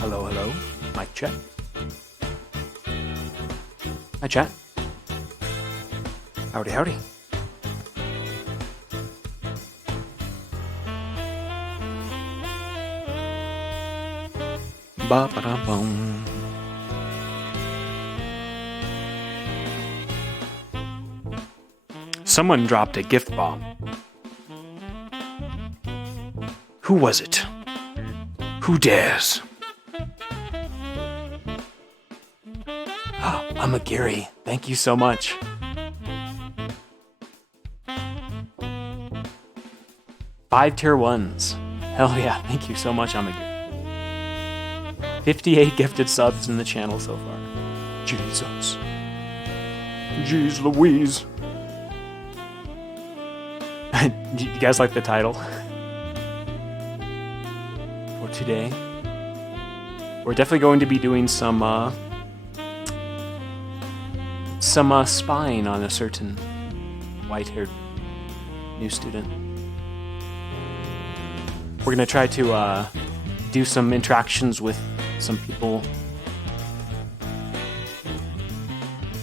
Hello, hello. Mic check. Hi, chat. Howdy, howdy. Ba-ba-da-bum. Someone dropped a gift bomb. Who was it? Who dares? I'm a Gary. Thank you so much. Five tier ones. Hell yeah. Thank you so much, I'm a Gary. 58 gifted subs in the channel so far. Jesus. Jeez Louise. Do you guys like the title? For today, we're definitely going to be doing some spying on a certain white-haired new student. We're gonna try to do some interactions with some people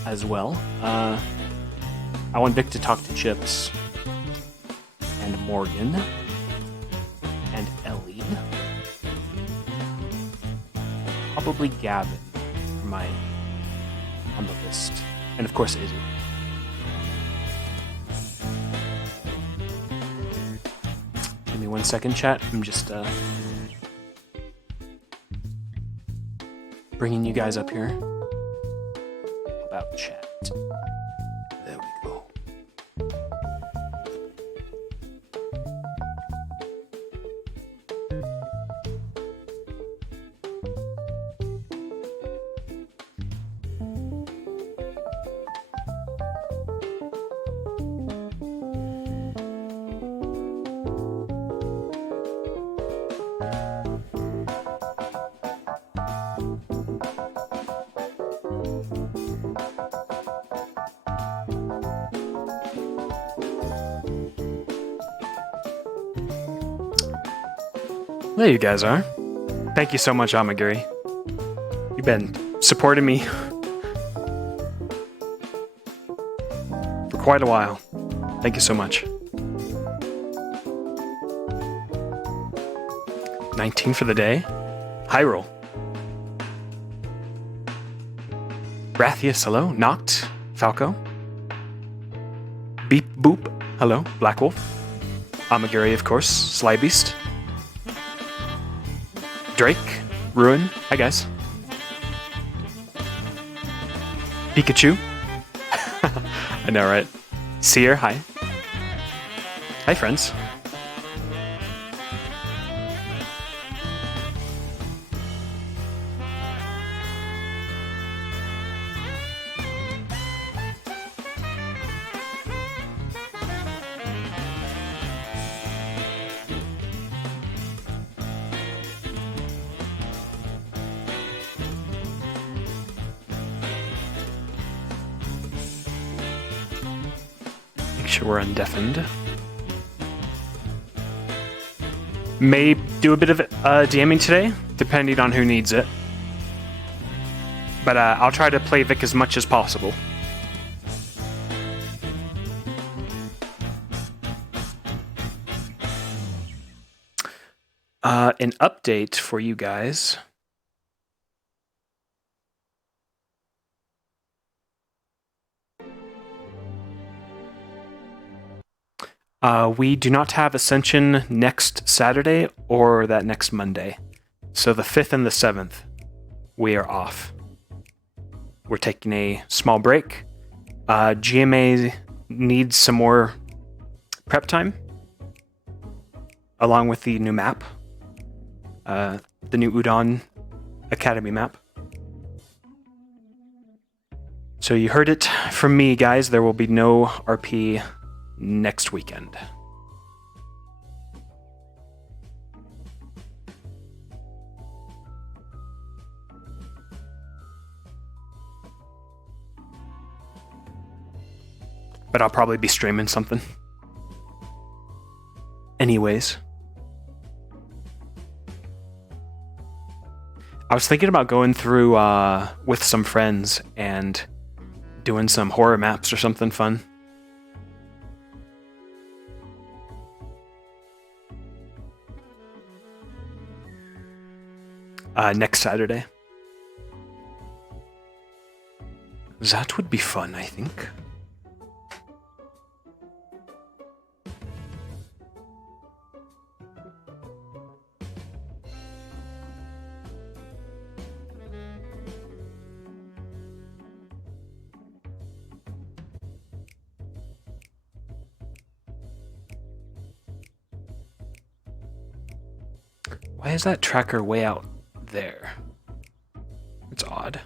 as well. I want Vic to talk to Chips and Morgan and Ellie. Probably Gavin for my on the list. And of course Izzy. Give me 1 second, chat. I'm just bringing you guys up here. About chat. There we go. There you guys are. Thank you so much, Amagiri. You've been supporting me for quite a while. Thank you so much. 19 for the day. Hyrule. Rathius, hello. Noct. Falco. Beep Boop, hello. Black Wolf. Amagiri, of course. Slybeast. Drake, Ruin, hi guys. Pikachu. I know, right? Seer, hi. Hi, friends. We're undeafened. May do a bit of DMing today, depending on who needs it. But I'll try to play Vic as much as possible. An update for you guys. We do not have Ascension next Saturday or that next Monday. So the 5th and the 7th, we are off. We're taking a small break. GMA needs some more prep time, along with the new map, the new Udon Academy map. So you heard it from me, guys. There will be no RP next weekend. But I'll probably be streaming something. Anyways. I was thinking about going through with some friends and doing some horror maps or something fun. Next Saturday. That would be fun, I think. Why is that tracker way out there? It's odd.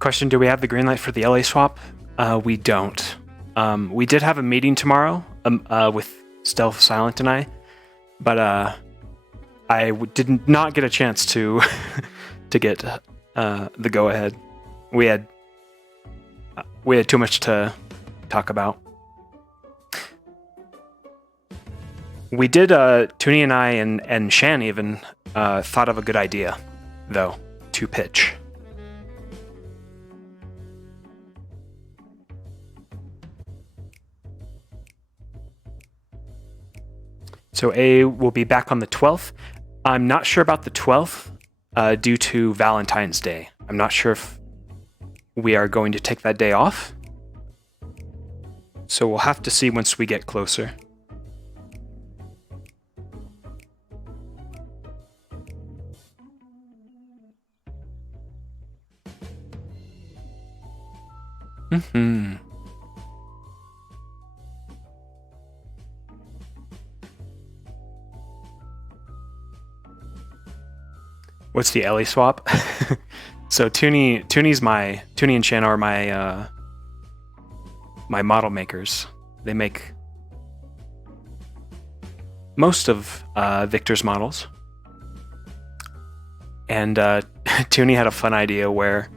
Question, do we have the green light for the LA swap? We don't. We did have a meeting tomorrow with Stealth, Silent, and I, but I did not get a chance to to get the go-ahead. We had too much to talk about. We did, Toonie and I and Shan even thought of a good idea, though, to pitch. So A will be back on the 12th. I'm not sure about the 12th due to Valentine's Day. I'm not sure if we are going to take that day off. So we'll have to see once we get closer. What's the Ellie swap? So Toonie and Shanna are my my model makers. They make most of Victor's models. And Toonie had a fun idea where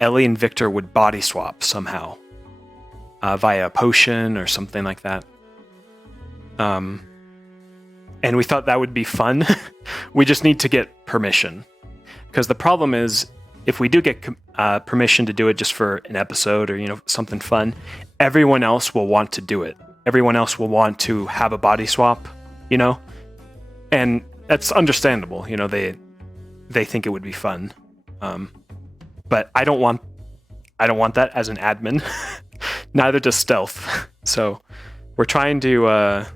Ellie and Victor would body swap somehow via a potion or something like that. And we thought that would be fun. We just need to get permission. Because the problem is, if we do get permission to do it just for an episode or, something fun, everyone else will want to do it. Everyone else will want to have a body swap, And that's understandable. They think it would be fun. But I don't want that as an admin. Neither does Stealth. So we're trying to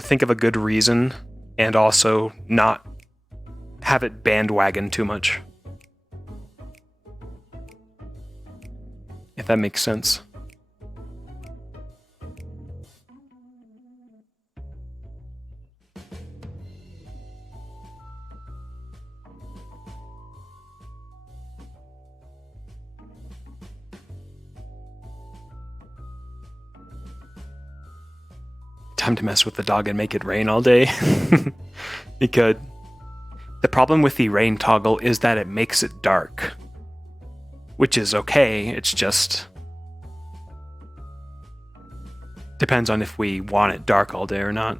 think of a good reason and also not have it bandwagon too much. If that makes sense. Time to mess with the dog and make it rain all day. You could. The problem with the rain toggle is that it makes it dark, which is okay. It's just depends on if we want it dark all day or not.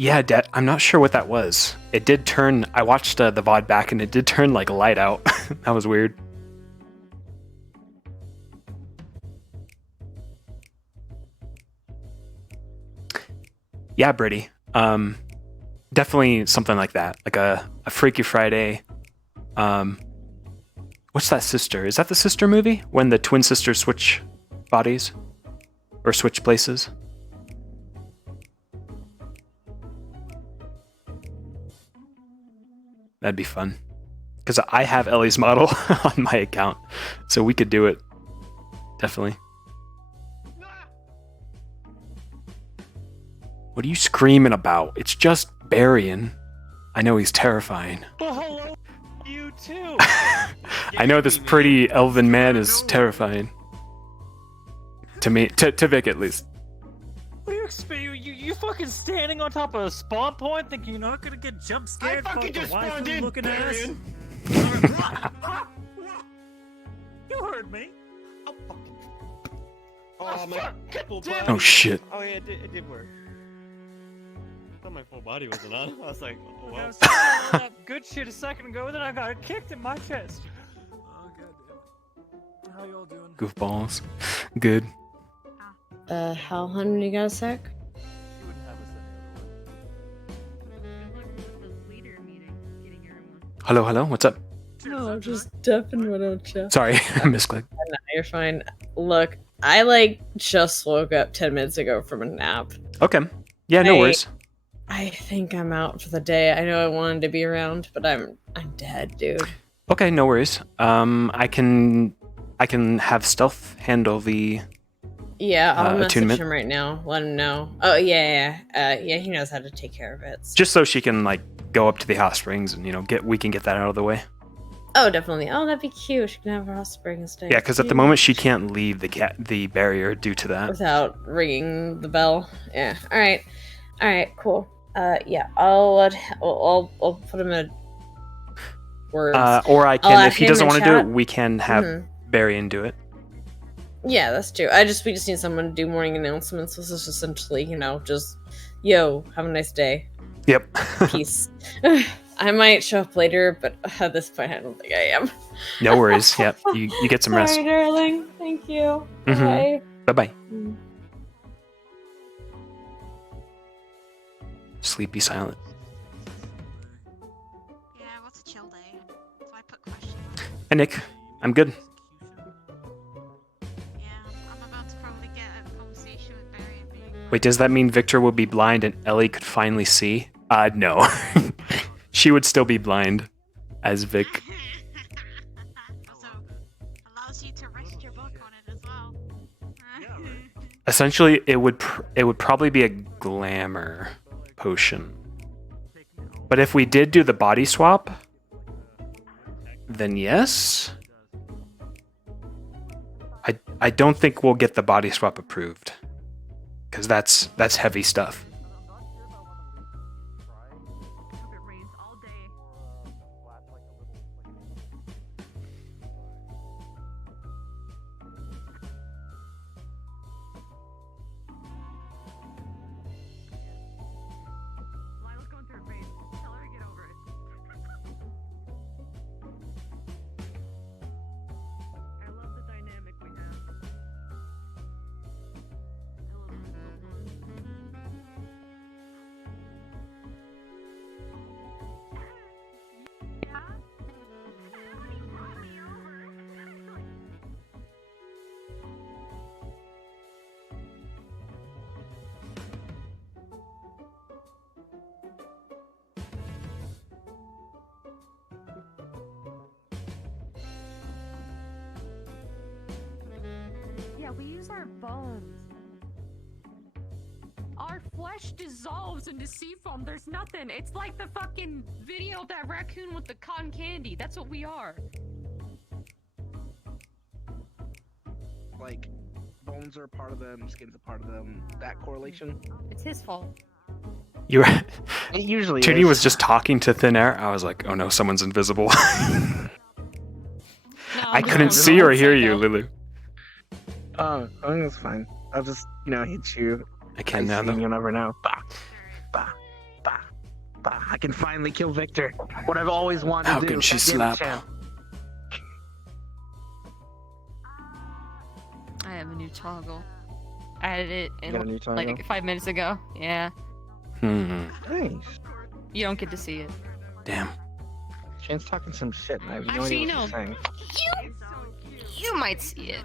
Yeah, I'm not sure what that was. It did turn... I watched the VOD back and it did turn like light out. That was weird. Yeah, Brittany. Definitely something like that, like a Freaky Friday. What's that sister? Is that the sister movie when the twin sisters switch bodies or switch places? That'd be fun. Because I have Ellie's model on my account, so we could do it. Definitely. What are you screaming about? It's just Barian. I know he's terrifying. Well, hello, you too. I know this pretty elven man is terrifying. To me, to Vic at least. What do you expect? You fucking standing on top of a spawn point thinking you're not gonna get jump scared? I fucking just spawned in, looking ass. Barian. You heard me. Oh, fucking. Oh, my full body. Oh shit. Oh yeah, it did work. I thought my full body wasn't on. I was like, oh wow. I was saying that good shit a second ago, then I got kicked in my chest. Oh god. How y'all doing? Goofballs. Good. How honey, you got a sec? You wouldn't have us Hello, hello. What's up? No, I'm just deaf and without chat. Sorry, I misclicked. No, you're fine. Look, I just woke up 10 minutes ago from a nap. Okay. Yeah, no worries. I think I'm out for the day. I know I wanted to be around, but I'm dead, dude. Okay, no worries. I can have Stealth handle the Yeah, I'll message attunement. him right now. Let him know. Oh yeah. He knows how to take care of it. So. Just so she can like go up to the hot springs and we can get that out of the way. Oh, definitely. Oh, that'd be cute. She can have her hot spring and stay. Yeah, because at the moment she can't leave the barrier due to that. Without ringing the bell. Yeah. All right. Cool. Yeah. I'll put him in words. Or I can, if he doesn't want to do it, chat. we can have Barian do it. Yeah, that's true. We just need someone to do morning announcements. This is essentially, just, yo, have a nice day. Yep. Peace. I might show up later, but at this point, I don't think I am. No worries. Yep. You get some rest. Sorry, darling. Thank you. Mm-hmm. Bye. Bye-bye. Sleepy silent. Yeah, what's a chill day? So I put question mark. Hi, Nick. I'm good. Yeah, I'm about to probably get a conversation with Barry and being Wait, does that mean Victor will be blind and Ellie could finally see? No. She would still be blind as Vic. Also, allows you to rest your book on it as well. Essentially, it would probably be a glamour potion. But if we did do the body swap, then yes. I don't think we'll get the body swap approved, because that's heavy stuff. It rains all day. Lila's going through a phase. Tell her to get over it. I love the dynamic we have. I love it so much. Yeah? Somebody brought me over. Yeah, we use our bones. Our flesh dissolves into sea foam. There's nothing. It's like the fucking video of that raccoon with the cotton candy. That's what we are. Like, bones are a part of them, skin's a part of them. That correlation. It's his fault. You were, It usually Tootie is. was just talking to thin air. I was like, oh no, someone's invisible. No, I I'm couldn't just see or one hear you, psycho. Lulu. Oh, I think that's fine. I'll just, hit you. I can now, See, though. you'll never know. Bah, bah, bah, bah. I can finally kill Victor. What I've always wanted How to do. can she God damn it, slap? Chan. I have a new toggle. I added it You got a new in toggle? like 5 minutes ago. Yeah. Hmm. Nice. You don't get to see it. Damn. Shane's talking some shit, and I have no Actually, idea no. what she's saying. You might see it.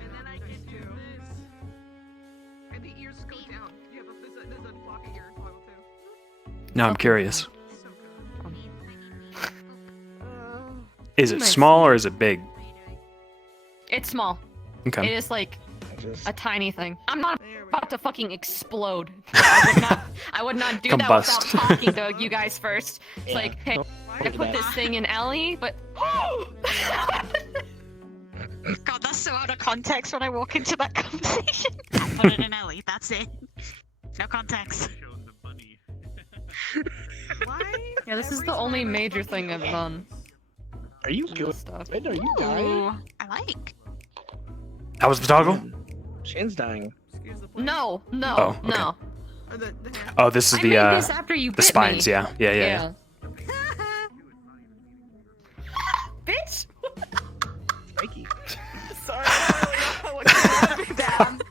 And the ears go down. You have there's a block of ear toggle too. Now I'm curious. So good. Is it Nice. small or is it big? It's small. It Okay. is like I just... a tiny thing. I'm not There we about to fucking explode. I would not do that Combust. without talking to you guys first. It's Yeah. like, hey, I put this thing in Ellie, but God, that's so out of context when I walk into that conversation. I put it in Ellie, that's it. No context. Why? yeah, this is every the only time I major fucking thing I've open- done. Are you in good? this stuff. Are you dying? Ooh, I like. That was the toggle? Shane's dying. Excuse the play. No, no, Oh, okay. no. Or the hand. Oh, this is I the made this after you the bit spines. me. Yeah. Bitch. Mikey. Sorry, I don't know what you're down.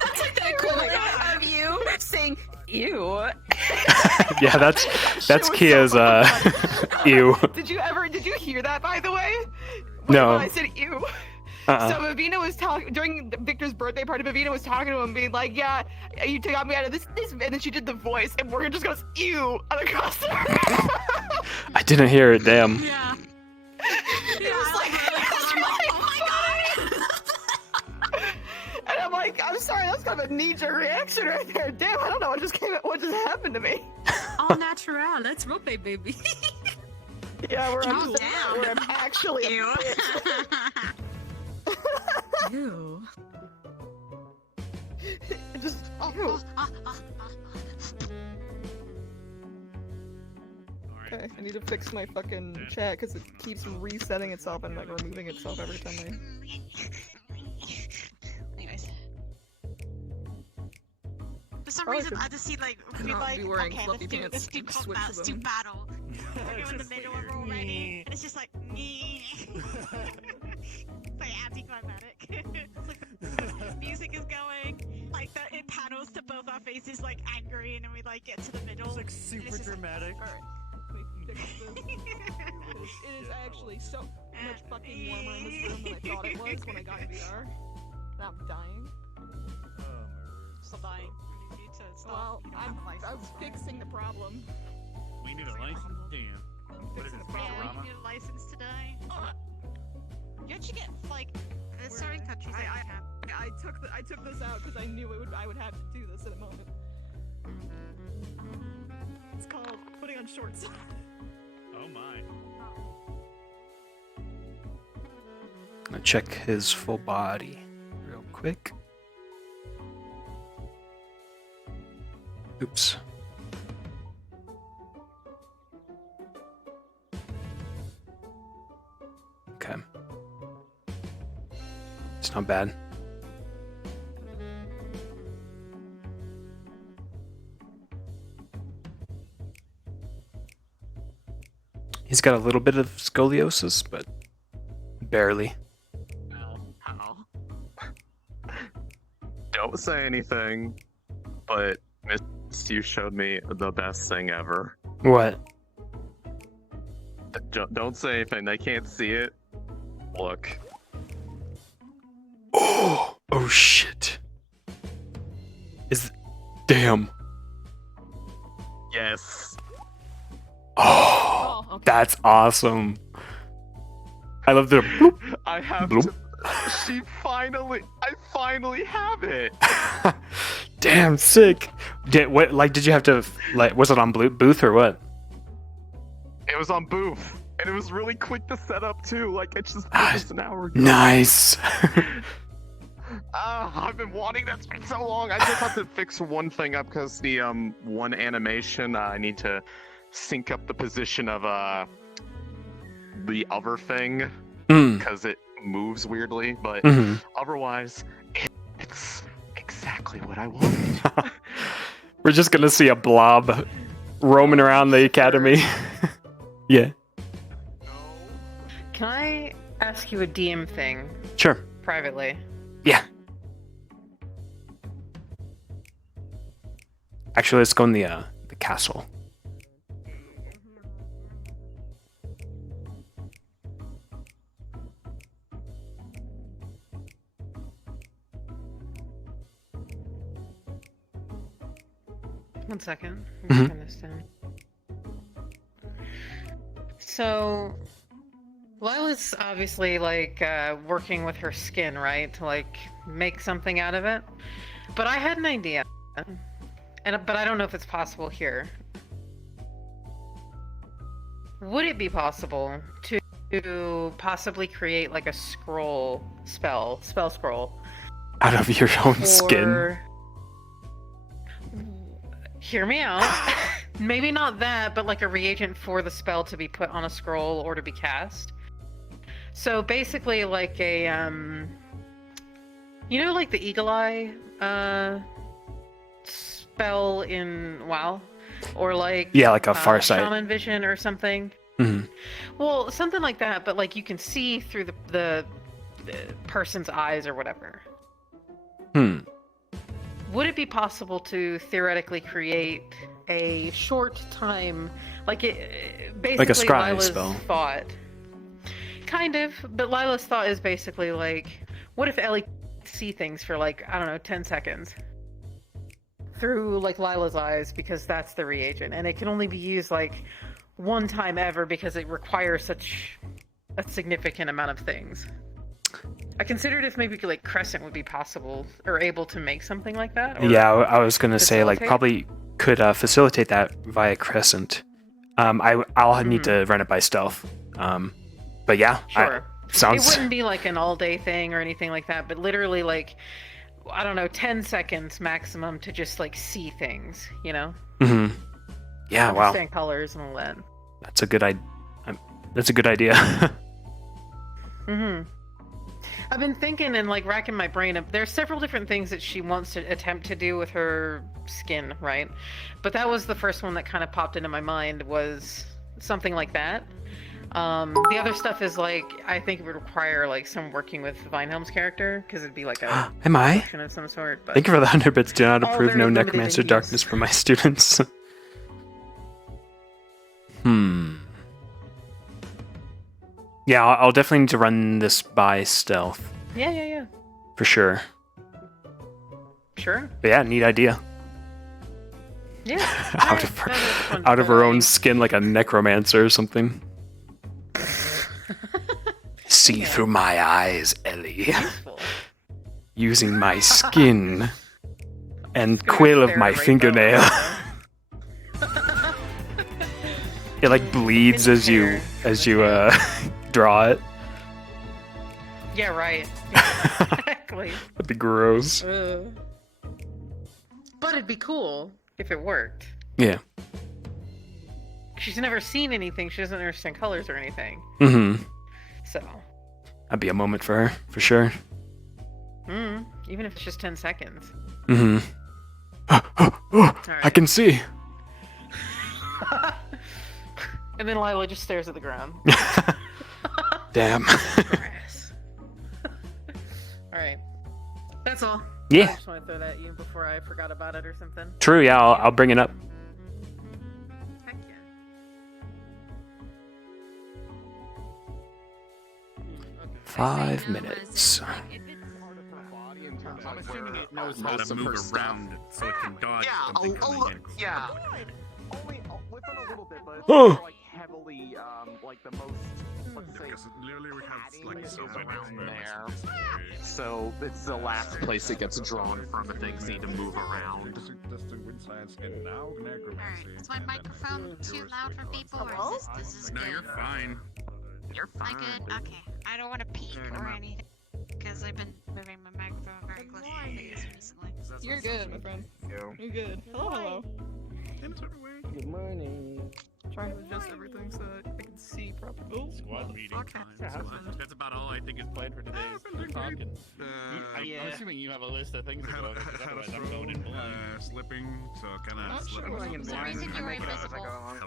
That's like the equivalent of you saying ew. Yeah, that's Kia's ew. Did you hear that, by the way? No. When I said ew. Uh-uh. So Vivina was talking during Victor's birthday party. Vivina was talking to him, being like, "Yeah, you got me out of this," and then she did the voice, and Morgan just goes, "Ew," across the room. I didn't hear it. Damn. Yeah. He was like, oh my god! and I'm like, "I'm sorry, that's kind of a knee-jerk reaction right there. Damn, I don't know what just happened to me." All natural, let's roleplay, baby. Yeah, we're Calm just down. where I'm actually a Ew. bitch. Ew. Just Oh, ew. oh, ah, ah, ah. Okay, I need to fix my fucking chat because it keeps resetting itself and like removing itself every time Anyways. For some Probably reason, should I just see like, we not like, be wearing okay, fluffy let's pants do and switch combat, let's do them. battle. Like, we're in the middle of we're all ready, and it's just like, it's like anticlimactic. It's like, music is going, like it panels to both our faces like angry, and then we like get to the middle. It's like and super it's just like, dramatic. Alright, let me fix this. 'Cause it is actually so much fucking warmer in this room than I thought it was when I got in VR. Now I'm dying. Still dying. We need to stop. Well, You don't I'm have a license. fixing the problem. We need a license? Damn. What is Fixing it, the problem. Yeah, Futurama? you need a license to die. You actually get like there's certain countries that you can. I took this out because I knew I would have to do this in a moment. It's called putting on shorts. Oh my. Gonna check his full body real quick. Oops. Okay. It's not bad. He's got a little bit of scoliosis, but barely. Ow. Don't say anything, but Miss, you showed me the best thing ever. What? Don't say anything. They can't see it. Look. Oh, oh shit. Damn. Yes. Oh, Oh, okay. that's awesome. I love the bloop. I have Bloop. to. I finally have it. Damn, sick. Did you have to, was it on booth or what? It was on Booth, and it was really quick to set up too. Like it's just just an hour ago. Nice. I've been wanting that for so long. I just have to fix one thing up because the one animation I need to sync up the position of the other thing Mm. because it moves weirdly. But Mhm. otherwise, it's exactly what I wanted. We're just gonna see a blob roaming around the academy. Yeah, Can I ask you a DM thing sure. privately? Yeah. Actually, let's go in the castle. One second. I'm Mhm. writing this down. So, Lila's obviously like working with her skin, right, to like make something out of it. But I had an idea, but I don't know if it's possible here. Would it be possible to possibly create like a spell scroll Out of your own skin. or hear me out. Maybe not that, but like a reagent for the spell to be put on a scroll or to be cast. So basically like a you know, like the eagle eye spell in WoW? Or like Yeah, like a Farsight. Shaman vision or something. Mhm. Well, something like that, but like you can see through the person's eyes or whatever. Hmm. Would it be possible to theoretically create a short time, like it basically Like a scry Lila's spell. thought? Kind of, but Lila's thought is basically like, what if Ellie could see things for like, I don't know, 10 seconds through like Lila's eyes, because that's the reagent, and it can only be used like one time ever because it requires such a significant amount of things. I considered if maybe like Crescent would be possible or able to make something like that. Or Yeah, I was gonna say like facilitate? probably could facilitate that via Crescent. I'll need to run it by stealth. But yeah, Sure. It sounds. wouldn't be like an all-day thing or anything like that, but literally like, I don't know, 10 seconds maximum to just like see things, you know? Hmm. Yeah, wow, Understand colors and all that. that's a good idea. That's a good idea. Mm-hmm. I've been thinking and like racking my brain up. There's several different things that she wants to attempt to do with her skin, right? But that was the first one that kind of popped into my mind, was something like that. The other stuff is like, I think it would require like some working with Vinehelm's character, because it'd be like a Am I? function of some sort. But Thank you for the 100 bits. Do not Oh, approve. they're No limited necromancer in darkness use. for my students. Yeah, I'll definitely need to run this by stealth yeah. for sure. Sure. But yeah, neat idea. Yeah. out of her own skin, like a necromancer or something. See through my eyes, Ellie. Useful. Using my skin and gonna quill of stare my right fingernail. down. It like bleeds as you draw it. Yeah, right. Exactly. That'd be gross. But it'd be cool if it worked. Yeah. She's never seen anything. She doesn't understand colors or anything. Mm-hmm. So, That'd be a moment for her, for sure. even if it's just 10 seconds. Mm-hmm. I can see. And then Lila just stares at the ground. Damn. Grass. Alright. That's all. I Yeah. just want to throw that at you before I forgot about it or something. True. Yeah, I'll bring it up. Heck yeah. 5 minutes. I'm assuming it knows How most to of her move stuff. around so it can dodge Yeah, something coming in. yeah. Only within a little bit, but it's Oh. not, like heavily, like the most. Let's say, Because literally we have like padding so is many around there. experiments. So it's the last place it gets drawn from, and things need to move around. Alright, is my microphone too loud for people, or is this No, good? you're fine. You're Am I fine. good? Okay. I don't want to peek or anything, because I've been moving my microphone very close to my face recently. You're good, my friend. You're good. Hello. Good morning. Trying to adjust everything so that I can see properly. Squad meeting time. That's about all I think is planned for today. Is talking. I'm assuming you have a list of things to go over, 'cause otherwise I'm going in blind. Slipping, so kind Oh, of sure. slipping. Going in For some blind. reason you were I make it up as I invisible. go along.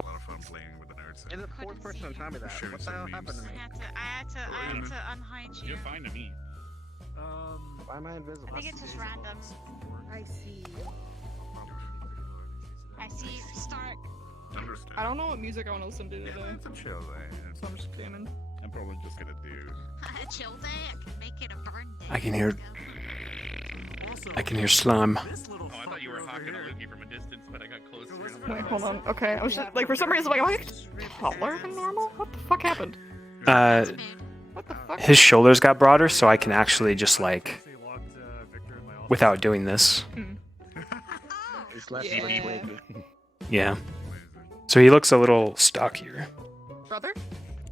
A lot of fun playing with the nerds. You're the fourth person to tell me that. Sure, What the some hell memes. happened to me? I had to unhide you. You're fine to me. Why am I invisible? I think it's just random. I see. I don't know what music I want to listen to today. It's a chill day. So I'm just jamming. I'm probably just gonna do. A chill day, I can make it a burn day. I can hear slime. Oh, I thought you were hawking a loogie from a distance, but I got closer. Wait, hold on. Okay, I was just like, for some reason, like, am I taller than normal? What the fuck happened? What the fuck? His shoulders got broader, so I can actually just like, without doing this. He's less Yeah. wiggy. Yeah. So he looks a little stockier. Brother?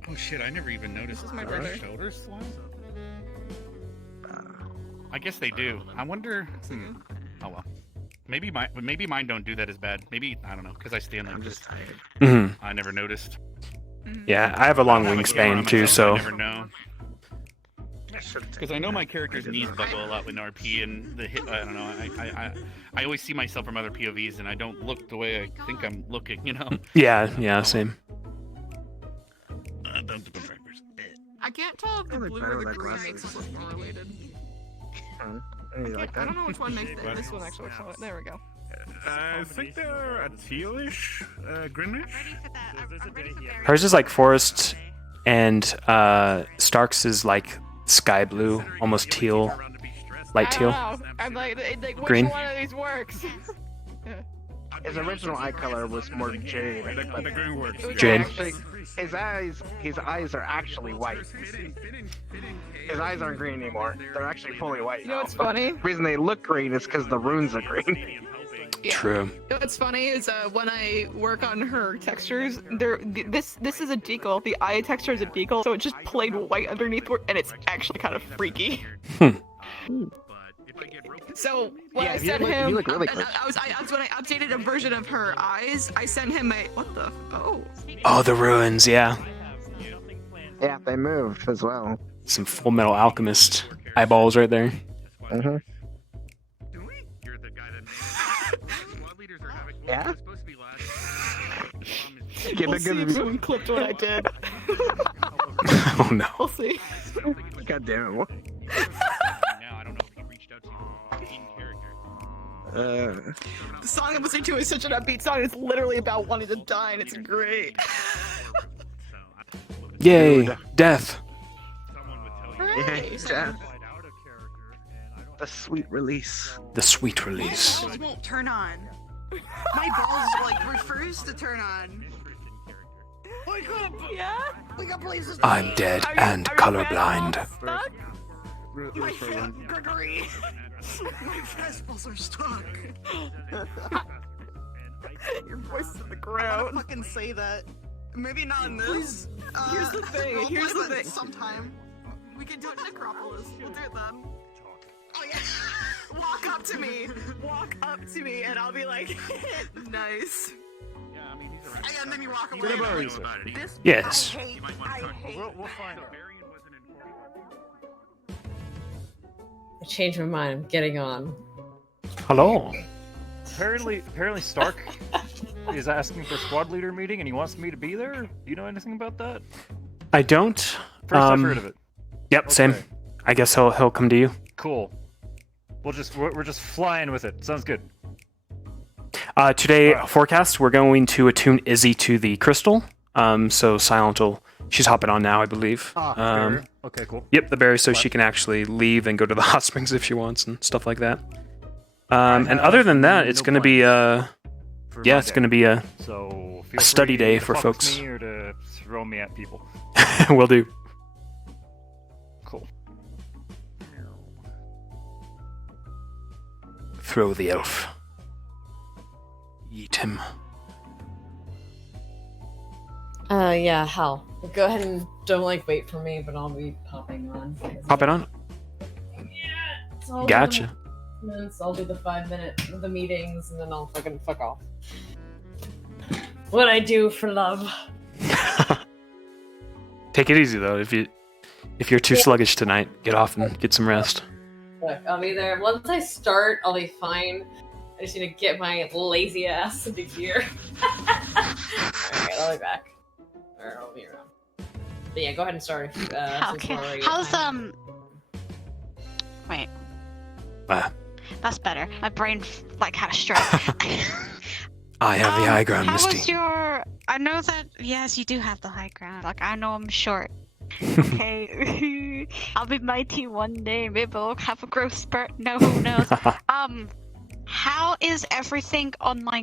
Oh shit! I never even noticed. This is my Are our brother. shoulders slime? I guess they do. I wonder. Oh well. Maybe mine don't do that as bad. Maybe I don't know because I stand like I'm this. just tired. Mhm. I never noticed. Yeah, I have a long I don't have a camera wingspan on too, myself, so. I never know. Because I know my character's knees buckle a lot with an RP, and the hit. I don't know. I always see myself from other POVs, and I don't look the way I think I'm looking. You know. Yeah, same. Don't do perfecters. I can't tell if the blue or the green makes us look more related. I don't know which one makes it. This one actually looks more. There we go. I think they're a tealish, greenish. Hers is like forest, and Stark's is like sky blue, almost teal, light teal. I don't know. I'm like which Green. one of these works? His original eye color was more jade. But The green works. Jade. Actually, his eyes are actually white. His eyes aren't green anymore. They're actually fully white. You know what's now. funny? The reason they look green is because the runes are green. Yeah. True. You know what's funny is when I work on her textures, this is a decal. The eye texture is a decal, so it's just plain white underneath, and it's actually kind of freaky. So when Yeah, I you sent look- him, you look really and close. I was when I updated a version of her eyes, I sent him a what the Oh, the ruins, yeah. Yeah, they move as well. Some Full Metal Alchemist eyeballs right there. Mm-hmm. You're the guy that. Squad leaders are having. Yeah? It's supposed to be last. Get We'll a see if good someone clipped what I did. Oh no. We'll see. God damn it. What? Now I don't know if he reached out to you in character. The song I'm listening to is such an upbeat song. It's literally about wanting to die, and it's great. Yay, death. Yeah, Jeff. The sweet release. The sweet release. Balls won't turn on. My balls like refuse to turn on. Yeah? We got places. I'm dead and colorblind. My Gregory. My festivals are stuck. Your voice is in the I ground. wanna fucking say that. Maybe not in this. Here's the thing, here's the thing. Sometime. We can do it in Necropolis. We'll do it then. Oh yeah. Walk up to me. Walk up to me and I'll be like, nice. Yeah, I mean, he's around. And then you walk away. What about and you? I'm like, this Yes. I hate. I hate. We'll find out. Barian wasn't in 40. I changed my mind. I'm getting on. Hello. Apparently Stark is asking for squad leader meeting, and he wants me to be there. Do you know anything about that? I don't. First I've heard of it. Yep, same. Okay. I guess he'll come to you. Cool. We're just flying with it. Sounds good. Today, Alright. forecast, we're going to attune Izzy to the crystal. So Silent will... She's hopping on now, I believe. Okay, cool. Yep, the berry, so she can actually leave and go to the hot springs if she wants and stuff like that. And other than that, it's no going to be For yeah, my it's day. going to be a So feel a study free day to for fuck with folks. me or to throw me at people. will do. Cool. Throw the elf. Yeet him. Yeah, hell. Go ahead and don't wait for me, but I'll be popping on. Pop it on. Yeah. So I'll do Gotcha. the minutes, I'll do the 5 minute the meetings, and then I'll fucking fuck off. What I do for love. Take it easy though. If you're too sluggish tonight, get off and get some rest. Look, I'll be there. Once I start, I'll be fine. I just need to get my lazy ass into gear. Alright, I'll be back. Or I'll be around. But yeah, go ahead and start. Since Okay. we're already How's at time. Wait. Ah. That's better. My brain like had a stroke. I have the high ground, How Misty. was your? I know that. Yes, you do have the high ground. Like I know I'm short. Okay, I'll be mighty one day. Maybe I'll have a growth spurt. No, who knows? How is everything on my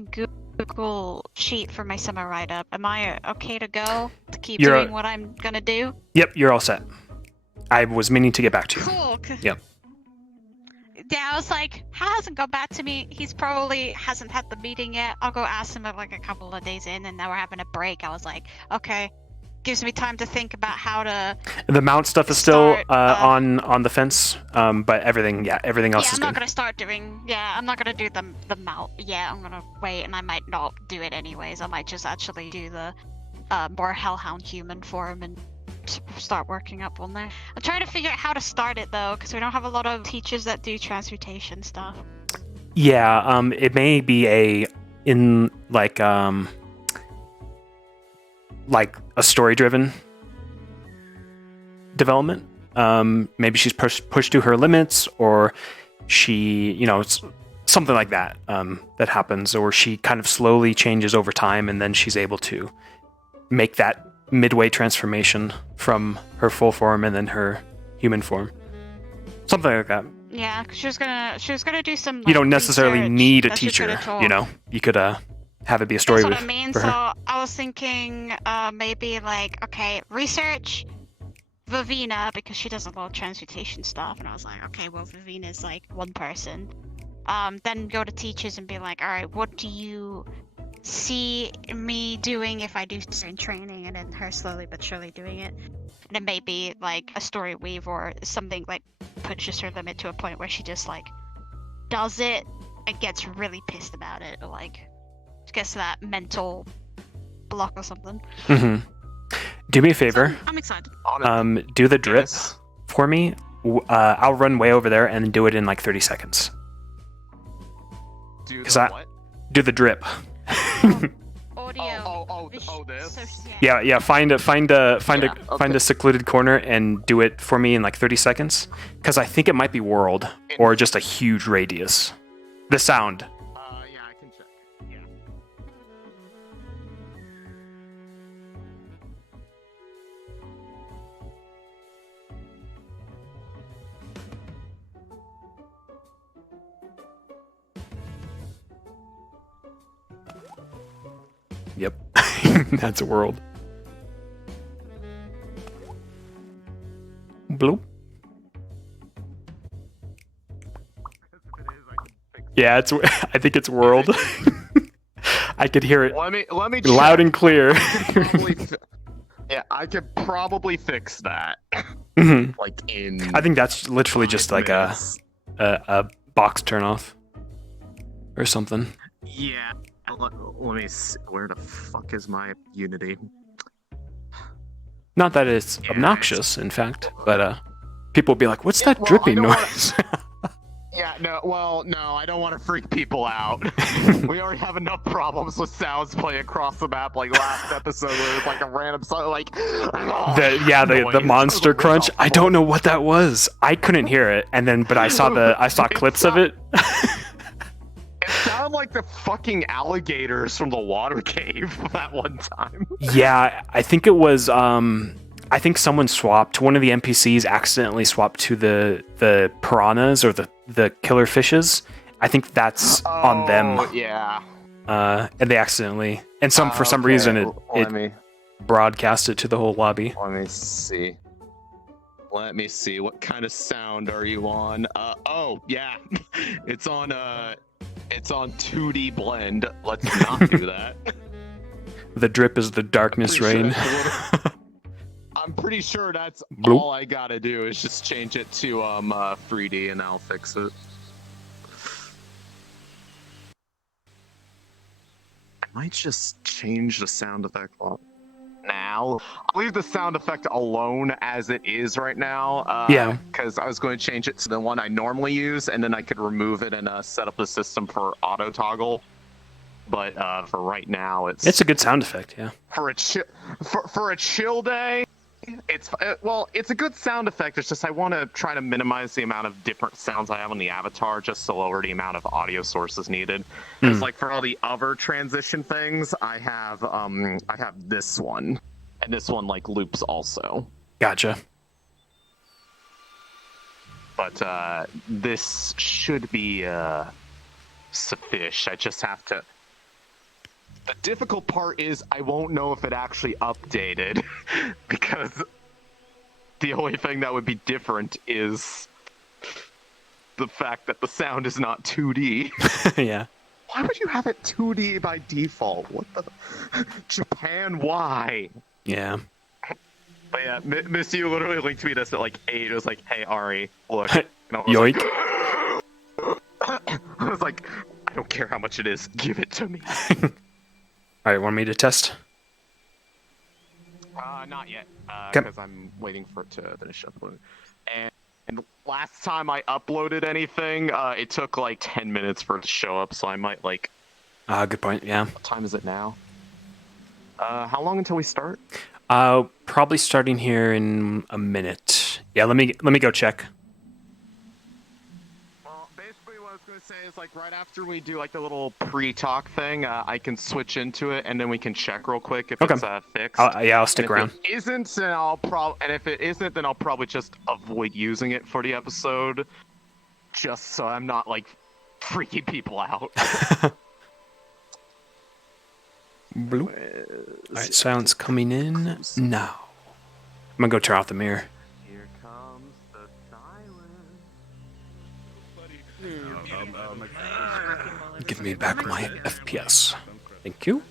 Google sheet for my summer write-up? Am I okay to go to keep doing what I'm gonna do? Yep, you're all set. I was meaning to get back to you. Cool. Yep. Yeah, I was like, how hasn't got back to me? He's probably hasn't had the meeting yet. I'll go ask him like a couple of days in, and now we're having a break. I was like, okay, gives me time to think about how to. The mount stuff is still on the fence, but everything else yeah, is I'm good. not gonna start doing. Yeah, I'm not gonna do the mount. Yeah, I'm gonna wait, and I might not do it anyways. I might just actually do the more Hellhound human form and start working up on there. I'm trying to figure out how to start it though, because we don't have a lot of teachers that do transmutation stuff. Yeah, it may be like a story-driven development. Maybe she's pushed to her limits, or she, it's something like that that happens, or she kind of slowly changes over time, and then she's able to make that midway transformation from her full form and then her human form, something like that. Yeah, 'cause she was gonna do some. You don't necessarily research need a that she's teacher, gonna talk. You could have it be a story That's with what I mean. for So her. I was thinking maybe like, okay, research Vivina, because she does a lot of transmutation stuff, and I was like, okay, well, Vivina's like one person. Then go to teachers and be like, all right, what do you see me doing if I do certain training, and then her slowly but surely doing it. And it may be like a story weave or something like pushes her limit to a point where she just like does it and gets really pissed about it, or like gets to that mental block or something. Mm-hmm. Do me a favor. I'm excited. Do the drip for me. I'll run way over there and do it in like 30 seconds. Do the what? Do the drip. Audio. This. Yeah. Find a secluded corner and do it for me in like 30 seconds. Because I think it might be world or just a huge radius. The sound. Yeah, I can check. Yeah. Yep. That's a world. Bloop. Yeah, it's. I think it's world. I could hear it. Let me loud check. and clear. Yeah, I could probably fix that. Mhm. Like in. I think that's literally just like a box turnoff or something. Yeah. Let me see. Where the fuck is my Unity? Not that it's obnoxious, in fact, but people will be like, "What's that dripping noise?" Yeah, no, I don't want to freak people out. We already have enough problems with sounds playing across the map, like last episode where it was like a random sound, like... the monster crunch. I don't know what that was. I couldn't hear it, but I saw clips of it. It sounded like the fucking alligators from the water cave that one time. Yeah, I think it was. I think someone swapped. One of the NPCs accidentally swapped to the piranhas or the killer fishes. I think that's on them. Yeah. And they accidentally, and for some reason it broadcast it to the whole lobby. Let me see. What kind of sound are you on? Oh yeah, it's on 2D blend. Let's not do that. The drip is the darkness rain. I'm pretty sure that's Bloop. all I gotta do is just change it to 3D and I'll fix it. I might just change the sound effect now. I'll leave the sound effect alone as it is right now. Yeah. Because I was going to change it to the one I normally use, and then I could remove it and set up the system for auto toggle. But for right now, it's a good sound effect. Yeah. For a chill day. It's well, it's a good sound effect. It's just I want to try to minimize the amount of different sounds I have on the avatar, just to lower the amount of audio sources needed. Because like for all the other transition things, I have this one, and this one like loops also. Gotcha. But this should be sufficient. I just have to. The difficult part is I won't know if it actually updated because the only thing that would be different is the fact that the sound is not 2D. Yeah. Why would you have it 2D by default? What the? Japan, why? Yeah. But yeah, Miss You literally linked me this at like 8. It was like, hey, Ari, look. And I was Yoink. Like, I was like, I don't care how much it is. Give it to me. Alright, want me to test? Not yet, Okay. because I'm waiting for it to finish uploading. And last time I uploaded anything, it took like 10 minutes for it to show up, so I might like... Good point, yeah. What time is it now? How long until we start? Probably starting here in a minute. Yeah, let me go check. Well, basically what I was going to say is like right after we do like the little pre-talk thing, I can switch into it and then we can check real quick if it's fixed. I'll stick around. If it isn't, then if it isn't, then I'll probably just avoid using it for the episode, just so I'm not like freaking people out. Bloop. Alright, sound's coming in now. I'm gonna go turn off the mirror. Here comes the silence. Give me back my FPS. Thank you.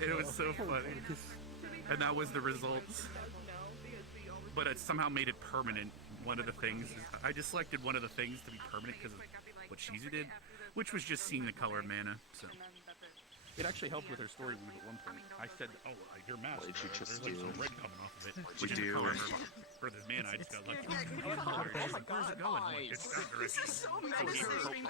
It was so funny. And that was the results. But it somehow made it permanent. One of the things, I just selected one of the things to be permanent because of what Shizu did, which was just seeing the color of mana. So it actually helped with her story move at one point. I said, "Oh, your mask. What did you just there's do? like some red coming off of it." What'd Which you is do? the color for this mana. I just got lucky. Where's it going? It's that direction. This is so menacing.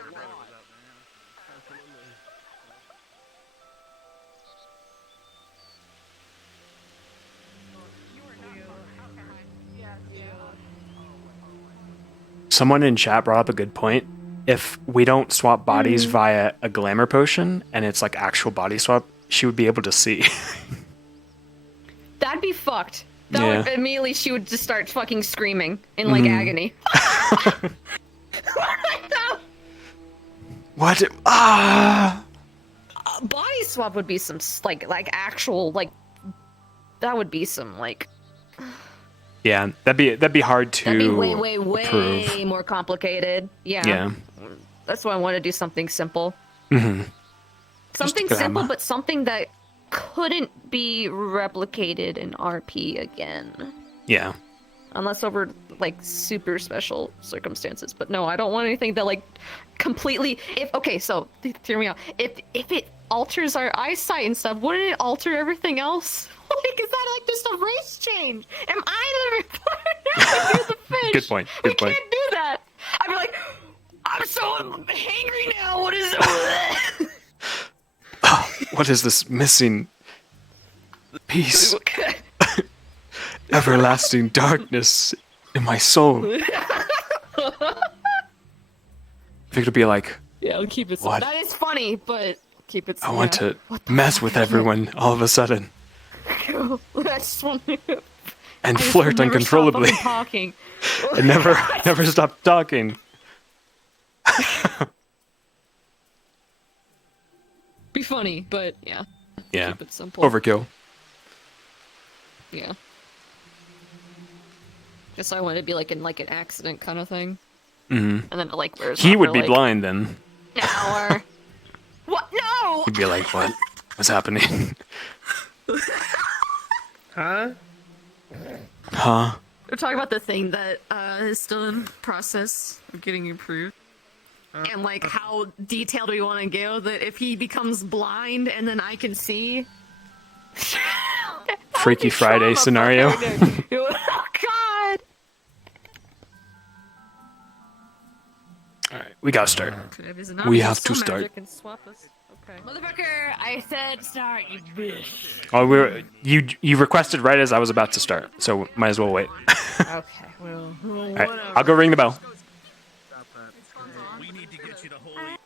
Someone in chat brought up a good point. If we don't swap bodies via a glamour potion and it's like actual body swap, she would be able to see. That'd be fucked. That would immediately she would just start fucking screaming in like agony. What? Ah! Body swap would be some like actual like that would be some like Yeah, that'd be hard to that'd be way approve. more complicated. Yeah. Yeah. That's why I want to do something simple. Mm-hmm. Something simple, but something that couldn't be replicated in RP again. Yeah. Unless over like super special circumstances. But no, I don't want anything that like completely so hear me out. If it alters our eyesight and stuff, wouldn't it alter everything else? Like, is that like just a race change? Am I the reporter? You're the fish. Good point. We can't do that. I'd be like, I'm so hangry now. What is it? What is this missing piece? Everlasting darkness in my soul. If it'll be like, yeah, I'll keep it simple. What? That is funny, but keep it I want to mess with everyone all of a sudden I just want to and I just flirt will never uncontrollably stop fucking talking. and never stop talking. Be funny, but yeah. Yeah. Keep it simple. Overkill. Yeah. Guess I want to be like in like an accident kind of thing. Mm-hmm. And then like where's He would be blind then. Hour. What? No. He'd be like, "What? What's happening?" Huh? Huh? We're talking about the thing that is still in process of getting improved. And like how detailed we want to go that if he becomes blind and then I can see. Freaky Friday scenario. Oh god. All right, we gotta start. If his We anatomy have is to so start. magic and swap us. Motherfucker, I said start, you bitch. Oh, you requested right as I was about to start, so might as well wait. Okay, well, All right, I'll go ring the bell. We need to get you the holy.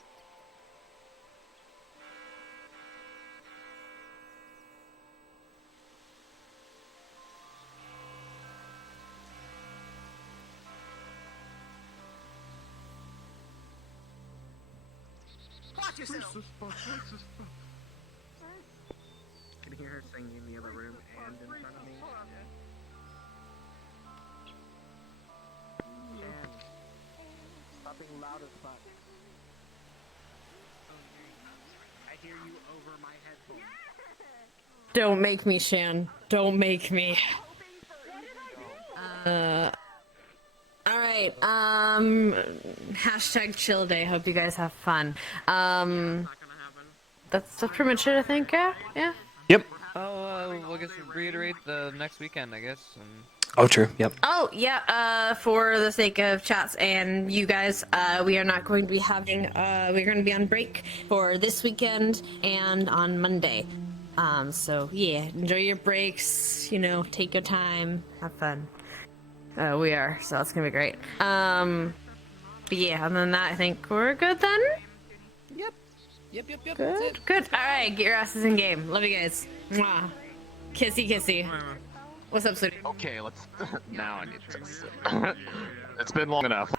Watch yourself. Can you hear her singing in the other room and in front of me? Jen, stop being loud as fuck. I hear you over my headphones. Don't make me, Shan. Don't make me. Alright, hashtag chill day. Hope you guys have fun. That's pretty much it, I think, yeah? Yeah? Yep. We'll just reiterate the next weekend, I guess. Oh, true. Yep. Oh, yeah, for the sake of chats and you guys, we are not going to be having, we're going to be on break for this weekend and on Monday. So, yeah, enjoy your breaks, you know, take your time, have fun. We are, so that's gonna be great. But yeah, other than that, I think we're good then? Yep. Good. Good. Alright, get your asses in game. Love you guys. Mwah. Kissy, kissy. What's up, sweetie? Okay, let's. Now I need to. It's been long enough.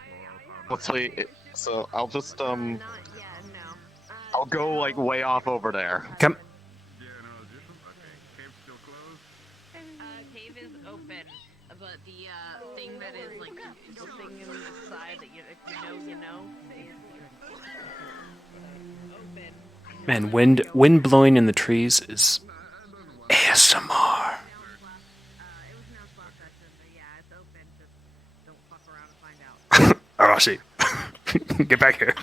Let's wait. So I'll just I'll go like way off over there. Come. Cave is open, but the thing that is like the thing in the side that if you know, you know. Open. Man, wind blowing in the trees is ASMR. Arashi, get back here.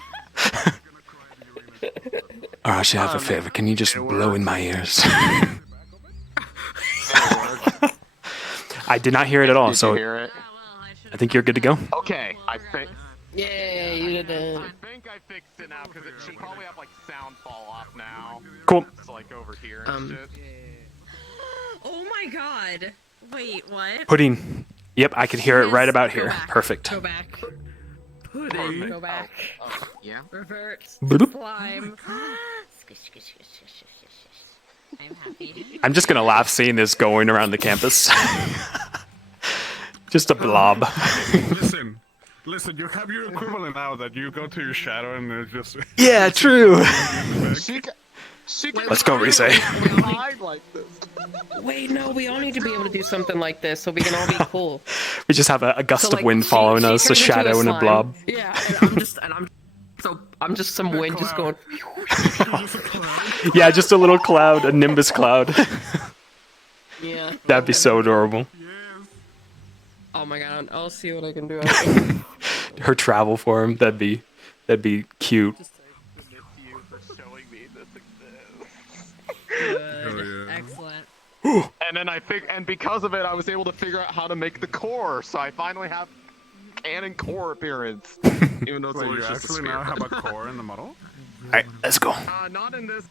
Arashi, I have a favor. Can you just blow in my ears? I did not hear it at all, so hear it? I think you're good to go. Okay, I think. Yeah, you did it. I think I fixed it now because it should probably have like sound fall off now. Cool. It's like over here and shit. Oh my god. Wait, what? Pudding. Yep, I could hear it right about here. back. Perfect. Go back. Pudding. Go back. Yeah. Revert. Bloop. Slime. I'm happy. I'm just gonna laugh seeing this going around the campus. Just a blob. Listen, you have your equivalent now that you go to your shadow and it's just. Yeah, true. Let's go, Rise. Wait, no, we all need to be able to do something like this so we can all be cool. We just have a gust So, of like, wind she following us, a turns into shadow and a slime. blob. Yeah, I'm just some wind just going. Yeah, just a little cloud, a nimbus cloud. Yeah. That'd be so adorable. Oh my god, I'll see what I can do. Her travel form, that'd be cute. Good. Excellent. And then and because of it, I was able to figure out how to make the core. So I finally have canon core appearance. Even though it's Wait, always you just a actually sphere. now have a core in the model? Alright, let's go. Not in this.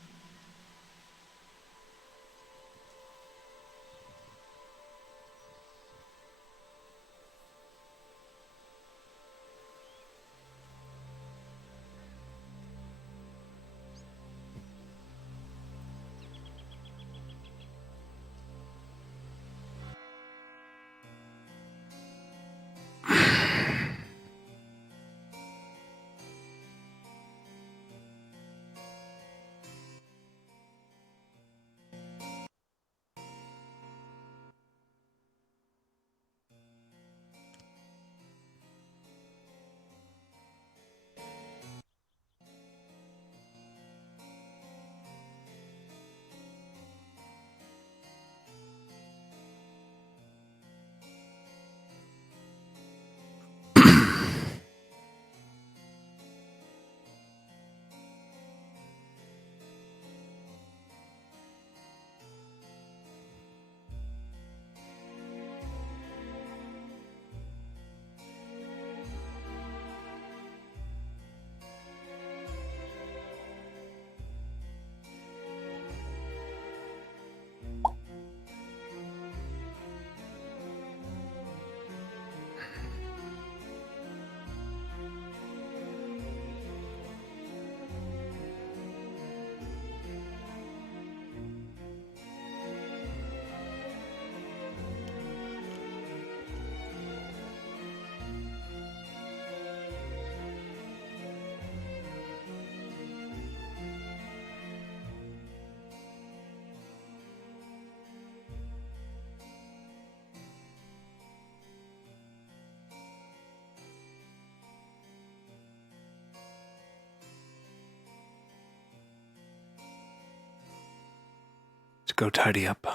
go tidy up.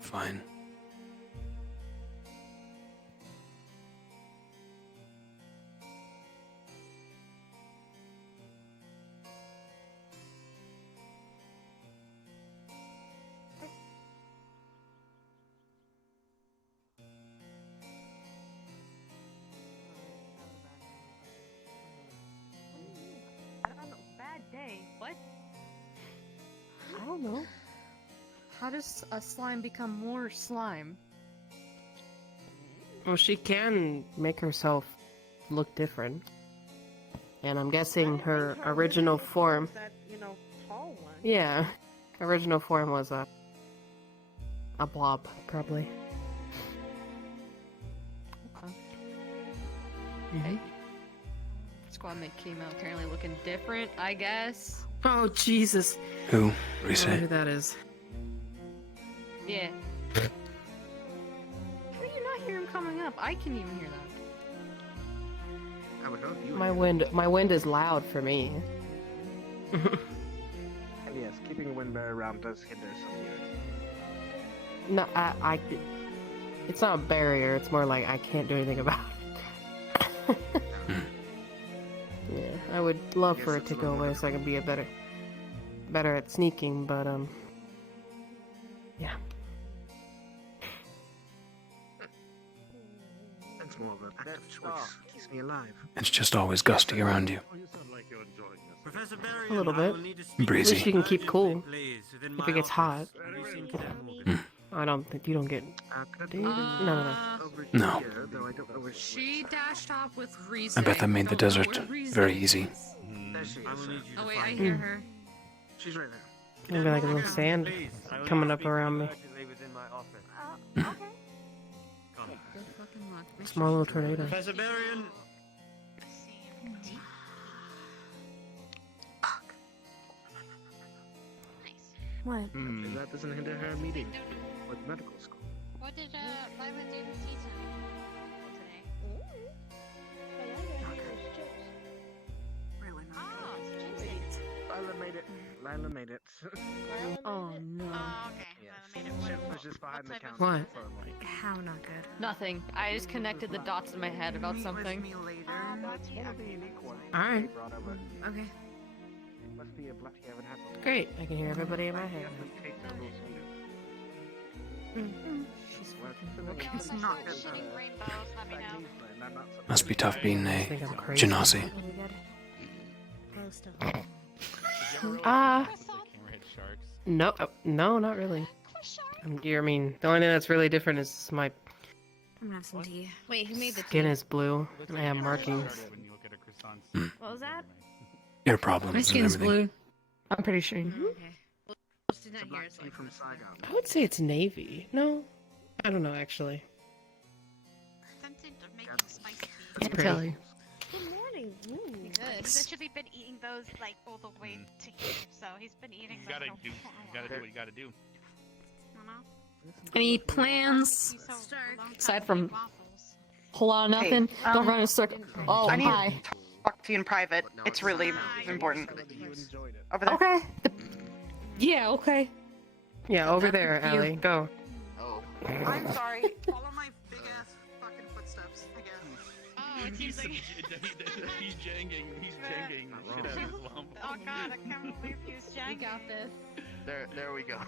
Fine. I don't know. Bad day. What? I don't know. How does a slime become more slime? Well, she can make herself look different. And I'm guessing her original form. That, tall one. Yeah. Original form was a blob, probably. Okay. Mhm. Squad mate came out apparently looking different, I guess. Oh, Jesus. Who? I don't know Reset. who that is. Yeah. How do you not hear him coming up? I can even hear that. I would hope you My wind is loud for me. And yes, keeping a wind barrier around does hinder some hearing. No, it's not a barrier, it's more like I can't do anything about it. Yeah, I would love for it to go away so I can be better at sneaking, but yeah. That's more of an active choice. Keeps me alive. It's just always gusty around you. Professor Barry, A little I bit. will need to speak At least Breezy. you can keep cool. please, within If my it gets hot. office. Have you seen Captain Morgan? I don't think you don't get. Do you? No. Over No. here, though I don't know where She dashed off with Reese. I bet that made the desert very easy. There she is. I will need you to Oh wait, I find hear her. her. She's right there. Maybe like a little sand coming up around me. Within my office. Okay. Come. Good fucking luck. Make Small sure little tornado. Professor Barry, What? If that doesn't hinder her meeting with medical school. What did Violet do for tea time today? Lila made it. Oh no. Oh, okay. Yes. Well, I made it Chip work. was just behind the What type of counter. What? for How not good? Nothing. I just connected the dots in my head about something. That's one of the unique ones Alright. they brought over. Okay. Must be a bluff you haven't had before. Great. I can hear everybody in my Like, head. yes, we take the rules from you. She's If you're not shooting rainbows, let me know. Must be tough being I a think I'm crazy. genasi. No, no, not really. I mean, the only thing that's really different is my I'm gonna have some tea. Wait, who made the skin tea? is blue and I have markings. What was that? Ear problems My and skin's everything. blue. I'm pretty sure. Okay. Well, did not hear us. From Saigon. I would say it's navy. No, I don't know actually. Tempted to make him spicy. It's pretty. Good morning. Ooh, He's actually been eating those like all the way to here, so he's been eating You those. gotta all- do. You gotta do what you gotta do. Any plans? He's so long Aside time from eating waffles. whole lot of nothing? Don't run in a circle. Oh, I need hi. to talk to you in private. It's really important. Over there. Okay. Yeah, okay. Yeah, over there, You. Allie. Go. Oh. I'm sorry. Follow my big ass fucking footsteps, I guess. Oh, it seems like. He's janging. He's janging. Shit out of his lump. Oh god, I can't believe he's We jagging. got this. There we go.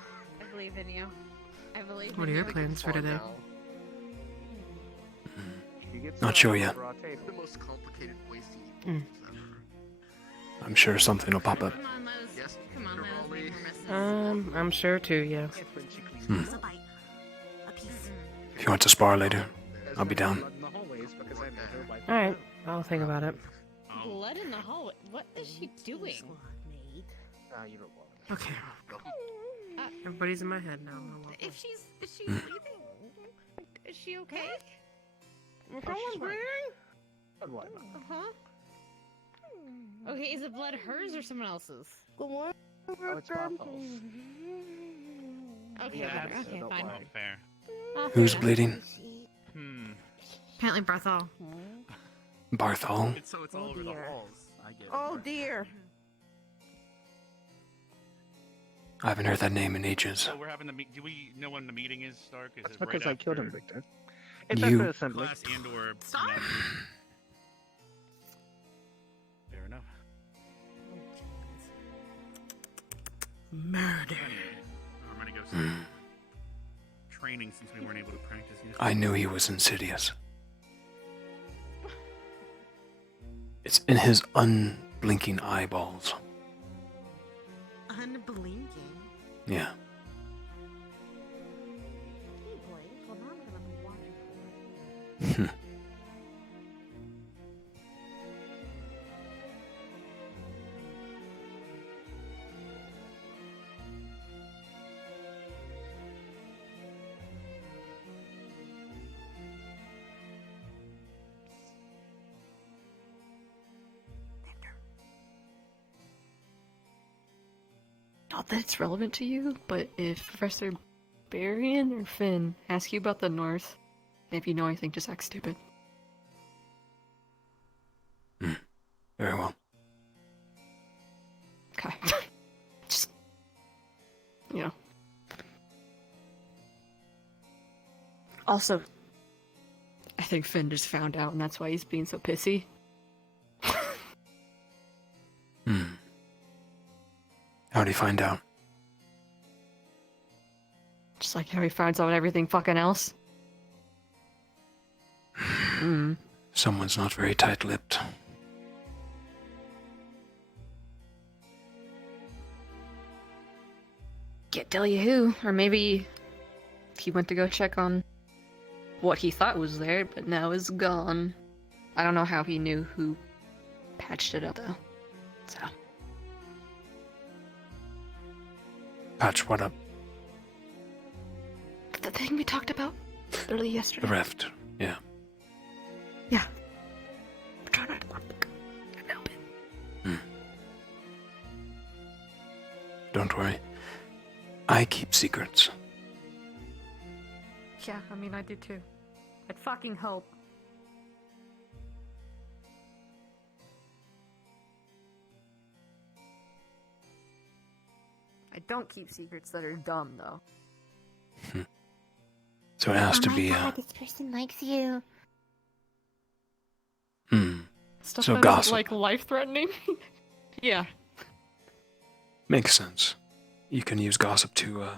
I believe in you. I believe What in are your you. plans for today? Not sure yet. The most complicated ways to eat Mm. pizza ever. I'm sure something will pop up. Come on, Liz. Yes, Come on, Mr. Liz. Raleigh. Leave her missus. I'm sure too. Yeah. Hmm. If you want to spar later, I'll be down. All right. I'll think about it. Blood in the hallway. What is she doing? You don't want it. Okay. Everybody's in my head now. Is she leaving? Is she okay? Uh-huh. Okay, is the blood hers or someone else's? Oh, it's Waffles. Okay, Yeah, okay, that's- don't fine. worry. Fair. Who's bleeding? Apparently Barthol. Barthol. It's so it's all over the halls. I get it. Oh dear. I haven't heard that name in ages. So we're having the meet. Do we know when the meeting is, Stark? Is That's it right because I killed him, after Victor. It's You- after assembly. class and/or Stop. Fair enough. Murder. I'm gonna go some training since we weren't able to practice yet. I knew he was insidious. It's in his unblinking eyeballs. Unblinking. Yeah. Not that it's relevant to you, but if Professor Barian or Finn ask you about the North, and if you know anything, just act stupid. Very well. Okay. Just, you know. Also, I think Finn just found out, and that's why he's being so pissy. How'd he find out? Just like how he finds out everything fucking else. Someone's not very tight-lipped. Can't tell you who, or maybe he went to go check on what he thought was there, but now is gone. I don't know how he knew who patched it up, though. So. Patch what up? The thing we talked about early yesterday. The rift. Yeah. Yeah. I'm trying not to look. I'm helping. Don't worry. I keep secrets. Yeah, I mean, I do too. I'd fucking hope. don't keep secrets that are dumb, though. So it has to be, God, this person likes you. Stuff So that gossip. isn't, like, life-threatening? Yeah. Makes sense. You can use gossip to,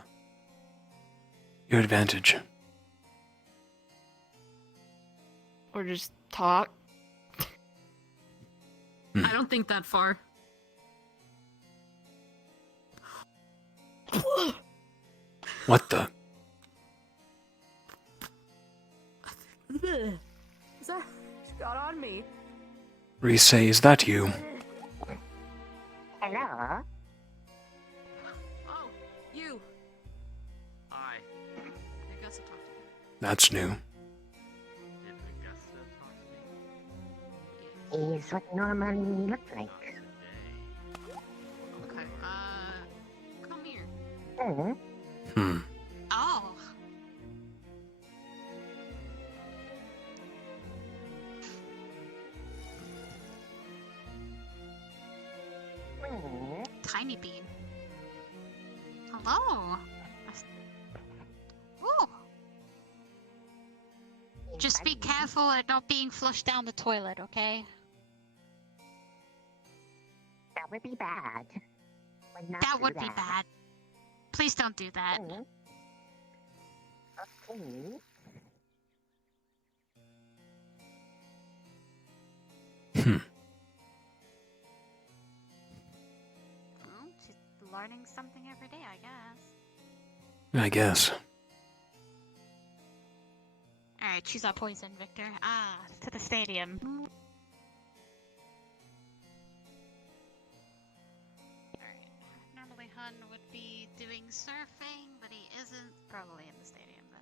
your advantage. Or just talk. I don't think that far. What the? Is that got on me? Reese, is that you? Hello? Oh, you. Hi. I guess I'll talk to you. That's new. Did Augusta talk to me? Is what normally look like. Okay, come here. Mm-hmm. Oh. Tiny bean. Hello. Ooh. Just be careful at not being flushed down the toilet, okay? That would be bad. That would be bad. Please don't do that. Okay. Well, she's learning something every day, I guess. I guess. Alright, choose our poison, Victor. Ah, to the stadium. Alright. Normally Hun would be doing surfing, but he isn't. Probably in the stadium then.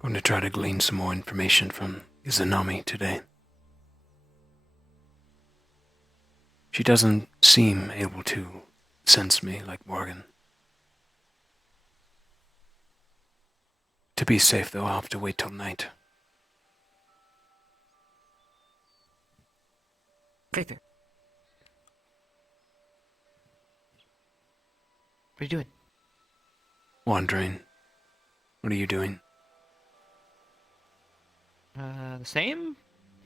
Going to try to glean some more information from Izanami today. She doesn't seem able to sense me like Morgan. To be safe, though, I'll have to wait till night. Victor. What are you doing? Wandering. What are you doing? The same?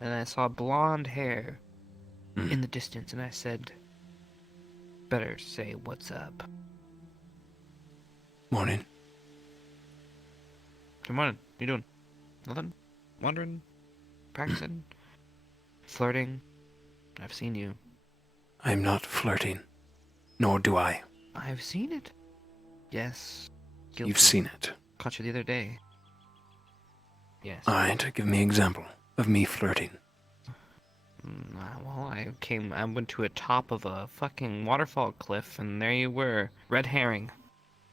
And I saw blonde hair in the distance, and I said, better say what's up. Morning. Good morning. What you doing? Nothing? Wandering? Practicing? Flirting? I've seen you. I'm not flirting. Nor do I. I've seen it. Yes. You've seen it. Caught you the other day. Yes. Alright, give me an example of me flirting. Well, I went to a top of a fucking waterfall cliff, and there you were. Red herring.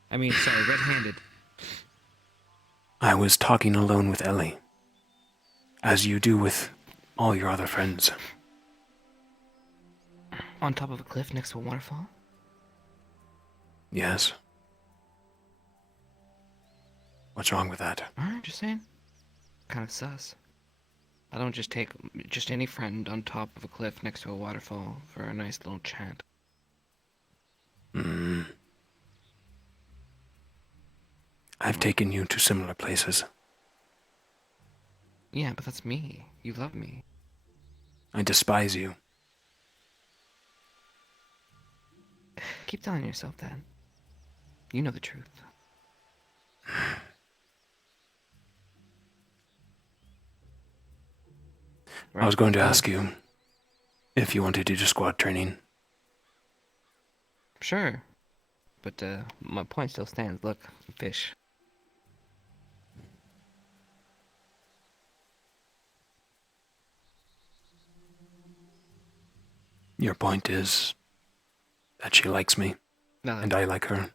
I mean, sorry, red-handed. I was talking alone with Ellie. As you do with all your other friends. On top of a cliff next to a waterfall? Yes. What's wrong with that? Alright, just saying. Kind of sus. I don't just take just any friend on top of a cliff next to a waterfall for a nice little chat. I've taken you to similar places. Yeah, but that's me. You love me. I despise you. Keep telling yourself that. You know the truth. I was going to ask you if you wanted to do squad training. Sure. But my point still stands. Look, fish. Your point is that she likes me, No. and I like her.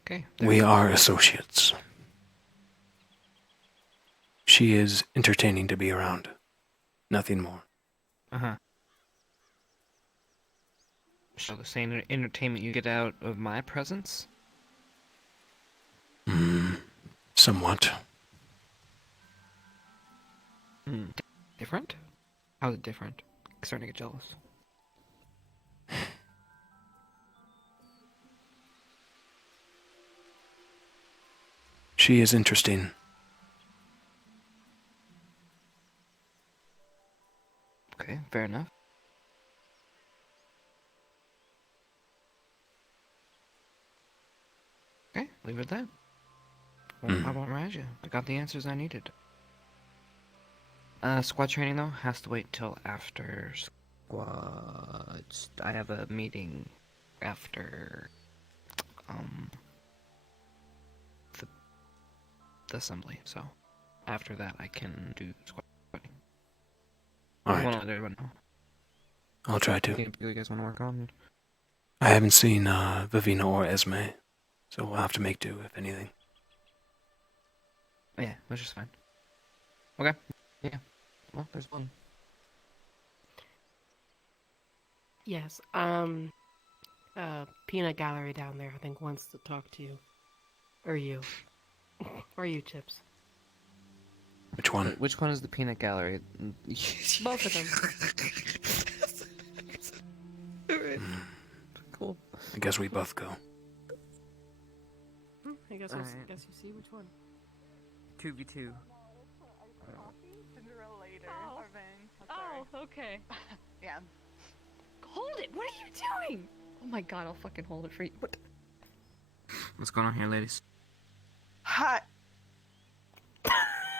Okay. We are associates. She is entertaining to be around. Nothing more. Uh-huh. So the same entertainment you get out of my presence? Somewhat. Different? How's it different? I'm starting to get jealous. She is interesting. Okay, fair enough. Okay, leave it at that. Well, I won't rise you. I got the answers I needed. Squad training though has to wait till after squads. I have a meeting after the assembly, so after that I can do squad training. All I right. want to let everyone know. I'll try to. Anything you guys want to work on? I haven't seen Vivina or Esme, so we'll have to make do, if anything. Yeah, which is fine. Okay. Yeah. Well, there's one. Yes. Peanut Gallery down there, I think, wants to talk to you. Or you. Or you, Chips. Which one? Which one is the peanut gallery? Both of them. Cool. I guess we both go. I guess Alright. guess you see which one. 2v2. Oh, okay. Yeah. Hold it! What are you doing? Oh my god, I'll fucking hold it for you. What? What's going on here, ladies? Hi.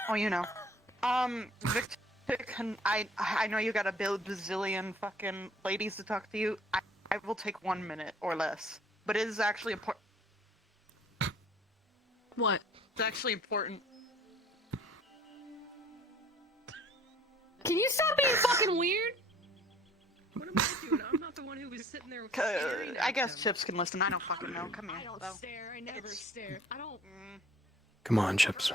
Oh, you know. Victor, I know you got a bazillion fucking ladies to talk to you. I will take 1 minute or less. But it is actually important. What? It's actually important. Can you stop being fucking weird? What am I doing? I'm not the one who was sitting there staring I at guess them. Chips can listen. I don't fucking know. Come here. I don't though. stare. I never stare. I don't. Come on, Chips.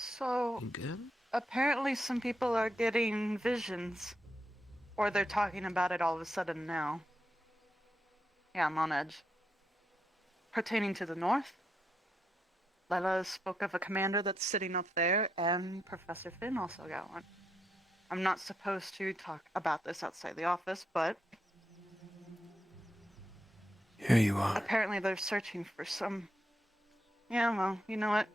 So, good? apparently some people are getting visions. Or they're talking about it all of a sudden now. Yeah, I'm on edge. Pertaining to the north, Lela spoke of a commander that's sitting up there, and Professor Finn also got one. I'm not supposed to talk about this outside the office, but Here you are. apparently they're searching for some... Yeah, well, you know what?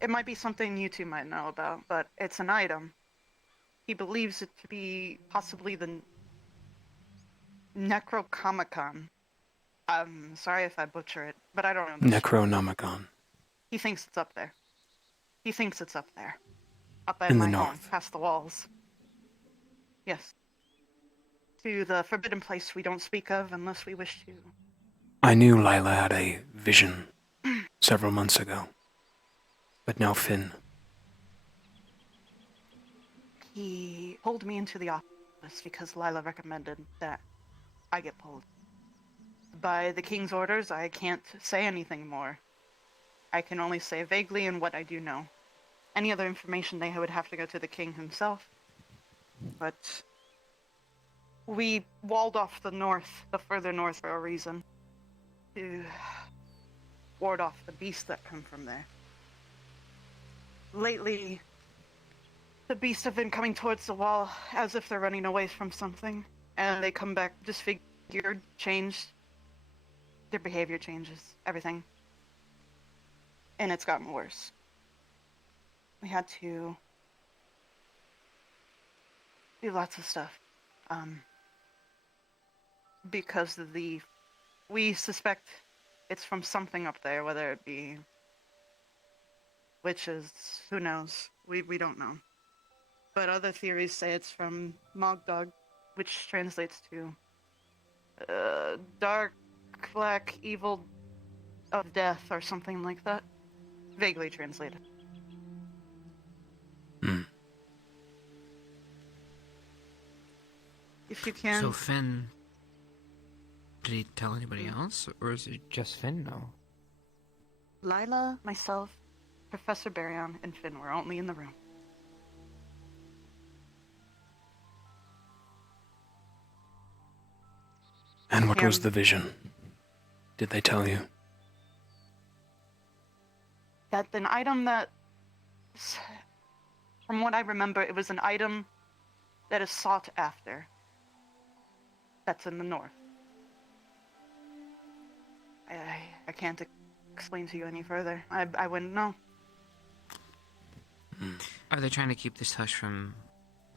It might be something you two might know about, but it's an item. He believes it to be possibly the Necrocomicon. I'm sorry if I butcher it, but I don't know. Necronomicon. He thinks it's up there. He thinks it's up there. Up at In the my home, north. past the walls. Yes. To the forbidden place we don't speak of unless we wish to. I knew Lila had a vision several months ago. But now Finn. He pulled me into the office because Lila recommended that I get pulled. By the king's orders, I can't say anything more. I can only say vaguely in what I do know. Any other information, they would have to go to the king himself. But we walled off the north, the further north, for a reason. To ward off the beasts that come from there. Lately, the beasts have been coming towards the wall as if they're running away from something. And they come back disfigured, changed. Their behavior changes, everything. And it's gotten worse. We had to do lots of stuff. Because we suspect it's from something up there, whether it be witches, who knows? We don't know. But other theories say it's from Mogdog, which translates to dark, black, evil of death, or something like that. Vaguely translated. If you can. So Finn, did he tell anybody else, or is it just Finn now? Lila, myself, Professor Baryon, and Finn were only in the room. And what was the vision? Did they tell you? That an item that, from what I remember, it was an item that is sought after. That's in the north. I can't explain to you any further. I wouldn't know. Are they trying to keep this hush from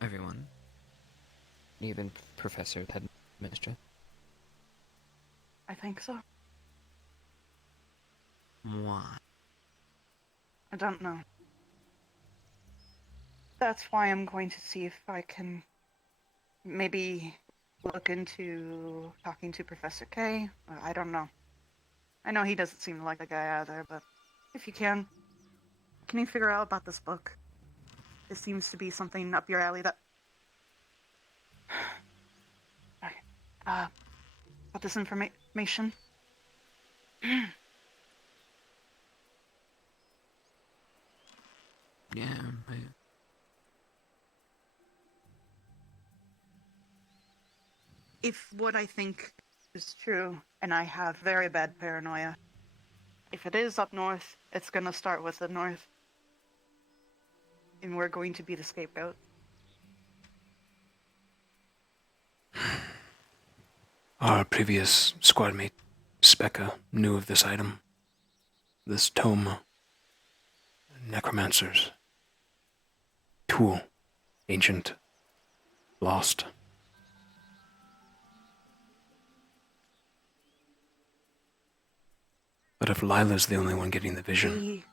everyone? Even Professor, the headmistress? I think so. Why? I don't know. That's why I'm going to see if I can maybe look into talking to Professor K. I don't know. I know he doesn't seem like a guy either, but if you can you figure out about this book? It seems to be something up your alley that... about this information. Yeah, If what I think is true, and I have very bad paranoia, if it is up north, it's gonna start with the north. And we're going to be the scapegoat. Our previous squad mate, Specca, knew of this item. This tome. Necromancer's. Tool. Ancient. Lost. But if Lila's the only one getting the vision,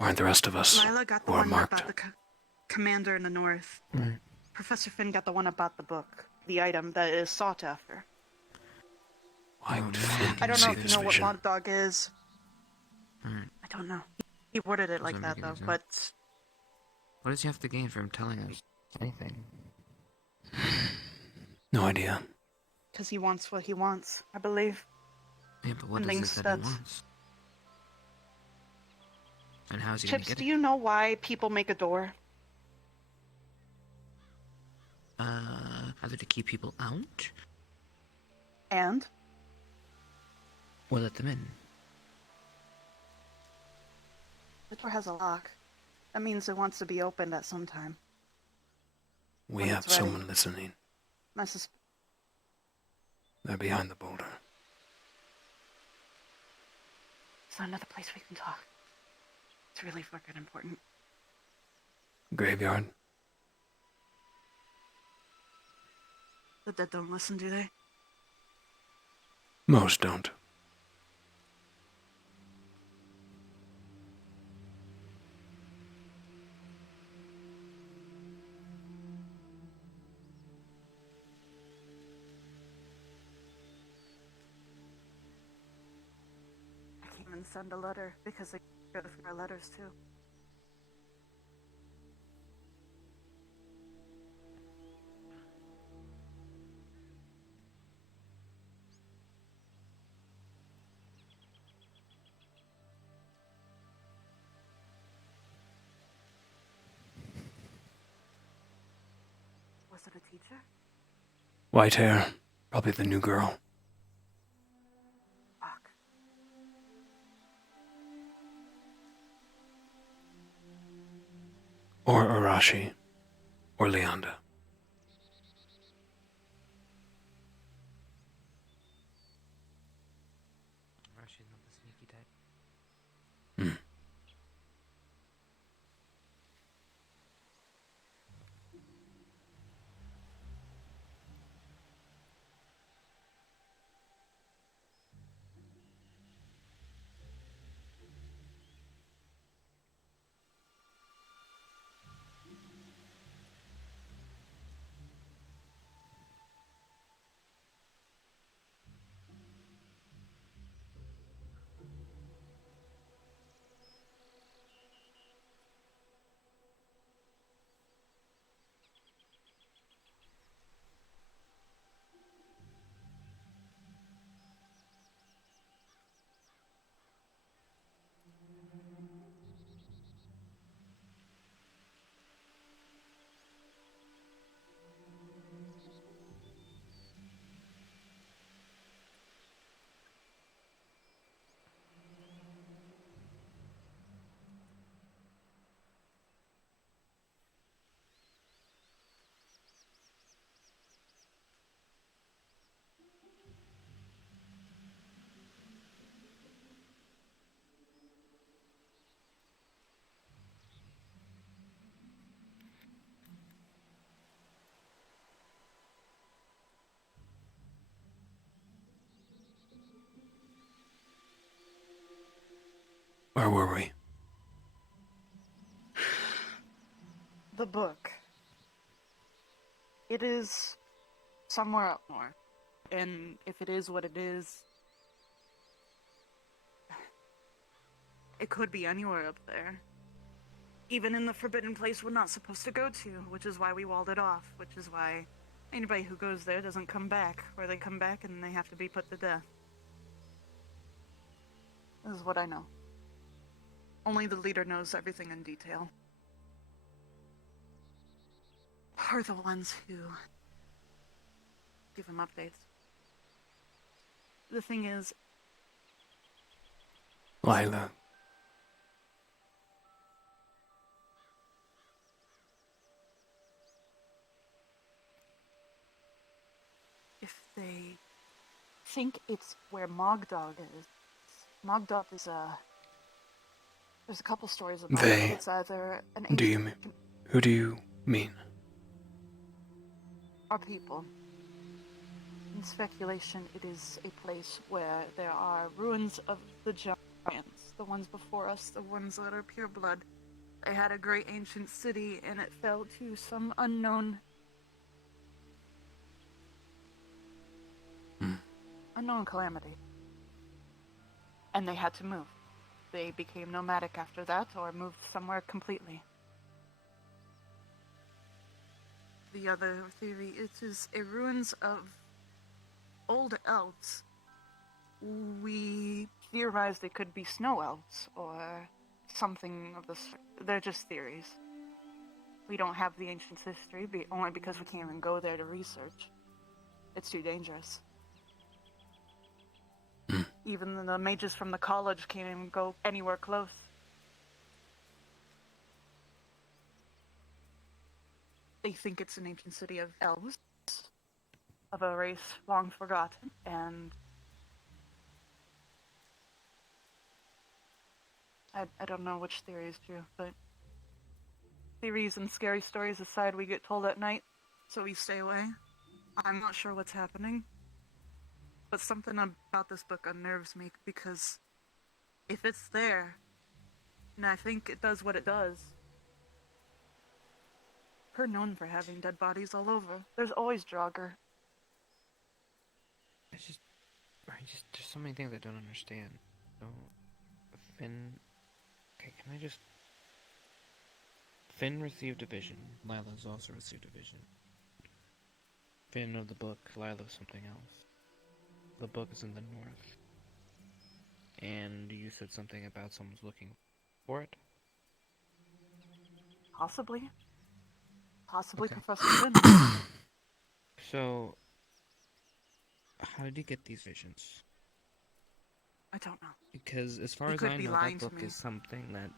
aren't the rest of us Lila got the who are one marked? about the commander in the north. Right. Professor Finn got the one about the book, the item that is sought after. Why would Finn I don't see know if you this know vision? what Mod Dog is. I don't know. He worded it like Doesn't that make though, any sense. but What does he have to gain from telling us anything? No idea. because he wants what he wants, I believe. Yeah, but what And is thinks it that he that's- wants? And how is he gonna Chips, get do it? you know why people make a door? Either to keep people out, And? or let them in. The door has a lock. That means it wants to be opened at some time. We When have it's ready. someone listening. My sus- They're behind the boulder. It's another place we can talk. It's really fucking important. Graveyard. The dead don't listen, do they? Most don't. I can't even send a letter because they go through our letters too. Was it a teacher? White hair. Probably the new girl. Fuck. Or Arashi. Or Leanda. Rashi's not the sneaky type. Where were we? The book. It is somewhere up north. And if it is what it is, it could be anywhere up there. Even in the forbidden place we're not supposed to go to, which is why we walled it off, which is why anybody who goes there doesn't come back, or they come back and they have to be put to death. This is what I know. Only the leader knows everything in detail. Are the ones who give him updates. The thing is, Lila. if they think it's where Mogdog is, Mogdog is there's a couple stories about They. it. It's either an Do you ancient mean? Who do you mean? or people. In speculation, it is a place where there are ruins of the giants, the ones before us, the ones that are pure blood. They had a great ancient city, and it fell to some unknown calamity. And they had to move. They became nomadic after that, or moved somewhere completely. The other theory, it is a ruins of old elves. We theorized they could be snow elves, or something of this. They're just theories. We don't have the ancient history, only because we can't even go there to research. It's too dangerous. Even the mages from the college can't even go anywhere close. They think it's an ancient city of elves, of a race long forgotten, and I don't know which theory is true, but theories and scary stories aside, we get told at night, so we stay away. I'm not sure what's happening, but something about this book unnerves me, because if it's there, and I think it does what it does, we're known for having dead bodies all over. There's always Draugr. There's so many things I don't understand. So, Finn, okay, can I just... Finn received a vision. Lila's also received a vision. Finn of the book, Lila something else. The book is in the north. And you said something about someone's looking for it? Possibly. Possibly Okay. Professor Finn. So, how did you get these visions? I don't know. Because as far He as could I be know, lying that to book me. is something that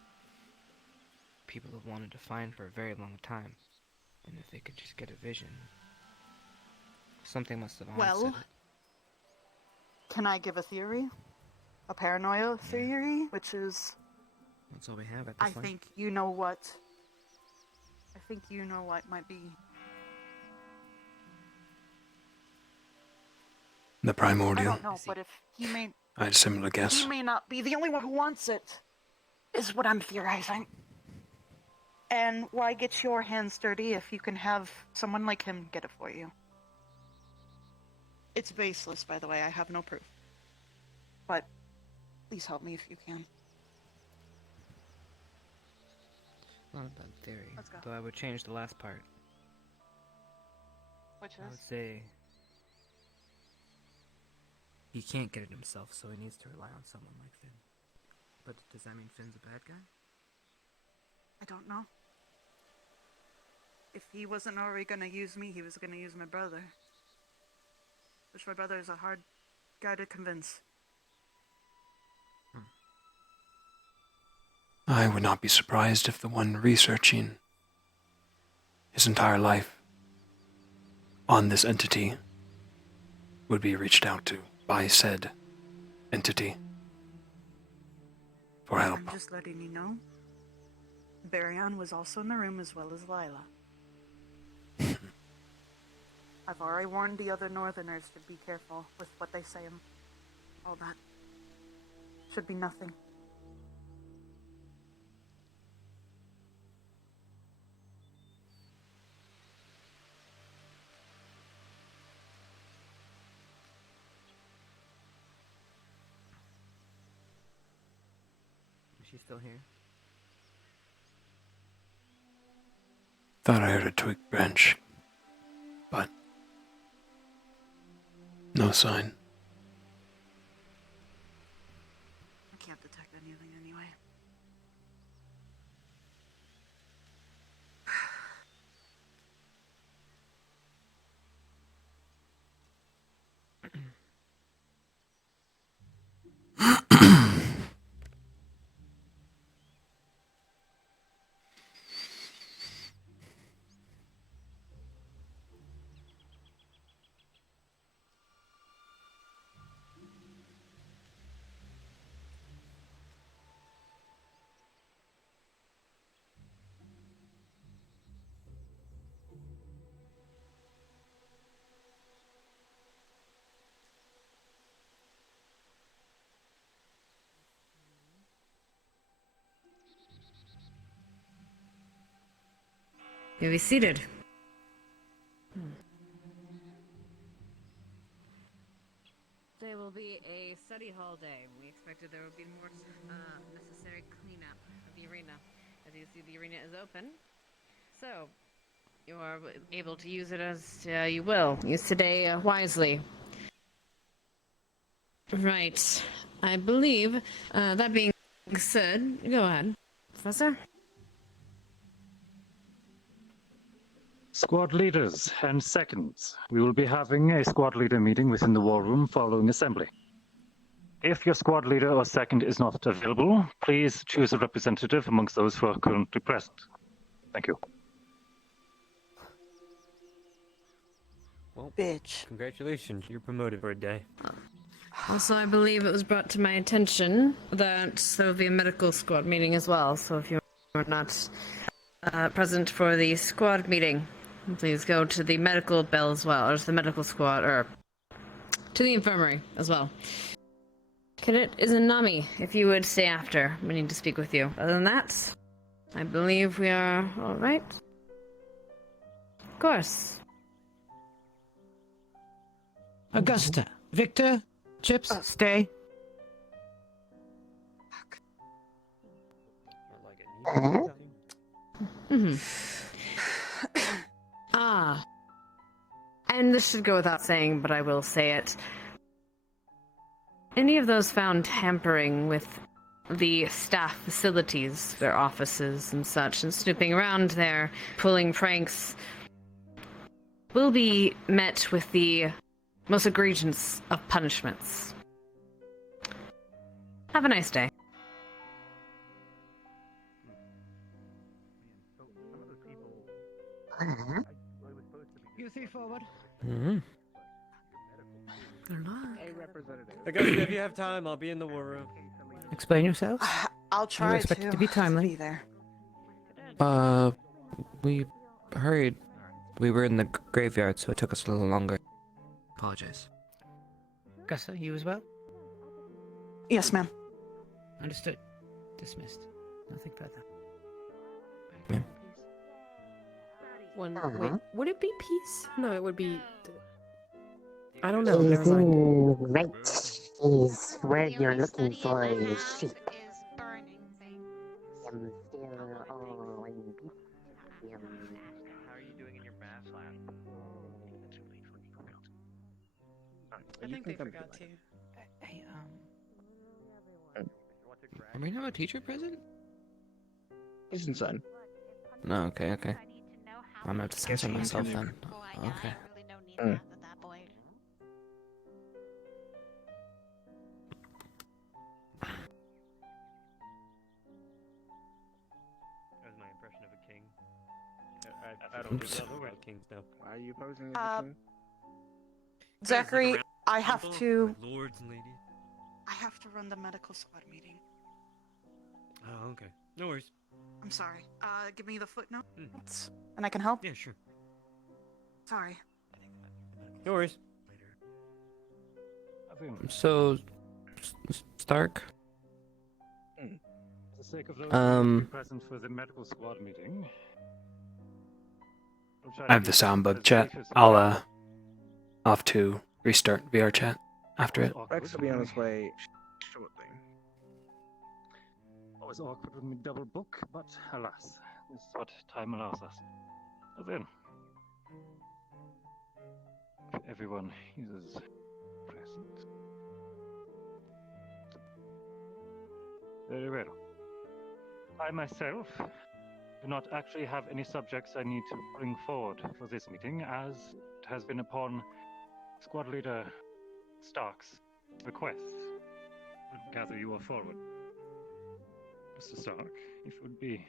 people have wanted to find for a very long time. And if they could just get a vision, something must have onset Well, it. can I give a theory? A paranoia theory, which is... That's all we have at this I point. think you know what... I think you know what might be. The I primordial. don't know, but if he may... I had a similar guess. He may not be the only one who wants it, is what I'm theorizing. And why get your hands dirty if you can have someone like him get it for you? It's baseless, by the way. I have no proof. But please help me if you can. Not a bad theory. Let's go. Though I would change the last part. Which I would is? say he can't get it himself, so he needs to rely on someone like Finn. But does that mean Finn's a bad guy? I don't know. If he wasn't already gonna use me, he was gonna use my brother. Which my brother is a hard guy to convince. I would not be surprised if the one researching his entire life on this entity would be reached out to by said entity for help. I'm just letting you know. Baryon was also in the room as well as Lila. I've already warned the other Northerners to be careful with what they say and all that. Should be nothing. she's still here. Thought I heard a twig branch, but no sign. I can't detect anything anyway. You be seated. Today will be a study hall day. We expected there would be more necessary cleanup of the arena. As you see, the arena is open. So, you are able to use it as you will. Use today wisely. Right. I believe, that being said, go ahead. Professor? Squad leaders and seconds. We will be having a squad leader meeting within the war room following assembly. If your squad leader or second is not available, please choose a representative amongst those who are currently present. Thank you. Well, bitch. Congratulations, you're promoted for a day. Also, I believe it was brought to my attention that there will be a medical squad meeting as well, so if you are not present for the squad meeting, please go to the medical bell as well, or to the medical squad, or to the infirmary as well. Cadet Izanami, if you would stay after, we need to speak with you. Other than that, I believe we are alright. Of course. Augusta, Victor, Chips, stay. Mm-hmm. And this should go without saying, but I will say it. Any of those found tampering with the staff facilities, their offices and such, and snooping around there, pulling pranks, will be met with the most egregious of punishments. Have a nice day. You three forward. Mm-hmm. A representative. Augusta, if you have time, I'll be in the war room. Explain yourself. I'll You try expect to it to be timely. be there. We hurried. We were in the graveyard, so it took us a little longer. Apologize. Augusta, you as well? Yes, ma'am. Understood. Dismissed. Nothing further. Wait, would it be peace? No, it would be. I don't know. Never mind. Right. Is where you're looking for a sheep. I'm still all in peace. How are you doing in your math lab? I think they forgot to. Hey, Are we not a teacher present? He's inside. No, okay. I'm gonna have to censor myself then. Okay. That was my impression of a king. I don't Oops. know about kings now. Why are you posing as a king? Zachary, I have to. Lords and ladies. I have to run the medical squad meeting. Oh, okay. No worries. I'm sorry. Give me the footnote, Mm. and I can help. Yeah, sure. Sorry. No worries. So, Stark. For the sake of those who will be present for the medical squad meeting. we'll try I to have the keep sound it bug as chat. brief as I'll off to restart VR chat after it. Rex will be on his way shortly. always awkward when we double book, but alas, this is what time allows us. Now then, if everyone is present. Very well. I myself do not actually have any subjects I need to bring forward for this meeting, as it has been upon Squad Leader Stark's request to gather you all forward. Mr. Stark, if you would be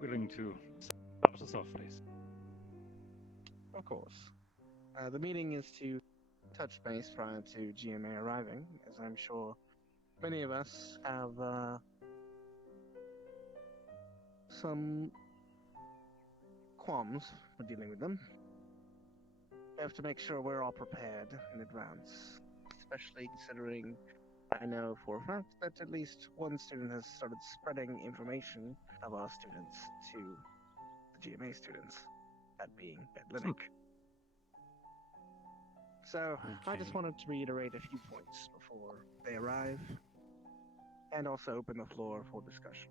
willing to start us off, please. Of course. The meeting is to touch base prior to GMA arriving, as I'm sure many of us have some qualms for dealing with them. We have to make sure we're all prepared in advance, especially considering I know for a fact that at least one student has started spreading information of our students to the GMA students, that being Bedlinic. So, I just wanted to reiterate a few points before they arrive, and also open the floor for discussion.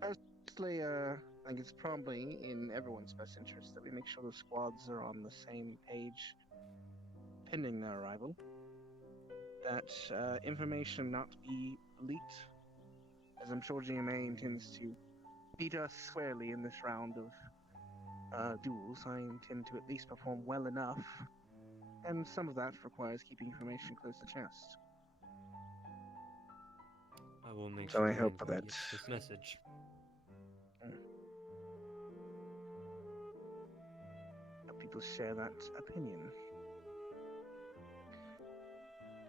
Firstly, I think it's probably in everyone's best interest that we make sure the squads are on the same page pending their arrival. That information not be leaked, as I'm sure GMA intends to beat us squarely in this round of duels. I intend to at least perform well enough, and some of that requires keeping information close to chest. I will make So sure I the hope Vanguard that gets this message. People share that opinion.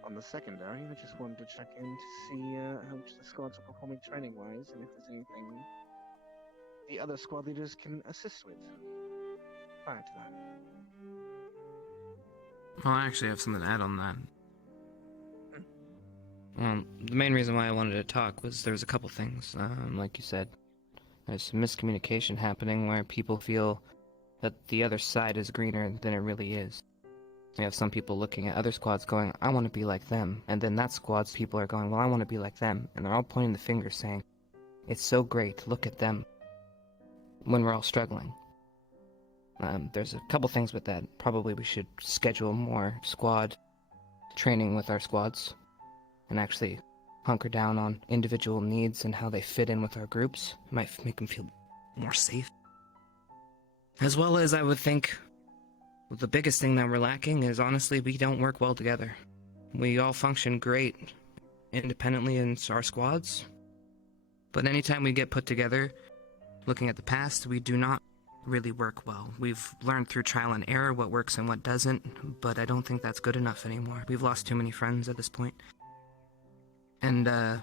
On the secondary, I just wanted to check in to see how much the squads are performing training-wise, and if there's anything the other squad leaders can assist with prior to that. Well, I actually have something to add on that. The main reason why I wanted to talk was there was a couple things. Like you said, there's some miscommunication happening where people feel that the other side is greener than it really is. We have some people looking at other squads going, I want to be like them. And then that squad's people are going, well, I want to be like them. And they're all pointing the finger saying, it's so great, look at them. When we're all struggling. There's a couple things with that. Probably we should schedule more squad training with our squads and actually hunker down on individual needs and how they fit in with our groups. It might make them feel more safe. As well as I would think the biggest thing that we're lacking is honestly we don't work well together. We all function great independently in our squads, but anytime we get put together, looking at the past, we do not really work well. We've learned through trial and error what works and what doesn't, but I don't think that's good enough anymore. We've lost too many friends at this point. And I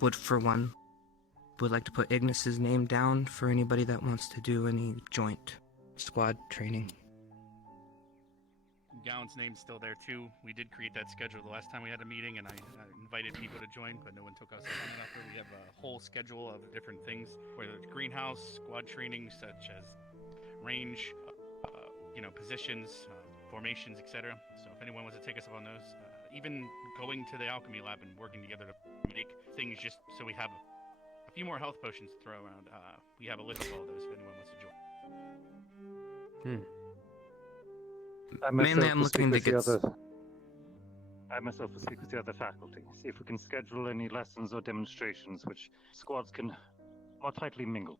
would, for one, would like to put Ignis's name down for anybody that wants to do any joint squad training. Gowan's name's still there too. We did create that schedule the last time we had a meeting, and I invited people to join, but no one took us up on it after. We have a whole schedule of different things, whether it's greenhouse, squad training, such as range, positions, formations, etc. So if anyone wants to take us up on those, even going to the alchemy lab and working together to make things just so we have a few more health potions to throw around. We have a list of all those if anyone wants to join. Mainly I'm looking to get... I myself will speak with the other faculty, see if we can schedule any lessons or demonstrations which squads can more tightly mingle.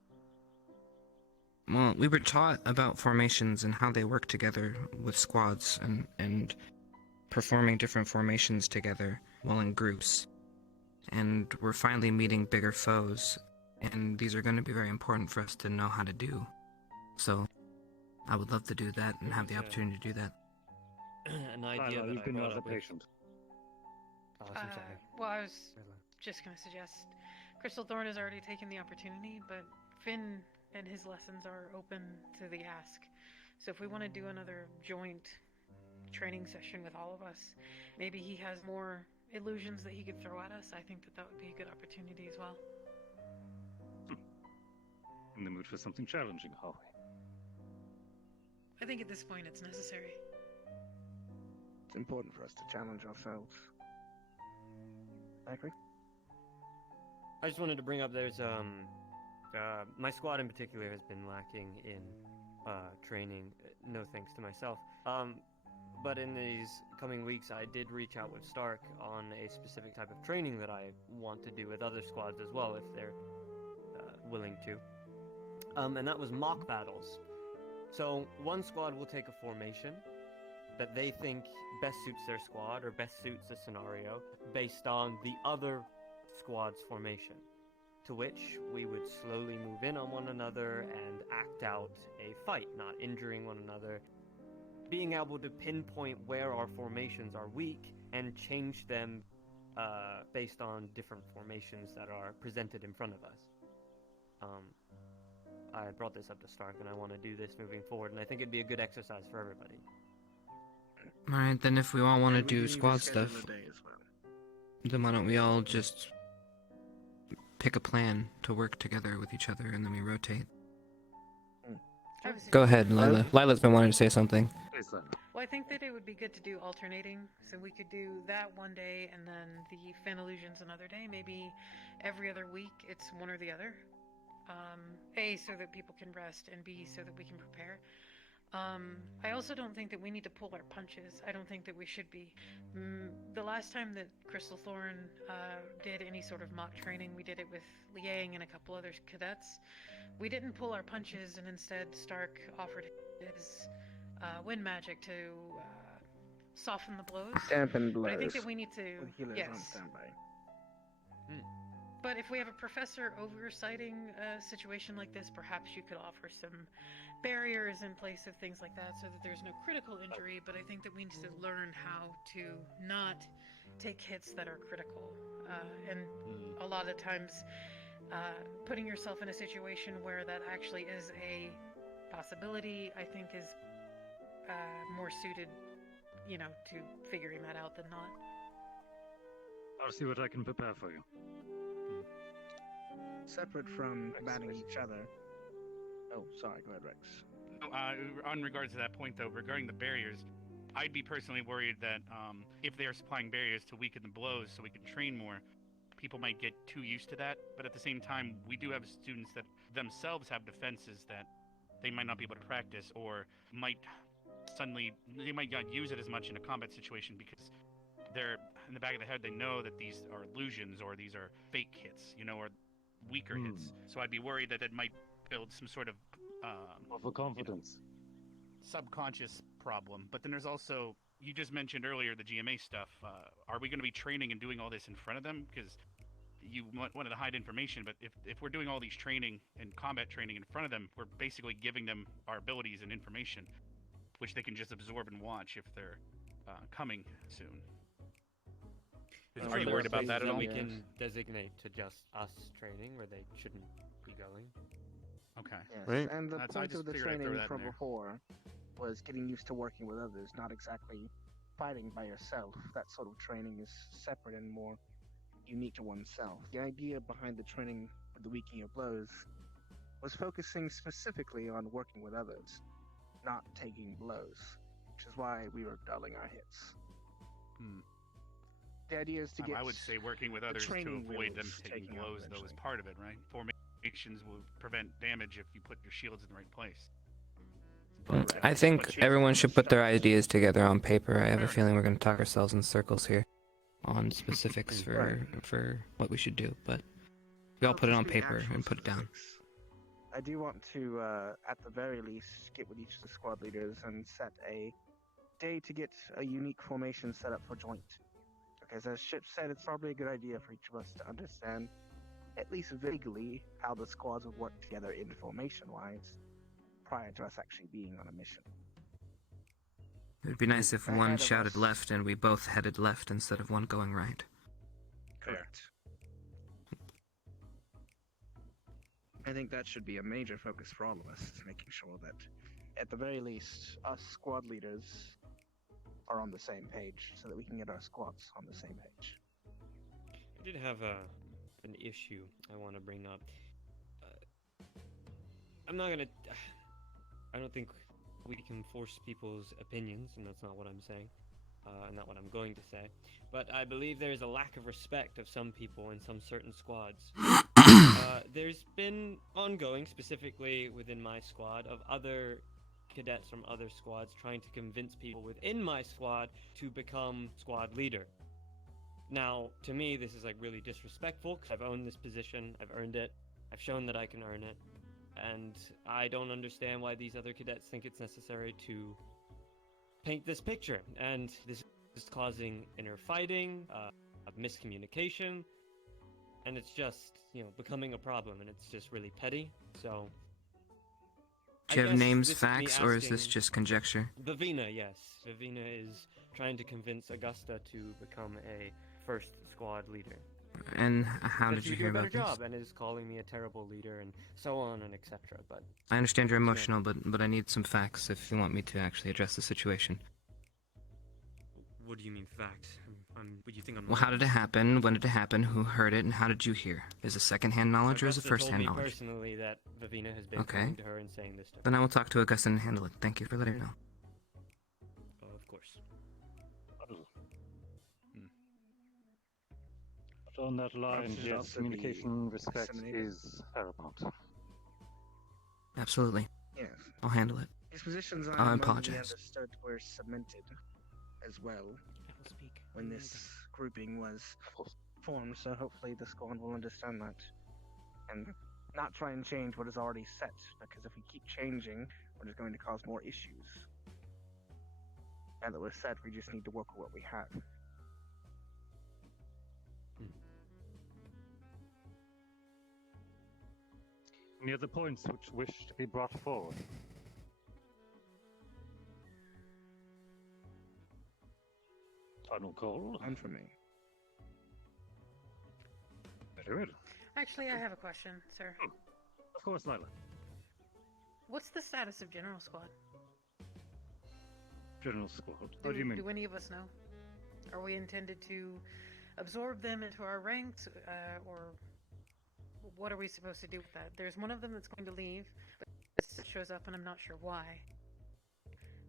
Well, we were taught about formations and how they work together with squads and performing different formations together while in groups. And we're finally meeting bigger foes, and these are going to be very important for us to know how to do. So, I would love to do that and have the opportunity to do that. An idea that You've been I brought rather up with... patient. Well, I was just going to suggest Crystal Thorn has already taken the opportunity, but Finn and his lessons are open to the ask. So if we want to do another joint training session with all of us, maybe he has more illusions that he could throw at us. I think that would be a good opportunity as well. In the mood for something challenging, are we? I think at this point it's necessary. It's important for us to challenge ourselves. I agree. I just wanted to bring up my squad in particular has been lacking in training. No thanks to myself. But in these coming weeks, I did reach out with Stark on a specific type of training that I want to do with other squads as well, if they're willing to. And that was mock battles. So one squad will take a formation that they think best suits their squad or best suits the scenario based on the other squad's formation, to which we would slowly move in on one another and act out a fight, not injuring one another, being able to pinpoint where our formations are weak and change them based on different formations that are presented in front of us. I brought this up to Stark, and I want to do this moving forward, and I think it'd be a good exercise for everybody. Alright, then if we all want to And we do need to squad schedule stuff, a day as well. then why don't we all just pick a plan to work together with each other and then we rotate? Go ahead, Lila. Lila's been wanting to say something. Well, I think that it would be good to do alternating, so we could do that one day and then the Fan Illusions another day. Maybe every other week it's one or the other. A, so that people can rest, and B, so that we can prepare. I also don't think that we need to pull our punches. I don't think that we should be. The last time that Crystal Thorn did any sort of mock training, we did it with Liang and a couple other cadets. We didn't pull our punches, and instead Stark offered his wind magic to soften the blows. Dampen blows. But I think that we need to. With healers Yes. on standby. But if we have a professor oversighting a situation like this, perhaps you could offer some barriers in place of things like that so that there's no critical injury, but I think that we need to learn how to not take hits that are critical. And a lot of times, putting yourself in a situation where that actually is a possibility, I think is more suited, to figuring that out than not. I'll see what I can prepare for you. Separate from combating each other. Oh, sorry. Go ahead, Rex. On regards to that point, though, regarding the barriers, I'd be personally worried that if they are supplying barriers to weaken the blows so we can train more, people might get too used to that. But at the same time, we do have students that themselves have defenses that they might not be able to practice, or might they might not use it as much in a combat situation because they're in the back of the head, they know that these are illusions or these are fake hits, or weaker hits. So I'd be worried that it might build some sort of overconfidence, subconscious problem. But then there's also, you just mentioned earlier, the GMA stuff. Are we going to be training and doing all this in front of them? Because you wanted to hide information, but if we're doing all these training and combat training in front of them, we're basically giving them our abilities and information, which they can just absorb and watch if they're coming soon. Are you worried about that at all? We can designate to just us training where they shouldn't be going. Okay. Yes. Right. And the I point just of the figured I'd throw training that in from there. before was getting used to working with others, not exactly fighting by yourself. That sort of training is separate and more unique to oneself. The idea behind the training for the weakening of blows was focusing specifically on working with others, not taking blows, which is why we were dulling our hits. The idea is to get. I would say working with the others to training avoid them wheels taking taken out blows, though, is eventually. part of it, right? Formations will prevent damage if you put your shields in the right place. I think everyone should put their ideas together on paper. I have a feeling we're going to talk ourselves in circles here on specifics for what we should do, but we all put it on paper and put it down. I do want to, at the very least, get with each of the squad leaders and set a day to get a unique formation set up for joint. Because as Ship said, it's probably a good idea for each of us to understand, at least vaguely, how the squads would work together in formation-wise, prior to us actually being on a mission. It would be nice if one shouted left and we both headed left instead of one going right. Correct. I think that should be a major focus for all of us, making sure that, at the very least, us squad leaders are on the same page, so that we can get our squads on the same page. I did have an issue I want to bring up. I don't think we can force people's opinions, and that's not what I'm saying. not what I'm going to say, but I believe there is a lack of respect of some people in some certain squads. There's been ongoing, specifically within my squad, of other cadets from other squads trying to convince people within my squad to become squad leader. Now, to me, this is like really disrespectful because I've owned this position, I've earned it, I've shown that I can earn it, and I don't understand why these other cadets think it's necessary to paint this picture, and this is causing inner fighting, miscommunication, and it's just, becoming a problem, and it's just really petty, so... Do you have names, facts, or is this just conjecture? Vivina, yes. Vivina is trying to convince Augusta to become a first squad leader. And how did you hear about this? Job and is calling me a terrible leader and so on and etc. But I understand you're emotional, but I need some facts if you want me to actually address the situation. What do you mean facts? What do you think I'm? Well, how did it happen? When did it happen? Who heard it? And how did you hear? Is it second-hand knowledge or is it first-hand knowledge? Personally, that Vivina has been coming to her and saying this to her. Then I will talk to Augusta and handle it. Thank you for letting me know. Of course. But on that line, yes, communication, respect is paramount. Absolutely. Yes. I'll handle it. These positions I apologize. understood were cemented as well when this grouping was formed, so hopefully the squad will understand that and not try and change what is already set, because if we keep changing, we're just going to cause more issues. Now that we're set, we just need to work with what we have. Any other points which wish to be brought forward? Final call. And for me. Very good. Actually, I have a question, sir. Of course, Lila. What's the status of General Squad? General Squad? What do you mean? Do any of us know? Are we intended to absorb them into our ranks, or what are we supposed to do with that? There's one of them that's going to leave, but it shows up and I'm not sure why.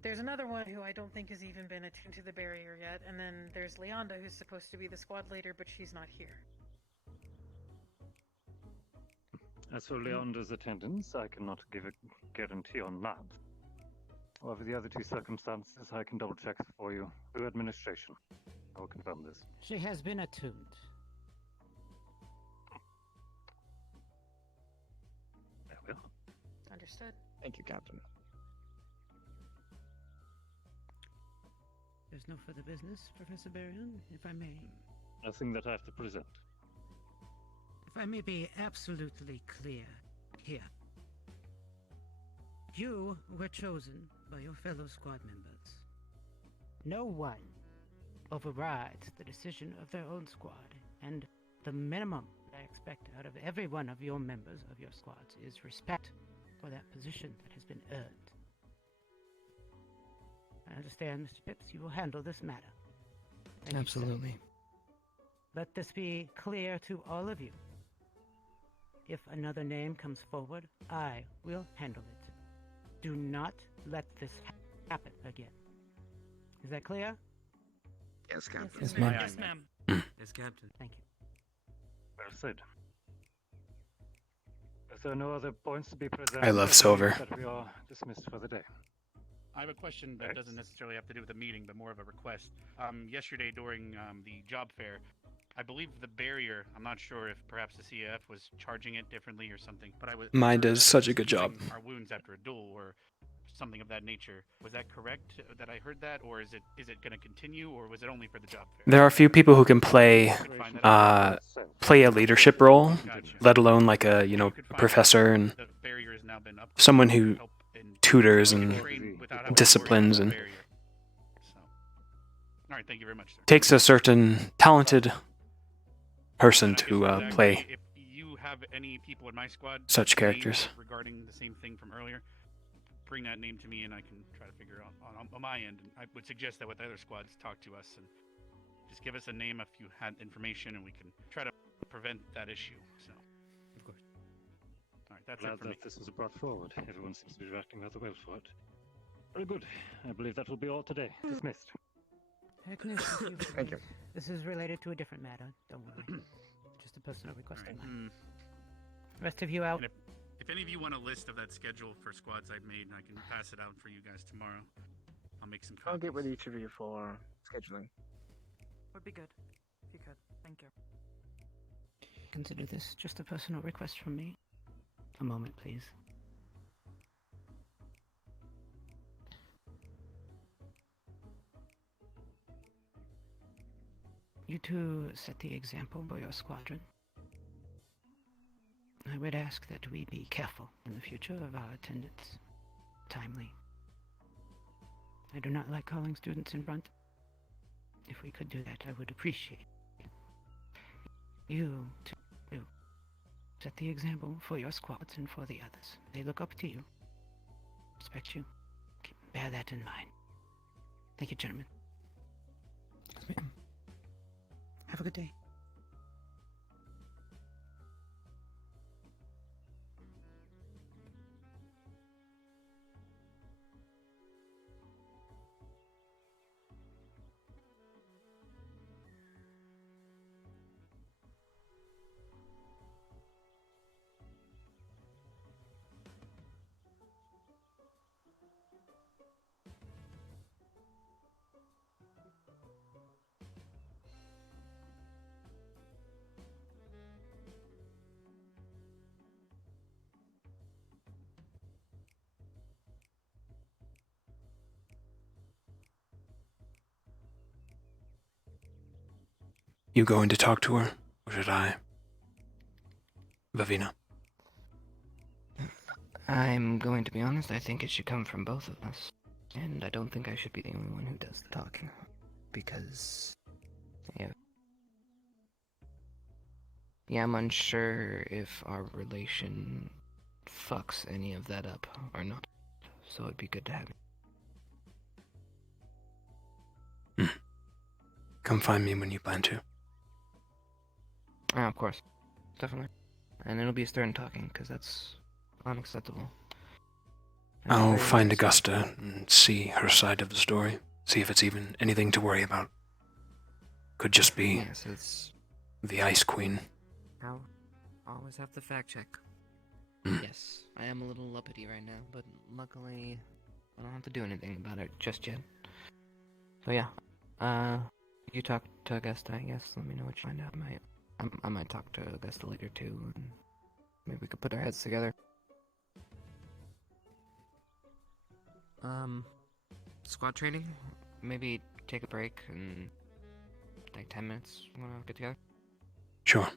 There's another one who I don't think has even been attuned to the barrier yet, and then there's Leonda, who's supposed to be the squad leader, but she's not here. As for Leonda's attendance, I cannot give a guarantee on that. However, the other two circumstances I can double check for you through administration. I will confirm this. She has been attuned. There we are. Understood. Thank you, Captain. There's no further business, Professor Baryon, if I may. Nothing that I have to present. If I may be absolutely clear here. You were chosen by your fellow squad members. No one overrides the decision of their own squad, and the minimum I expect out of every one of your members of your squads is respect for that position that has been earned. I understand, Mr. Pips, you will handle this matter. Thank you, Absolutely. sir. Let this be clear to all of you. If another name comes forward, I will handle it. Do not let this happen again. Is that clear? Yes, Captain. Yes, ma'am. Yes, ma'am. Yes, Captain. Thank you. Well said. If there are no other points to be presented, I love Silver. That we are dismissed for the day. I have a question that doesn't necessarily have to do with the meeting, but more of a request. Yesterday during the job fair, I believe the barrier, I'm not sure if perhaps the CAF was charging it differently or something, but I was... Mine does such a good job. Our wounds after a duel or something of that nature. Was that correct that I heard that, or is it going to continue, or was it only for the job fair? There are a few people who can play play a leadership role, let alone like a professor and someone who tutors and disciplines and All right, thank you very much, sir. takes a certain talented person to play If you have any people in my squad such names characters. regarding the same thing from earlier, bring that name to me and I can try to figure it out on my end. And I would suggest that with the other squads, talk to us and just give us a name if you had information, and we can try to prevent that issue. So, of course. All right, that's Glad it for me. that this was brought forward. Everyone seems to be reacting rather well for it. Very good. I believe that will be all today. Dismissed. Ignition, Thank you. This is related to a different matter. Don't worry. Just a personal request of mine. Rest of you out. And if any of you want a list of that schedule for squads I've made, I can pass it out for you guys tomorrow. I'll make some copies. I'll get with each of you for scheduling. Would be good if you could. Thank you. Consider this just a personal request from me. A moment, please. You two set the example for your squadron. I would ask that we be careful in the future of our attendance. Timely. I do not like calling students in front. If we could do that, I would appreciate it. You two set the example for your squads and for the others. They look up to you. Respect you. Bear that in mind. Thank you, gentlemen. Yes, ma'am. Have a good day. You going to talk to her, or should I? Vavina. I'm going to be honest, I think it should come from both of us. And I don't think I should be the only one who does the talking. Because... Yeah, I'm unsure if our relation fucks any of that up or not. So it'd be good to have you. Come find me when you plan to. Of course. Definitely. And it'll be stern talking, because that's unacceptable. I'll find Augusta and see her side of the story. See if it's even anything to worry about. Could just be yes, it's the Ice Queen. I'll always have to fact check. Yes, I am a little uppity right now, but luckily I don't have to do anything about it just yet. So yeah, you talk to Augusta, I guess. Let me know what you find out. I might talk to Augusta later too, and maybe we could put our heads together. Squad training? Maybe take a break and like 10 minutes. Wanna get together? Sure.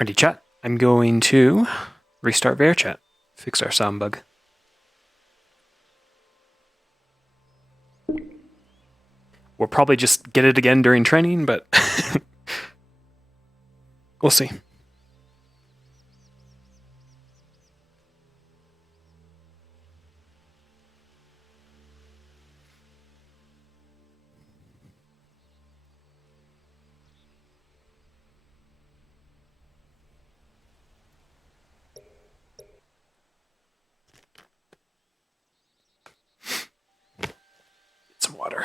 Alrighty, chat. I'm going to restart VRChat. Fix our sound bug. We'll probably just get it again during training, but we'll see. Some water.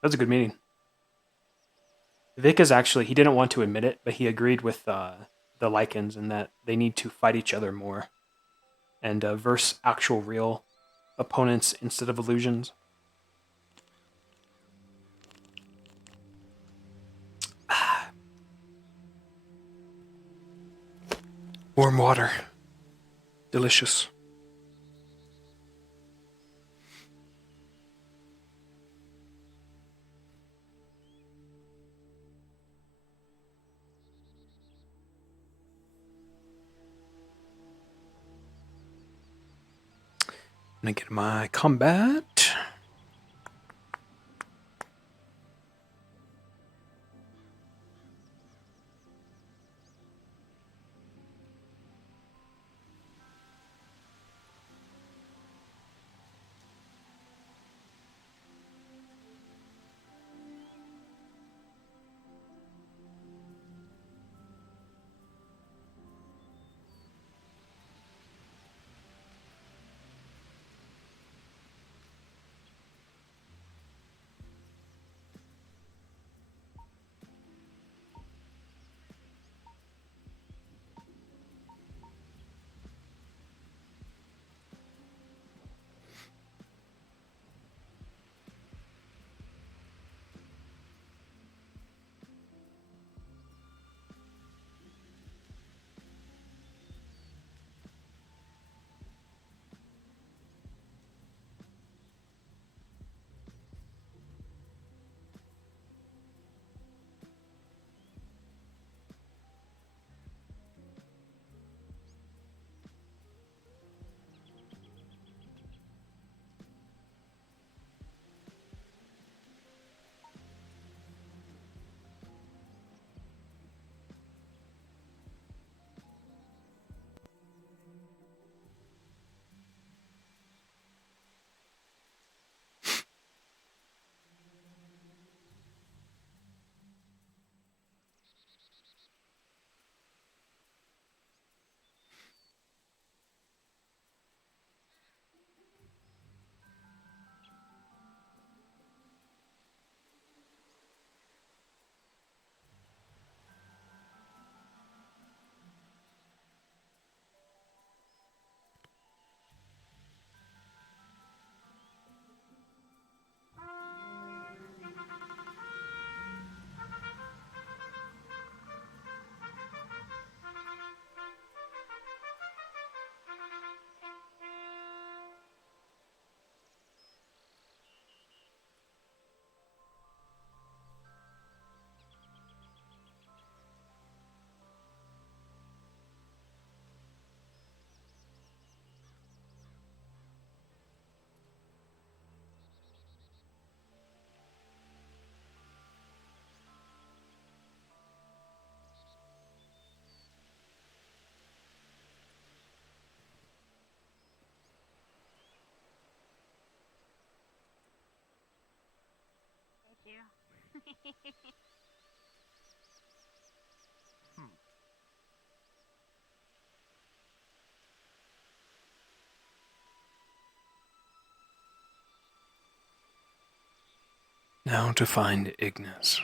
That was a good meeting. Vic is actually, he didn't want to admit it, but he agreed with the Lycans in that they need to fight each other more and verse actual real opponents instead of illusions. Warm water. Delicious. gonna get my combat. Thank you. Now to find Ignis.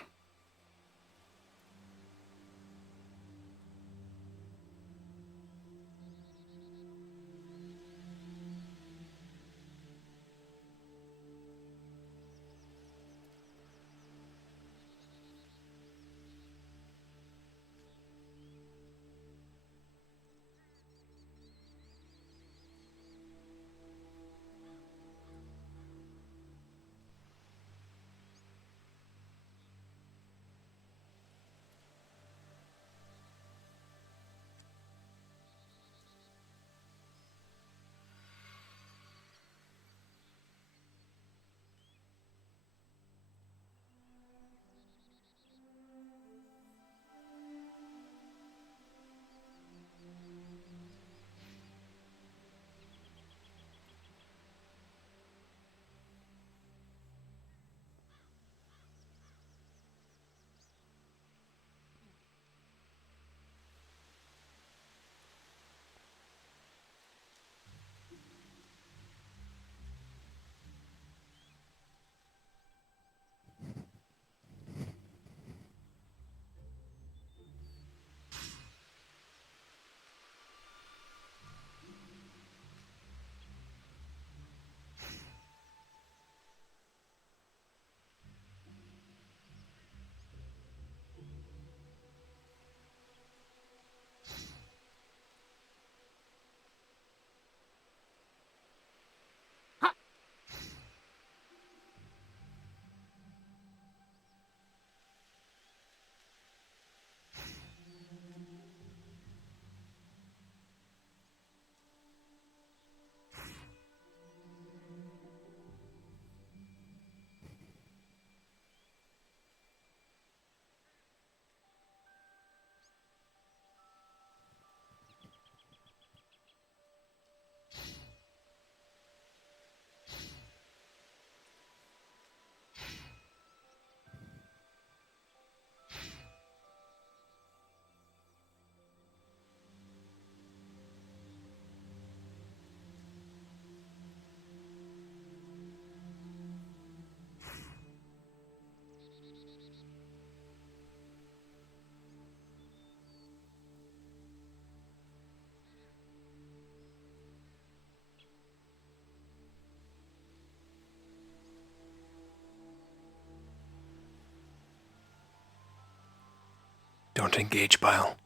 Don't engage, Bile.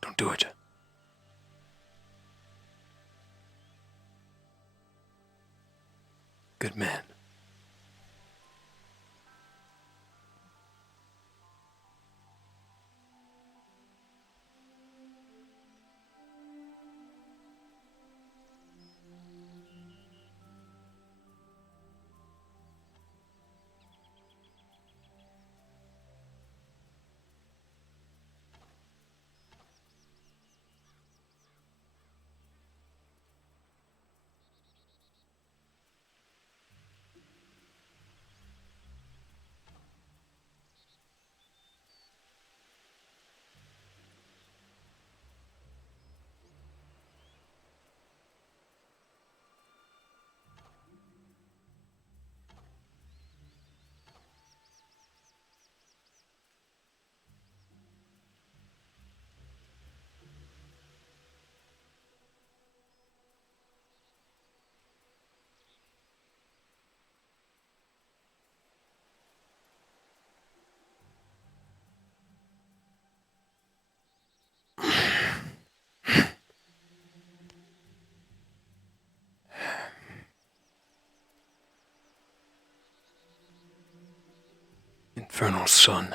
Don't do it. Good man. Infernal sun.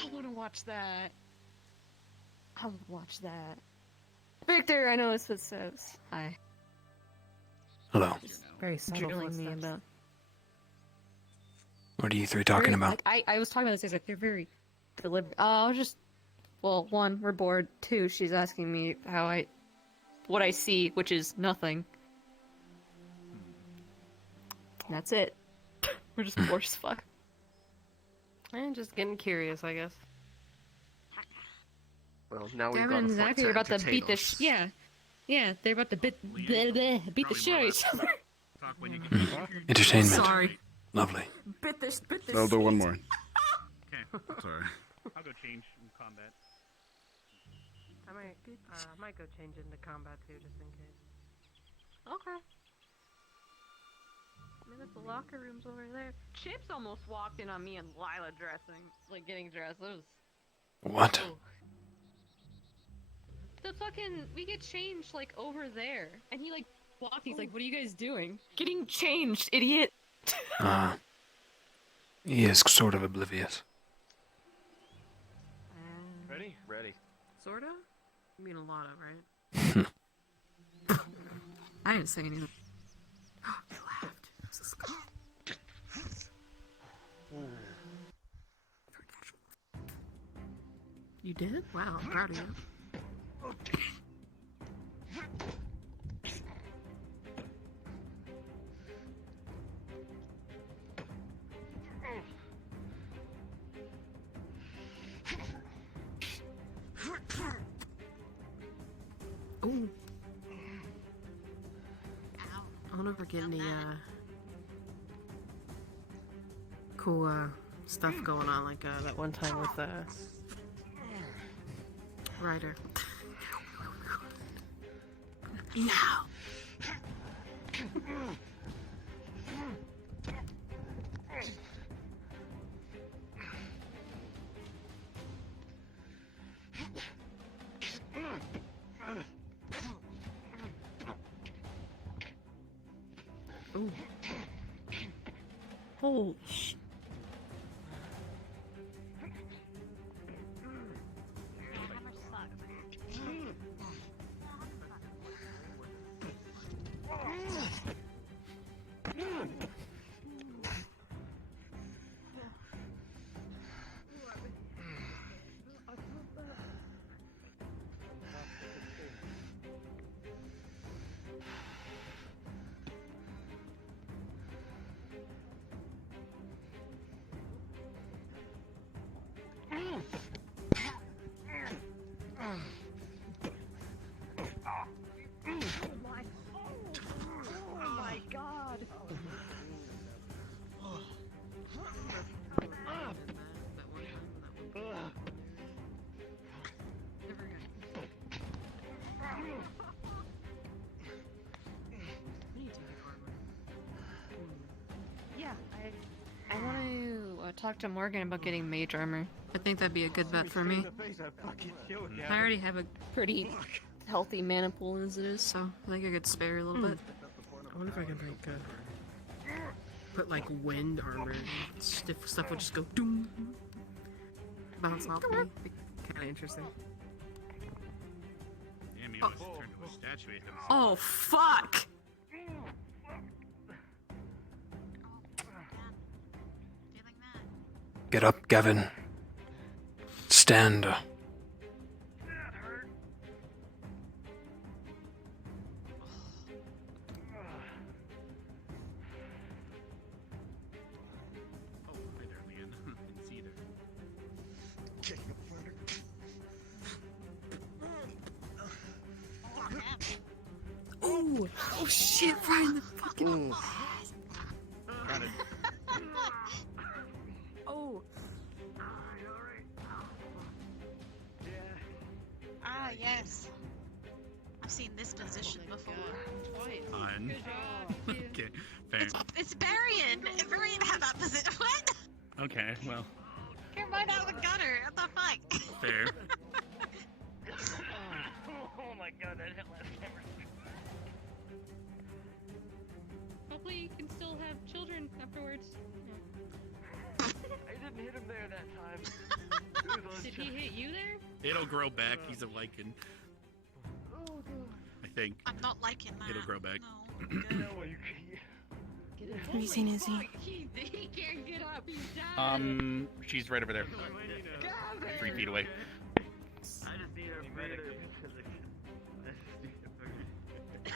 I want to watch that. I would watch that. Victor, I know his footsteps. Hi. Hello. Very subtle Drilling me footsteps. about. What are you three talking about? I was talking about this. Like they're very deliberate. I was just. Well, one, we're bored. Two, she's asking me what I see, which is nothing. And that's it. We're just bored as fuck. And just getting curious, I guess. Well, now we've Gavin got and a fight Zachary to are about to entertain beat the us. yeah, they're about to beat the shit out of each other. Entertainment. Sorry. Lovely. Bit this. I'll do one more. Okay. Sorry. I'll go change in combat. I might go change into combat too, just in case. Okay. I mean, the locker room's over there. Chips almost walked in on me and Lila getting dressed. It was. What? Oh. The fucking we get changed over there, and he walked. He's like, "What are you guys doing? Getting changed, idiot." He is sort of oblivious. Ready? Ready. Sorta? You mean a lot of, right? I didn't say anything. You laughed. This is good. You did? Wow, I'm proud of you. Ooh. I wonder if we're getting any cool stuff going on, like that one time with Ryder. Now. Ooh. Holy sh! Oh my god. Yeah, I want to talk to Morgan about getting mage armor. I think that'd be a good bet for me. I already have a pretty healthy mana pool as it is, So I think I could spare a little bit. I wonder if I can like put like wind armor. Stiff stuff would just go doom, bounce off me. Kind of interesting. Damn, he almost turned to a statue. He hit himself. Oh fuck! Get up, Gavin. Stand. Hi there, Leanne. Didn't see you there. Ooh! Oh shit! Right in the fucking. Got it. Oh! Ah, yes. I've seen this position before. Fine. Okay, fair. It's Varian! Varian had that position. What? Okay, well, You're right out of the gutter. What the fuck? fair. Oh my god, that hit last camera. Hopefully you can still have children afterwards. I didn't hit him there that time. Did he hit you there? It'll grow back. He's a lichen. I think. I'm not liking that. It'll grow back. Have you seen Izzy? He can't get up. He's down. She's right over there. 3 feet away. I just need a medic. It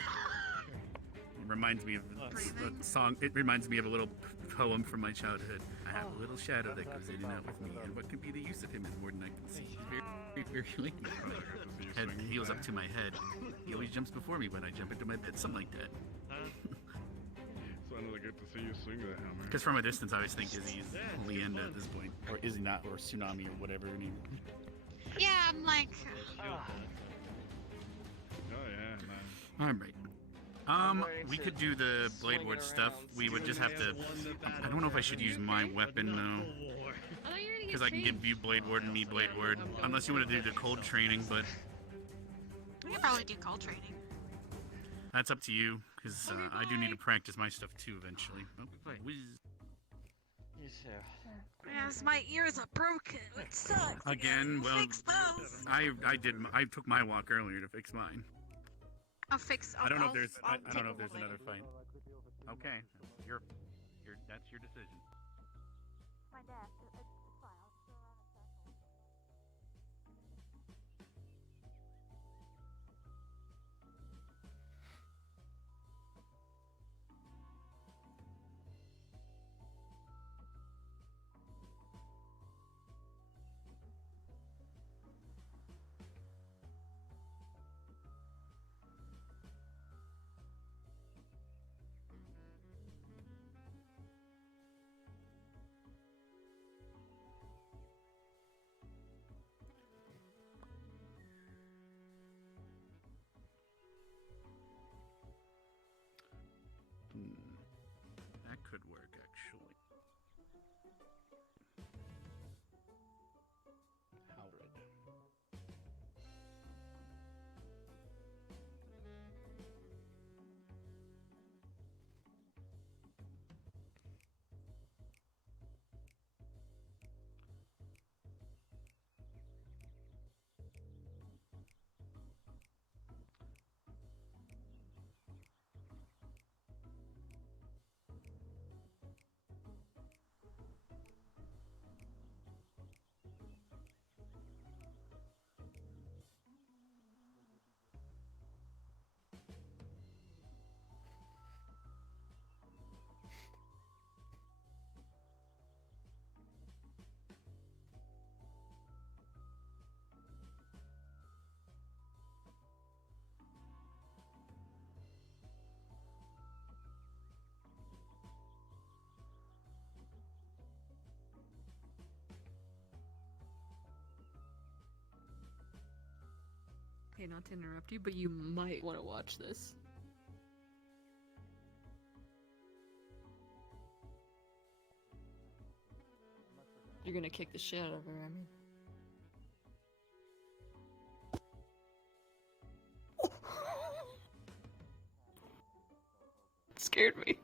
reminds me of a song. It reminds me of a little poem from my childhood. I have a little shadow that goes in and out with me, and what could be the use of him is more than I can see. He's very late. Head heels up to my head. He always jumps before me when I jump into my bed, something like that. So I get to see you swing that hammer. Because from a distance, I always think Izzy's Leanda at this point, or Izzy not, or Tsunami, or whatever her name. Yeah, I'm like. Oh yeah, man. All right. We could do the Blade Ward stuff. We would just have to. I don't know if I should use my weapon though, because I can give you Blade Ward and me Blade Ward. Unless you want to do the cold training, but We could probably do cold training. that's up to you. Because I do need to practice my stuff too eventually. Oh, whiz. Yes, my ears are broken. It sucks. Again, well, Fix those. I took my walk earlier to fix mine. I'll fix. I don't know if I'll- there's. I'll I don't know if take there's another fight. Okay, that's your decision. could work, actually. Howard. Okay, not to interrupt you, but you might want to watch this. You're gonna kick the shit out of her, I mean. It scared me.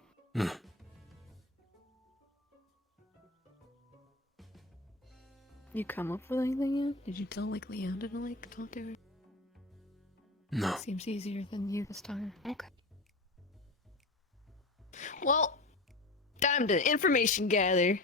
You come up with anything yet? Did you tell like Leanda to like talk to her? No. Seems easier than you this time. Okay. Well, time to information gather.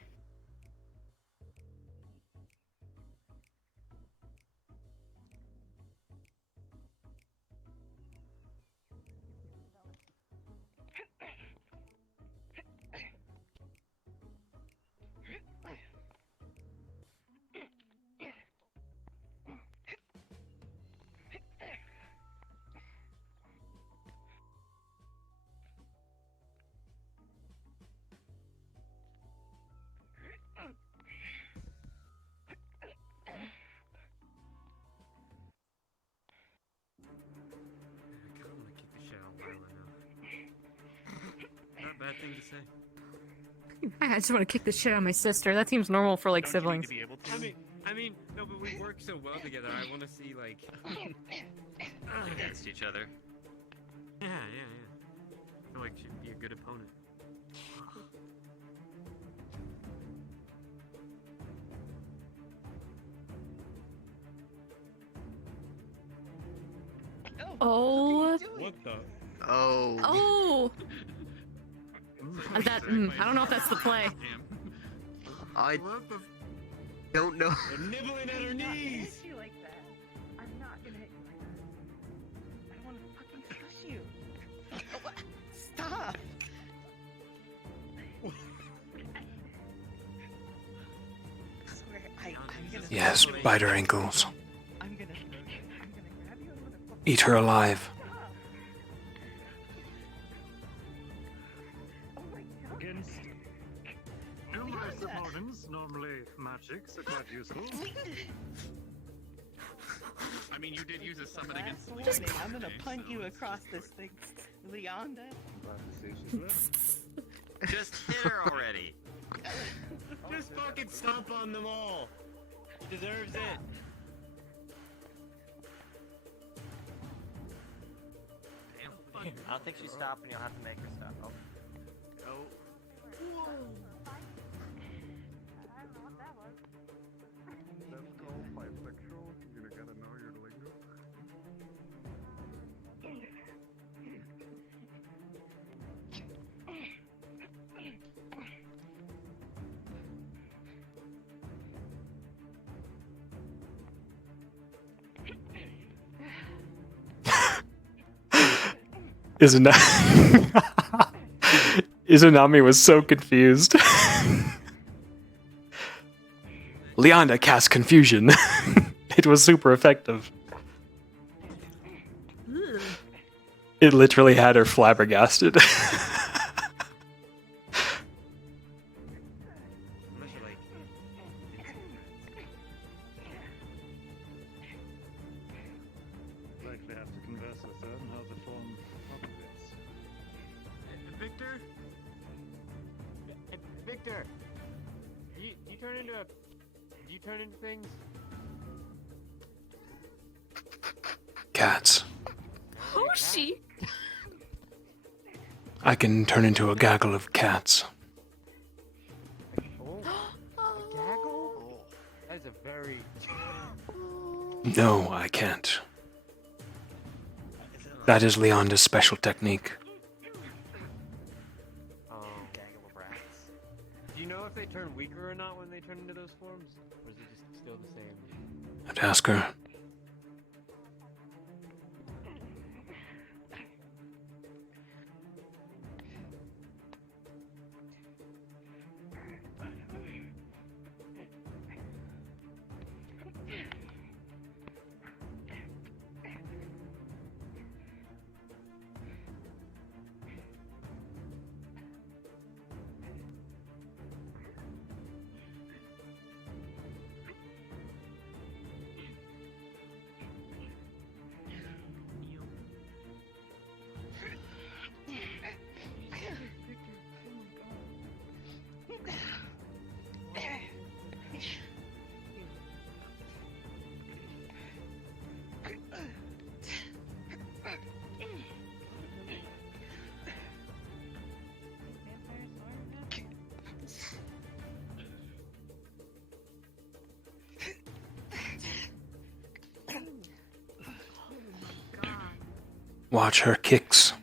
I kinda wanna kick the shit out of Lila now. Not a bad thing to say. I just want to kick the shit out of my sister. That seems normal for like siblings. I mean, no, but we work so well together. I want to see like against each other. Yeah. I feel like she'd be a good opponent. Oh. What the? Oh. Oh. That. I don't know if that's the play. I don't know. They're nibbling at her knees. you like that. I'm not gonna hit you like that. I don't want to fucking crush you. Oh, what? Stop. I swear, I'm gonna. Yes, bite her ankles. I'm gonna grab you. I'm gonna fucking. Eat her alive. Against numerous opponents, normally magics are quite useful. I mean, you did use a summon against Last warning, I'm gonna punt you across this thing, Leonda. Just hit her already. Just fucking stomp on them all. He deserves it. Damn. I don't think she's stopping. You'll have to make her stop. Oh. That's called bisexual. You gotta know your lingo. Izanami was so confused. Leanda cast confusion. It was super effective. It literally had her flabbergasted. Likely have to converse with her and how the form operates. Victor? Victor, do you turn into things? Cats. Hoshi! I can turn into a gaggle of cats. Oh, a gaggle? That's a very. No, I can't. That is Leonda's special technique. Gaggle of rats. Do you know if they turn weaker or not when they turn into those forms, or is it just still the same? I'd ask her. Watch her kicks.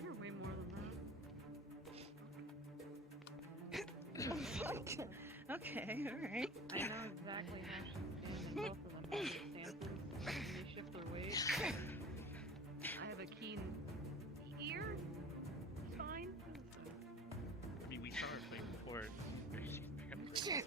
You're way more than that. Okay, alright. I know exactly how she's feeling. Both of them have stances. They shift their weight. I have a keen ear. It's fine. I mean, we saw her play before. Shit.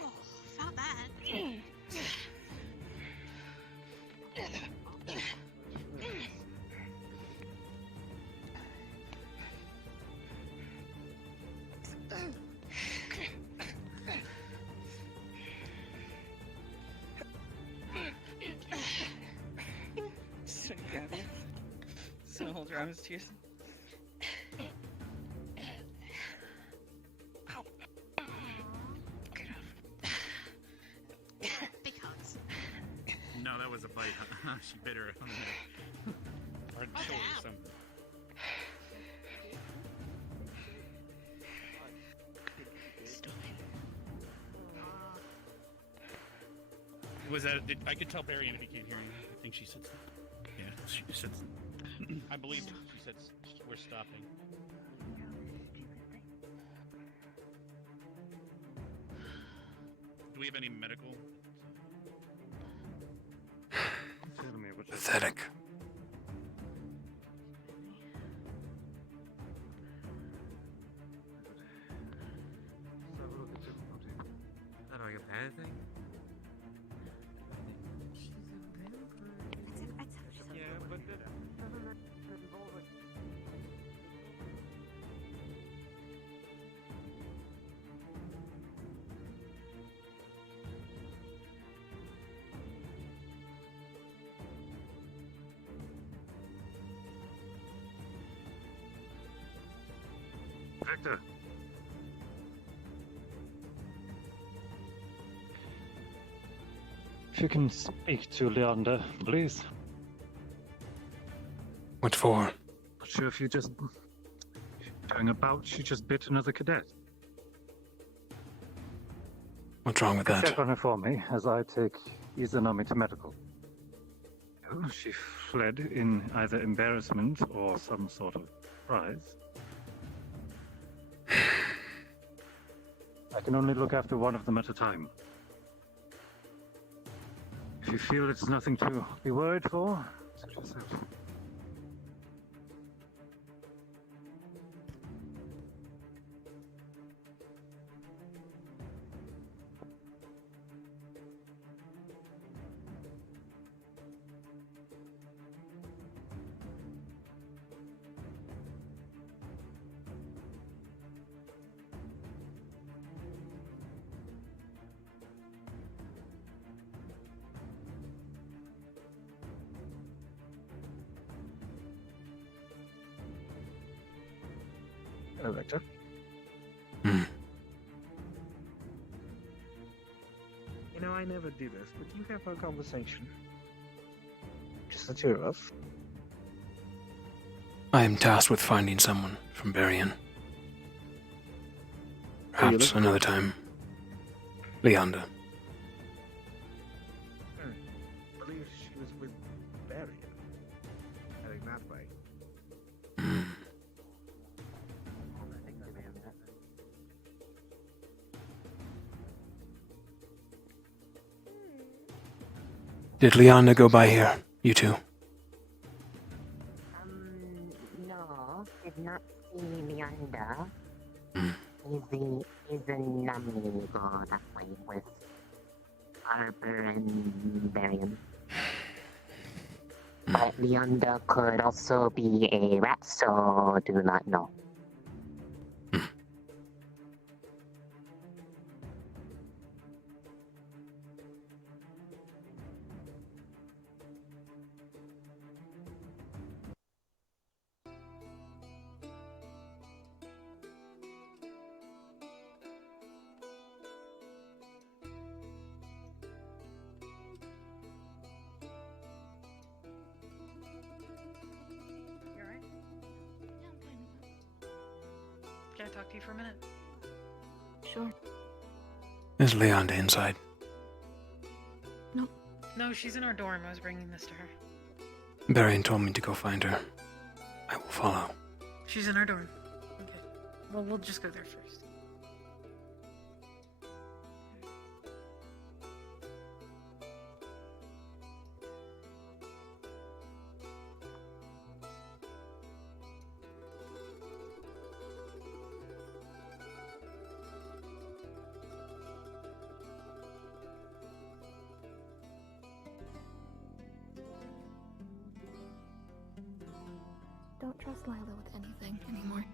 Oh, felt that. Just gonna grab you. Just gonna hold your arms to yourself. Big hugs. No, that was a bite. She bit her on the or shoulder or something. Was that? I could tell Barry if he can't hear you. I think she said. Yeah, she said. I believe she said we're stopping. Do we have any medical? Pathetic. Is that like a bad thing? Yeah, but that doesn't involve like. Victor. If you can speak to Leander, please. What for? Not sure if you just going about. She just bit another cadet. What's wrong with that? Check on her for me as I take Izanami to medical. Oh, she fled in either embarrassment or some sort of surprise. I can only look after one of them at a time. If you feel it's nothing to be worried for, Suit yourself. Hello, Victor. You know, I never do this, but you have a conversation. Just the two of us. I am tasked with finding someone from Berrien. Perhaps another time. Leander. I believe she was with Barry. Heading that way. Did Leander go by here, you two? No, did not see Leander. He's a numbing go that way with Arbor and Barium. But Leander could also be a rat, so do not know. You alright? Can I talk to you for a minute? Sure. Is Leander inside? No, she's in our dorm. I was bringing this to her. Berrien told me to go find her. I will follow. She's in our dorm. Okay. Well, we'll just go there first. Don't trust Lila with anything anymore.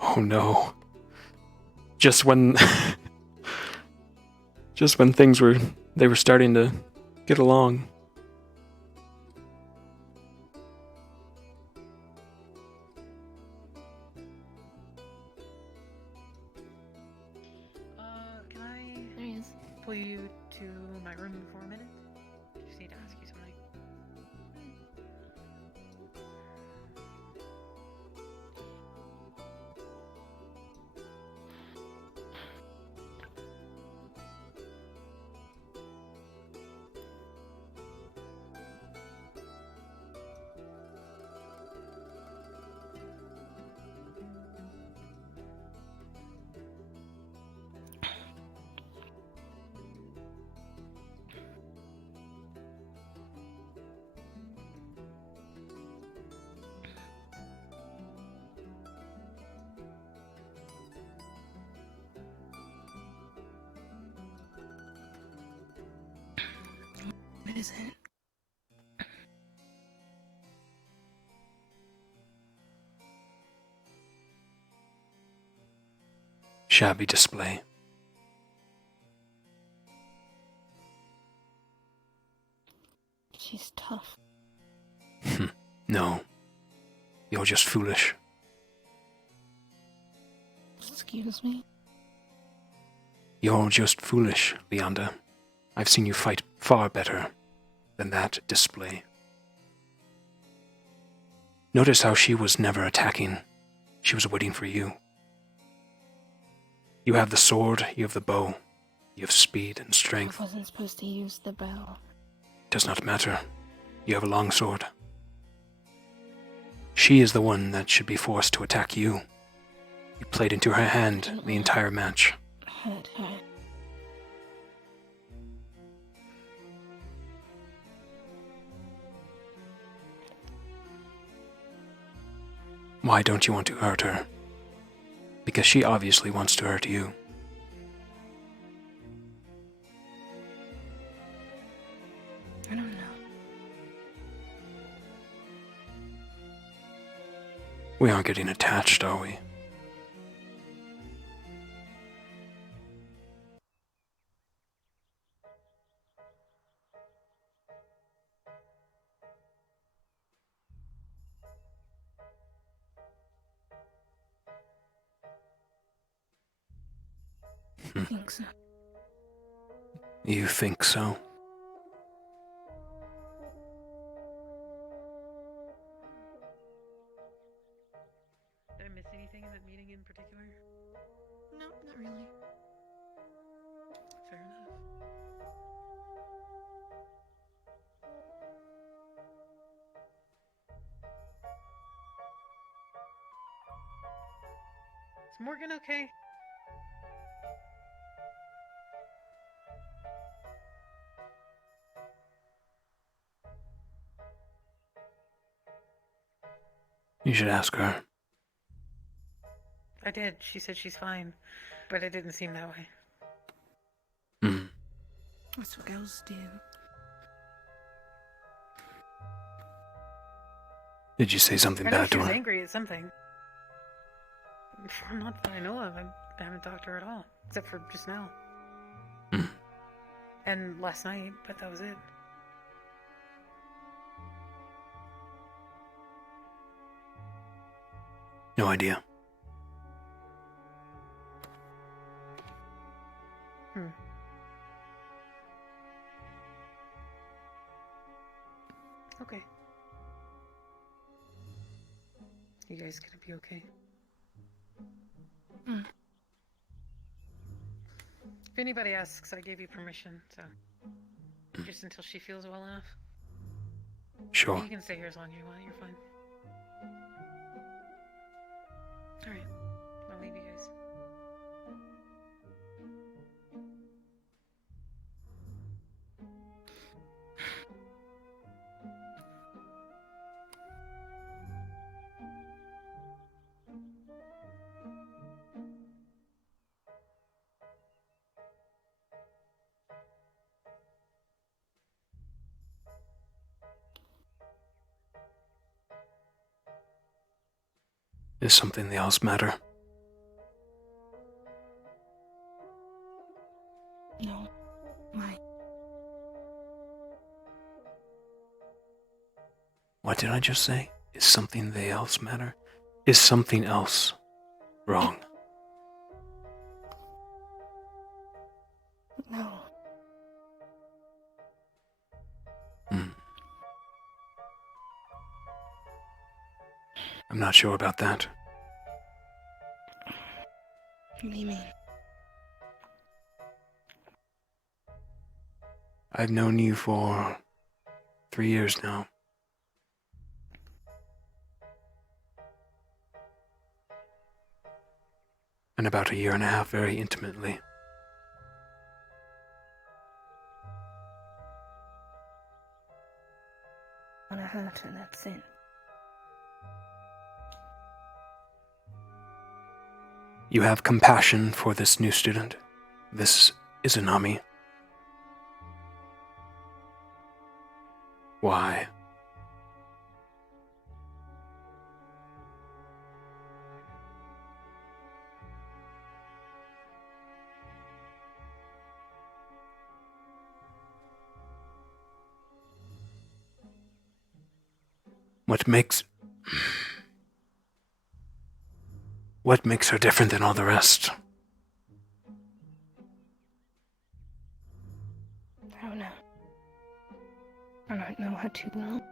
Oh no. Just when things were starting to get along. Can I pull you to my room for a minute? I just need to ask you something. What is it? Shabby display. She's tough. No. You're just foolish. Excuse me? You're just foolish, Leander. I've seen you fight far better than that display. Notice how she was never attacking. She was waiting for you. You have the sword, you have the bow. You have speed and strength. I wasn't supposed to use the bell. Does not matter. You have a long sword. She is the one that should be forced to attack you. You played into her hand the entire match. Hurt her. Why don't you want to hurt her? Because she obviously wants to hurt you. I don't know. We aren't getting attached, are we? I think so. You think so? Did I miss anything in that meeting in particular? No, not really. Fair enough. Is Morgan okay? You should ask her. I did. She said she's fine, but it didn't seem that way. Hmm. That's what girls do. Did you say something I know bad she to was her? angry at something. Not that I know of. I haven't talked to her at all, except for just now. And last night, but that was it. No idea. Okay. You guys gonna be okay? If anybody asks, I gave you permission, so just until she feels well enough. Sure. You can stay here as long as you want. You're fine. All right. I'll leave you guys. Is something else matter? No. Why? What did I just say? Is something else matter? Is something else wrong? No. I'm not sure about that. What do you mean? I've known you for 3 years now. And about 1.5 years very intimately. When I hurt her, that's it. You have compassion for this new student. This Izanami. Why? What makes her different than all the rest? I don't know. I don't know how to know.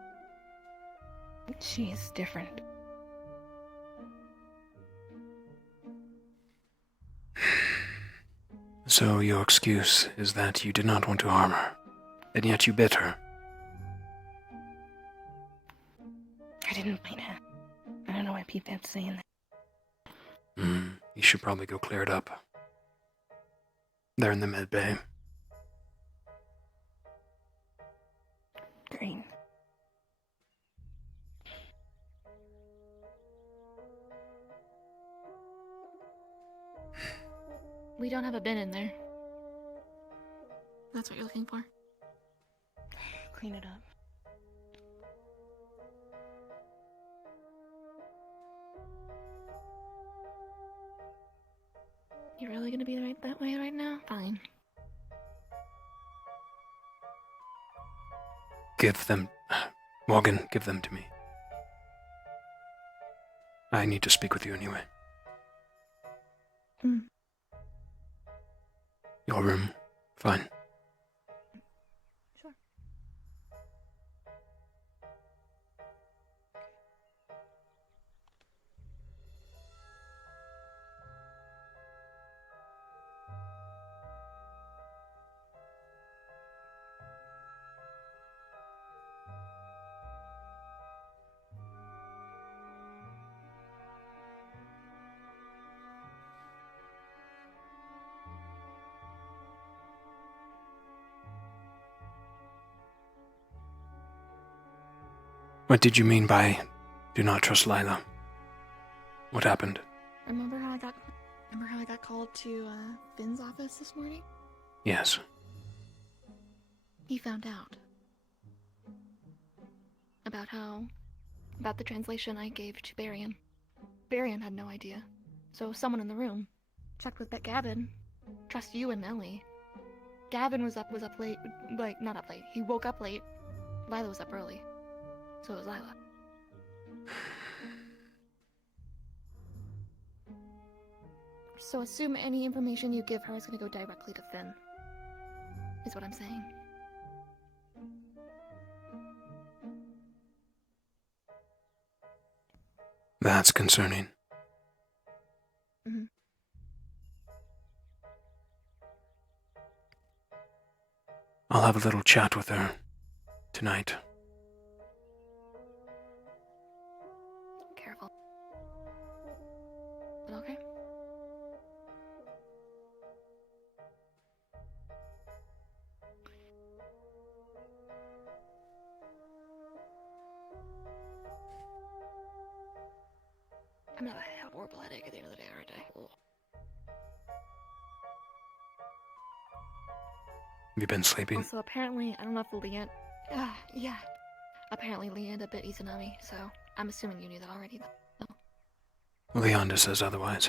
She is different. So your excuse is that you did not want to harm her, and yet you bit her. I didn't bite her. I don't know why people are saying that. You should probably go clear it up. They're in the med bay. Green. We don't have a bin in there. That's what you're looking for. Clean it up. You really gonna be that way right now? Fine. Give them... Morgan, give them to me. I need to speak with you anyway. Your room. Fine. Sure. What did you mean by do not trust Lila? What happened? Remember how I got called to Finn's office this morning? Yes. He found out. About the translation I gave to Barian. Barian had no idea. So someone in the room checked with Gavin. Trust you and Ellie. Gavin was up late. Like, not up late. He woke up late. Lila was up early. So it was Lila. So assume any information you give her is gonna go directly to Finn. Is what I'm saying. That's concerning. Mm-hmm. I'll have a little chat with her tonight. Careful. But okay. I'm not a horrible headache at the end of the day, aren't I? Have you been sleeping? Also, apparently, I don't know if Leanne... yeah. Apparently Leanda bit Izanami, so I'm assuming you knew that already, though. Leonda says otherwise.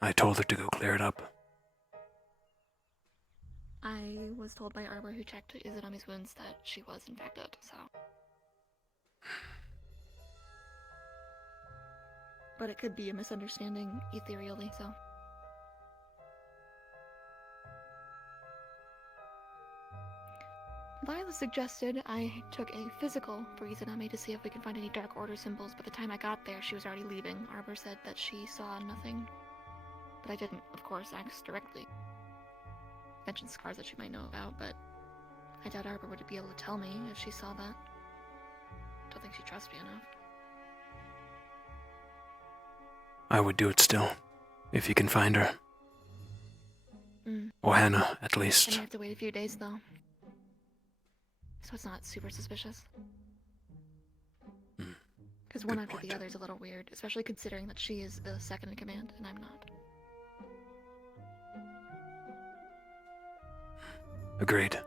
I told her to go clear it up. I was told by Arbor, who checked Izanami's wounds, that she was infected, so... But it could be a misunderstanding, ethereally, so... Lila suggested I took a physical for Izanami to see if we can find any Dark Order symbols. By the time I got there, she was already leaving. Arbor said that she saw nothing. But I didn't, of course, ask directly. Mentioned scars that she might know about, but I doubt Arbor would be able to tell me if she saw that. Don't think she trusts me enough. I would do it still, if you can find her. Or Hannah, at I least. may have to wait a few days, though. So it's not super suspicious. Because one after the other is a little weird, especially considering that she is the second in command and I'm not. Agreed.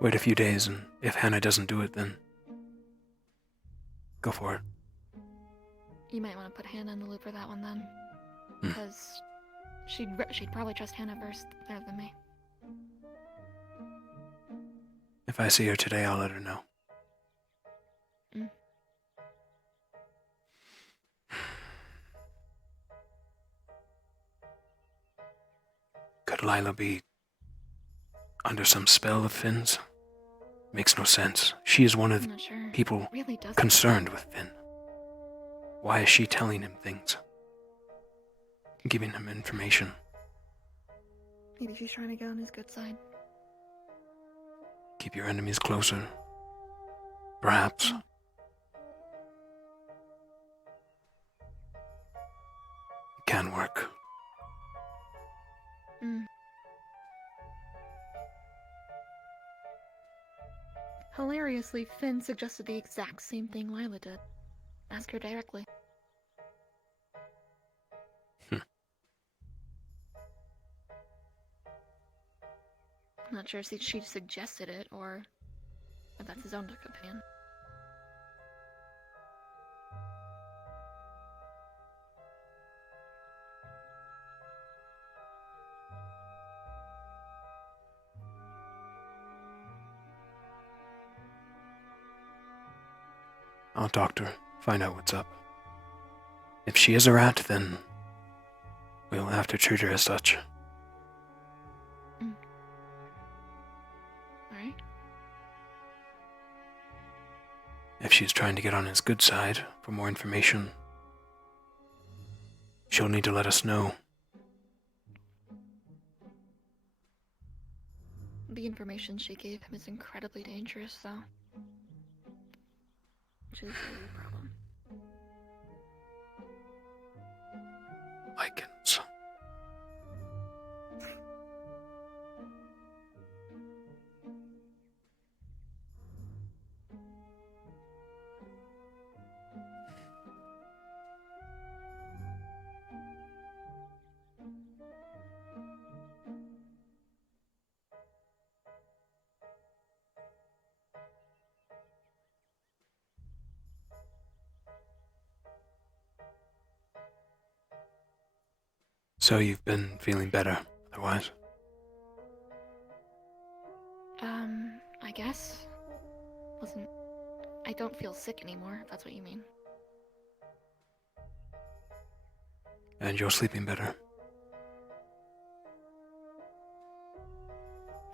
Wait a few days, and if Hannah doesn't do it, then go for it. You might want to put Hannah in the loop for that one then, because she'd probably trust Hannah first better than me. If I see her today, I'll let her know. Could Lila be under some spell of Finn's? Makes no sense. She is one of the people Really doesn't. concerned with Finn. Why is she telling him things? Giving him information? Maybe she's trying to get on his good side. Keep your enemies closer. Perhaps. It can work. Mm. Hilariously, Finn suggested the exact same thing Lila did. Ask her directly. I'm not sure if she suggested it or if that's his own opinion. I'll talk to her, find out what's up. If she is a rat, then we'll have to treat her as such. Alright. If she's trying to get on his good side for more information, she'll need to let us know. The information she gave him is incredibly dangerous, though. Which is a real problem. Lycans. So you've been feeling better, otherwise? I guess. I don't feel sick anymore, if that's what you mean. And you're sleeping better?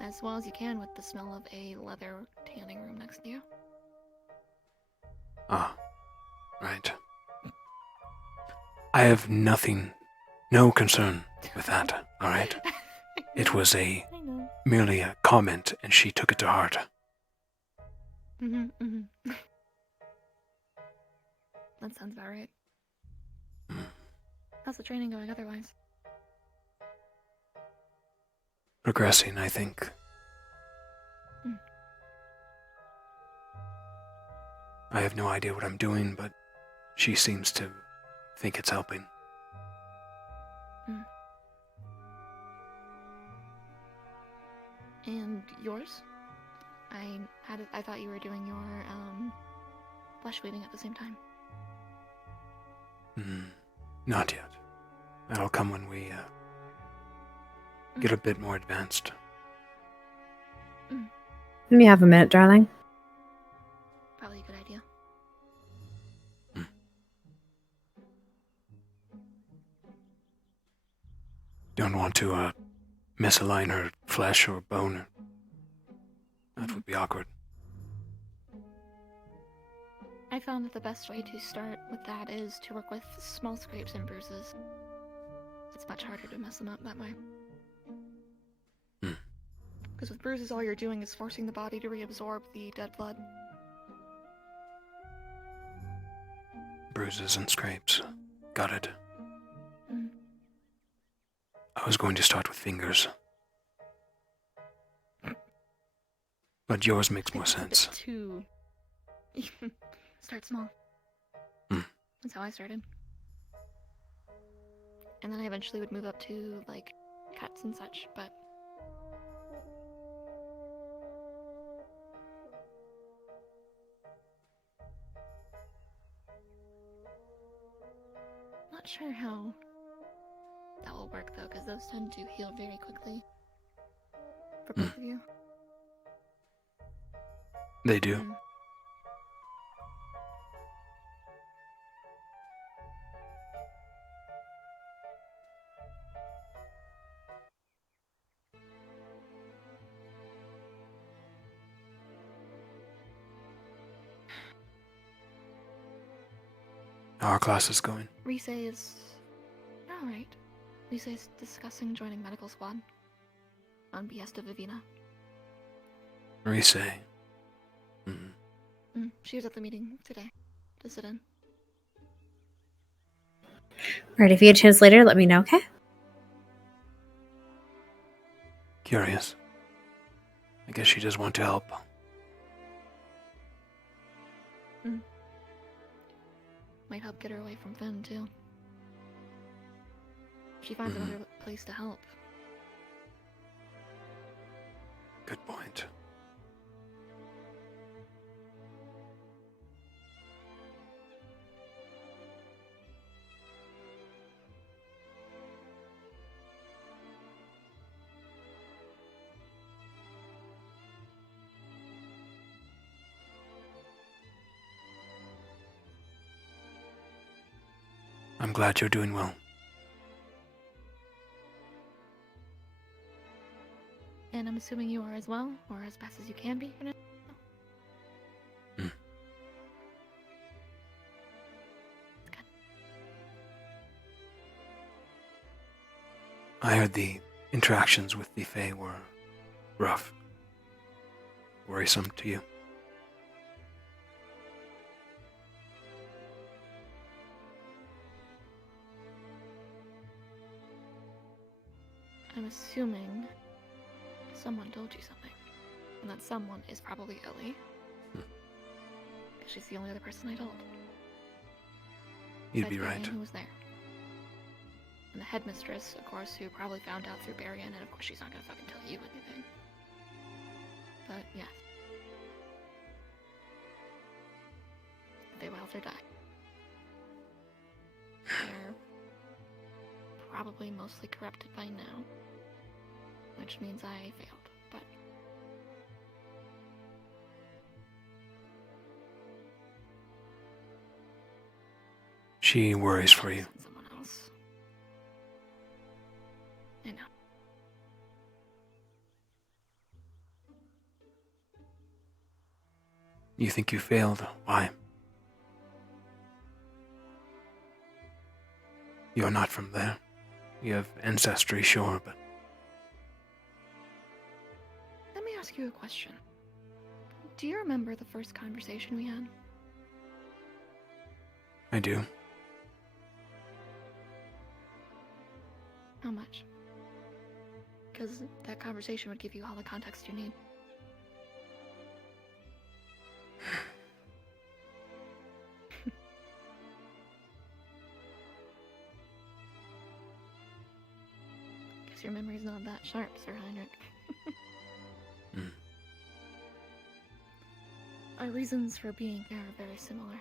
As well as you can with the smell of a leather tanning room next to you. Ah, right. I have no concern with that, alright? It was merely a comment, and she took it to heart. That sounds about right. How's the training going otherwise? Progressing, I think. I have no idea what I'm doing, but she seems to think it's helping. And yours? I thought you were doing your flesh weaving at the same time. Not yet. That'll come when we get a bit more advanced. Let me have a minute, darling. Probably a good idea. Don't want to misalign her flesh or bone. That would be awkward. I found that the best way to start with that is to work with small scrapes and bruises. It's much harder to mess them up that way. Because with bruises, all you're doing is forcing the body to reabsorb the dead blood. Bruises and scrapes. Got it. I was going to start with fingers. But yours makes more sense. Too. Start small. That's how I started. And then I eventually would move up to, like, cuts and such, but... Not sure how that will work, though, because those tend to heal very quickly. For both of you. They do. How are classes going? Rise is... alright. Rise is discussing joining medical squad. on behest of Vivina. Marise. She was at the meeting today to sit in. Alright, if you get a chance later, let me know, okay? Curious. I guess she does want to help. Might help get her away from Finn, too. She finds another place to help. Good point. I'm glad you're doing well. And I'm assuming you are as well, or as best as you can be. I heard the interactions with the Fae were rough. Worrisome to you. I'm assuming someone told you something. And that someone is probably Ellie. Because she's the only other person I told. You'd be Besides right. Barian, who was there. And the headmistress, of course, who probably found out through Barian, and of course she's not gonna fucking tell you anything. But, yeah. They will or die. They're probably mostly corrupted by now. Which means I failed, but... She worries for you. Someone else. I know. You think you failed? Why? You're not from there. You have ancestry, sure, but... Let me ask you a question. Do you remember the first conversation we had? I do. How much? Because that conversation would give you all the context you need. Guess your memory's not that sharp, Sir Heinrich. Our reasons for being there are very similar.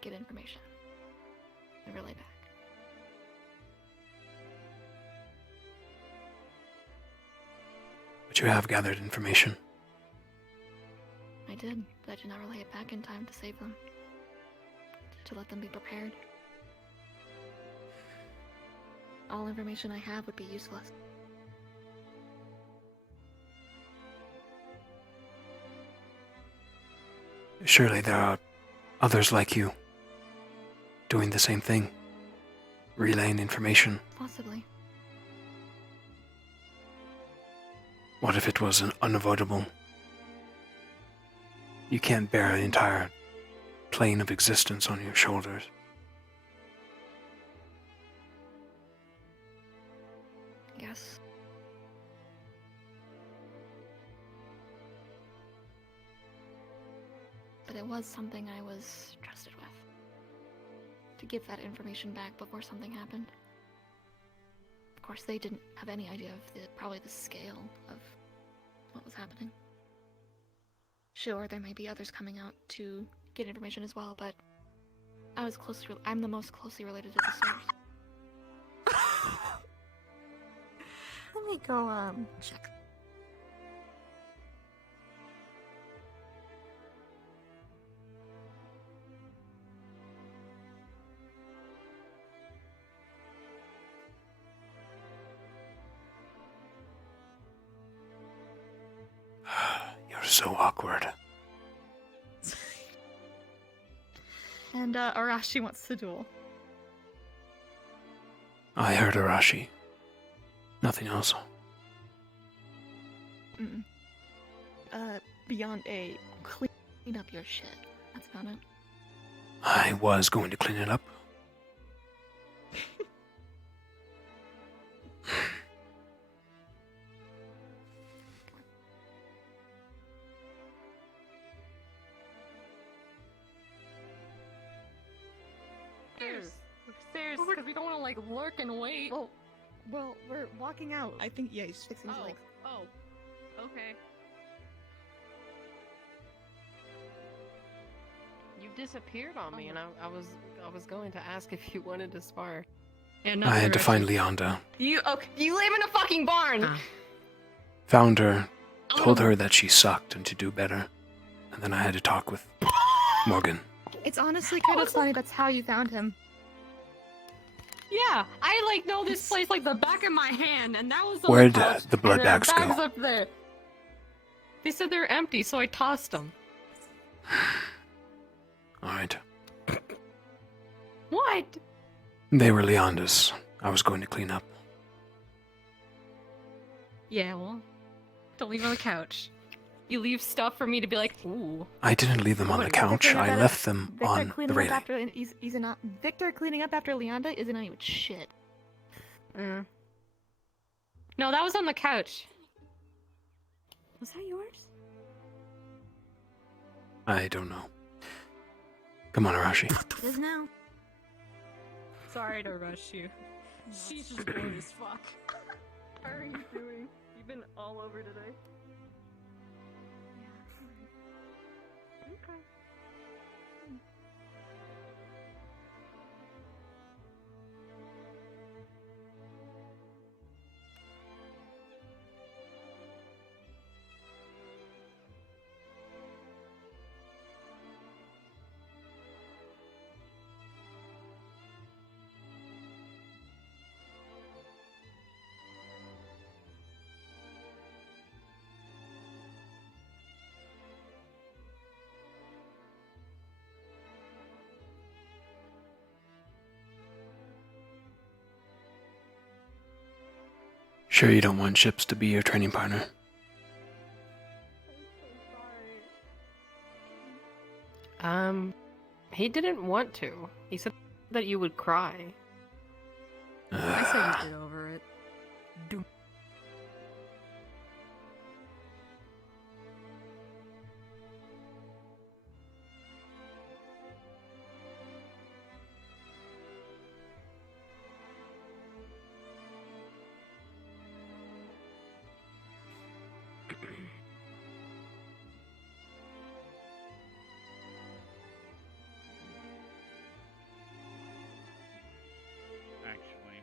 Get information. And relay back. But you have gathered information. I did, but I did not relay it back in time to save them. To let them be prepared. All information I have would be useless. Surely there are others like you, doing the same thing, relaying information. Possibly. What if it was unavoidable? You can't bear an entire plane of existence on your shoulders. Yes. But it was something I was trusted with. To give that information back before something happened. Of course, they didn't have any idea of probably the scale of what was happening. Sure, there may be others coming out to get information as well, but I'm the most closely related to the source. Let me go, check. You're so awkward. And and Arashi wants to duel. I heard Arashi. Nothing else. Mm. Beyond a clean up your shit. That's about it. I was going to clean it up. Stairs, because we don't want to like lurk and wait. Well, we're walking out. I think, yeah, he's fixing his legs. Oh. Okay. You disappeared on me, and I was going to ask if you wanted to spar. Yeah, I had to find Leonda. You live in a fucking barn. Found her, told her that she sucked and to do better. And then I had to talk with Morgan. It's honestly kind of funny that's how you found him. Yeah, I like know this place like the back of my hand, and that was on Where'd the couch, the blood and there are bags bags go? up there. They said they're empty, so I tossed them. Alright. What? They were Leonda's. I was going to clean up. Yeah, well, don't leave on the couch. You leave stuff for me to be like, ooh. I didn't leave them on the couch. I left them on the railing. Victor cleaning up after Leonda isn't even shit. No, that was on the couch. Was that yours? I don't know. Come on, Arashi. It is now. Sorry to rush you. She's just bored as fuck. How are you doing? You've been all over today. Okay. Sure you don't want Chips to be your training partner? He didn't want to. He said that you would cry. I said you get over it. Actually.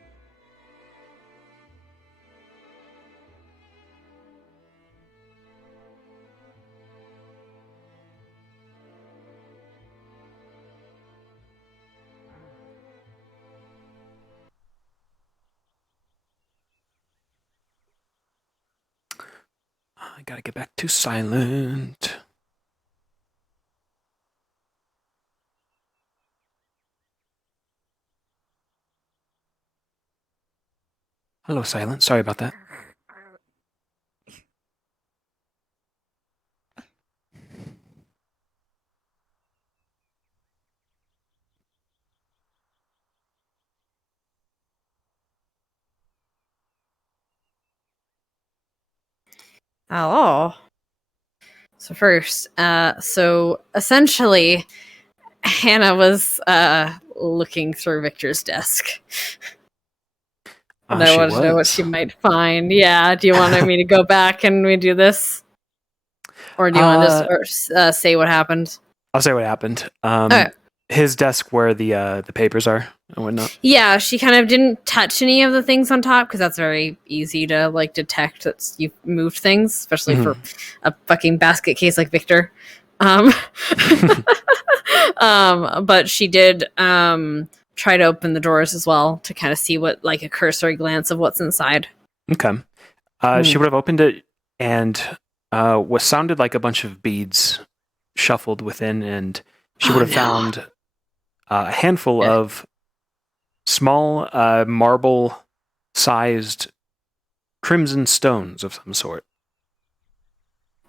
I gotta get back to silent. Hello, Silent. Sorry about that. Oh. So first, so essentially, Hannah was looking through Victor's desk. And I wanted to know what she might find. Yeah, do you want me to go back and we do this? Or do you want to just say what happened? I'll say what happened. His desk where the papers are and whatnot. Yeah, she kind of didn't touch any of the things on top because that's very easy to like detect that you've moved things, especially for a fucking basket case like Victor. But she did try to open the doors as well to kind of see what, like, a cursory glance of what's inside. Okay. She would have opened it and what sounded like a bunch of beads shuffled within, and she would have found a handful of small marble-sized crimson stones of some sort.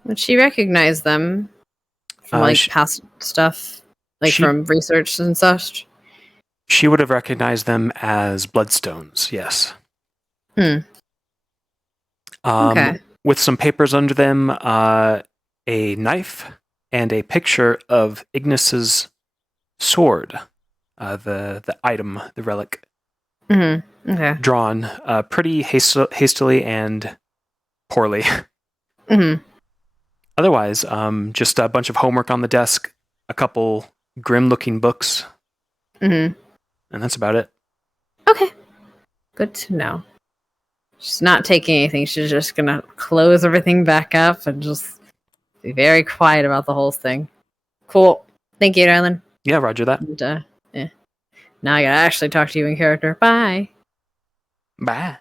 Would she recognize them from like past stuff, like from research and such? She would have recognized them as bloodstones, yes. Okay. With some papers under them, a knife, and a picture of Ignis's sword, the item, the relic. Okay. Drawn pretty hastily and poorly. Otherwise, just a bunch of homework on the desk, a couple grim-looking books, and that's about it. Okay. Good to know. She's not taking anything. She's just gonna close everything back up and just be very quiet about the whole thing. Cool. Thank you, darling. Yeah, roger that. And, yeah. Now I gotta actually talk to you in character. Bye. Bye.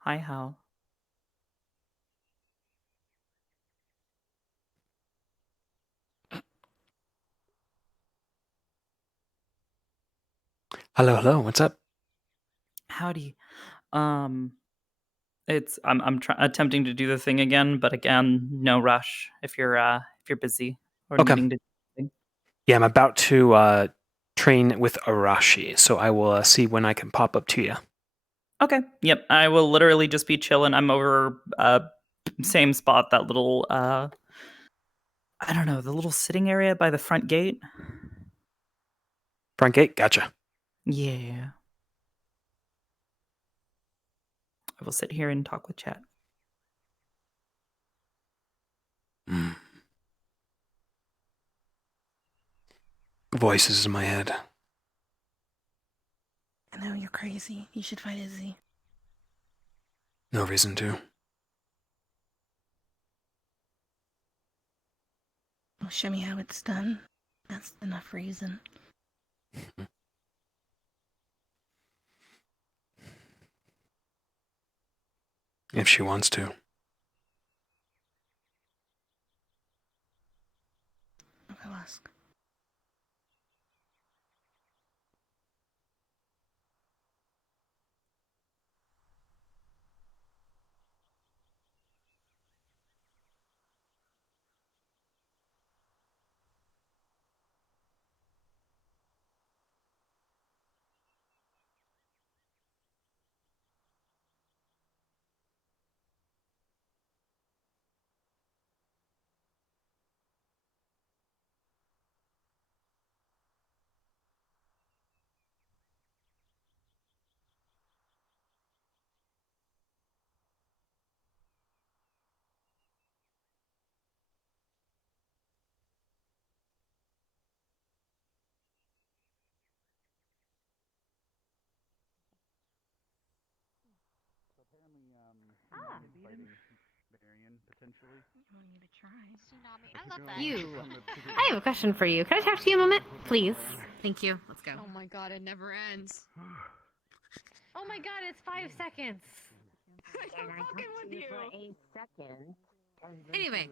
Hi, Hal. Hello. What's up? Howdy. It's I'm attempting to do the thing again, but again, no rush if you're busy or Okay. needing to. Yeah, I'm about to train with Arashi, so I will see when I can pop up to you. Okay. Yep. I will literally just be chilling. I'm over same spot, that little I don't know, the little sitting area by the front gate. Front gate? Gotcha. Yeah. I will sit here and talk with chat. Voices in my head. I know you're crazy. You should fight Izzy. No reason to. Well, show me how it's done. That's enough reason. If she wants to. I'll ask. I have a question for you. Can I talk to you a moment, please? Thank you. Let's go. Oh my god, it never ends. Oh my god, it's 5 seconds. I'm fucking with you. A second. Anyway,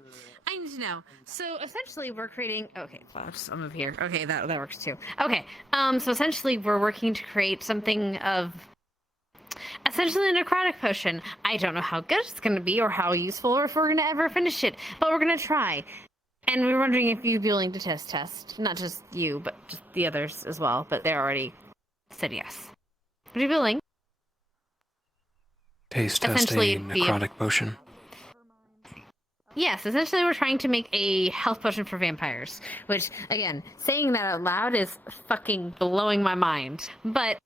I need to know. So essentially, we're creating. Okay, some of here. Okay, that works too. Okay, so essentially, we're working to create something of essentially a necrotic potion. I don't know how good it's going to be or how useful, or if we're going to ever finish it, but we're going to try. And we were wondering if you'd be willing to test. Not just you, but just the others as well. But they already said yes. Would you be willing? Taste test a Essentially, it'd be necrotic potion. Yes, essentially we're trying to make a health potion for vampires. Which, again, saying that out loud is fucking blowing my mind. But,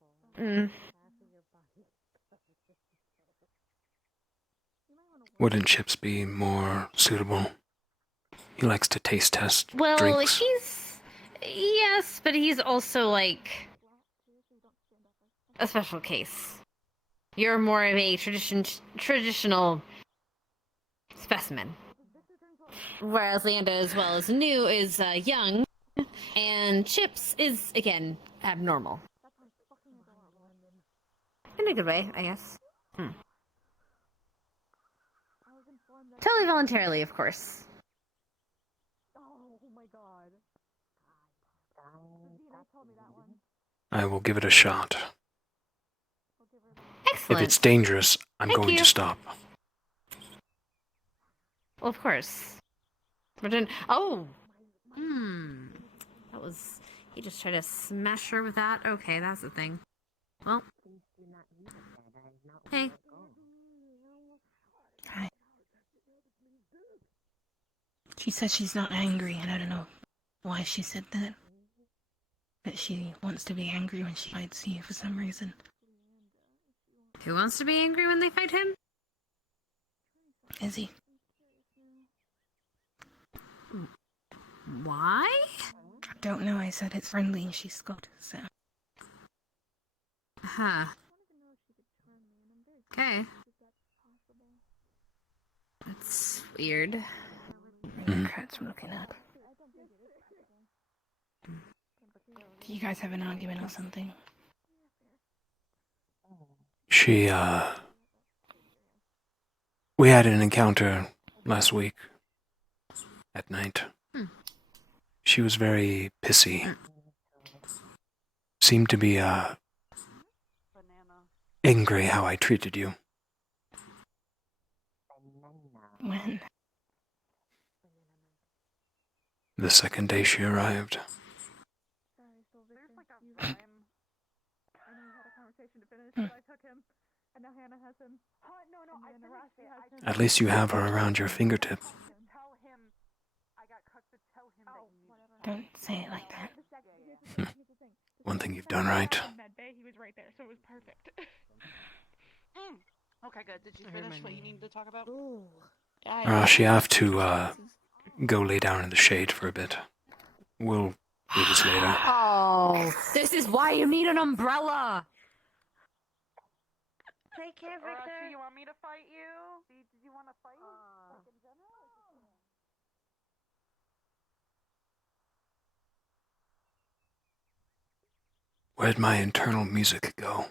Wouldn't Chips be more suitable? He likes to taste test well, drinks. yes, but he's also, like, a special case. You're more of a traditional specimen. Whereas Landa, as well as New, is young, and Chips is, again, abnormal. In a good way, I guess. Totally voluntarily, of course. I will give it a shot. Excellent. If it's dangerous, I'm Thank going you. to stop. Well, of course. But then, oh! That was... He just tried to smash her with that? Okay, that's the thing. Well. Hey. Hi. She says she's not angry, and I don't know why she said that. That she wants to be angry when she fights you for some reason. Who wants to be angry when they fight him? Izzy. Why? I don't know, I said it's friendly and she's Scott, so... Huh. Okay. That's weird. Cat's looking up. Do you guys have an argument or something? We had an encounter last week at night. She was very pissy. Seemed to be, angry how I treated you. When? The second day she arrived. At least you have her around your fingertip. Don't say it like that. One thing you've done right. He was right there, so it was perfect. Okay, good. Did you finish what you needed to talk about? She have to, go lay down in the shade for a bit. We'll do this later. Oh, this is why you need an umbrella. Take care, Victor. Do you want me to fight you? Did you want to fight in general? Where'd my internal music go?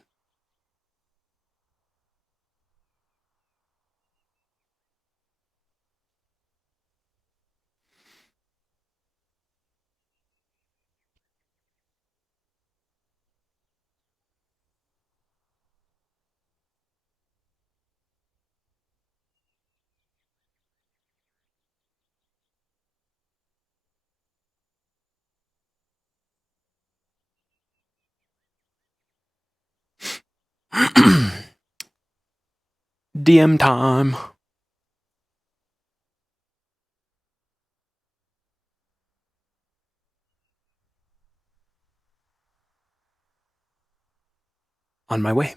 DM time. On my way.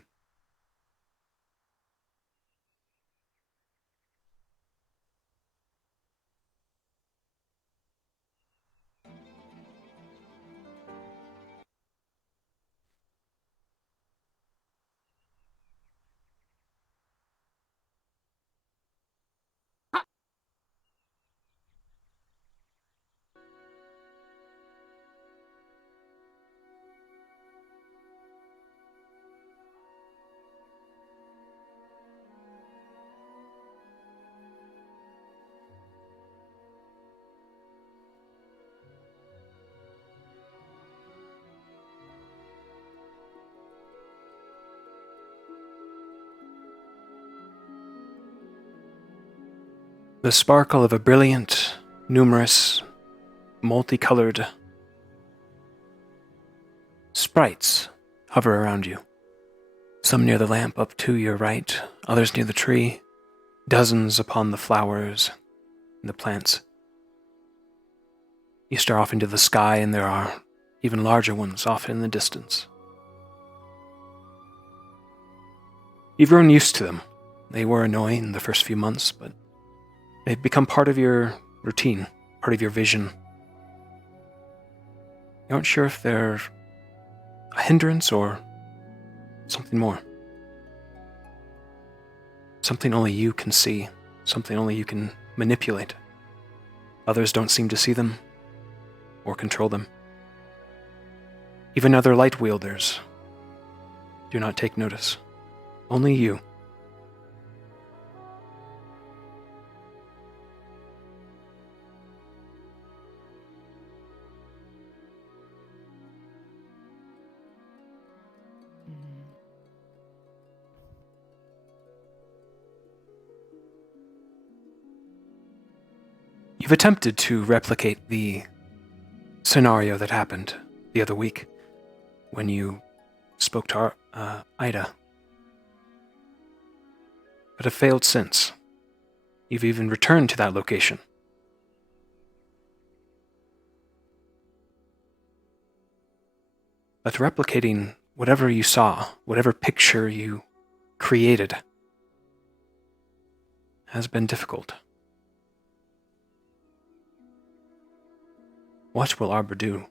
The sparkle of a brilliant, numerous, multicolored sprites hover around you. Some near the lamp up to your right, others near the tree, dozens upon the flowers and the plants. You stare off into the sky, and there are even larger ones off in the distance. You've grown used to them. They were annoying the first few months, but they've become part of your routine, part of your vision. You aren't sure if they're a hindrance or something more. Something only you can see, something only you can manipulate. Others don't seem to see them or control them. Even other light wielders do not take notice. Only you. You've attempted to replicate the scenario that happened the other week when you spoke to Ida, but have failed since. You've even returned to that location. But replicating whatever you saw, whatever picture you created, has been difficult. What will Arbor do?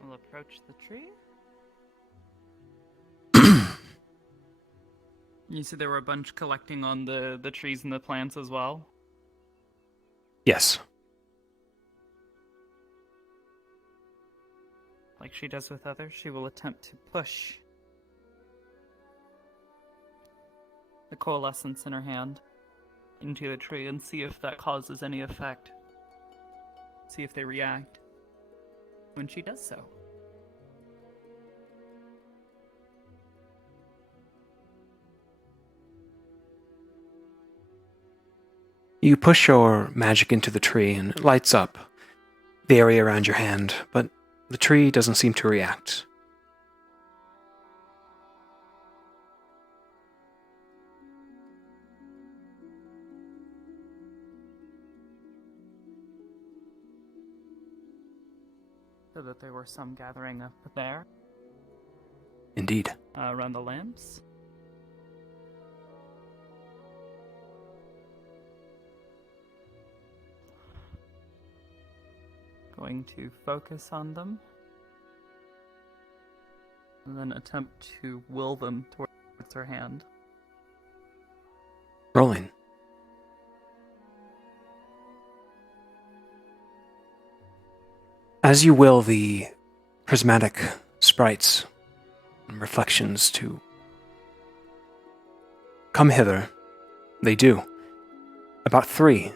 We'll approach the tree. You said there were a bunch collecting on the trees and the plants as well? Yes. Like she does with others, she will attempt to push the coalescence in her hand into the tree and see if that causes any effect. See if they react when she does so. You push your magic into the tree and it lights up the area around your hand, but the tree doesn't seem to react. So that there were some gathering up there. Indeed. Around the lamps. Going to focus on them. And then attempt to will them towards her hand. Rolling. As you will the prismatic sprites and reflections to come hither, they do. About 3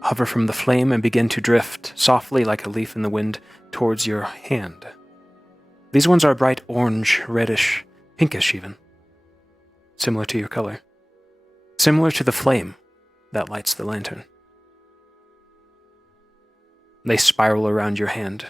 hover from the flame and begin to drift softly like a leaf in the wind towards your hand. These ones are bright orange, reddish, pinkish even, similar to your color. Similar to the flame that lights the lantern. They spiral around your hand.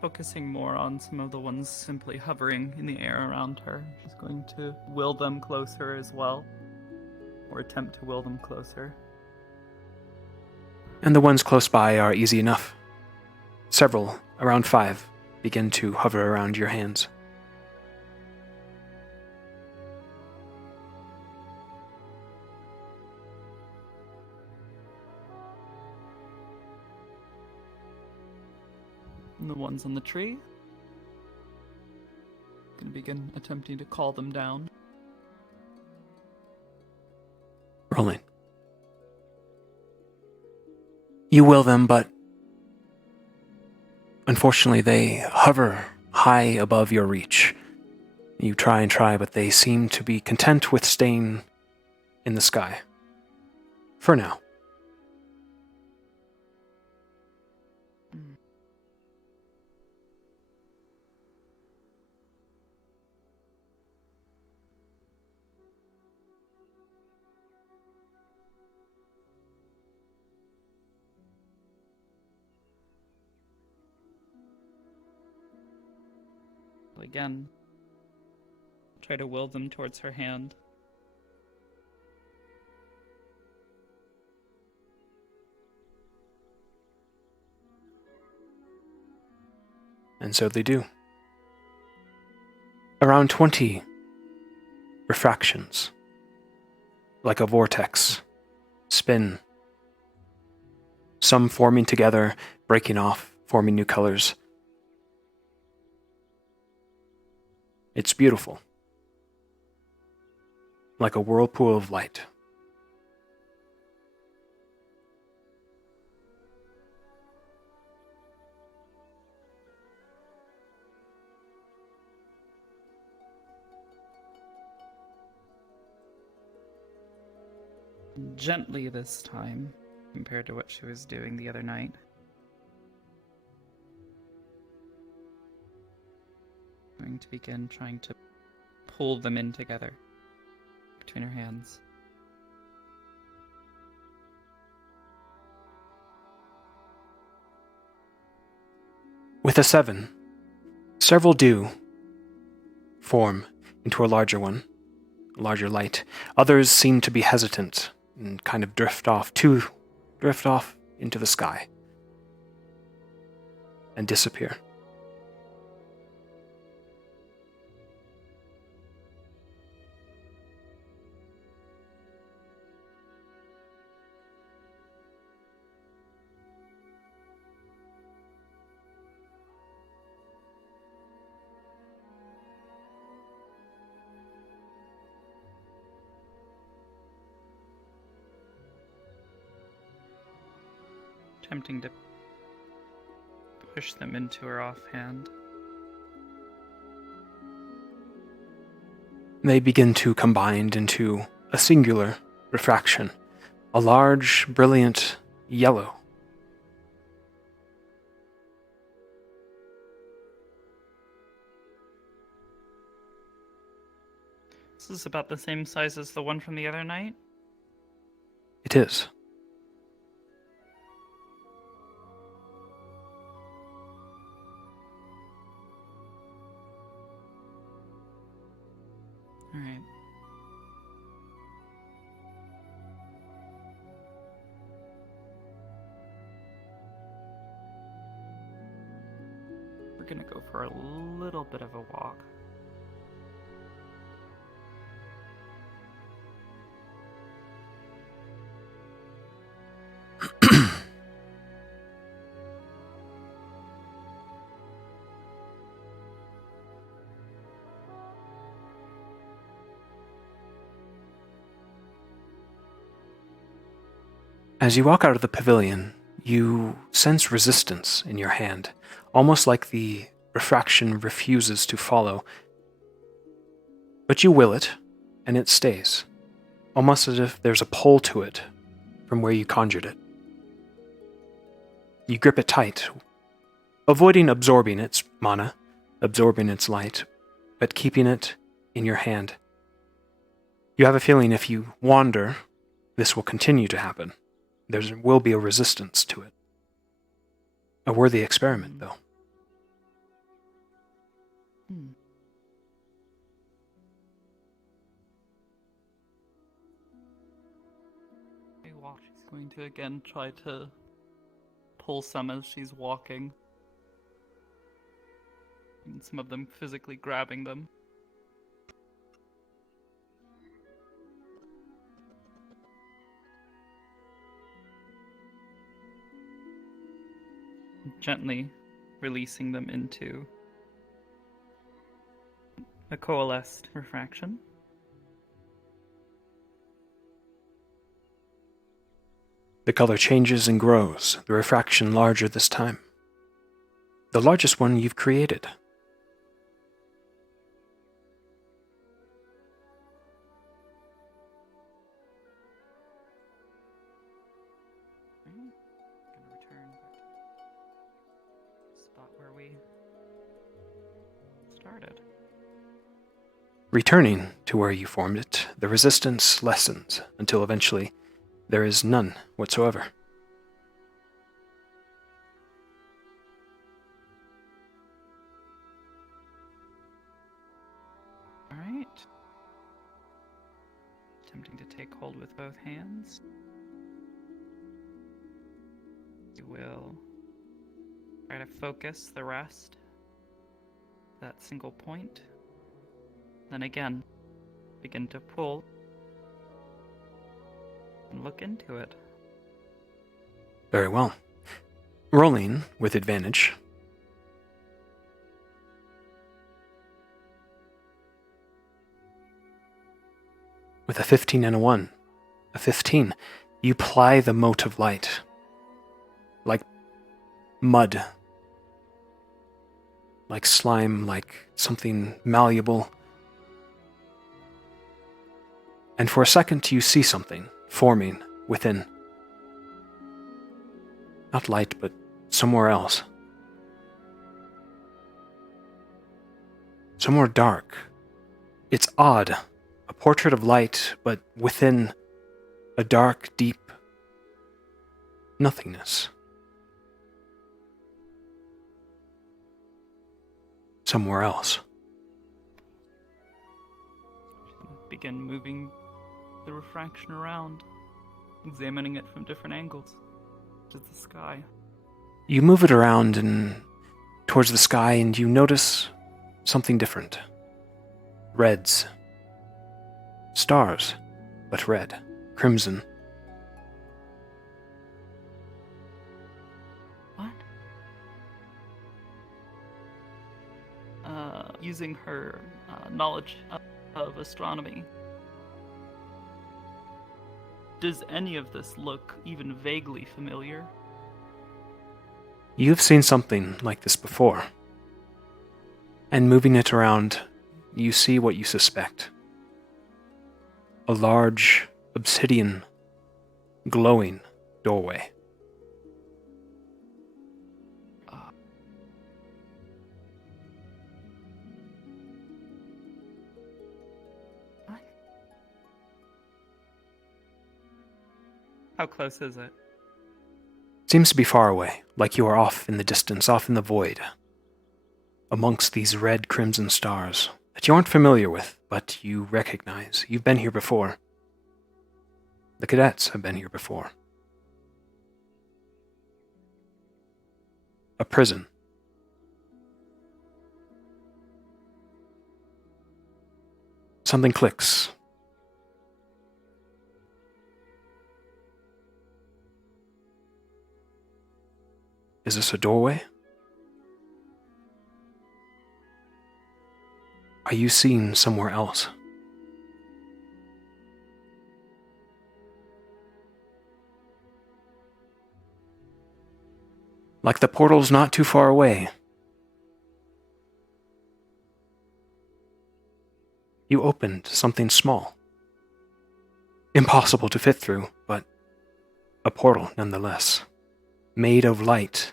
Focusing more on some of the ones simply hovering in the air around her. She's going to will them closer as well. Or attempt to will them closer. And the ones close by are easy enough. Several, around 5, begin to hover around your hands. And the ones on the tree. Gonna begin attempting to call them down. Rolling. You will them, but unfortunately they hover high above your reach. You try and try, but they seem to be content with staying in the sky. For now. Again, try to will them towards her hand. And so they do. Around 20 refractions, like a vortex, spin. Some forming together, breaking off, forming new colors. It's beautiful. Like a whirlpool of light. Gently this time, compared to what she was doing the other night. Going to begin trying to pull them in together between her hands. With a 7, several do form into a larger one, a larger light. Others seem to be hesitant and kind of drift off into the sky and disappear. Attempting to push them into her offhand. They begin to combine into a singular refraction, a large, brilliant yellow. This is about the same size as the one from the other night? It is. Alright. We're gonna go for a little bit of a walk. As you walk out of the pavilion, you sense resistance in your hand, almost like the refraction refuses to follow. But you will it, and it stays, almost as if there's a pull to it from where you conjured it. You grip it tight, avoiding absorbing its mana, absorbing its light, but keeping it in your hand. You have a feeling if you wander, this will continue to happen. There will be a resistance to it. A worthy experiment, though. She's going to again try to pull some as she's walking. And some of them physically grabbing them. Gently releasing them into a coalesced refraction. The color changes and grows, the refraction larger this time. The largest one you've created. Returning to where you formed it, the resistance lessens until eventually there is none whatsoever. Alright. Attempting to take hold with both hands. You will try to focus the rest that single point. Then again, begin to pull and look into it. Very well. Rolling with advantage. With a 15 and a 1. A 15. You ply the mote of light. Like mud. Like slime, like something malleable. And for a second you see something forming within. Not light, but somewhere else. Somewhere dark. It's odd. A portrait of light, but within a dark, deep nothingness. Somewhere else. Begin moving the refraction around, examining it from different angles to the sky. You move it around and towards the sky, and you notice something different. Reds. Stars, but red. Crimson. What? Using her knowledge of astronomy, does any of this look even vaguely familiar? You've seen something like this before. And moving it around, you see what you suspect. A large, obsidian, glowing doorway. How close is it? Seems to be far away, like you are off in the distance, off in the void, amongst these red crimson stars that you aren't familiar with, but you recognize. You've been here before. The cadets have been here before. A prison. Something clicks. Is this a doorway? Are you seeing somewhere else? Like the portal's not too far away. You opened something small. Impossible to fit through, but a portal nonetheless. Made of light.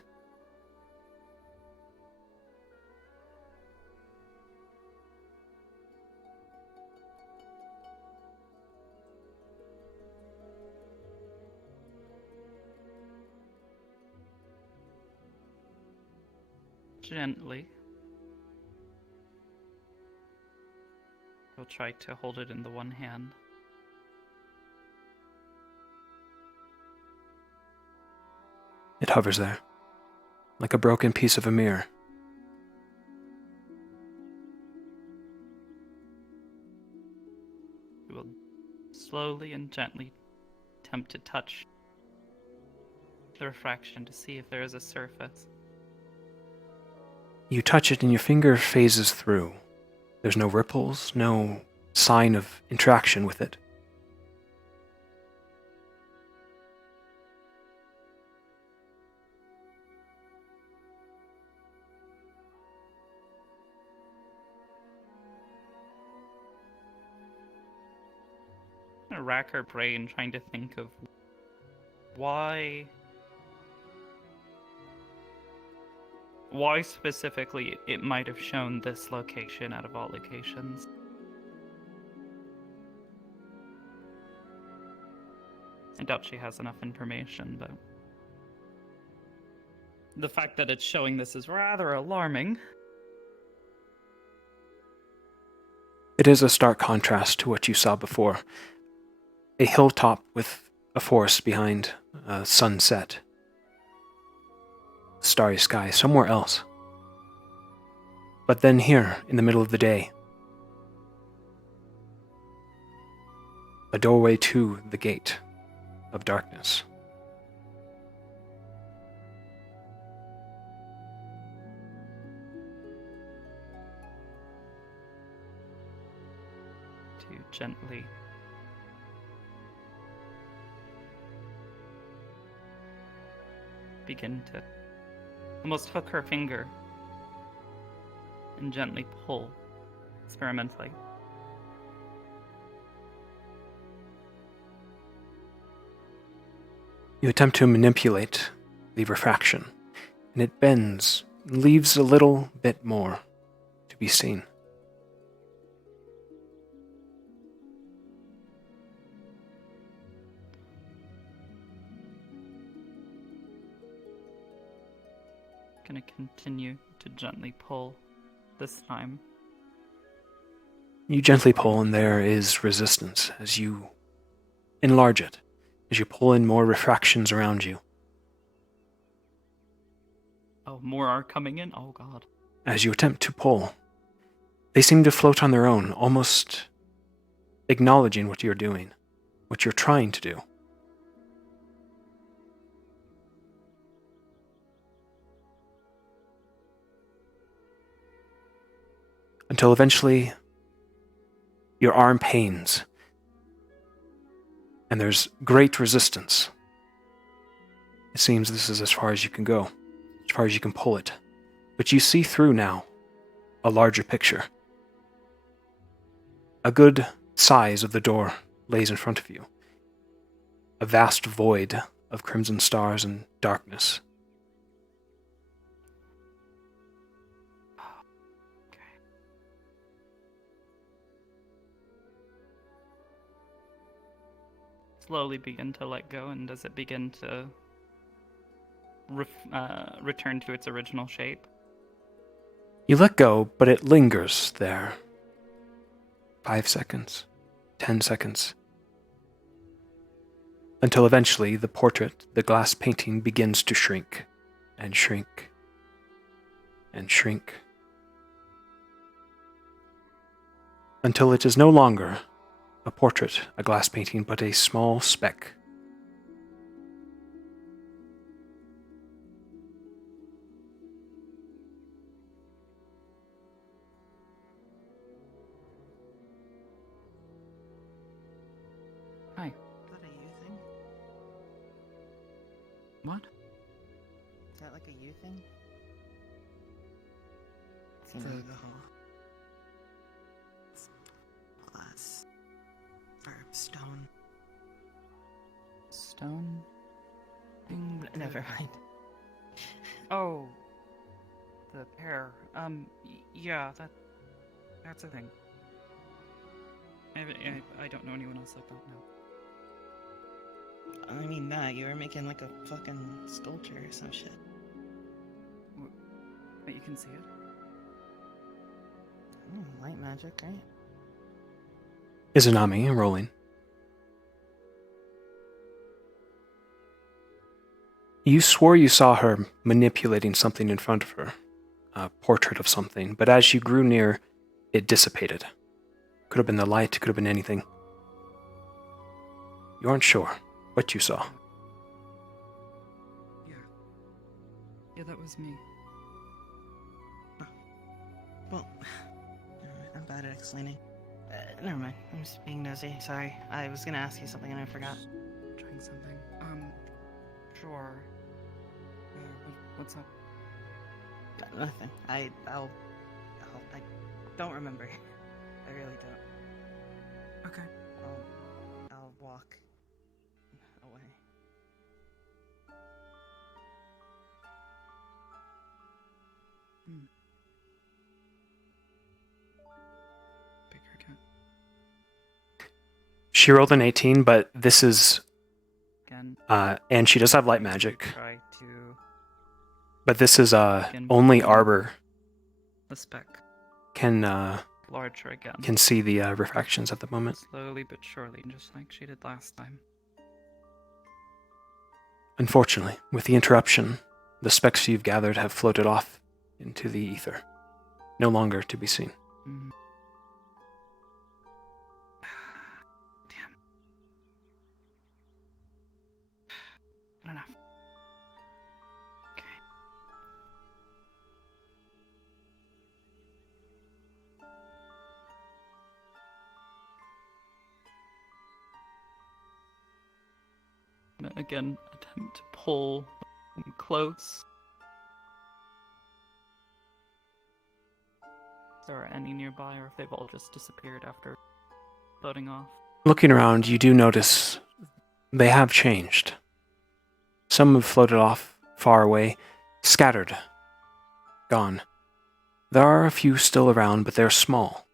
Gently. He'll try to hold it in the one hand. It hovers there, like a broken piece of a mirror. He will slowly and gently attempt to touch the refraction to see if there is a surface. You touch it and your finger phases through. There's no ripples, no sign of interaction with it. I'm gonna rack her brain trying to think of why specifically it might have shown this location out of all locations. I doubt she has enough information, but the fact that it's showing this is rather alarming. It is a stark contrast to what you saw before. A hilltop with a forest behind, a sunset. Starry sky, somewhere else. But then here, in the middle of the day, a doorway to the gate of darkness. To gently begin to almost hook her finger and gently pull experimentally. You attempt to manipulate the refraction, and it bends, leaves a little bit more to be seen. Gonna continue to gently pull this time. You gently pull, and there is resistance as you enlarge it, as you pull in more refractions around you. Oh, more are coming in? Oh god. As you attempt to pull, they seem to float on their own, almost acknowledging what you're doing, what you're trying to do. Until eventually, your arm pains, and there's great resistance. It seems this is as far as you can go, as far as you can pull it. But you see through now a larger picture. A good size of the door lays in front of you. A vast void of crimson stars and darkness. Slowly begin to let go, and does it begin to return to its original shape? You let go, but it lingers there. 5 seconds, 10 seconds. Until eventually the portrait, the glass painting, begins to shrink and shrink and shrink. Until it is no longer a portrait, a glass painting, but a small speck. Hi. Is that a you thing? What? Is that like a you thing? The whole glass or stone. Stone? Never mind. Oh. The pear. Yeah, that's a thing. I don't know anyone else like that now. I mean, nah, you were making like a fucking sculpture or some shit. But you can see it? Light magic, right? Izanami rolling. You swore you saw her manipulating something in front of her, a portrait of something, but as you grew near, it dissipated. Could have been the light, could have been anything. You aren't sure what you saw. Yeah, that was me. Well, I'm bad at explaining. Never mind. I'm just being nosy. Sorry. I was gonna ask you something and I forgot. Trying something. Sure. What's up? Nothing. I don't remember. I really don't. Okay. I'll walk away. Big haircut. She rolled an 18, but this is... Again. And she does have light magic. Try to... But this is only Arbor The speck. can Larger again. can see the refractions at the moment. Slowly but surely, just like she did last time. Unfortunately, with the interruption, the specks you've gathered have floated off into the ether. no longer to be seen. Mm. Damn. Enough. Again, attempt to pull them close. If there are any nearby, or if they've all just disappeared after floating off. Looking around, you do notice they have changed. Some have floated off far away, scattered, gone. There are a few still around, but they're small.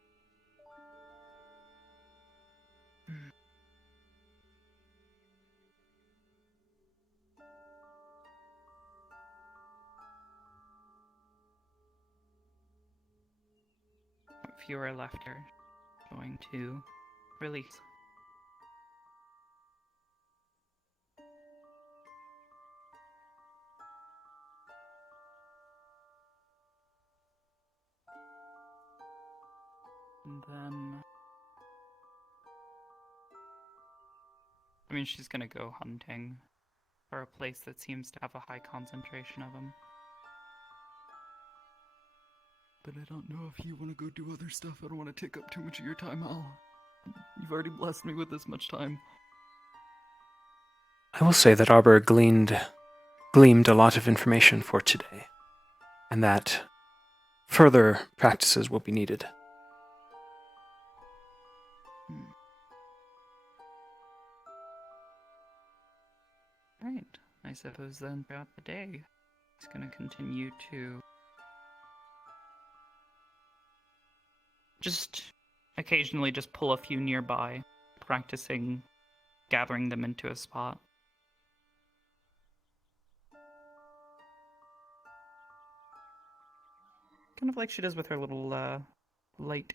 A few are left here. Going to release. And then... I mean, she's gonna go hunting for a place that seems to have a high concentration of them. But I don't know if you want to go do other stuff. I don't want to take up too much of your time, Al. You've already blessed me with this much time. I will say that Arbor gleaned a lot of information for today, and that further practices will be needed. Right. I suppose then throughout the day, it's gonna continue to just occasionally just pull a few nearby, practicing gathering them into a spot. Kind of like she does with her little light.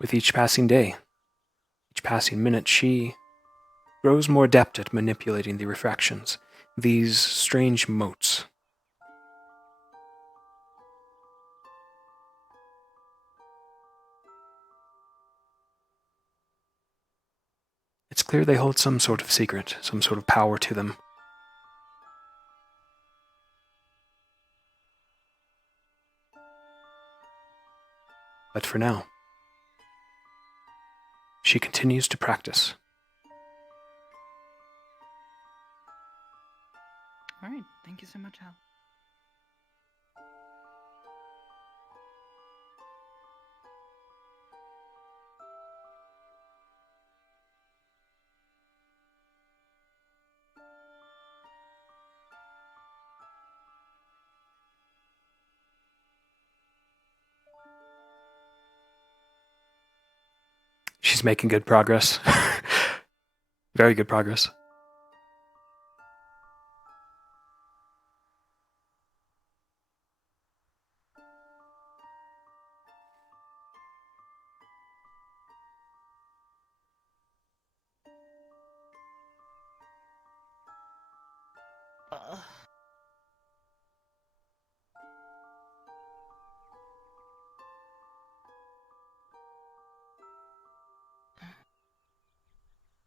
With each passing day, each passing minute, she grows more adept at manipulating the refractions, these strange motes. It's clear they hold some sort of secret, some sort of power to them. But for now, she continues to practice. Alright, thank you so much, Al. She's making good progress. Very good progress.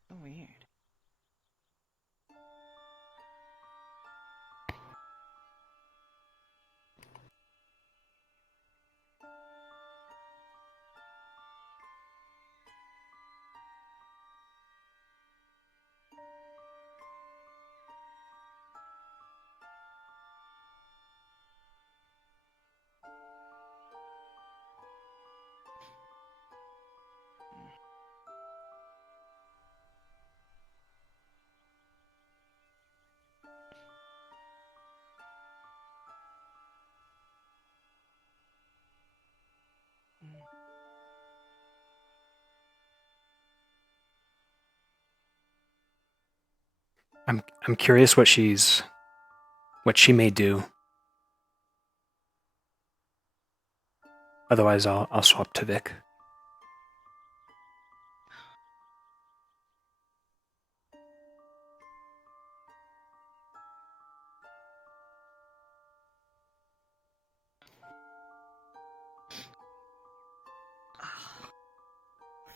So weird. I'm curious what she may do. Otherwise, I'll swap to Vic.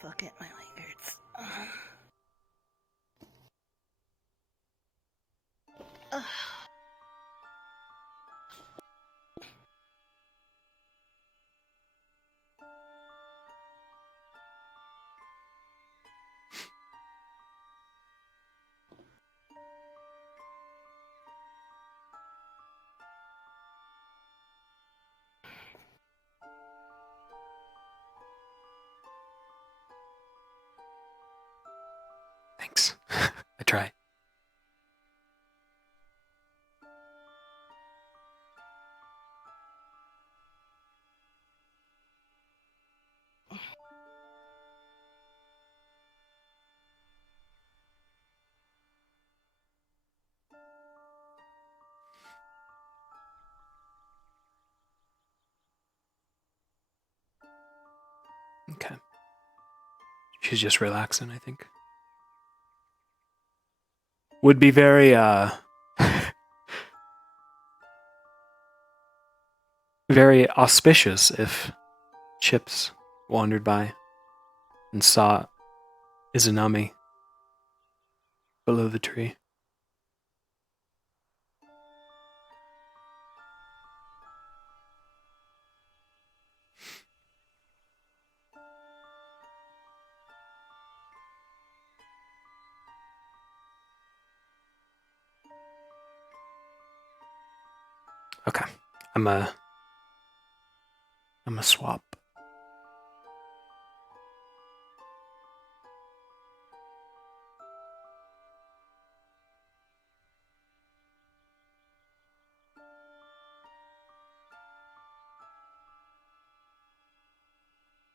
fuck it, my leg hurts. Ugh. Thanks. I try. Okay. She's just relaxing, I think. Would be very, very auspicious if Chips wandered by and saw Izanami below the tree. Okay. I'm a swap.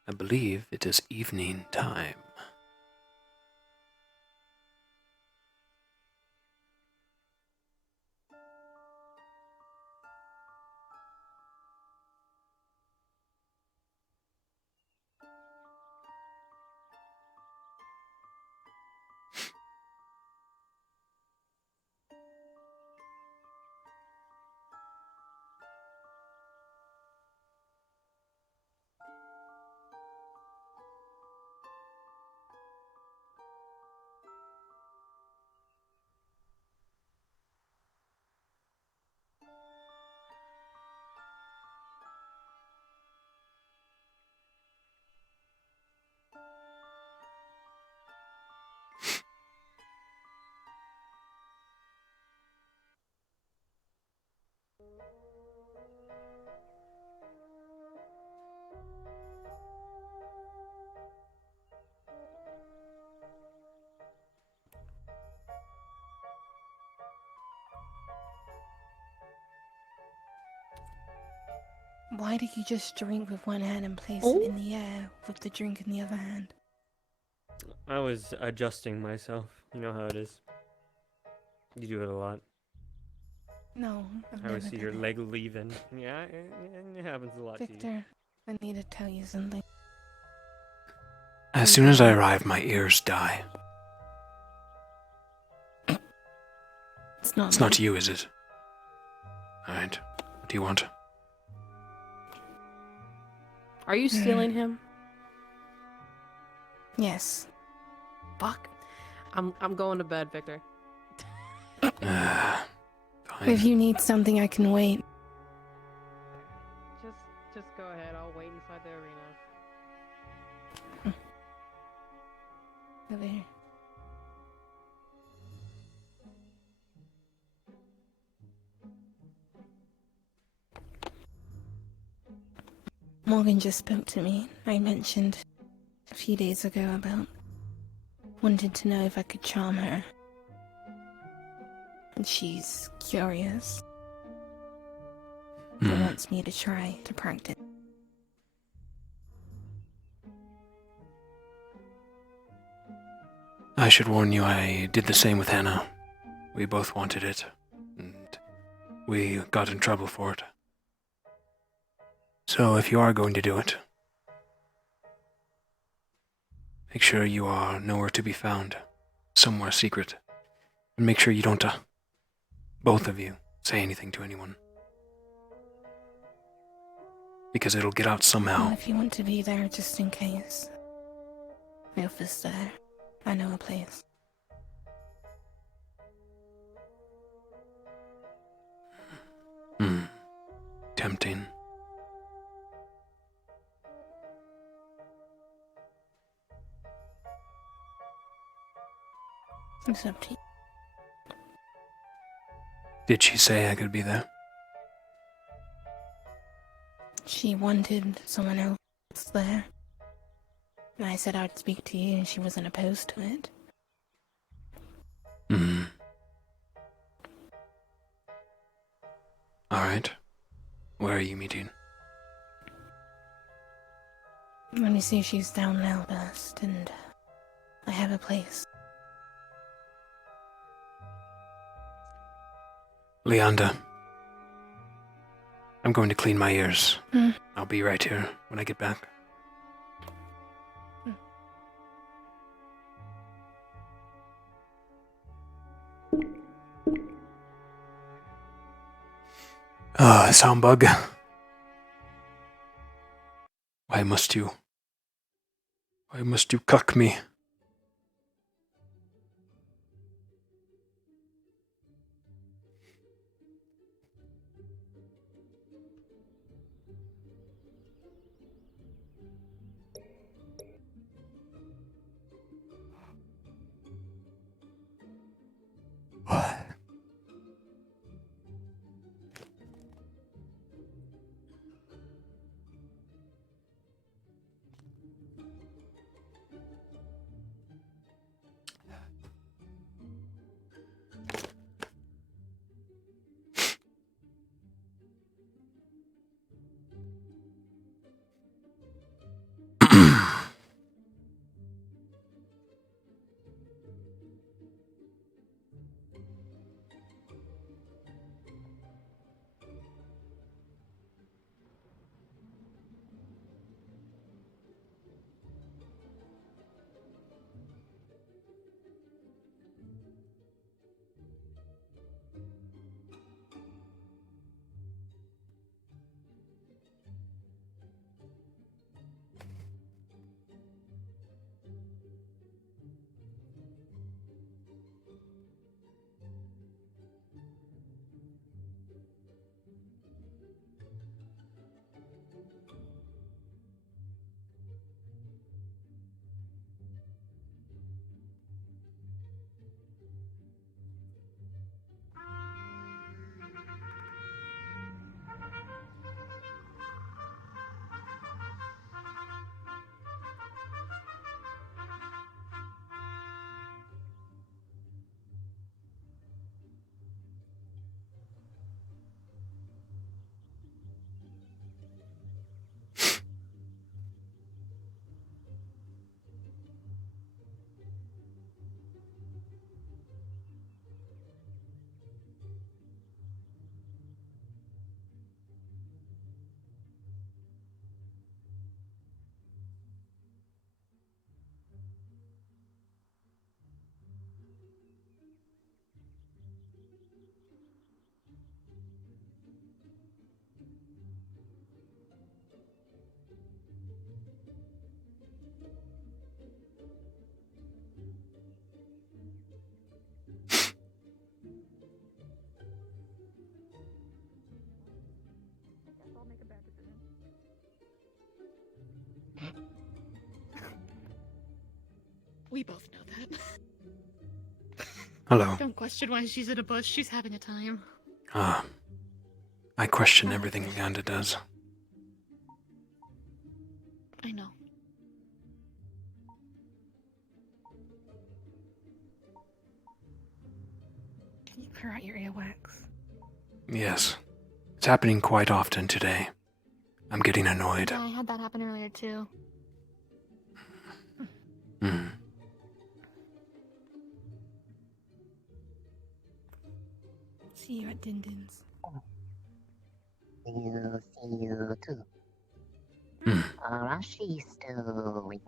I believe it is evening time. Why do you just drink with one hand and place it in the air with the drink in the other hand? I was adjusting myself. You know how it is. You do it a lot. No, I've I never always see your done leg leaving. Yeah, it happens a lot it. to you. Victor, I need to tell you something. As soon as I arrive, my ears die. It's not It's me. not you, is it? Alright. What do you want? Are you stealing him? Yes. Fuck. I'm going to bed, Victor. Fine. If you need something, I can wait. Just go ahead. I'll wait inside the arena. Over here. Morgan just spoke to me. I mentioned a few days ago about wanted to know if I could charm her. And she's curious. And wants me to try to practice. I should warn you, I did the same with Hannah. We both wanted it, and we got in trouble for it. So if you are going to do it, make sure you are nowhere to be found, somewhere secret. And make sure you don't, both of you, say anything to anyone. Because it'll get out somehow. And if you want to be there just in case. Milfus there. I know a place. Tempting. It's up to you. Did she say I could be there? She wanted someone else there. And I said I'd speak to you, and she wasn't opposed to it. Alright. Where are you meeting? Let me see, she's down now best, and I have a place. Leanda. I'm going to clean my ears. Hmm. I'll be right here when I get back. Sound bug. Why must you cuck me? We both know that. Hello. Don't question why she's in a bush. She's having a time. I question everything Leanda does. I know. Can you clear out your earwax? Yes. It's happening quite often today. I'm getting annoyed. Yeah, I had that happen earlier too. See you at Dindin's. See you too. Rashi's still, like,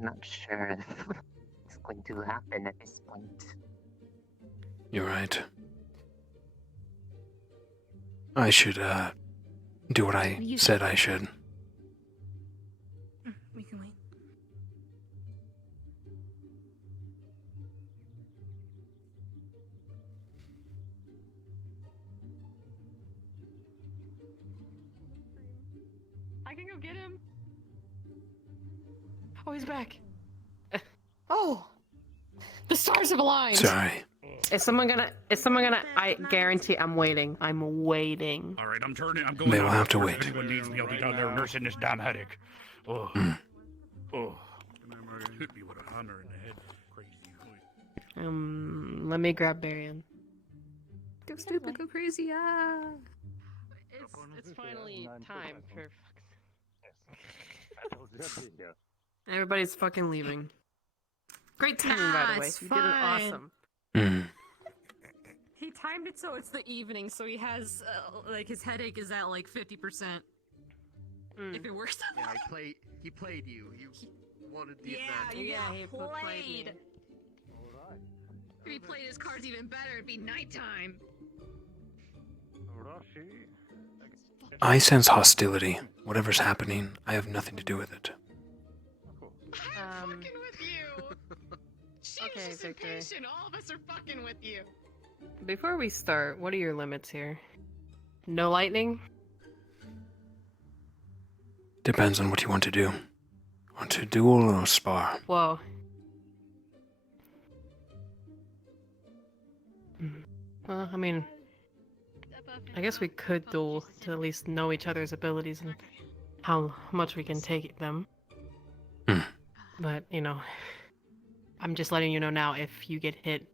not sure if it's going to happen at this point. You're right. I should, do what I said I should. We can wait. I can go get him. Oh, he's back. Oh, the stars have aligned. Sorry. Is someone gonna? I guarantee I'm waiting. I'm waiting. All right, I'm turning. I'm going. They down will there. have to If wait. anyone needs me, I'll be down there nursing this damn headache. Oh, oh. Hit me with a hammer in the head. Crazy. Let me grab Marion. Go stupid, go crazy, ah! It's finally time for. Everybody's fucking leaving. Great timing, by the way. it's You did it fine. awesome. He timed it so it's the evening, so he has like his headache is at like 50%. If it works. Yeah, he played you. You wanted the event. He played. If he played his cards even better, it'd be nighttime. I sense hostility. Whatever's happening, I have nothing to do with it. Okay, Victor. All of us are fucking with you. Before we start, what are your limits here? No lightning? Depends on what you want to do. Want to duel or spar? Whoa. Well, I mean, I guess we could duel to at least know each other's abilities and how much we can take them. But, you know, I'm just letting you know now, if you get hit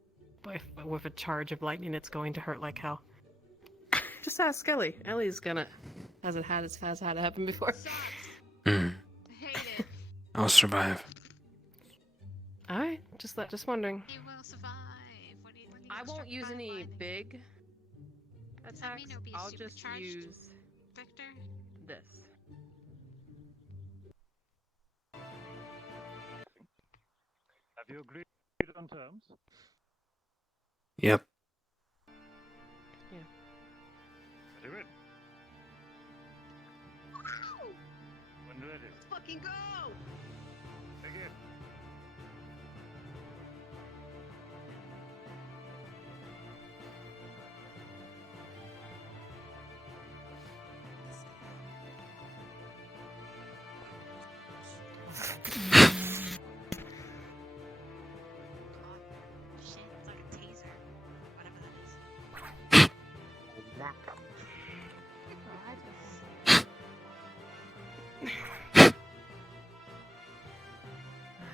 with a charge of lightning, it's going to hurt like hell. Just ask Ellie. Ellie's gonna... hasn't had it happen before. I'll survive. Alright, just wondering. You will survive. I won't use any big attacks. I'll just use Victor. this. Have you agreed on terms? Yep. Yeah. Do it. When ready. Let's fucking go! Take it. Shit, it's like a taser. Whatever that is.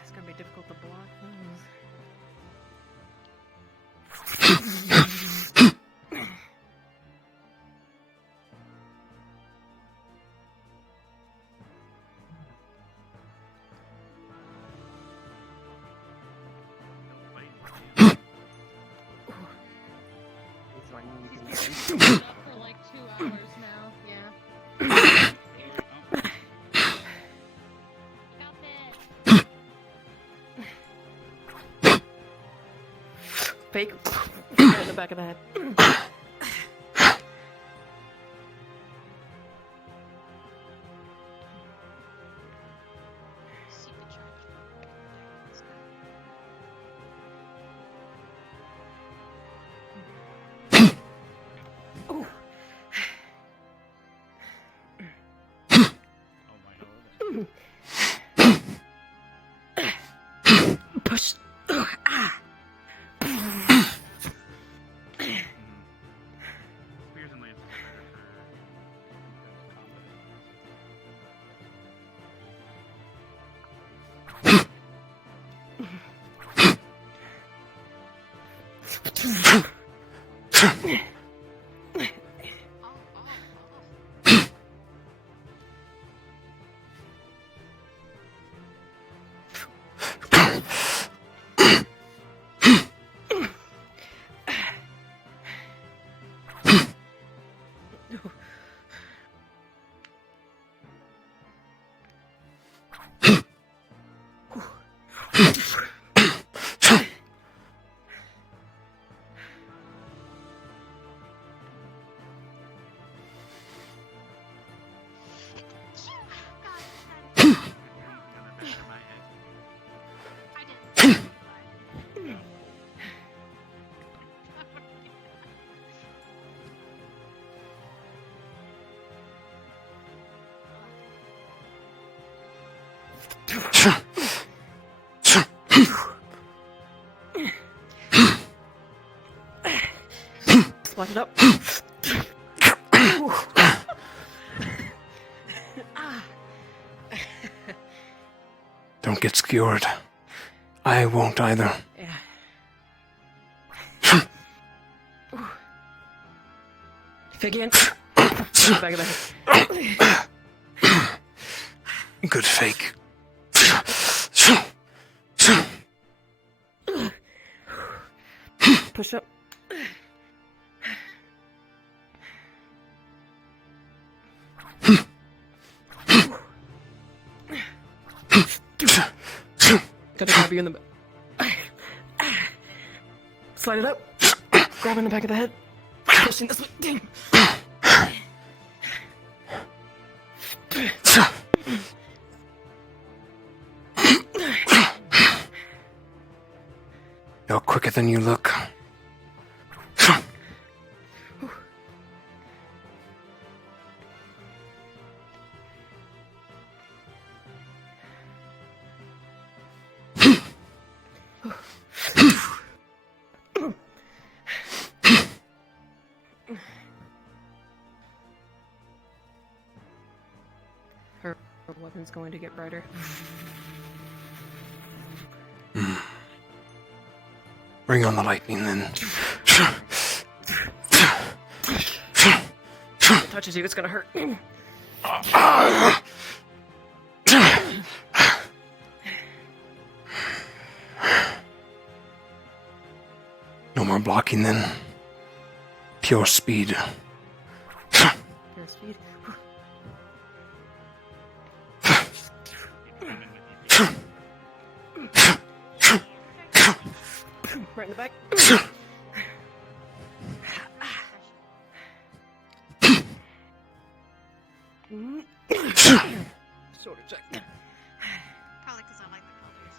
It's gonna be difficult to block those. For like 2 hours now, yeah. Fake. Right in the back of the head. Push. Ah. Spears and lances are better Slide it up. Don't get skewered. I won't either. Yeah. Fake again. Back of the head. Good fake. Push up. Gotta grab you in the slide it up. Grab in the back of the head. Pushing this way. You're quicker than you look. Her weapon's going to get brighter. Bring on the lightning then. If it touches you, it's gonna hurt. No more blocking then. Pure speed. Pure speed. Right in the back. Shoulder check. Probably because I like the colors.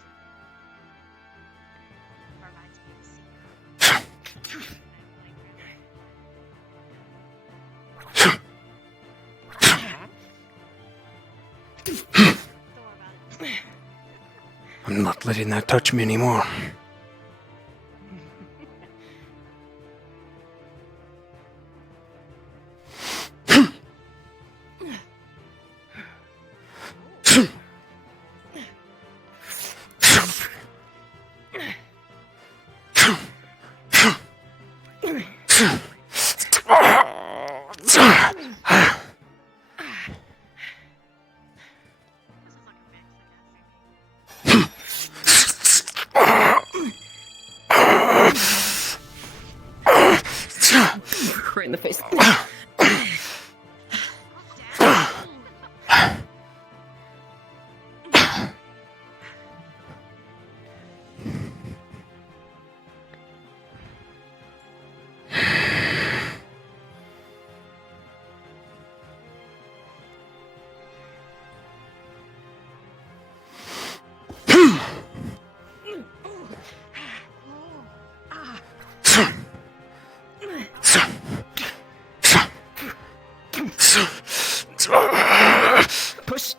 Reminds me of the sea. I'm not letting that touch me anymore. Right in the face. Push.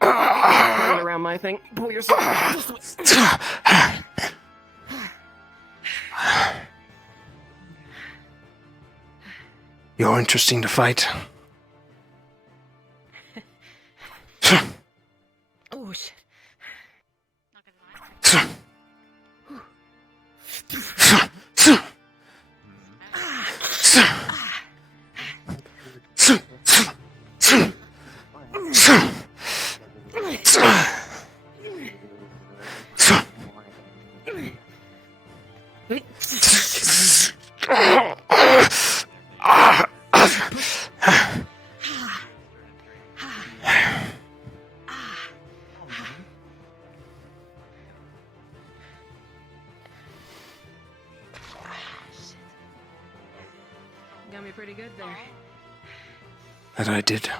Run around my thing. Pull yourself. You're interesting to fight. Oh shit. Got me pretty good there. That I did.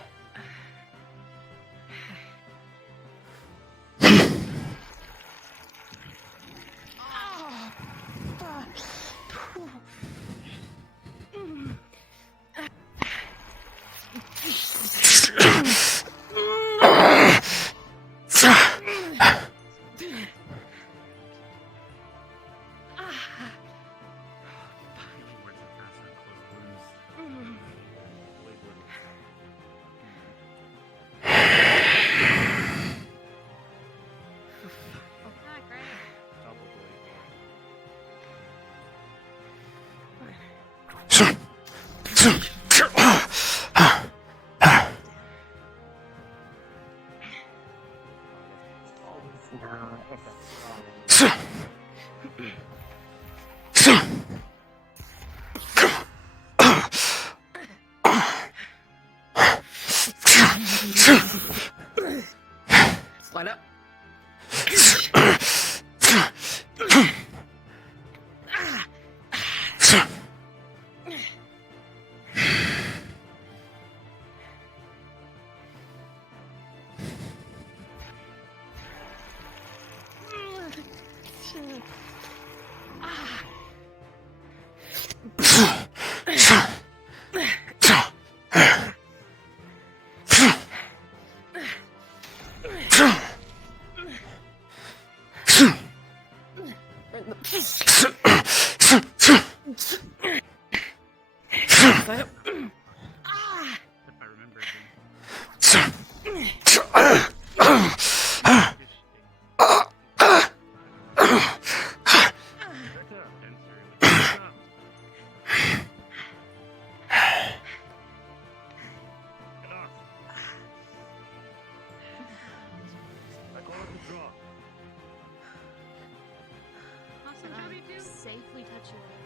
Slide up. Safely touch your leg.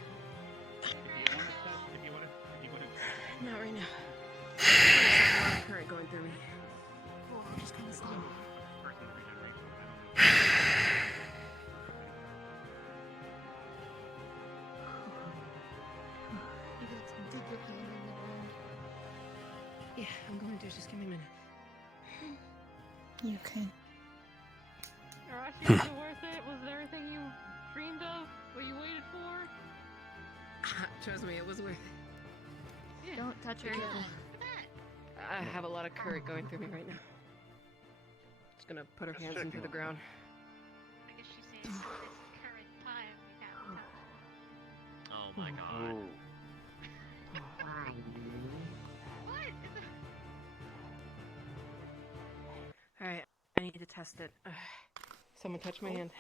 Not right now. There's a lot of current going through me. Oh, I'm just gonna stay. You got to dig your hand in the ground. Yeah, I'm going to. Just give me a minute. You can. Arashi, was it worth it? Was it everything you dreamed of? What you waited for? Trust me, it was worth it. Yeah. Don't touch her again. I have a lot of current going through me right now. Just gonna put her hands into the ground. I guess she's saying it's current time we have. Oh my god. What? Alright, I need to test it. Someone touch my hand.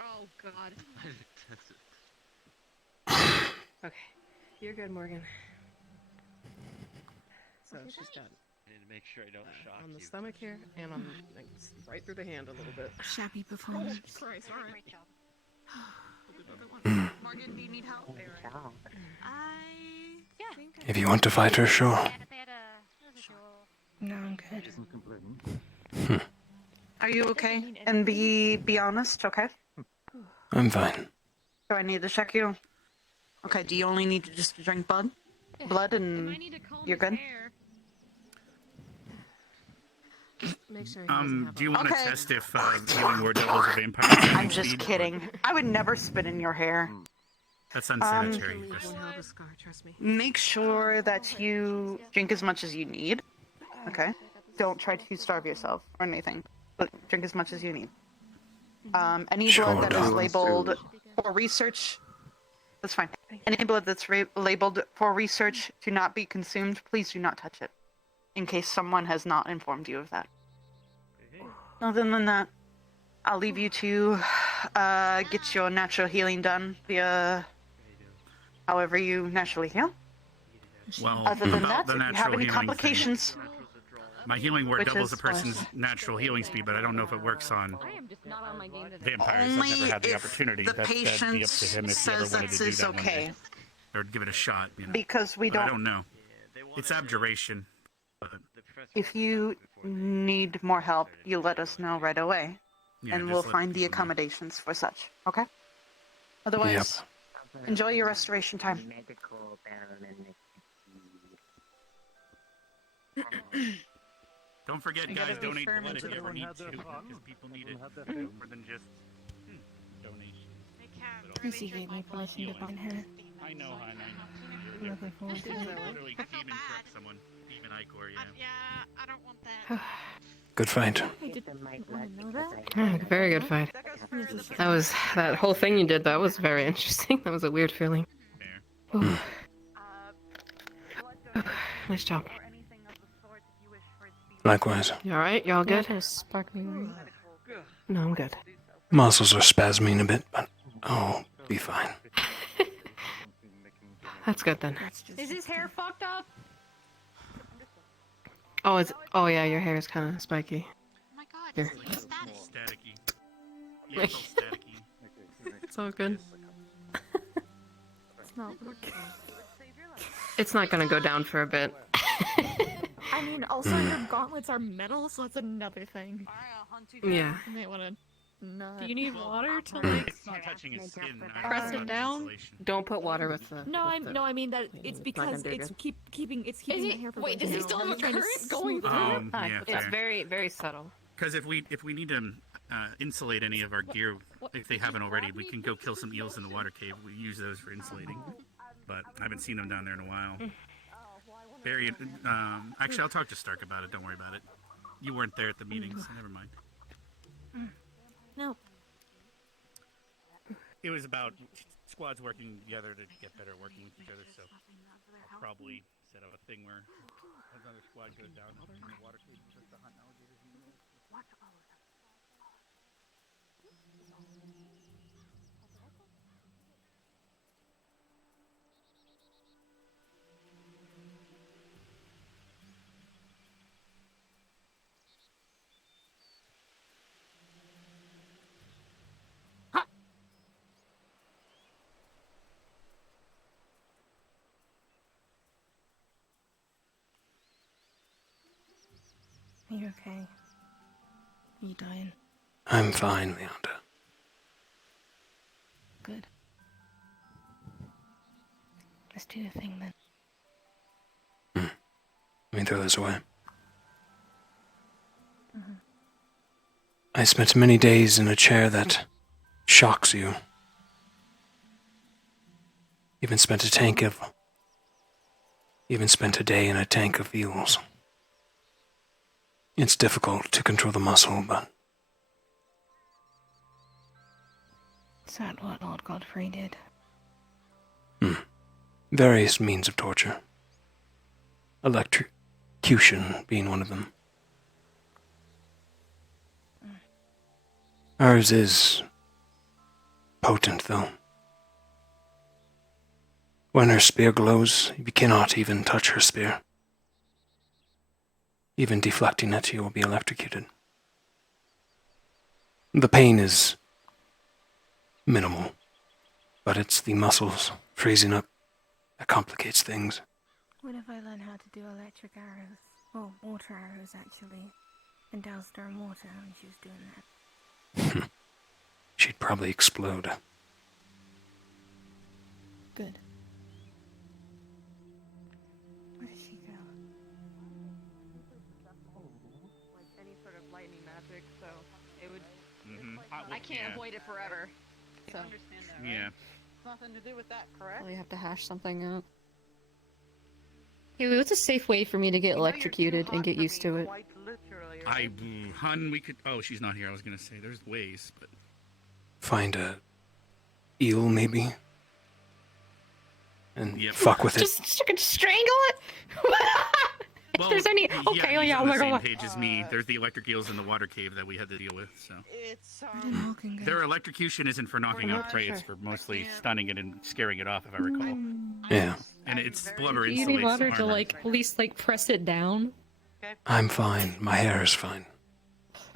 Oh god. I didn't test it. Okay, you're good, Morgan. So she's got I need to make sure I don't shock on the you. stomach here, and on like, right through the hand a little bit. Shabby performance. Oh, Christ, alright. Great job. Morgan, do you need help? If you want to fight her, sure. No, I'm good. Are you okay? And be honest, okay? I'm fine. Do I need to check you? Okay, do you only need to just drink blood and you're good? Make sure do you want to Okay. test if healing word doubles a vampire? I'm just kidding. I would never spit in your hair. That's unsanitary. Won't have a scar, trust me. Make sure that you drink as much as you need. Okay? Don't try to starve yourself or anything, but drink as much as you need. Any Sure, blood that is darling. labeled for research, that's fine. Any blood that's labeled for research to not be consumed, please do not touch it, in case someone has not informed you of that. Other than that, I'll leave you to get your natural healing done via however you naturally heal. Well, Other than about that, the if you have natural any healing complications, thing, my healing word Which doubles is a person's natural healing speed, but I don't know if it works on vampires. I've Only never had the if opportunity. the That'd be up patient to him if he ever says wanted to do that's that one okay. day. Or give it a shot, you know. Because we But I don't- don't know. It's abjuration. But if you need more help, you let us know right away, Yeah, and just we'll let find the people know. accommodations for such. Okay? Otherwise, enjoy your restoration time. Medical don't forget, I guys, gotta be donate firm blood if into you the ever need one. to, because people need it more than just donation. Lucy gave me permission to find her. I know. I'm looking forward to it. Literally demon trap someone. Demon Icor, yeah. Yeah, I don't want that. Good fight. Very good fight. That whole thing you did. That was very interesting. That was a weird feeling. Ooh. Nice job. Likewise. You alright? You all good? Sparkling. No, I'm good. Muscles are spasming a bit, but I'll be fine. That's good then. Is his hair fucked up? Oh yeah, your hair is kind of spiky. Oh my god, Here. it's static. Staticky. Yeah, it's all staticky. It's all good. It's not working. It's not gonna go down for a bit. I I mean, also your gauntlets are metal, so that's another thing. Yeah. You might want to not. Do you need water to Well, like it's not touching his skin. press it down? Don't put water with the. No, with the- I mean that it's not because gonna do it's good. keeping Is the he- hair from wait, going does he down. still have I'm a trying to current going smooth it through out. him? Yeah, It's fair. very, very subtle. Because if we need to insulate any of our gear, if they haven't already, we can go kill some eels in the water cave. We use those for insulating. But I haven't seen them down there in a while. Barry, actually, I'll talk to Stark about it. Don't worry about it. You weren't there at the meeting, so never mind. No. It was about squads working together to get better at working with each other, so I'll probably set up a thing where another squad goes down in the water cave just to hunt alligators and eels. Are you okay? Are you dying? I'm fine, Leander. Good. Let's do the thing then. Let me throw this away. Mm-hmm. I spent many days in a chair that shocks you. Even spent a day in a tank of eels. It's difficult to control the muscle, but Is that what Lord Godfrey did? various means of torture. Electrocution being one of them. Ours is potent, though. When her spear glows, you cannot even touch her spear. Even deflecting it, you will be electrocuted. The pain is minimal, but it's the muscles freezing up that complicates things. What if I learn how to do electric arrows? Oh, water arrows, actually. And doused her in water when she was doing that. She'd probably explode. Good. Where did she go? Like any sort of lightning magic, so it would. I can't avoid it forever. You So. understand that, right? Yeah. It's nothing to do with that, correct? Well, you have to hash something out. Hey, what's a safe way for me to get electrocuted and get used to it? Hun, we could. Oh, she's not here. I was gonna say there's ways, but Find a eel, maybe? And fuck with it. Just strangle it? If there's any. Okay, he's yeah, on I'm the gonna same page as me. There's the electric eels in the water cave that we had to deal with. So It's their electrocution isn't for knocking out prey; it's for mostly stunning it and scaring it off, if I recall. Yeah. And its blubber Do you need insulates water to armor. like at least like press it down? I'm fine. My hair is fine.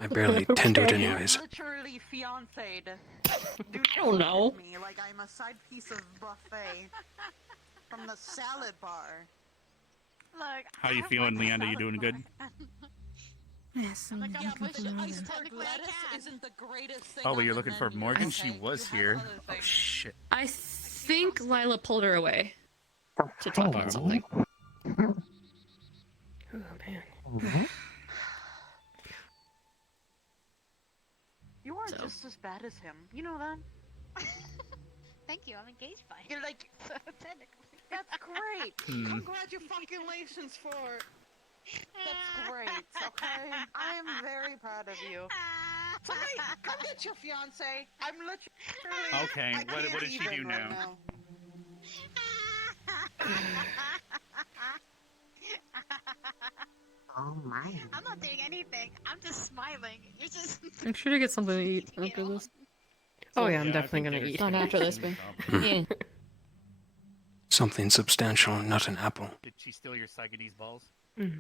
I barely tend to it anyways. Literally fiancé'd. I don't know. Me like I'm a side piece of buffet from the salad bar. Look. How you feeling, Leander? You doing good? Yes, I'm looking for Morgan. Iceberg lettuce isn't the greatest thing. Oh, on but you're the looking for menu, Morgan? okay? She was here. Oh shit. I think Lila pulled her away to talk about something. Oh man. You aren't just as bad as him. You know that? Thank you, I'm engaged by him. You're like, So technically. that's great. Hmm. Congratulations for. That's great. Okay, I am very proud of you. Somebody, come get your fiance. I'm literally. Okay, I what can't did she even do right now? Oh my. I'm not doing anything. I'm just smiling. You're just. Make sure to get something to eat after this. Oh yeah, I'm Yeah, I definitely think gonna there's eat. Not after this, but yeah. Something substantial, not an apple. Did she steal your Saganese balls? Have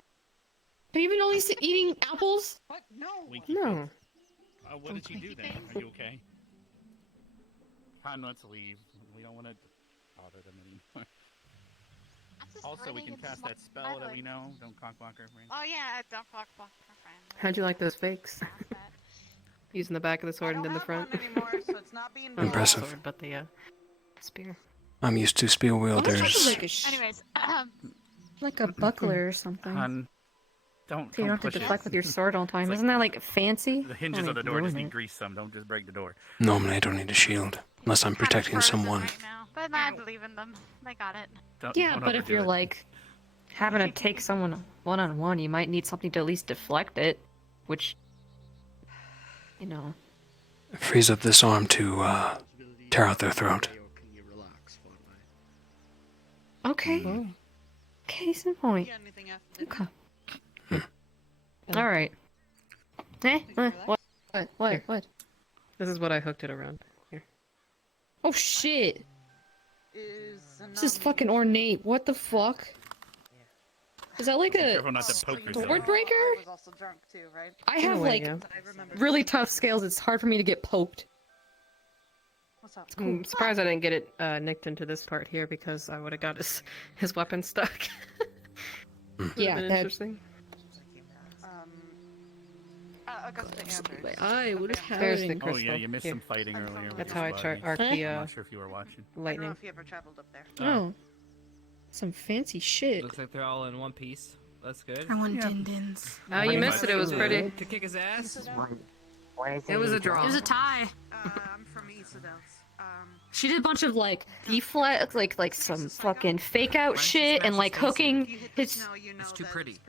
you been always eating apples? What? No. Winky No. What did she do then? Are you okay? Han, let's leave. We don't want to bother them anymore. I'm Also, we can cast that spell that we know. Don't cockblock our friend. Oh yeah, don't block our friend. How'd you like those fakes? Using the back of the sword and then the front. anymore, so it's not being Impressive. Sword, but the spear. I'm used to spear wielders. Anyways, Like a buckler or something. Hun, don't So you don't have to push it. deflect with your sword all the time. Isn't that like fancy? The hinges of the door just need grease some. Don't just break the door. Normally, I don't need a shield unless I'm protecting someone. but I believe in them. They got it. Yeah, but if you're like having to take someone one-on-one, you might need something to at least deflect it, which, you know. It frees up this arm to tear out their throat. Okay. Case in point. Okay. All right. What? This is what I hooked it around. Here. Oh shit! This is fucking ornate. What the fuck? Is that like a Careful not to poke yourself. sword breaker? I was also drunk too, right? I have In a way, like yeah. really tough scales. It's hard for me to get poked. What's up? I'm surprised I didn't get it nicked into this part here because I would have got his weapon stuck. Yeah, been that- interesting. Augusta Anders. My eye, what is There's the happening? Oh yeah, crystal. you missed Here. some fighting earlier. with That's your how I squad arc mates. the I'm not sure if you were watching. I don't know lightning. if you ever traveled up there. Oh, some fancy shit. Looks like they're all in one piece. That's good. I want din-dins. Oh, you missed it. It was pretty. To kick his ass. It was a draw. It was a tie. I'm from Isodels. She did a bunch of like deflect, like some fucking fake out shit, and like hooking his. It's too pretty.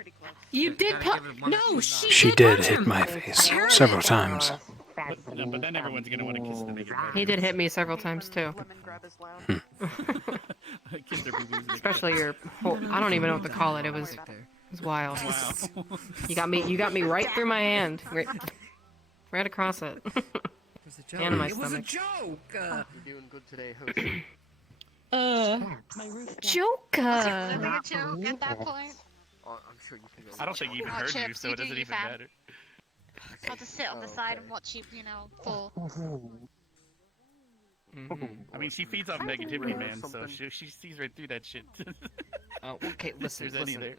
You did Gotta give it one no, shot. she did punch hit him. my face several times. But then everyone's gonna want to kiss the naked bed. He did hit me several times too. Kiss their boo-boos. Especially your whole, I don't even know what to call it. It was wild. Wow. You got me right through my hand. Right across it. was a joke. And my It was a stomach. joke. You're doing good today, host. Joker. Was it a joke at that point? Oh, I'm sure you can. I don't think he even Oh, heard you, Chips, so you it do doesn't you, even fam. matter. I'll just sit on the side and watch you, fall. I mean, she feeds off negativity, man, so she sees right through that shit. Okay, listen, There's any listen.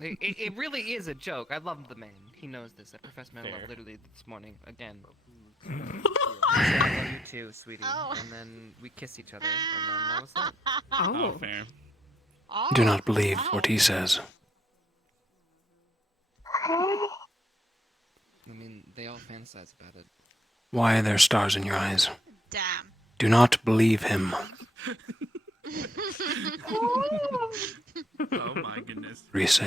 there. It really is a joke. I love the man. He knows this. I professed my love Fair. literally this morning again. I love you too, sweetie. Oh. And then we kissed each other, and then that was that. Oh, fair. Do not believe what he says. I mean, they all fantasize about it. Why are there stars in your eyes? Damn. Do not believe him. Oh my goodness. Rise.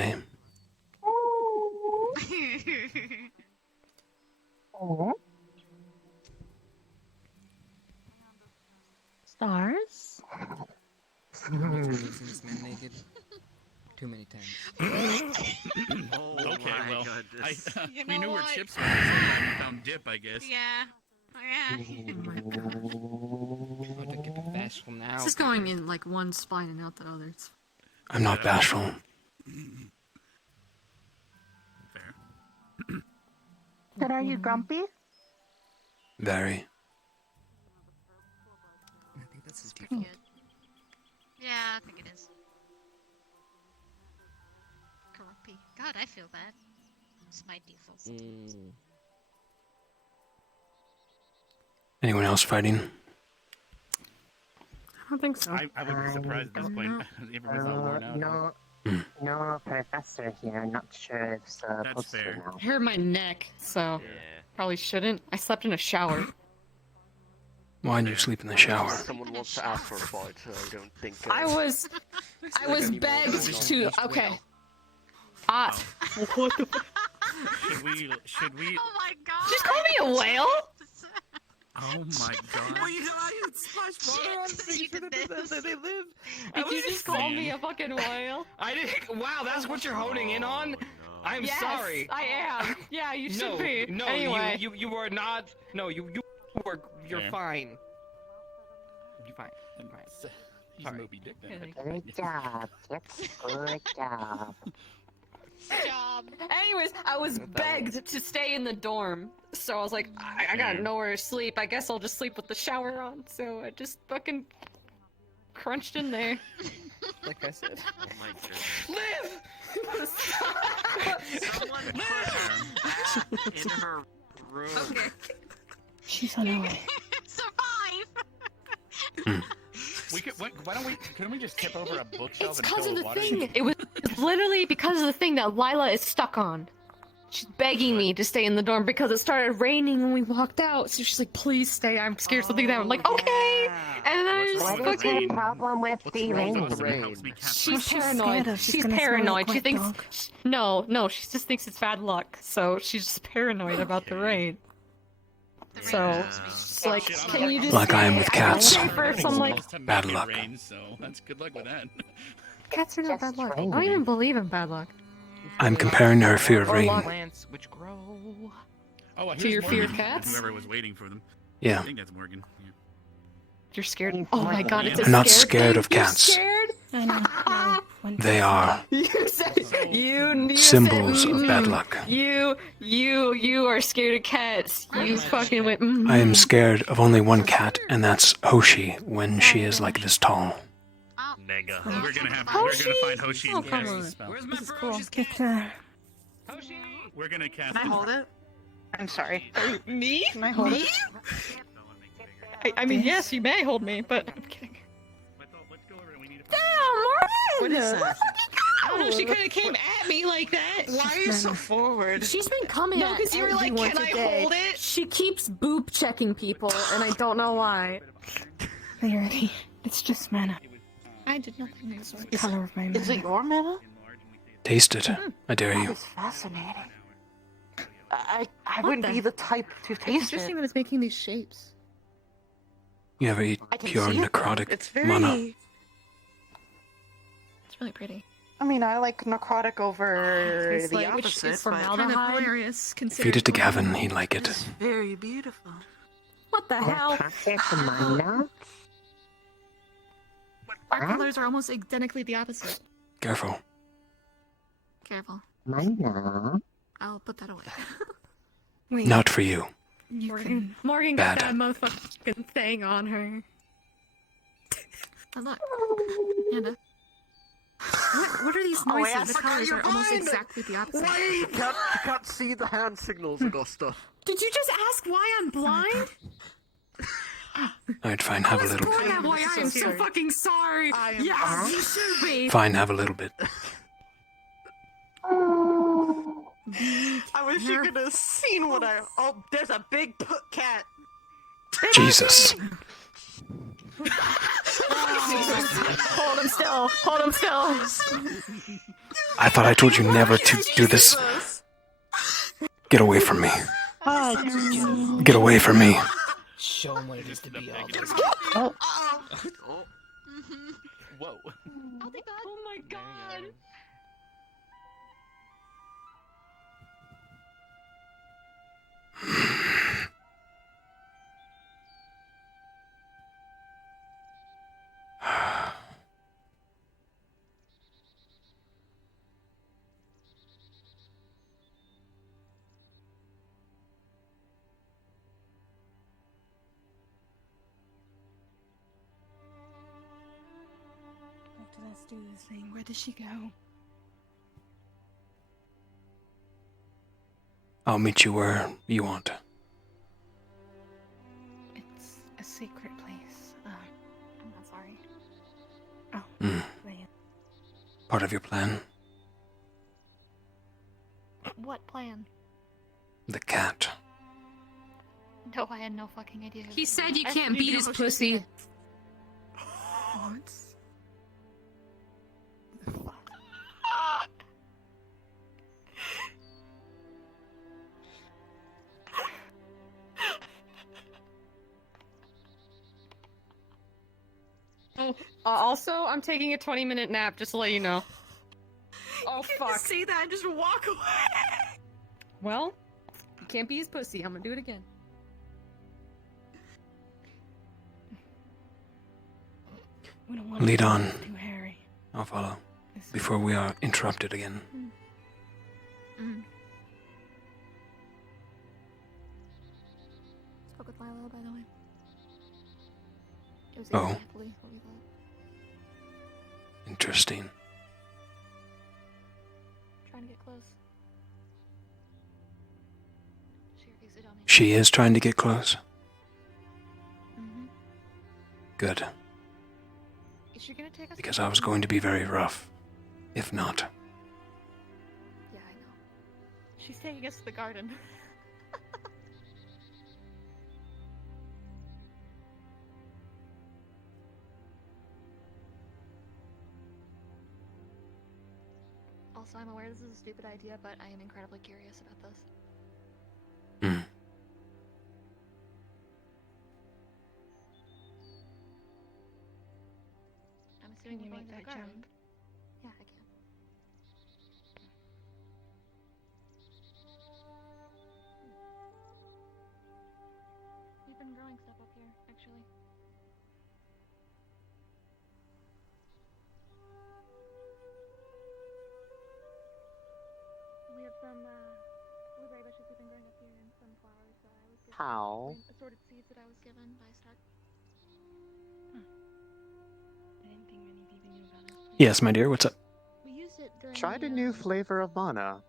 Stars? You've seen this man naked too many times. Okay, well, You we know knew where what? chips were, so we found dip, I guess. Yeah. Oh, Oh, don't get bashful now. This is going in like one spine and out the other. It's I'm not bashful. Fair. But are you grumpy? Very. I think that's his Pretty default. good. Yeah, I think it is. Grumpy. God, I feel that. It's my default. sometimes. Anyone else fighting? I don't think so. I would be surprised at this point. Everyone's not worn out. No professor here. Not sure if it's That's fair. now. I hurt my neck, so probably shouldn't. I slept in a shower. Why did you sleep in the shower? Someone wants to ask for a fight. I don't think. I was begged to. Okay. What the? Should we? Oh my god! Just call me a whale. Oh my god. Well, you know, I had splash water on things for the they live. Did you just call me a fucking whale? I didn't. Wow, that's what you're honing in on. I'm Yes, sorry. I am. Yeah, you should No, be. no, Anyway. you were not. No, you're Yeah. fine. You're fine. You're fine. He's Moby Dick then. Good job. Good job. Job. Anyways, I was begged to stay in the dorm, so I was like, I got nowhere to sleep. I guess I'll just sleep with the shower on. So I just fucking crunched in there. Like I said. Oh my goodness. Liv! Someone put her back in her room. Okay. She's on her way. Survive! We could. Why don't we? Couldn't we just tip over a bookshelf It's and because fill of with the water? thing. It was literally because of the thing that Lila is stuck on. She's begging me to stay in the dorm because it started raining when we walked out. So she's like, "Please stay. I'm scared something down." I'm like, "Okay." And then I just What is your fucking. problem with the rain? She's scared paranoid. of. She's She's gonna smell paranoid. like She wet thinks dog. no. She just thinks it's bad luck. So she's just paranoid about the rain. So she's like, "Can you just Like I am with stay? cats. Stay first." I'm like, Bad luck. Rain, so that's good luck with that. "Cats are not bad luck. I don't even believe in bad luck." I'm comparing her fear of Or rain. plants which grow. Oh, To your fear of Morgan, cats? Whoever was waiting for them. Yeah. I think that's Morgan. Yeah. You're scared. Oh my god, it's a I'm not scared scared thing? of cats. You're scared? I know. No, They are You said you symbols said, of bad luck. You are scared of cats. You fucking went. I am scared of only one cat, and that's Hoshi when she is like this tall. Mega. We're gonna find Hoshi Oh, and come cast on. the spell. Where's my This is ferocious cool. cat? We're gonna cast. Can I it. hold it? I'm sorry. Me? Can I hold it? I mean, yes, you may hold me, but I'm kidding. Damn, What Morgan! is that? I don't know, she could have came at me like that. Why are you so forward? She's been coming No, at 'cause you were like, everyone "Can I today. hold it?" She keeps boob checking people, and I don't know why. Are you ready? It's just mana. I did nothing of the sort. The color of my mana. Is it your mana? Taste it. I dare That you. is fascinating. I wouldn't be the type to It's taste interesting it. that it's making these shapes. You ever eat I can pure see it, though. necrotic It's very. mana? It's really pretty. I mean, I like necrotic over It's the like, which opposite. is but kind of hilarious. Feed it to Gavin, he'd like it. It's very beautiful. What the hell? Our colors are almost identically the opposite. Careful. Careful. Mana. I'll put that away. Wait, Not for you. Morgan Bad. got that motherfucking thing on her. Oh, look. Amanda. What are these Oh, noises? yeah, I The forgot colors you're are almost blind! exactly the opposite. Why? You can't see the hand signals, Augusta. Did you just ask why I'm blind? Alright, fine, have a little Oh, bit. that boy, I am so fucking sorry. Yes, you should be. Fine, have a little bit. I wish you could have seen what I. Oh, there's a big cat. Jesus. Hold him still. Hold him still. I thought I told you never to do this. Get away from me. Get away from me. Show him what it is to be all this. Oh. Whoa. Oh my god. Let's do this thing. Where does she go? I'll meet you where you want. It's a secret place. I'm not sorry. Oh, Hmm. man. Part of your plan? What plan? The cat. No, I had no fucking idea. He said you I can't didn't beat know his how she pussy. said What? Also, I'm taking a 20-minute nap, just to let you know. Oh, fuck. Say that and just walk away. Well, you can't be his pussy. I'm gonna do it again. We don't want Lead to on. do Harry. I'll follow. Before we are interrupted again. Spoke with Lila, by the way. It was Oh. exactly what we thought. Interesting. Trying to get close. She refused it on me. She is trying to get close. Mm-hmm. Good. Is she gonna take us? Because I was going to be very rough. If not. Yeah, I know. She's taking us to the garden. Also, I'm aware this is a stupid idea, but I am incredibly curious about this. Hmm. I'm assuming Can you we're make going to that the garden. jump? Yeah, I can. We've been growing stuff up here, actually. We have some blueberry bushes we've been growing up here and some flowers that I was given. How? Assorted seeds that I was given by Stark. I didn't think many people knew about this. Yes, my dear, what's up? We used it during Tried the, a new flavor of mana.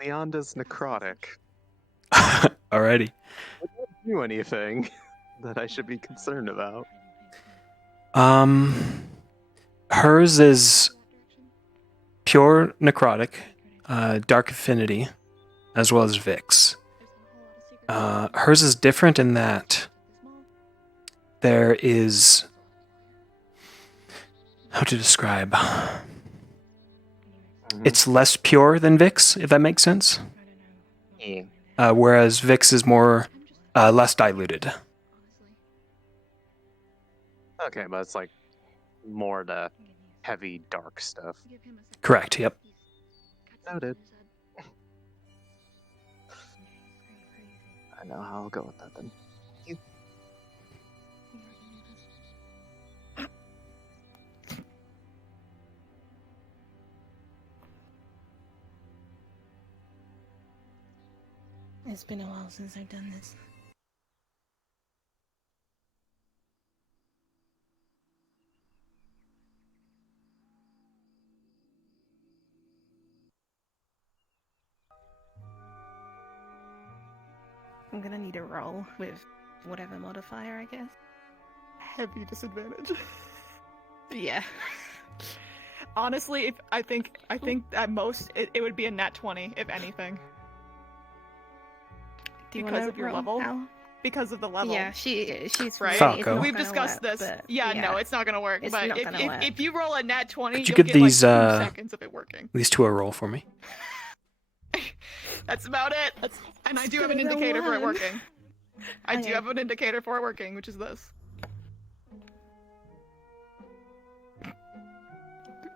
Leonda's necrotic. Alrighty. I don't do anything that I should be concerned about. Hers is pure necrotic, dark affinity, as well as Vix. Hers is different in that there is, how to describe? It's less pure than Vix, if that makes sense. Yeah. Whereas Vix is more less diluted. Okay, but it's like more the heavy dark stuff. Correct. Yep. Noted. I know how I'll go with that then. You. It's been a while since I've done this. I'm gonna need a roll with whatever modifier, I guess. Heavy disadvantage. Yeah. Honestly, if I think at most it would be a nat 20, if anything. Do you because wanna of your roll, level. Al? Because of the level. Yeah, she's right. Falco. We've discussed this. but Yeah, no, yeah. it's not gonna work. It's but not if, gonna if, work. if you roll a nat 20, Could you you'll give get these like 2 seconds of it working. these two a roll for me? That's about it. And I do have an Still the indicator for it one. working. I do Okay. have an indicator for it working, which is this.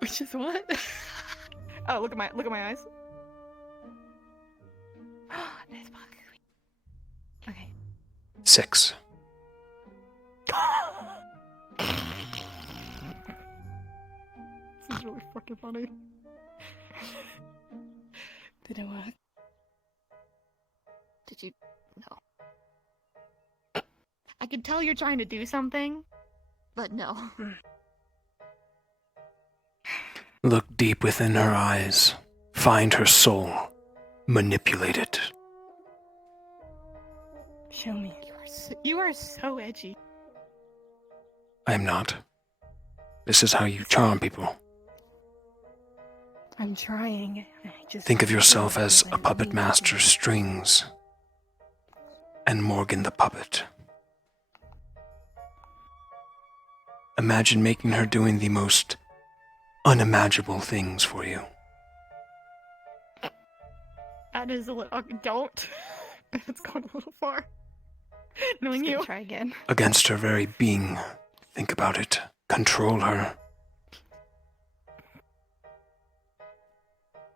Which is what? Oh, look at my eyes. Nice box. Okay. 6. This is really fucking funny. Did it work? Did you? No. I can tell you're trying to do something. But no. Look deep within her eyes. Find her soul. Manipulate it. Show me. You are so edgy. I am not. This is how you charm people. I'm trying. I just Think of don't yourself know as because a I puppet need master's strings. And Morgan the puppet. Imagine making her doing the most unimaginable things for you. That is a little. Don't. It's going a little far. Knowing Just you. gonna try again. Against her very being. Think about it. Control her.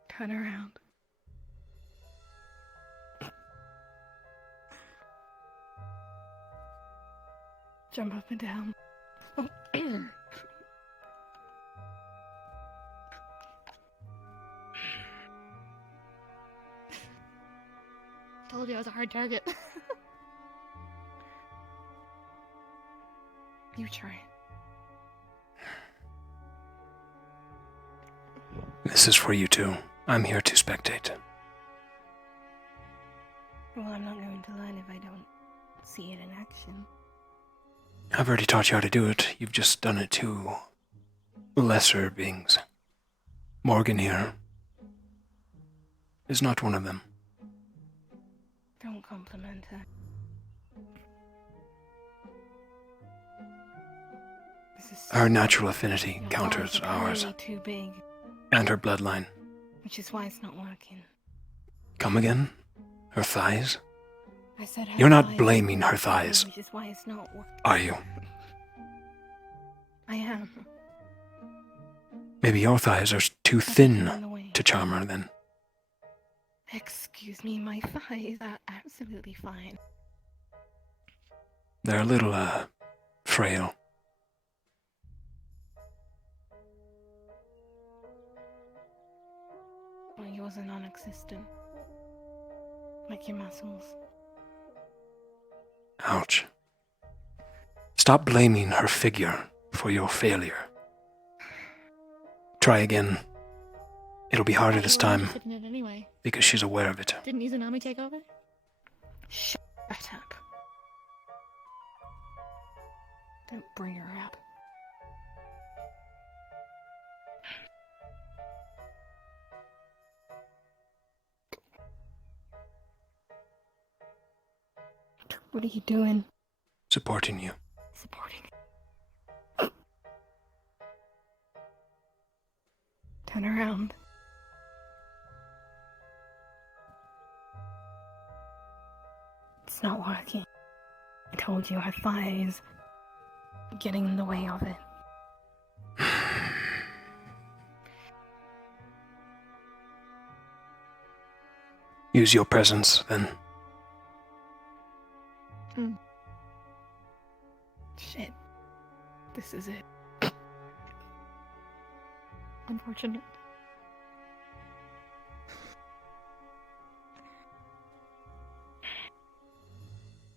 Turn around. Jump up and down. Oh. Told you I was a hard target. You try. This is for you two. I'm here to spectate. Well, I'm not going to learn if I don't see it in action. I've already taught you how to do it. You've just done it to lesser beings. Morgan here is not one of them. Don't compliment her. Her natural affinity Your counters thighs are ours. way too big, And her bloodline. which is why it's not working. Come again? Her thighs? I said her You're not thighs blaming are her too thighs, big, which is why it's not working. are you? I am. Maybe your thighs are too thin to charm her then. Excuse me, my thighs are absolutely fine. They're a little, frail. Well, yours are non-existent. Like your muscles. Ouch. Stop blaming her figure for your failure. Try again. It'll be harder this time, Interested in it anyway. because she's aware of it. Didn't Izanami take over? Shut up. Don't bring her up. What are you doing? Supporting you. Supporting. Turn around. It's not working. I told you her thighs are getting in the way of it. Use your presence, then. Shit. This is it. Unfortunate.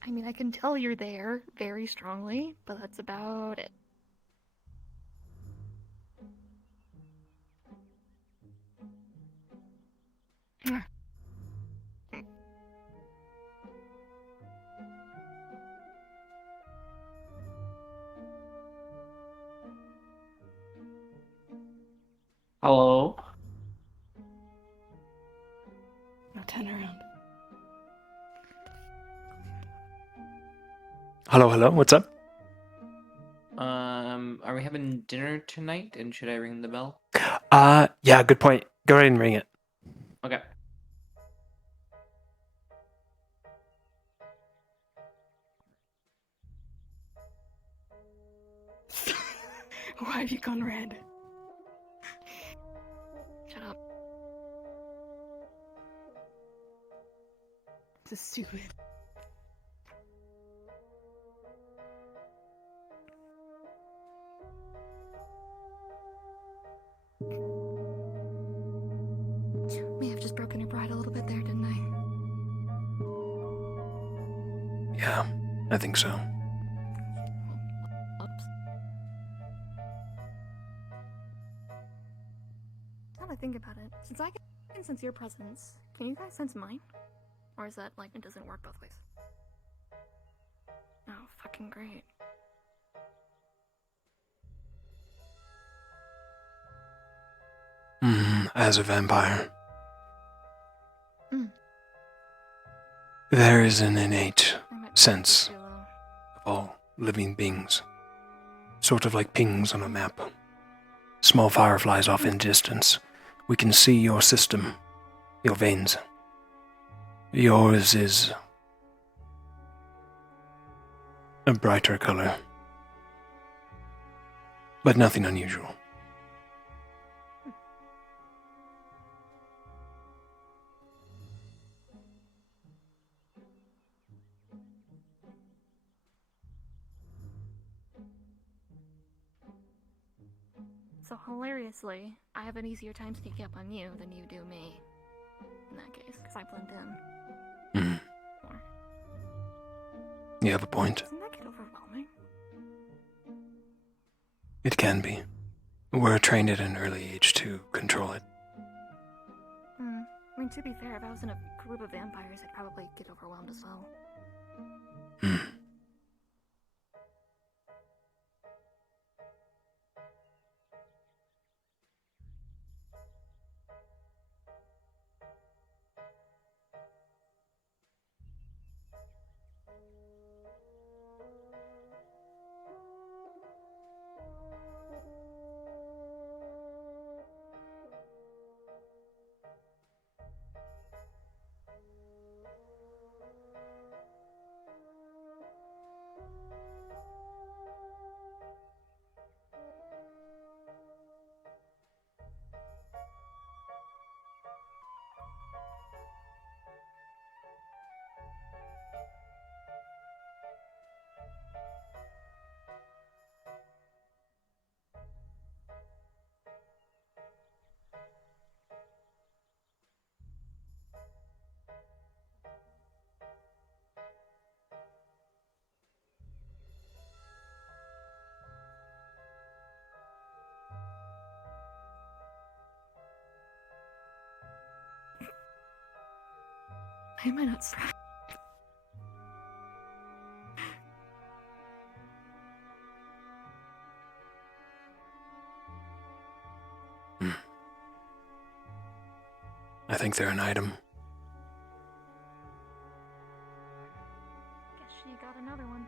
I mean, I can tell you're there very strongly, but that's about it. Hello? Now turn around. Hello, hello, what's up? Are we having dinner tonight, and should I ring the bell? Yeah, good point. Go ahead and ring it. Okay. Why have you gone red? Shut up. This is stupid. May have just broken your pride a little bit there, didn't I? Yeah, I think so. Oops. Now that I think about it, since I can sense your presence, can you guys sense mine? Or is that like it doesn't work both ways? Oh, fucking great. As a vampire. Mm. There is an innate sense of all living beings. Sort of like pings on a map. Small fireflies off in distance. We can see your system, your veins. Yours is a brighter color, but nothing unusual. So hilariously, I have an easier time sneaking up on you than you do me. In that case, because I blend in. Mhm. You have a point. Doesn't that get overwhelming? It can be. We're trained at an early age to control it. mean, to be fair, if I was in a group of vampires, I'd probably get overwhelmed as well. Why am I not surprised? I think they're an item. Guess she got another one.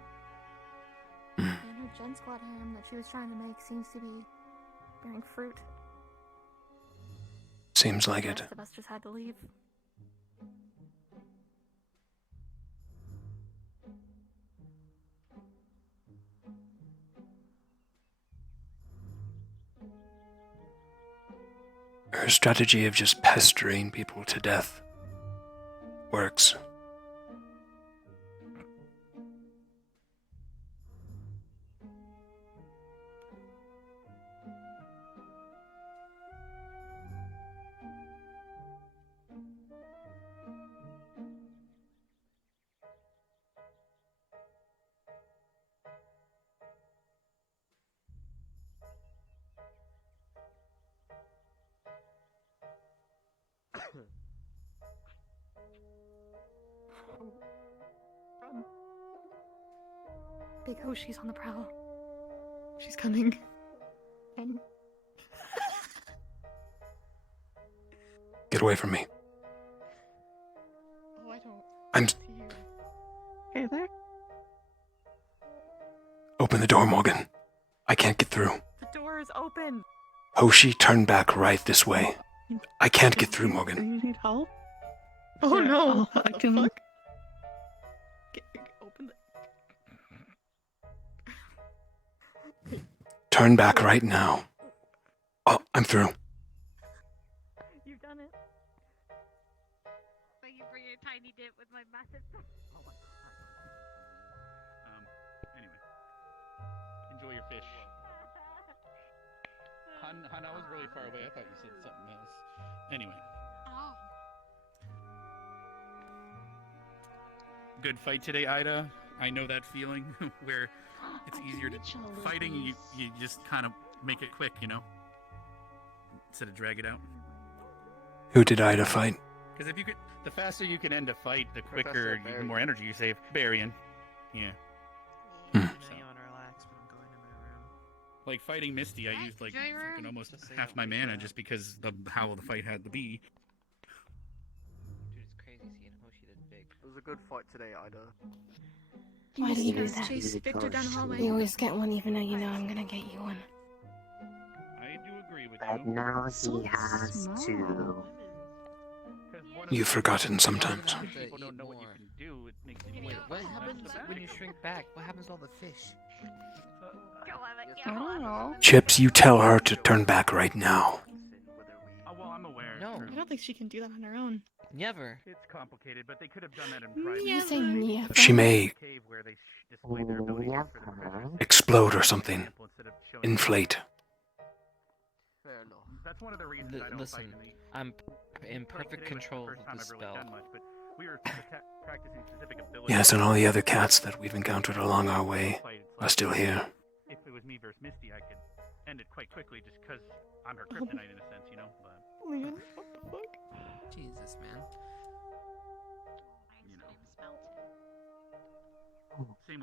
And her Gen Squad harem that she was trying to make seems to be bearing fruit. Seems like The it. rest of us just had to leave. Her strategy of just pestering people to death works. Big Hoshi's on the prowl. She's coming. And Get away from me. Oh, I don't. I'm. Hey there. Open the door, Morgan. I can't get through. The door is open. Hoshi, turn back right this way. I can't get through, Morgan. You need help? Oh Here, no! I can. Open the. Turn back right now. Oh, I'm through. you've done it. Thank you for your tiny dip with my massive. Anyway. Enjoy your fish. Hun, I was really far away. I thought you said something else. Anyway. Oh. Good fight today, Ida. I know that feeling where it's easier to fighting. You just kind of make it quick, you know, instead of drag it out. Who did Ida fight? Because if you could, the faster you can end a fight, the quicker, the more energy you save. Barian, yeah. Like fighting Misty, I used like fucking almost half my mana just because of how the fight had to be. Dude, it's crazy seeing Hoshi this big. It was a good fight today, Ida. Why do you do that? Chase Victor down the hallway. You always get one, even though you know I'm gonna get you one. I do agree with But you. now he has to. You've forgotten sometimes. People don't know what you can do. It makes it Wait, what happens when you shrink back? What happens to all the fish? I don't know. Chips, you tell her to turn back right now. Oh, well, I'm aware. No. I don't think she can do that on her own. Never. It's complicated, but they could have done that in private. You say never. She may Cave where they display their abilities for their fish. explode or something. Inflate. Fair enough. That's one of the reasons I don't Listen, fight in the. I'm in Like, perfect today was control the of first time the I've really spell. done much, but we were practicing specific abilities. Yes, and all the other cats that we've encountered along our way are still here. If it was me versus Misty, I could end it quite quickly just because I'm her kryptonite in a sense, you know. But Leon, what the fuck? Jesus, man.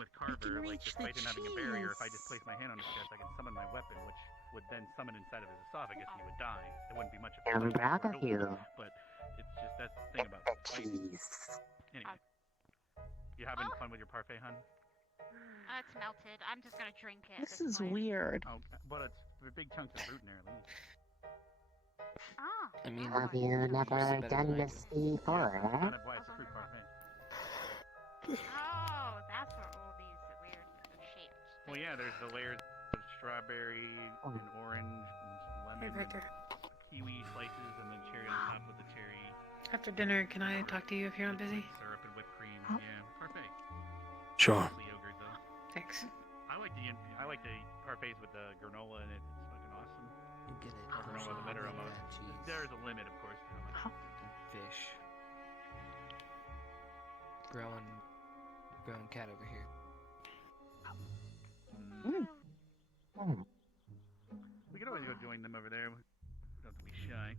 with Carver, like despite him having a barrier, if I just place my hand on his chest, I can summon my weapon, which would then summon inside of his esophagus, and he would die. It wouldn't be much of a I'm fight proud for of duel, you. but it's just that's the thing about fighting. Anyway, you having fun with your parfait, hun? It's melted. I'm just gonna drink it. This is weird. Oh, but it's big chunks of fruit in there, at least. Ah. I mean, Have you never done this before? Kind of why it's a fruit parfait. Oh, that's where all these weird shapes. Well, yeah, there's the layers of strawberry and orange and lemon, Hey, Victor. kiwi slices, and then cherry on top with the cherry. After dinner, can I talk to you if you're not busy? Syrup and whipped cream. Yeah, parfait. Sure. Mostly yogurt though. Thanks. I like the parfaits with the granola in it. It's fucking awesome. You get it. Granola the better almost. There's a limit, of course. Fish. Growing cat over here. We could always go join them over there. Don't have to be shy.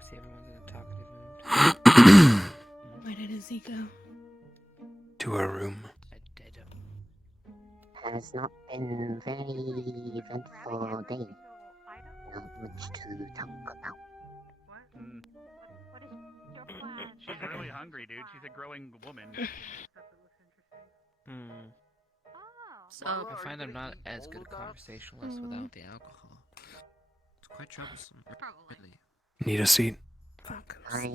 See, everyone's in a talkative mood. Where did Izzy go? To her room. Has not been very eventful day. Not much to talk about. What is your plan? She's really hungry, dude. She's a growing woman. So I find I'm not as good a conversationalist without the alcohol. It's quite troublesome. Really. Need a seat? I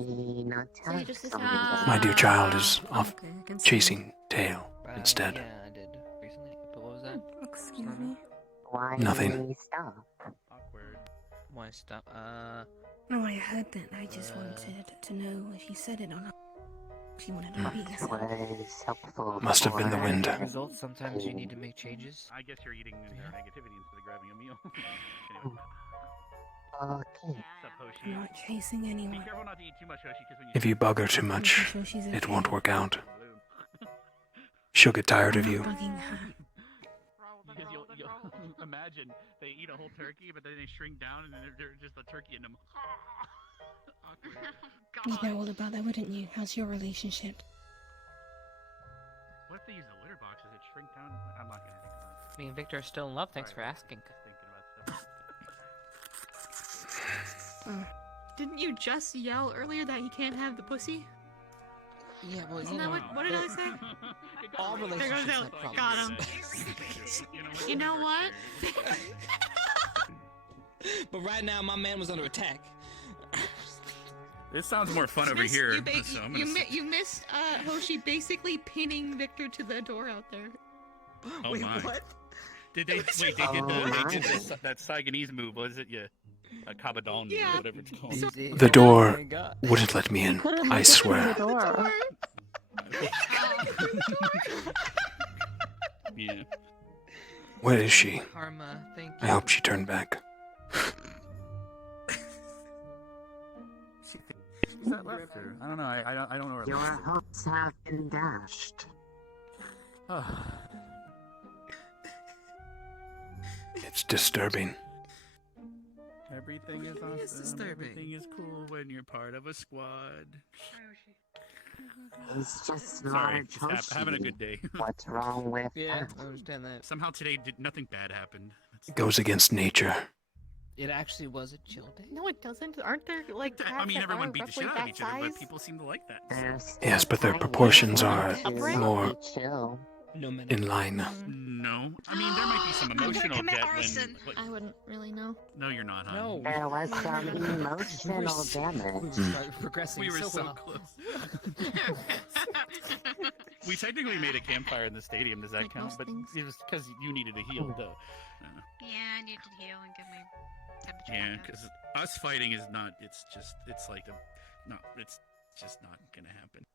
not tell just something. My dear child is off chasing tail instead. Yeah, I did recently. But what was that? Excuse me. Why Nothing. did we stop? Awkward. Why stop? No, I heard that. I just wanted to know if you said it or not. If you wanted to repeat yourself. Was helpful. Must have been the wind. Results. Sometimes you need to make changes. I guess you're eating their negativity instead of grabbing a meal. Anyway. Okay. Sup, Hoshi? I'm not chasing Be anyone. careful not to eat too much, Hoshi, because when you If you bug her too much, it won't work out. She'll get tired of you. Bugging her. Because you'll imagine they eat a whole turkey, but then they shrink down and then they're just a turkey in them. You'd know all about that, wouldn't you? How's your relationship? What if they use the litter box? Does it shrink down? I'm not gonna think about it. Me and Victor are still in love. Thanks for asking. Thinking about stuff. Didn't you just yell earlier that he can't have the pussy? Yeah, well, Isn't that what did I say? All There goes relationships that. have problems. Got him. You know what? But right now, my man was under attack. This sounds more fun over here. So I'm gonna You missed Hoshi basically pinning Victor to the door out there. Oh Wait, my. what? Did they wait? They did that Saigonese move. Was it a cabadon Yeah. or whatever it's called? The door wouldn't let me in, I swear. Yeah. Where is she? Karma, thank you. I hope she turned back. Is that left or? I don't know. I don't know where. Your hopes have been dashed. It's disturbing. Everything is awesome. It's disturbing. Everything is cool when you're part of a squad. He's just Sorry, large just having a good day. What's wrong with Yeah, that? I understand that. Somehow today nothing bad happened. It goes against nature. It actually was a chill day. No, it doesn't. Aren't there like cats I mean, that everyone are beat the roughly shit out of that each other, but size? people seem to like that. Yes, but their proportions are more No matter. in line. No, I mean there might be some emotional debt when. I wouldn't really know. No, you're not, huh? No. There was some emotional damage. Progressing We were so well. close. We technically made a campfire in the stadium. Does that count? But it was because you needed to heal, though. Yeah, I need to heal and get my temperature. Yeah, back up. because us fighting is not. It's just. It's like no. It's just not gonna happen.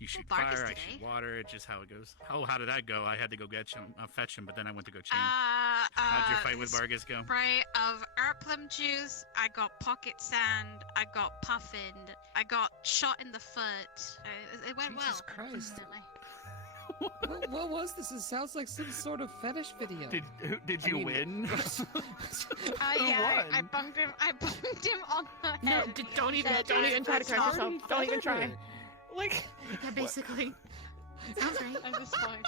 You shoot Bark is fire, I today. shoot water. It's just how it goes. Oh, how did that go? I had to go fetch him, but then I went to go change. How'd your fight with Vargas go? Spray of Erplum juice. I got pocket sand. I got puffined. I got shot in the foot. It went Jesus well. Christ. Unfortunately. What was this? It sounds like some sort of fetish video. Did you win? Yeah, I bumped him. I bumped him on the head. No, don't even try to correct yourself. Don't even try. Like, Yeah, basically. Sounds right. I'm just fine.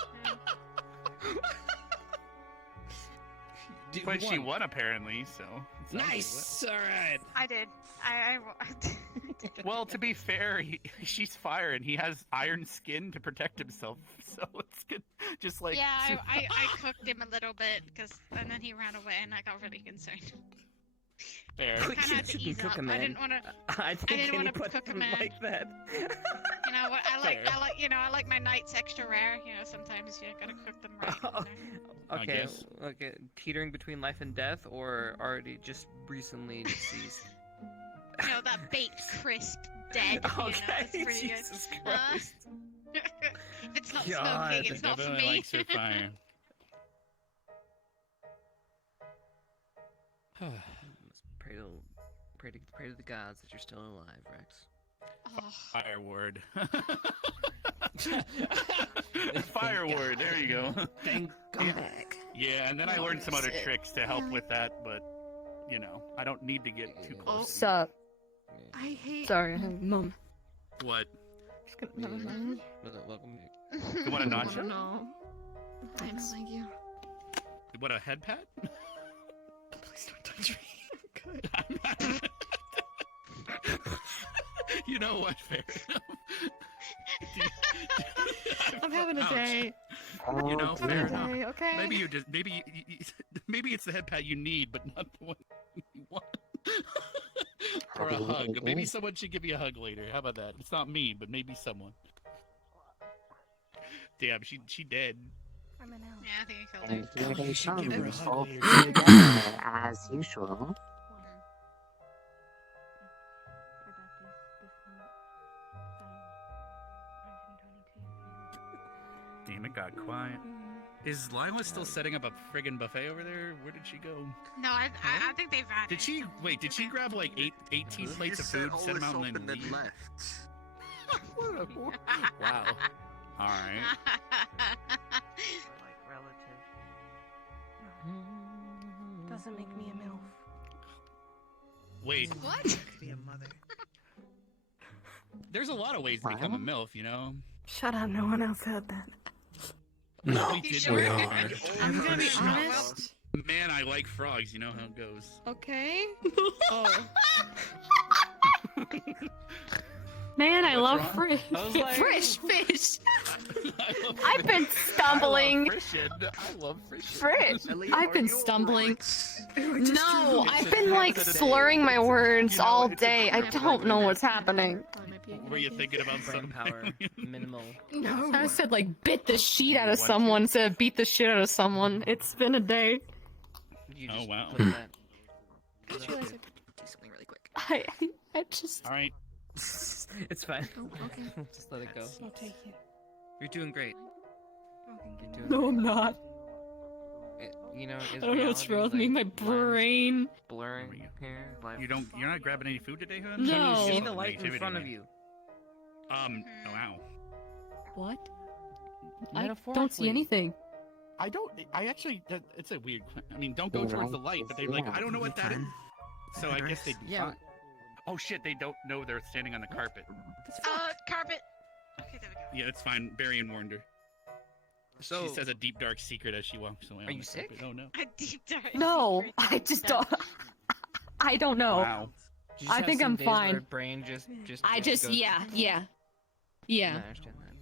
But she won apparently, so. it sounds Nice. All right. I did. I Well, to be fair, she's fire and he has iron skin to protect himself, so it's good. Just like yeah, I cooked him a little bit and then he ran away and I got really concerned. Fair. Kinda had to ease up. I didn't want to. I didn't want to put cook him them in. like that. You know what? I Fair. like my nights extra rare. You know, sometimes you gotta cook them right. Okay, guess. okay, teetering between life and death, or already just recently deceased. You know, that baked crisp dead. You know, that's pretty Jesus good. Christ. If it's not God, smoking, it's not for Definitely me. likes her fire. Pray to the gods that you're still alive, Rex. Oh. Fire word. Fire word. There you go. Thank God. Yeah, and then I learned some other tricks to help with that, but you know, I don't need to get too close. Sup? I hate. Sorry, I have a mom. What? Never mind. Welcome. You want a nacho? No. Thanks. Thank you. What, a head pat? Please don't touch me. You know what? Fair enough. I'm having a Ouch. day. You know, I'm fair having a enough. day, okay? Maybe you just maybe it's the head pat you need, but not the one you want. Or a hug. Maybe someone should give you a hug later. How about that? It's not me, but maybe someone. Damn, she dead. Yeah, I think I killed And her. here they should give her a come, hug all later. together as usual. Damn, it got quiet. Is Lila still setting up a friggin' buffet over there? Where did she go? No, I think they vanished. Did she wait? Did she grab like 18 plates of food, set them out, and then leave? Wow. All right. Like relative. Doesn't make me a MILF. Wait. What? Be a mother. There's a lot of ways to become a MILF, you know. Shut up, no one else heard that. No, We did we not. are. I'm gonna be honest. Man, I like frogs. You know how it goes. Okay. Oh. Man, I love wrong? fresh I was like- fresh fish. I love I've been stumbling. I love frish. Frish. Ellie, I've are been you stumbling. alright? No, It's I've a- been like it's a- slurring my words you know, all it's a day. I don't know what's happening. Were you thinking about Brain some power, minimal. No. I said like bit the shit out of want to? someone instead of beat the shit out of someone. It's been a day. You Oh, just wow. put that. I just realized I Do something really quick. I just. All right. It's fine. Oh, okay. Just let it go. I'll take it. You're doing great. Okay. You're doing No, I'm not. You know, is I don't know what's wrong with me. My reality, like, brain. blurring here. Like, You're not grabbing any food today, hun? No. Can you see Oh, the light in negativity, front of man. you? Oh, wow. What? I don't see Metaphorically. anything. I don't. I actually. It's a weird. I mean, don't go towards the light, but they're like, I don't know what that is. So I guess they. Yeah. Oh shit! They don't know they're standing on the carpet. Carpet. Okay, there we go. Yeah, it's fine. Barian warned her. So She says a deep dark secret as she walks away. Are on you the sick? carpet. Oh no. A deep dive. No, I just don't. I don't know. Wow. do you just I have think some I'm days where fine. your brain just I just goes- yeah. I understand that.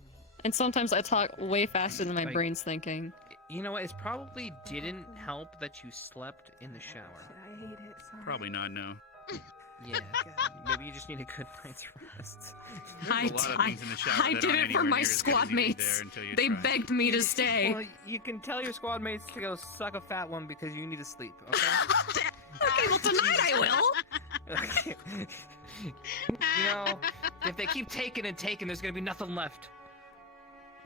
And sometimes I talk way faster than my Like- brain's thinking. You know what? It probably didn't help that you slept in the shower. I hate it. Sorry. Probably not. No. Yeah. Maybe you just need a good night's rest. I, There's a lot of I, things in the shower I that did aren't it for anywhere my near as good squad as you think they mates. are until you They try. begged me to stay. Well, you can tell your squad mates to go suck a fat one because you need to sleep. Okay. Okay, well tonight I will. Okay. You know, if they keep taking and taking, there's gonna be nothing left.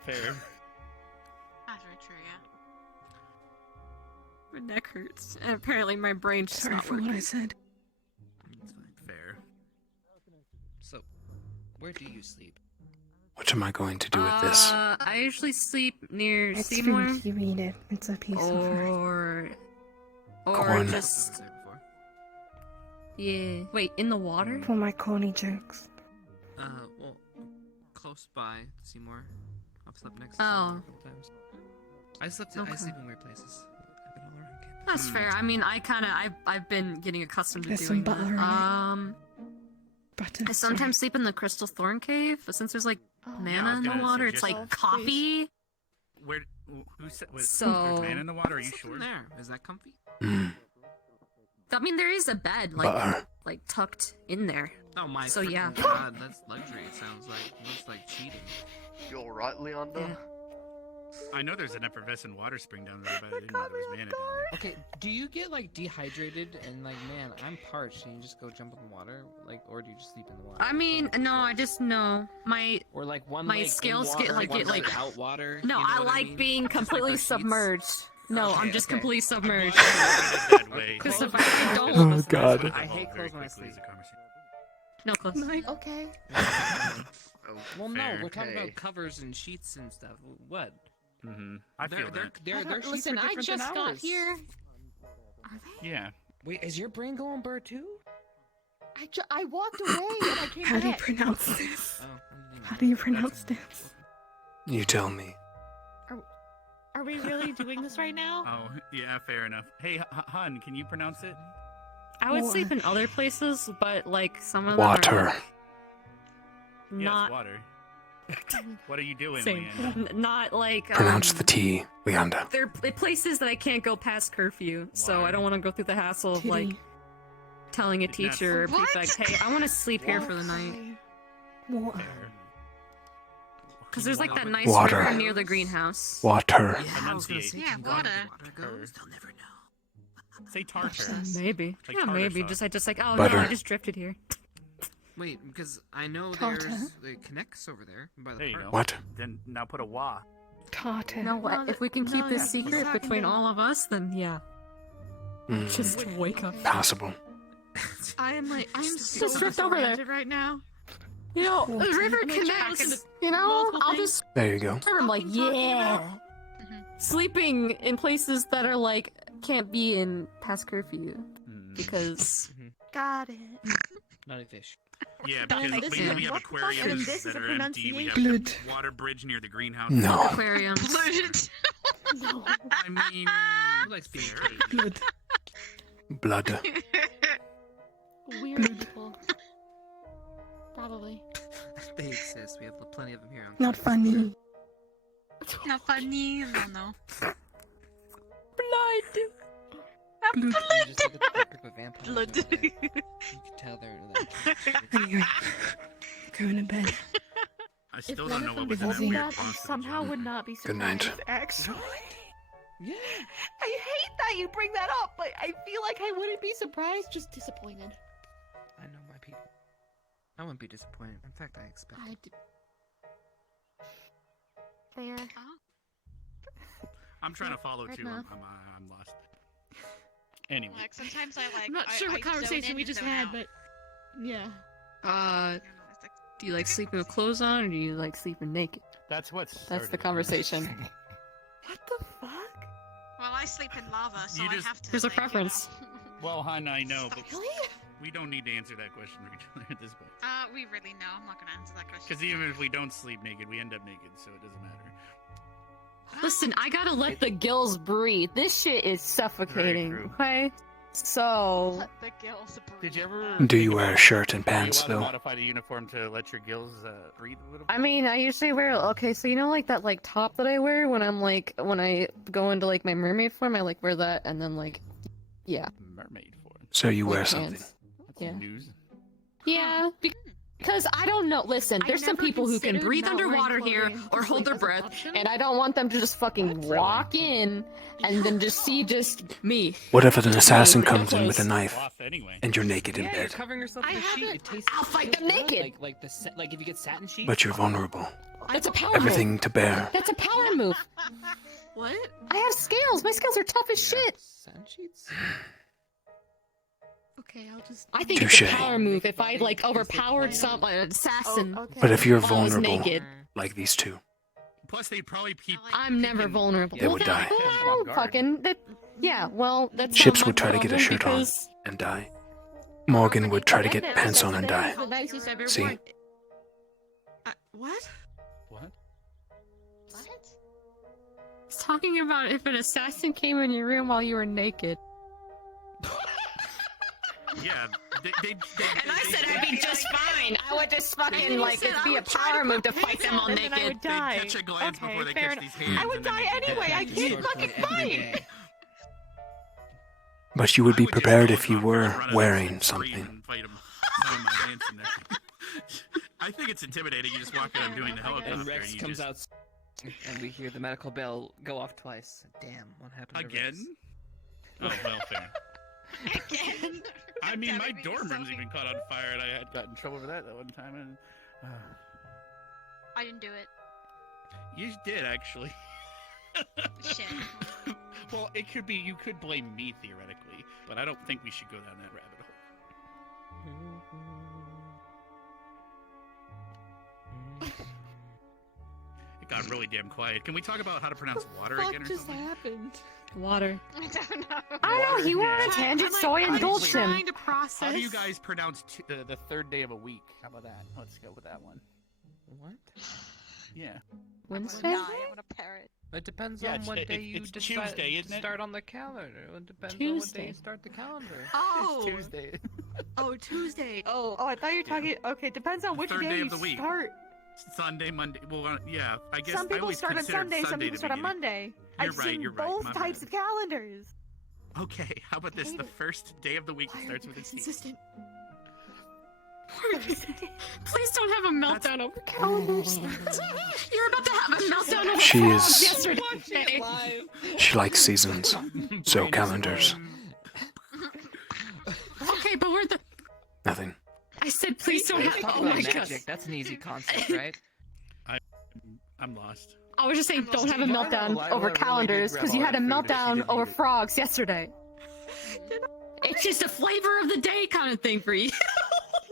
Fair. That's very true, yeah. My neck hurts. And apparently my brain's just Sorry not for what working. I said. Fair. So, where do you sleep? What am I going to do with this? I usually sleep near It's Seymour. for you read it. It's a piece of Or on. just yeah. Wait, in the water? For my corny jokes. Well, close by Seymour. I've slept next to Oh. Seymour a couple times. I sleep in weird places. That's fair. I mean, I've been getting accustomed to There's some doing that. butter in Butter. I sometimes sleep in the Crystal Thorn Cave, but since there's like mana Yeah, I was in the gonna water, it's suggest like that. coffee. Where? Who said? So- There's man in the water? Are you sure? There. Is that comfy? I mean, there is a bed Butter. like tucked in there. Oh my So yeah. freaking god, that's luxury. It sounds like. Looks like cheating. You alright, Leander? I know there's an effervescent water spring down there, but I didn't know there was mana down there. Okay, do you get like dehydrated and like, man, I'm parched, and you just go jump in the water, like, or do you just sleep in the water? I mean, no, I just know my Or like one my leg in scales water, get like one get leg like out water. No, you know I what like mean? being Just like completely our sheets? submerged. No, Okay, I'm just okay. completely submerged. That way. Because if I don't, Oh god. I hate clothes when I sleep. no close. Okay. Well, no, Fair. we're talking Okay. about covers and sheets and stuff. What? Mm-hmm. I feel that. Their sheets Listen, are I different just than got ours. here. Yeah. Wait, is your brain going bird too? I walked away and I came How do you back. pronounce this? Oh, I didn't even How know. do you pronounce this? You tell me. Are we really doing this right now? Oh, yeah, fair enough. Hey, Hun, can you pronounce it? I would sleep in other places, but like some of them Water. are not Yes, water. What are you doing, same. Leander? Not like Pronounce the T, Leander. they're places that I can't go past curfew, so I don't want to go through the hassle of like telling a teacher or prefect, hey, I want to sleep here for the night. Water. Because there's like that nice Water. river near the greenhouse. Water. Yeah, I was gonna say, Yeah, can water. water goes, they'll never know. Say tartar. Maybe. Like Yeah, tartar maybe. sauce. I just like, oh Butter. no, I just drifted here. Wait, because I know Tartar. there's it connects over there by the There you park. go. What? Then now put a wa. Tartar. No, what? If we can keep this he's secret talking between to- all of us, then yeah. Just wake up. Possible. I am like, I'm so drift over there. right now. You know, the Water. river I'm gonna try to connects. listen to You know, multiple I'll things. just There you go. I'm like, yeah. Mm-hmm. Sleeping in places that are like can't be in past curfew Mm. because Got it. Not a fish. Yeah, But because listen, we have what the fuck? aquariums And this is that a are empty. We have pronunciation. the water bridge near the greenhouse. No. aquariums. No. I mean, Who likes being Blood. Blood. Weird people. Probably. They exist. We have plenty of them here. Not funny. Not funny. No. Blood. You just look at that group of vampires Blood. over there. You can tell they're like. Anyway, going to bed. I If still one don't know of them what was in told that me weird that, I monster. somehow would not be Good night. surprised. Actually, Yeah. I hate that you bring that up, but I feel like I wouldn't be surprised, just disappointed. I know my people. I wouldn't be disappointed. In fact, I expect. I d- Fair. I'm trying to follow Fair too. enough. I'm lost. Anyway. Like sometimes I like. I'm not sure what I zone conversation in, we just zone had, out. but yeah. Do you like sleeping with clothes on, or do you like sleeping naked? That's what's. That's the conversation. What the fuck? Well, I sleep in lava, so You I just- have to. There's a like, you know. preference. Well, hon, I know, but Really? we don't need to answer that question at this point. We really know. I'm not gonna answer that question. Because even if we don't sleep naked, we end up naked, so it doesn't matter. Listen, I gotta let the gills breathe. This shit is suffocating. true. Okay, so Let the gills breathe. Did you ever? Do you wear a shirt and pants, Do you though? modify the uniform to let your gills breathe a little bit? I mean, I usually wear okay. So you know, like that like top that I wear when I'm like when I go into like my mermaid form, I like wear that, and then like, yeah, Mermaid form. So you wear like something. pants. That's Yeah. news. Yeah, because I don't know. Listen, there's some never people who can considered breathe not wearing underwater here clothing or just, hold like, their as an breath, option. and I don't want them to just fucking walk in and then just see just me. What if an assassin No comes in with a clothes. knife Off anyway. and you're naked in Yeah, you're bed? covering yourself I with a sheet. haven't- It tastes. I'll fight tastes them good, naked. Like if you get satin sheets. But you're vulnerable. That's a power move. Everything to bear. That's a power move. What? I have scales. My scales are tough as shit. Satin sheets. Okay, I'll just. I think it's a Touche. power move if I like overpowered some assassin. Oh, okay. But if you're while I was vulnerable, naked. like these two. Plus, they'd probably keep. I'm never vulnerable. They would die. Well, fucking. Yeah, well, that's Chips not would my try to get a problem shirt on because- and die. Morgan would try to get pants on and die. See? What? What? He's talking about if an assassin came in your room while you were naked. Yeah, And I said I'd be just fine. I would just fucking, like, it'd be a power move to fight them all naked. I would die. They'd catch a glance before they catch these hands. I would die anyway. I can't fucking fight. But you would be prepared if you were wearing something. I think it's intimidating. You just walk in, I'm doing the helicopter. And Rex you comes just... out, and we hear the medical bell go off twice. Damn, what happened to Again? Rex? Oh, well, fair. Again? I mean, my dorm room's even caught on fire, and I had gotten in trouble for that one time. And I didn't do it. you did, actually. Shit. Well, it could be, you could blame me, theoretically, but I don't think we should go down that rabbit hole. It got really damn quiet. Can we talk about how to pronounce water again or something? happened? Water. I don't know. I know, he went on a tangent, so I indulged him. Trying to process. How do you guys pronounce the third day of a week? How about that? Let's go with that one. What? Yeah. Wednesday? I'm a parrot. It depends Yeah, on it's- what day it- you it's decide Tuesday, isn't to it? start on the calendar. It depends on what day Tuesday. you start the calendar. Oh. It's Tuesday. Oh, Tuesday. Oh, I thought you were talking. Okay, depends on which Third day day you of the week. start. Sunday, Monday. Well, yeah, I guess Some I people always start on considered Sunday, some people the start on beginning. Monday. You're I've right, seen you're right, both my types bad. of calendars. Okay, how about this? The first day of the week that starts with a T. Consistent. Please don't have a meltdown over calendars. You're about to have a meltdown over She frogs is- yesterday. She likes seasons, so calendars. Okay, but we're the. Nothing. I said please don't Let's have. talk Oh about my god. magic. That's an easy concept, right? I'm lost. I was just saying, don't have a Lila meltdown really over did calendars grab because you all had a that food, but she meltdown didn't over eat it. frogs yesterday. It's just a flavor of the day kind of thing for you.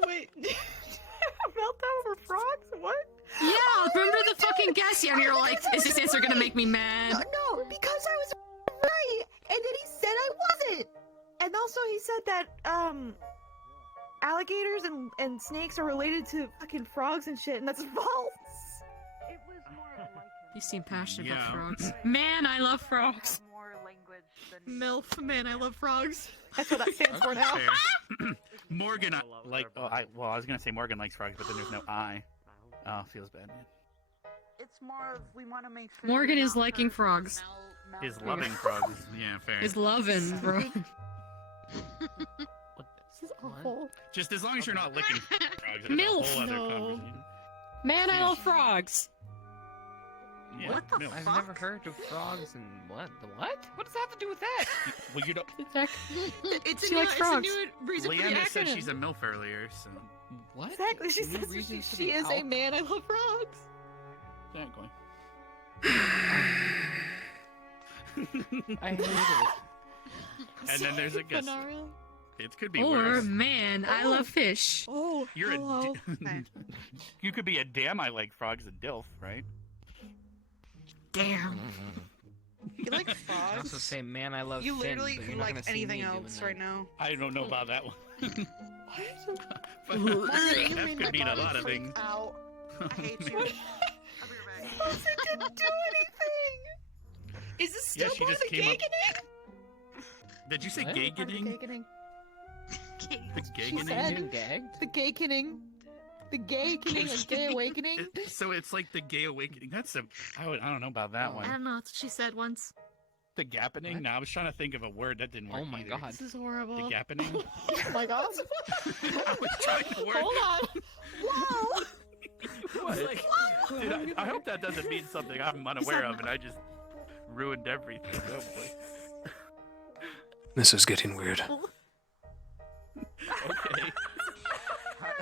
Wait, meltdown over frogs? What? Yeah, remember the fucking guess? Yeah, and you're like, is this answer gonna make me mad? No, because I was right, and then he said I wasn't. And also, he said that alligators and snakes are related to fucking frogs and shit, and that's false. It was more like You seem passionate Yeah. about frogs. Man, I love frogs. more language than MILF, man, I love frogs. That's what that stands for now. Fair. Morgan, like, I was gonna say Morgan likes frogs, but then there's no I. Oh, feels bad. It's more of we want to make sure Morgan you're is not liking hurt frogs. Is loving frogs. Yeah, fair. Is loving, bro. This is awful. Just as long as you're not licking frogs, it's a MILF. whole other No. conversation. Man, I love frogs. Yeah, What the MILF. I've never heard of frogs and what? The what? What does that have to do with that? Well, you don't. It's She a new, likes it's a frogs. new reason for the Leanna said acronym. she's a MILF earlier, so. What? Exactly. She New says reason for she the is a alp- man. I love frogs. Exactly. I hate it. And then there's a guess. It could be Or, worse. man, I love fish. Oh, You're hello. You could be a damn I like frogs and DILF, right? Damn. You like I frogs? also say, man, I love You fins, literally but can you're not like gonna see anything me doing else that. right now. I don't know about that one. What? That could mean a lot of things. Out. I hate you. It didn't do anything. Is this Yeah, still she part of just the came up- gaykening? Did you say What? gay-getting? The She gay-getting? said gagged? the gaykening. The gaykening and gay awakening. So it's like the gay awakening. That's a. I don't know about that I one. don't know. That's what she said once. The gappening? No, I was trying to think of a word that didn't work. Oh my either. god. This is horrible. The gappening? Oh my god. I was trying to work. Hold on. Wow. What? Dude, I hope that doesn't mean something I'm unaware of and I just ruined everything. Oh boy. This is getting weird. Okay. How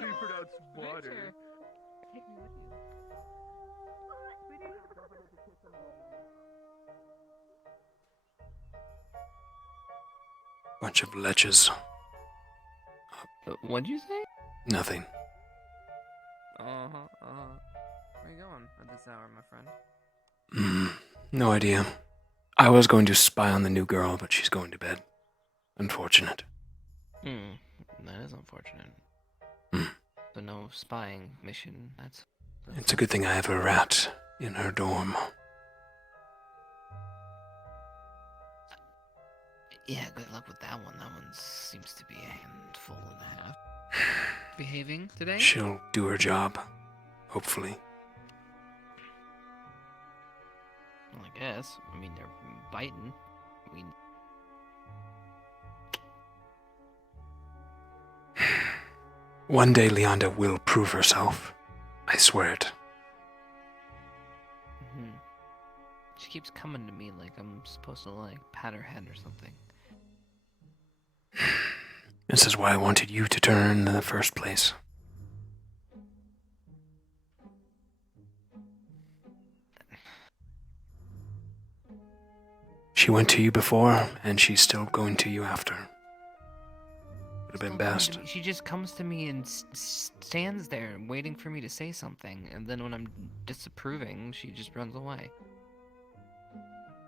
do you pronounce water? Bunch of leches. What'd you say? Nothing. Where you on at this hour, my friend? No idea. I was going to spy on the new girl, but she's going to bed. Unfortunate. That is unfortunate. So no spying mission. That's It's a good thing I have a rat in her dorm. Yeah, good luck with that one. That one seems to be a handful and a half. Behaving today? She'll do her job, hopefully. Well, I guess. I mean, they're biting. One day Leonda will prove herself. I swear it. She keeps coming to me like I'm supposed to, like, pat her head or something. This is why I wanted you to turn in the first place. She went to you before, and she's still going to you after. Would have been best. She just comes to me and stands there waiting for me to say something, and then when I'm disapproving, she just runs away.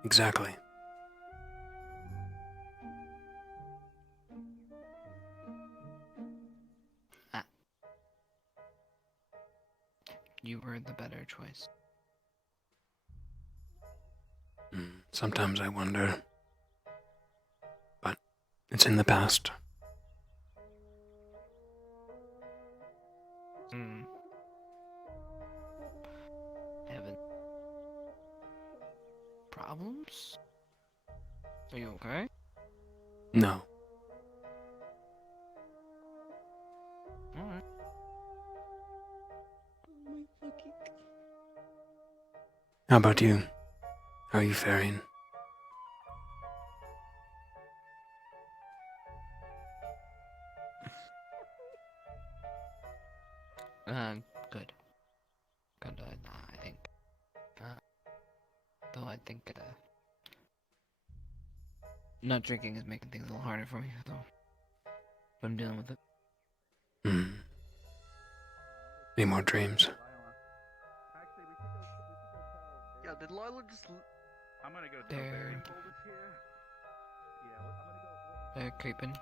Exactly. You were the better choice. Sometimes I wonder. But it's in the past. Having problems? Are you okay? No. Alright. How about you? How are you faring? Good. Good, I think. Though I think, not drinking is making things a little harder for me, so I'm dealing with it. Any more dreams? Yeah, did Lila just... I'm gonna go They're creeping.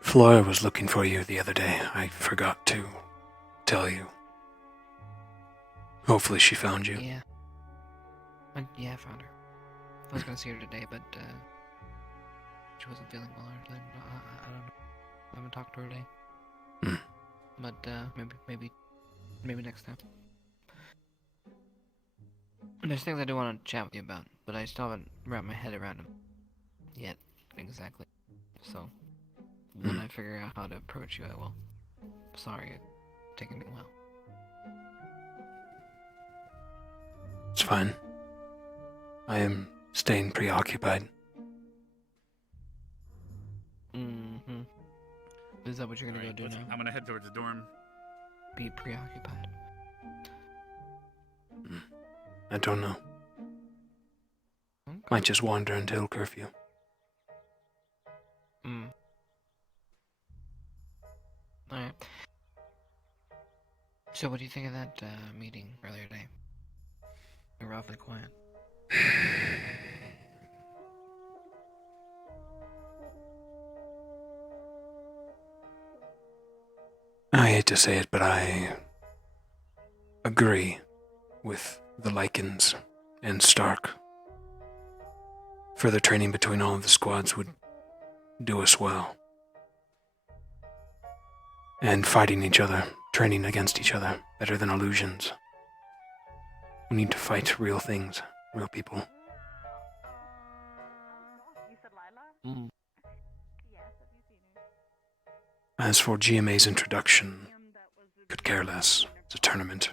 Flora was looking for you the other day. I forgot to tell you. Hopefully she found you. Yeah. Yeah, I found her. I was gonna see her today, but she wasn't feeling well or something. I don't know. I haven't talked to her today. But maybe next time. There's things I do want to chat with you about, but I still haven't wrapped my head around them yet, exactly. So when I figure out how to approach you, I will. Sorry, it's taken me a while. It's fine. I am staying preoccupied. Is that what you're gonna go do now? I'm gonna head towards the dorm. Be preoccupied. I don't know. Might just wander until curfew. Alright. So what do you think of that meeting earlier today? You're awfully quiet. I hate to say it, but I agree with the Lycans and Stark. Further training between all of the squads would do us well. And fighting each other, training against each other, better than illusions. We need to fight real things, real people. As for GMA's introduction, could care less. It's a tournament.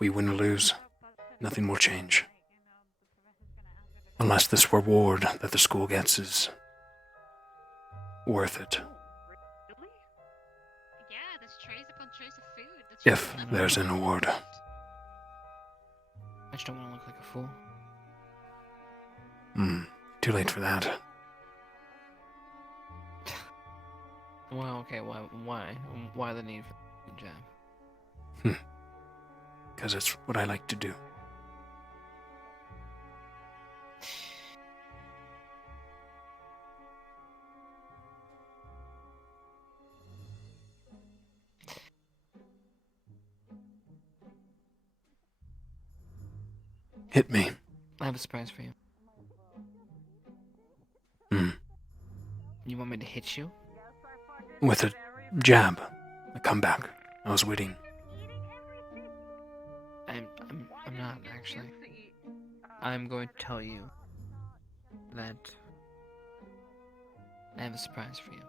We win or lose, nothing will change. Unless this reward that the school gets is worth it. Yeah, there's trays upon trays of food. If there's an award. I just don't want to look like a fool. Too late for that. Well, okay, why? Why the need for the jab? Because it's what I like to do. Hit me. I have a surprise for you. You want me to hit you? With a jab. A comeback. I was waiting. I'm not actually. I'm going to tell you that I have a surprise for you.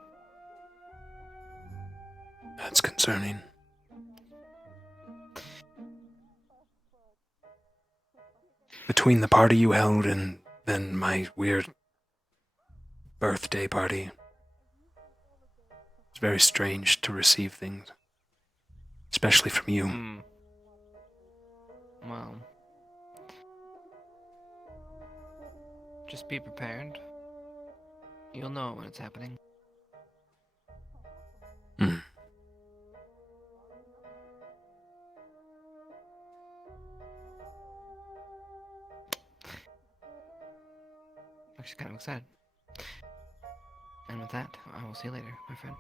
That's concerning. Between the party you held and then my weird birthday party, it's very strange to receive things. Especially from you. Well, just be prepared. You'll know when it's happening. Actually, kind of excited. And with that, I will see you later, my friend.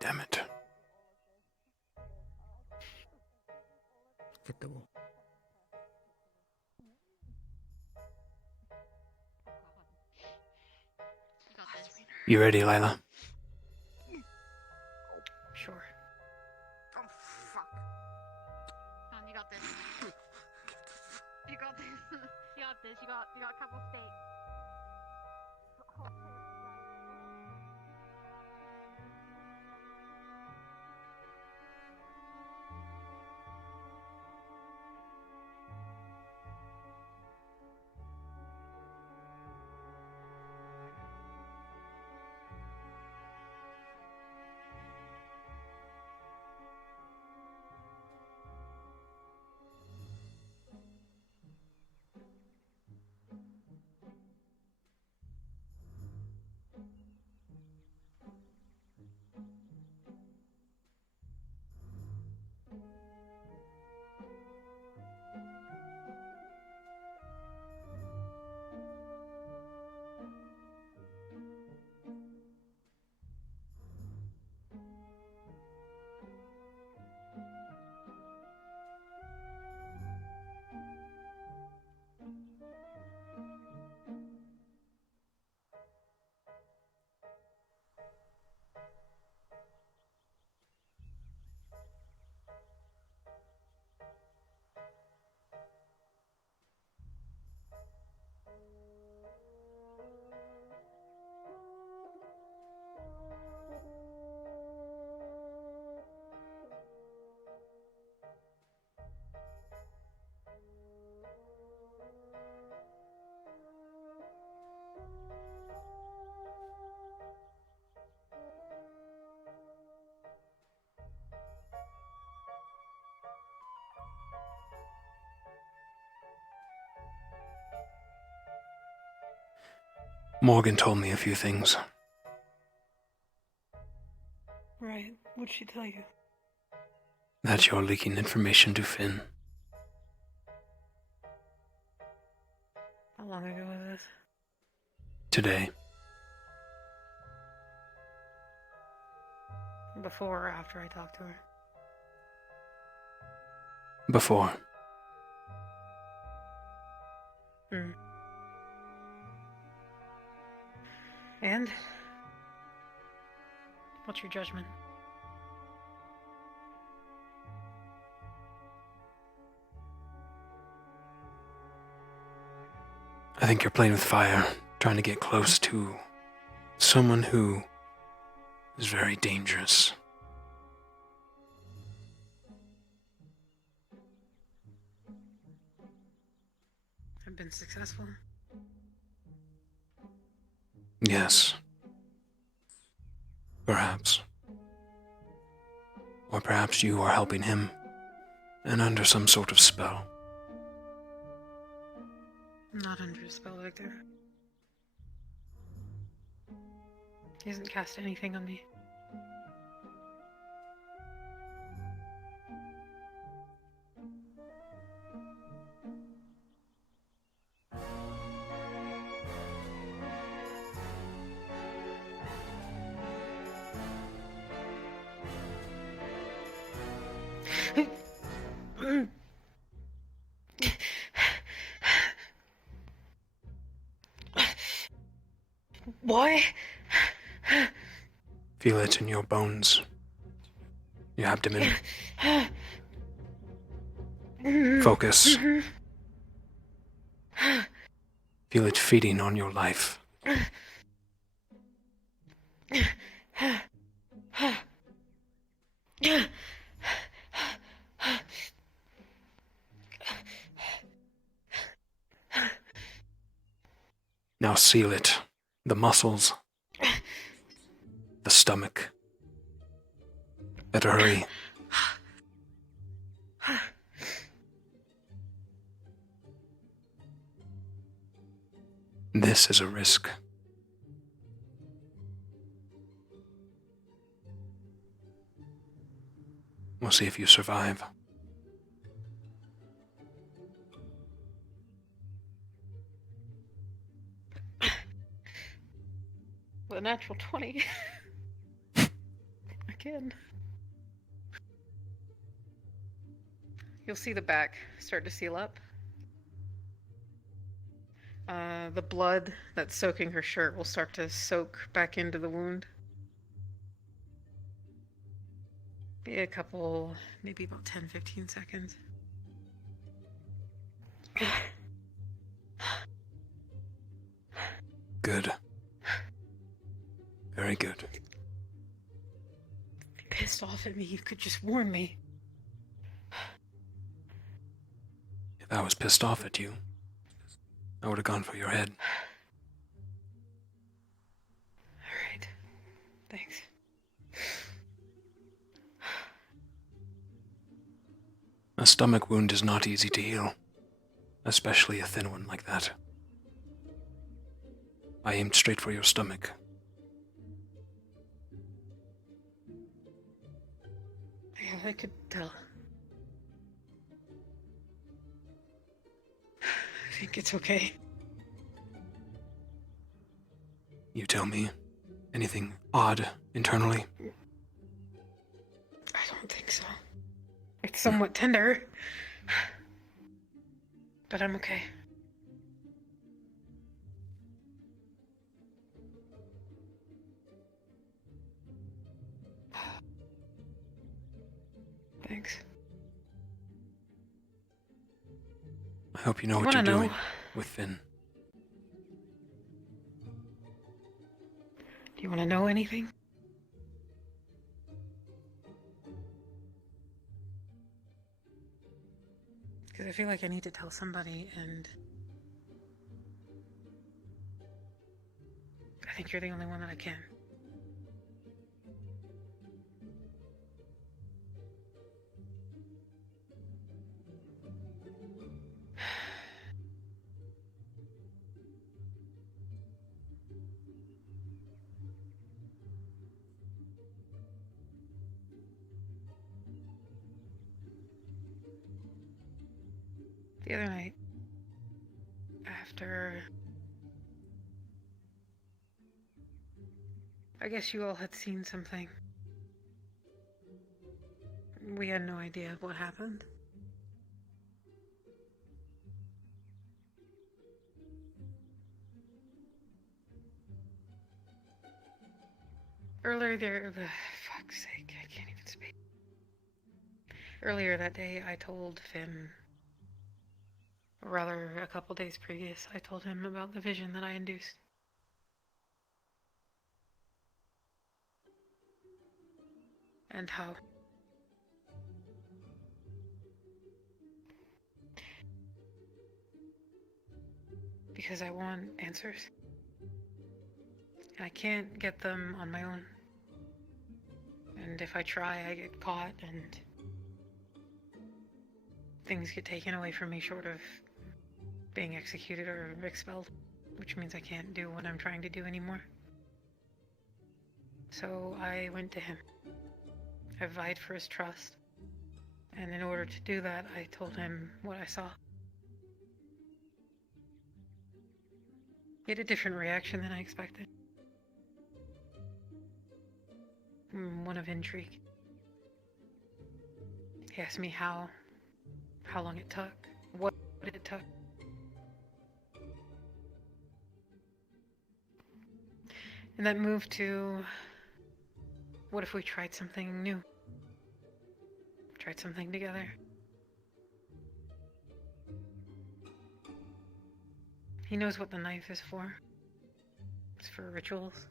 Damn it. Hit the wall. You ready, Lila? Sure. Oh, fuck. Come on, you got this. You got this. You got this. You got a couple steaks. Morgan told me a few things. Right. What'd she tell you? That you're leaking information to Finn. How long ago was this? Today. Before or after I talked to her? Before. Hmm. And? What's your judgment? I think you're playing with fire, trying to get close to someone who is very dangerous. I've been successful. Yes. Perhaps. Or perhaps you are helping him and under some sort of spell. Not under a spell, Victor. He hasn't cast anything on me. Why? Feel it in your bones, your abdomen. Focus. Feel it feeding on your life. Now seal it. The muscles. The stomach. Better hurry. This is a risk. We'll see if you survive. With a natural 20. Again. You'll see the back start to seal up. The blood that's soaking her shirt will start to soak back into the wound. Be a couple, maybe about 10-15 seconds. Good. Very good. If you're pissed off at me, you could just warn me. If I was pissed off at you, I would have gone for your head. Alright. Thanks. A stomach wound is not easy to heal, especially a thin one like that. I aimed straight for your stomach. Yeah, I could tell. I think it's okay. You tell me. Anything odd internally? I don't think so. It's somewhat tender. But I'm okay. Thanks. I hope you know You what you're wanna know? doing with Finn. Do you want to know anything? Because I feel like I need to tell somebody, and I think you're the only one that I can. The other night, after I guess you all had seen something. We had no idea what happened. Earlier there, fuck's sake, I can't even speak. Earlier that day, I told Finn, or rather a couple days previous, I told him about the vision that I induced. And how because I want answers. And I can't get them on my own. And if I try, I get caught and things get taken away from me short of being executed or expelled, which means I can't do what I'm trying to do anymore. So I went to him. I vied for his trust. And in order to do that, I told him what I saw. He had a different reaction than I expected. One of intrigue. He asked me how long it took, what it took. And that moved to, what if we tried something new? Tried something together. He knows what the knife is for. It's for rituals.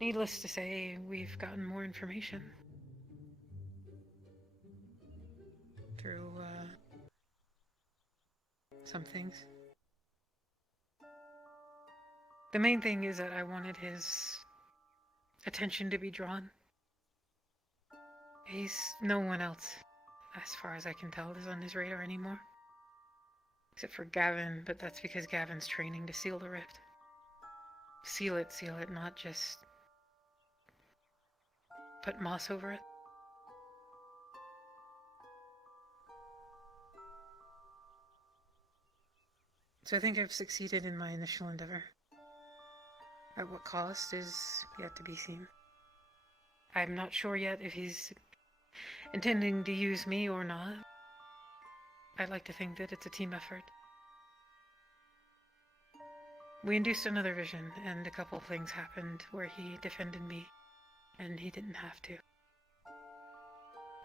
Needless to say, we've gotten more information. Through, some things. The main thing is that I wanted his attention to be drawn. No one else, as far as I can tell, is on his radar anymore. Except for Gavin, but that's because Gavin's training to seal the rift. Seal it, not just put moss over it. So I think I've succeeded in my initial endeavor. At what cost is yet to be seen. I'm not sure yet if he's intending to use me or not. I'd like to think that it's a team effort. We induced another vision, and a couple things happened where he defended me, and he didn't have to.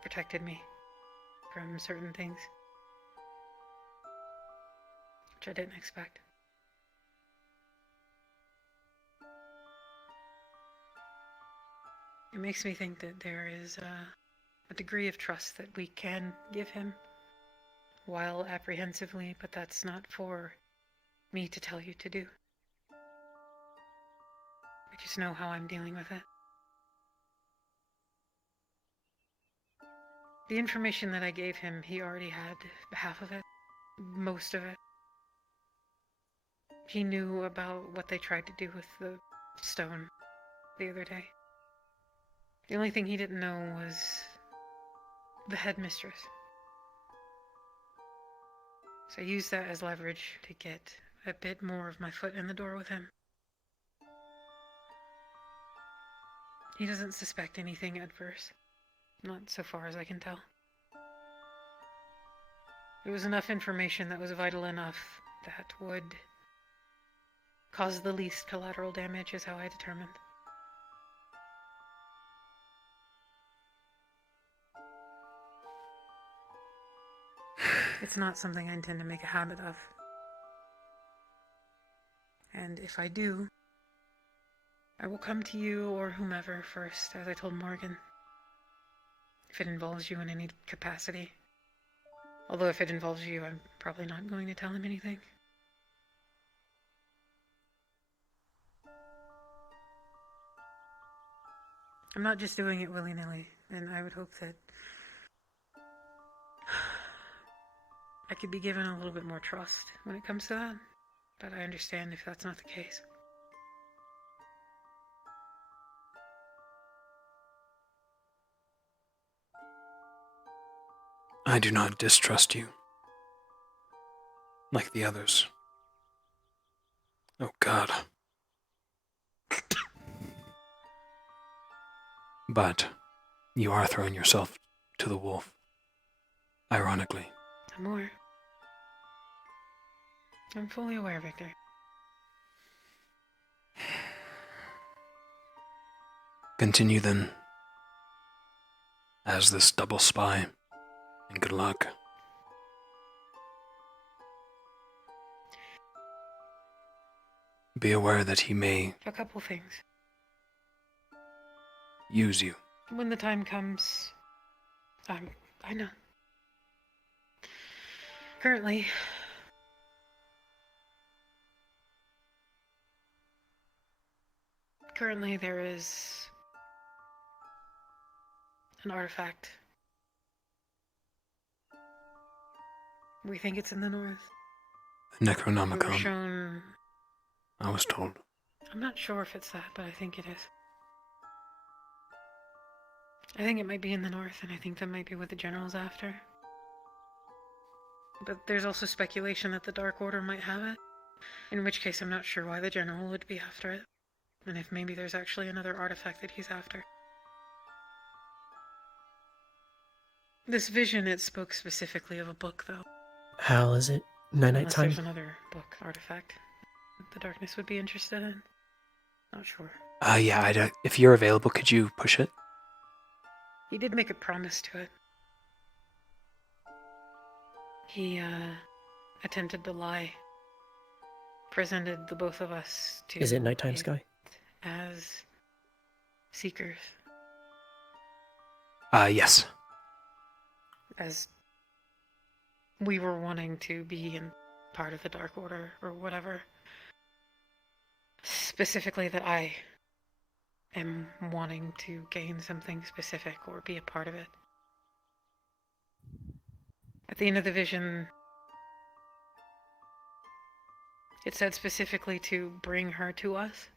Protected me from certain things, which I didn't expect. It makes me think that there is a degree of trust that we can give him, while apprehensively, but that's not for me to tell you to do. I just know how I'm dealing with it. The information that I gave him, he already had half of it, most of it. He knew about what they tried to do with the stone the other day. The only thing he didn't know was the headmistress. So I used that as leverage to get a bit more of my foot in the door with him. He doesn't suspect anything adverse. Not so far as I can tell. It was enough information that was vital enough that would cause the least collateral damage, is how I determined. It's not something I intend to make a habit of. And if I do, I will come to you or whomever first, as I told Morgan. If it involves you in any capacity. Although if it involves you, I'm probably not going to tell him anything. I'm not just doing it willy-nilly, and I would hope that I could be given a little bit more trust when it comes to that, but I understand if that's not the case. I do not distrust you, like the others. Oh God. But you are throwing yourself to the wolf, ironically. I'm aware. I'm fully aware, Victor. Continue then, as this double spy, and good luck. Be aware that he may A couple things. use you. When the time comes, I know. Currently, there is an artifact We think it's in the north. We were Necronomicon, shown. I was told. I'm not sure if it's that, but I think it is. I think it might be in the north, and I think that might be what the general's after. But there's also speculation that the Dark Order might have it, in which case I'm not sure why the general would be after it, and if maybe there's actually another artifact that he's after. This vision, it spoke specifically of a book, though. Hal, is it night Unless time? there's another book artifact the darkness would be interested in. Not sure. Yeah, if you're available, could you push it? He did make a promise to it. He, attempted to lie. Presented the both of us to Is it nighttime, Sky? as seekers. Yes. As we were wanting to be in part of the Dark Order or whatever. Specifically that I am wanting to gain something specific or be a part of it. At the end of the vision, it said specifically to bring her to us.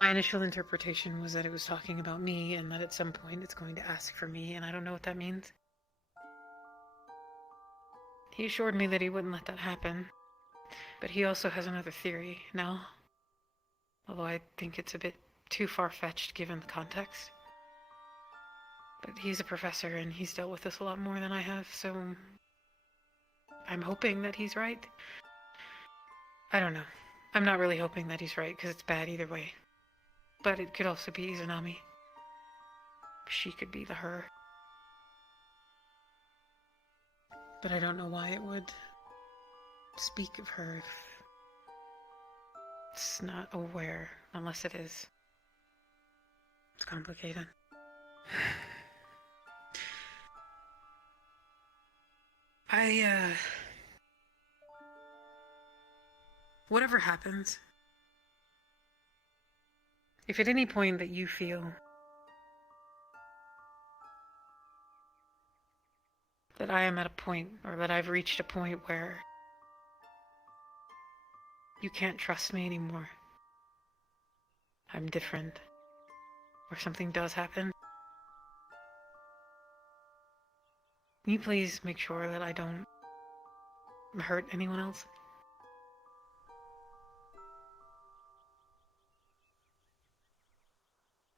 My initial interpretation was that it was talking about me and that at some point it's going to ask for me, and I don't know what that means. He assured me that he wouldn't let that happen, but he also has another theory now. Although I think it's a bit too far-fetched given the context. But he's a professor and he's dealt with this a lot more than I have, so I'm hoping that he's right. I don't know. I'm not really hoping that he's right because it's bad either way. But it could also be Izanami. She could be the her. But I don't know why it would speak of her if it's not aware, unless it is. It's complicated. Whatever happens, if at any point that you feel that I am at a point, or that I've reached a point where you can't trust me anymore, I'm different, or something does happen, can you please make sure that I don't hurt anyone else?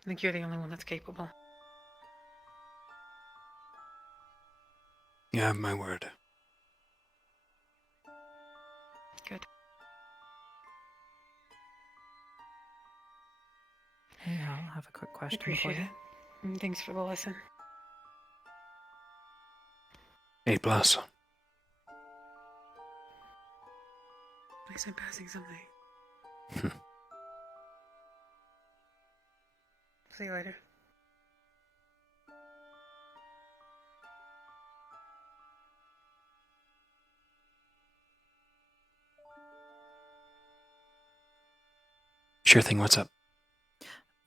I think you're the only one that's capable. You have my word. Good. Hey, Hal, I have a quick question for Appreciate you. it. And thanks for the lesson. 8+. At least I'm passing something. See you later. Sure thing, what's up?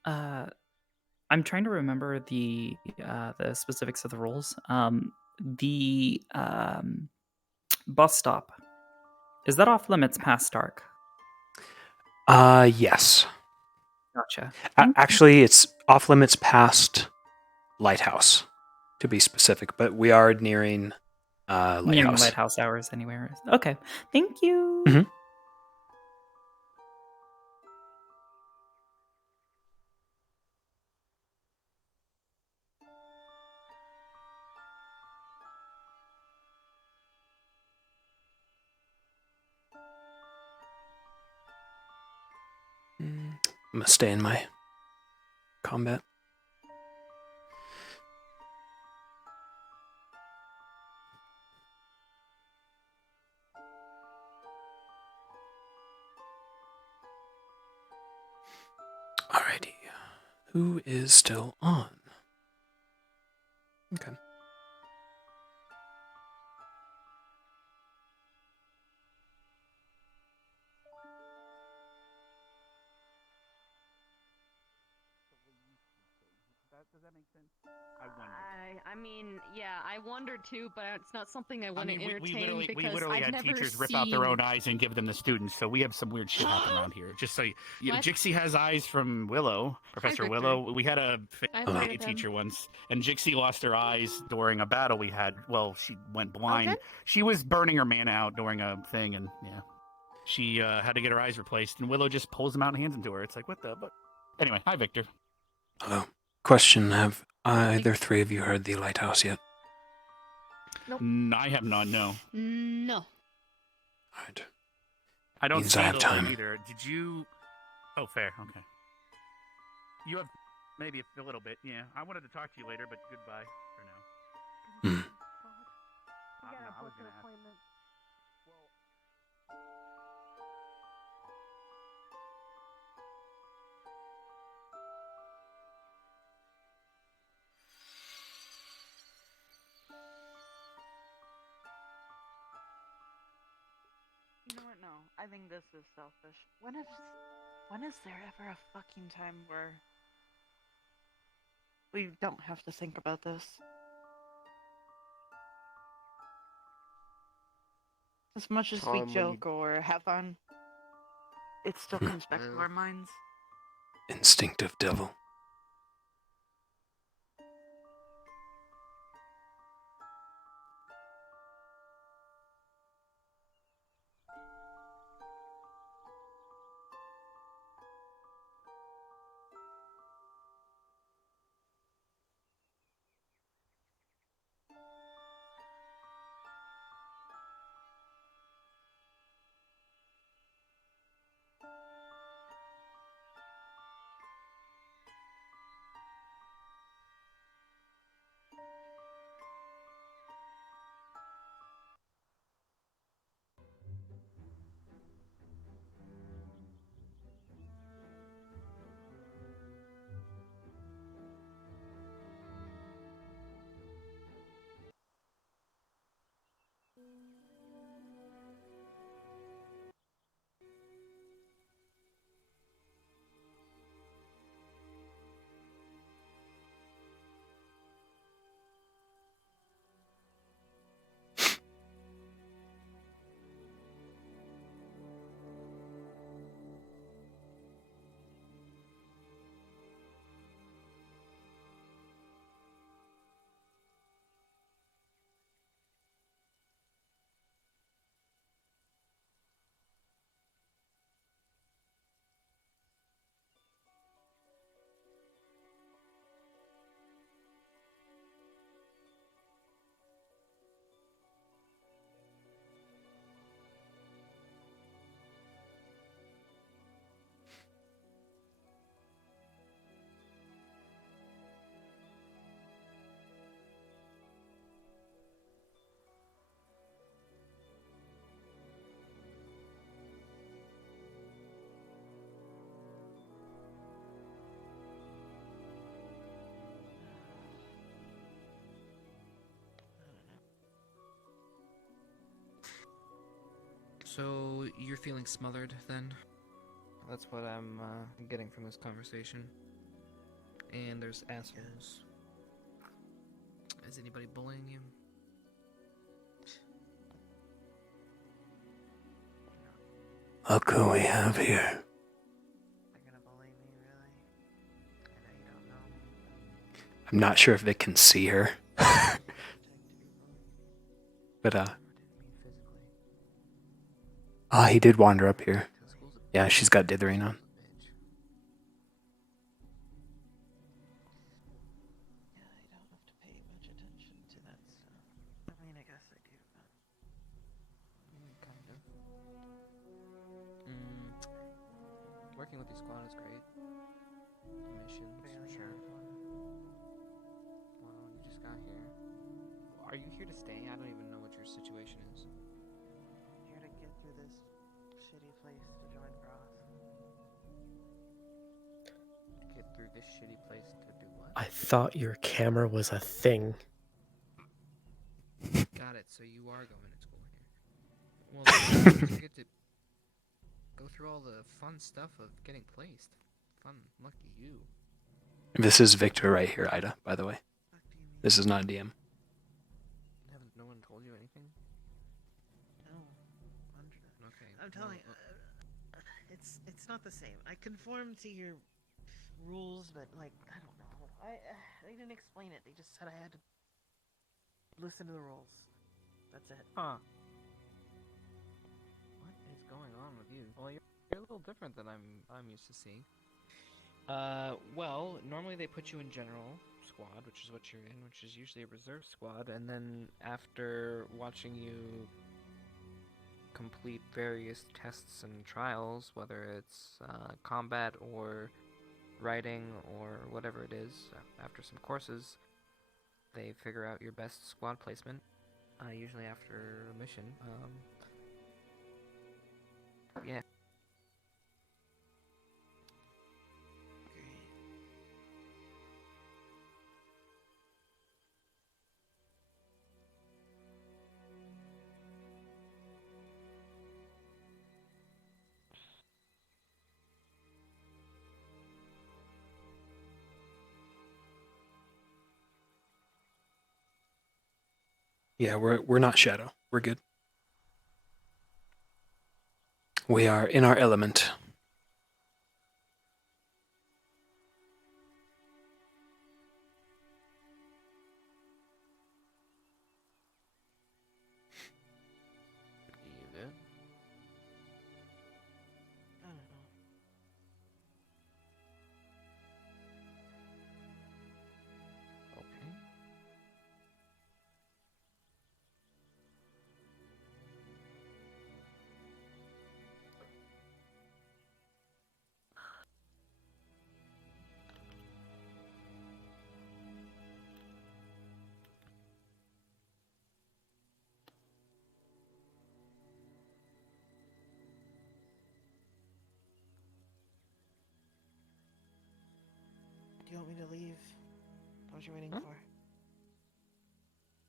I'm trying to remember the specifics of the rules. The bus stop, is that off limits past dark? Yes. Gotcha. Actually, it's off limits past Lighthouse, to be specific, but we are nearing Nearing Lighthouse. lighthouse hours anywhere. Okay. Thank you. Mm-hmm. I'm gonna stay in my combat. Alrighty. Who is still on? Okay. Does that make sense? I wonder. I mean, yeah, I wondered too, but it's not something I I want mean, to we entertain literally, because I've had never teachers seen... rip out their own eyes and give them to students, so we have some weird shit happen around here. Just so you What? Jixie has eyes from Willow, Professor Victor. Willow. We had a I've heard of him. teacher once, and Jixie lost her eyes during a battle we had. Well, she went blind. Okay. She was burning her mana out during a thing, and yeah, she had to get her eyes replaced. And Willow just pulls them out and hands them to her. It's like, what the? But anyway, hi, Victor. Hello. Question: have either three of you heard the lighthouse yet? Nope. I have not. No. No. Right. I don't Means see I have the time. light either. Did you? Oh, fair. Okay. You have maybe a little bit. Yeah. I wanted to talk to you later, but goodbye for now. Hmm. I was gonna ask. You know what? No, I think this is selfish. When is there ever a fucking time where we don't have to think about this? As much as we Time when joke or have fun, it still comes back to our minds. Instinctive devil. So you're feeling smothered then? That's what I'm getting from this conversation. And there's assholes. Is anybody bullying you? Look who we have here. I'm not sure if they can see her. But he did wander up here. Yeah, she's got dithering on. I mean, I guess I do, but... Kind of. Working with your squad is great. The missions, for sure. Well, you just got here. Are you here to stay? I don't even know what your situation is. Here to get through this shitty place to join Frost. Get through this shitty place to do what? I thought your camera was a thing. Got it, so you are going to school here. Well, you get to go through all the fun stuff of getting placed. Fun, lucky you. This is Victor right here, Ida, by the way. This is not DM. Haven't no one told you anything? No. Okay. I'm telling you, it's not the same. I conform to your rules, but like I don't know. They didn't explain it. They just said I had to listen to the rules. That's it. Huh. What is going on with you? Well, you're a little different than I'm used to seeing. Well, normally they put you in general squad, which is what you're in, which is usually a reserve squad, and then after watching you complete various tests and trials, whether it's combat or writing or whatever it is, after some courses, they figure out your best squad placement, usually after a mission. Yeah. Yeah, we're not Shadow. We're good. We are in our element. You good? I don't know. Okay. Do you want me to leave? What you waiting Huh? for?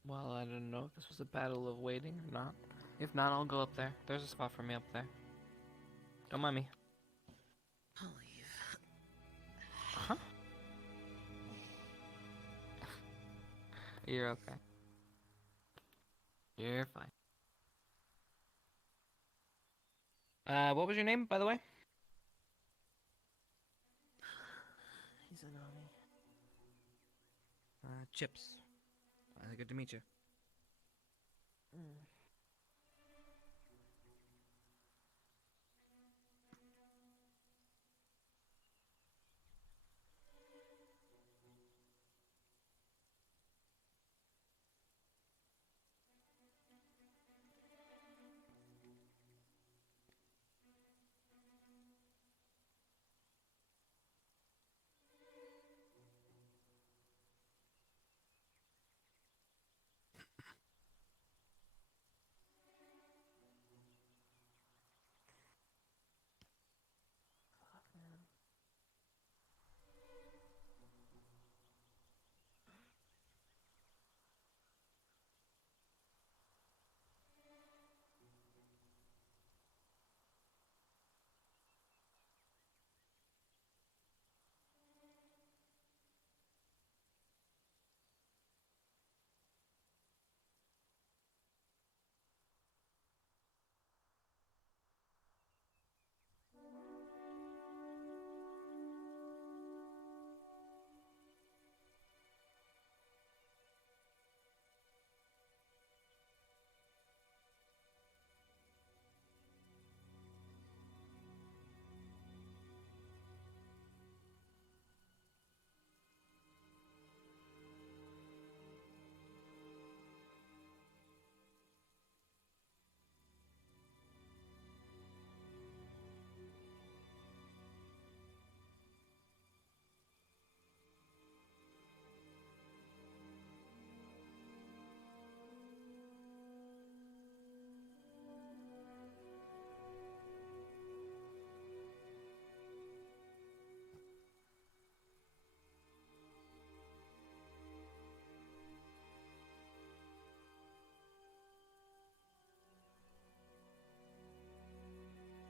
Well, I don't know if this was a battle of waiting or not. If not, I'll go up there. There's a spot for me up there. Don't mind me. I'll leave. Huh? You're okay. You're fine. What was your name, by the way? He's an army. Chips. Good to meet you. Mm.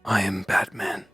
I am Batman.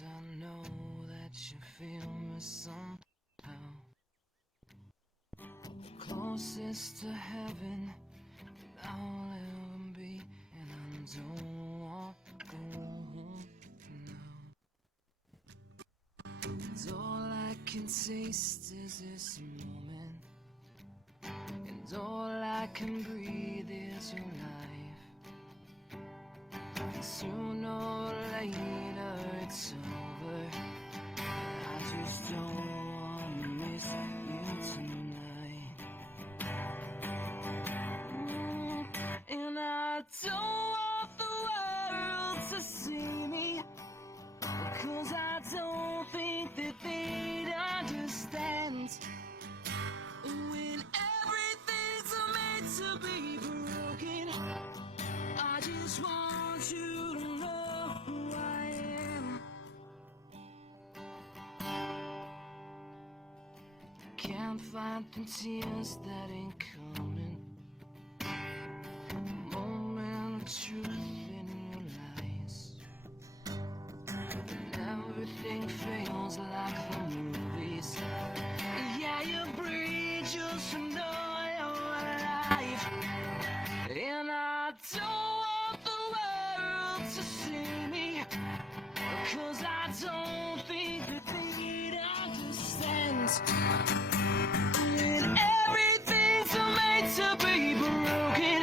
I know that you feel me somehow. Closest to heaven that I'll ever be, and I don't want to now. And all I can taste is this moment, and all I can breathe is your life. And sooner or later it's over. I just don't wanna miss you tonight. And I don't want the world to see me, 'cause I don't think that they'd understand. When everything's made to be broken, I just want you to know who I am. Can't find the tears that ain't coming. A moment of truth in your lies, and everything feels like the movies. Yeah, you breathe just to know you're alive. And I don't want the world to see me, 'cause I don't think that they'd understand. When everything's made to be broken,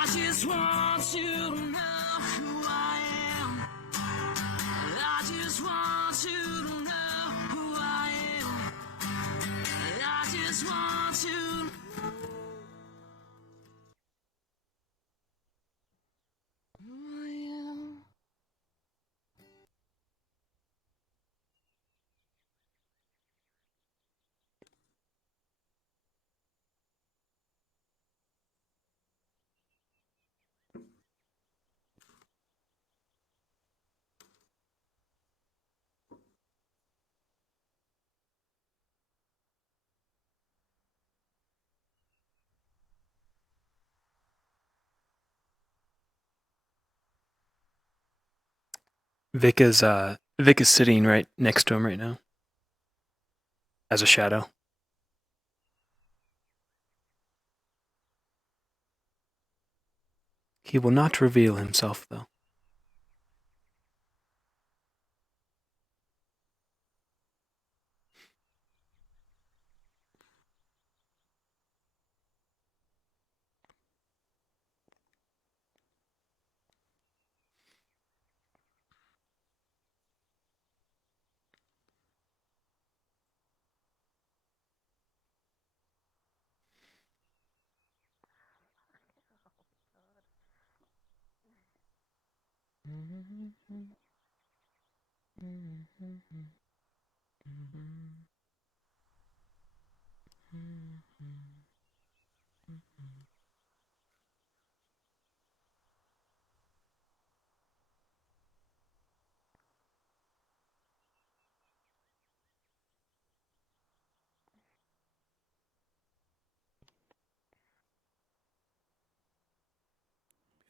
I just want you to know who I am. I just want you to know who I am. I just want you to know who I am. Vic is sitting right next to him right now. As a shadow. He will not reveal himself, though.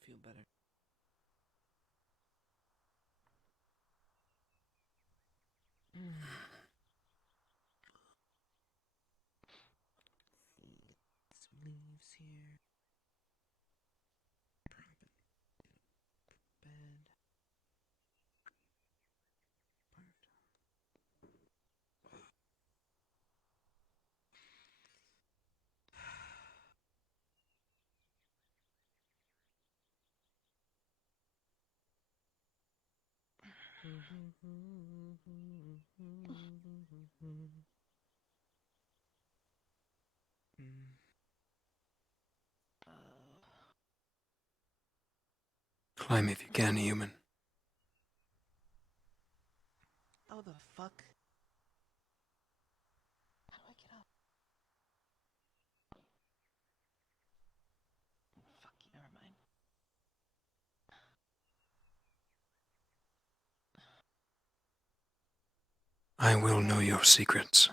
Feel better. Some leaves here. Bed. Climb if you can, human. Oh, the fuck? How do I get up? Fuck you, never mind. I will know your secrets.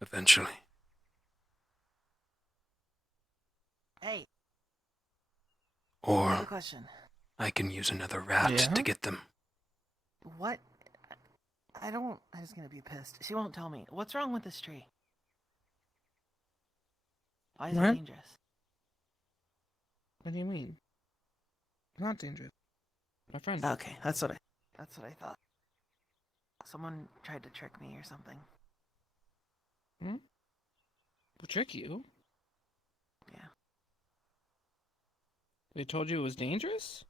Eventually. Hey. Or Good question. I can use another rat Yeah? to get them. What I don't. I'm just gonna be pissed. She won't tell me. What's wrong with this tree? Why is it What? dangerous? What do you mean? Not dangerous. My friend. Okay, that's what I thought. Someone tried to trick me or something. Hmm? Will trick you? Yeah. They told you it was dangerous?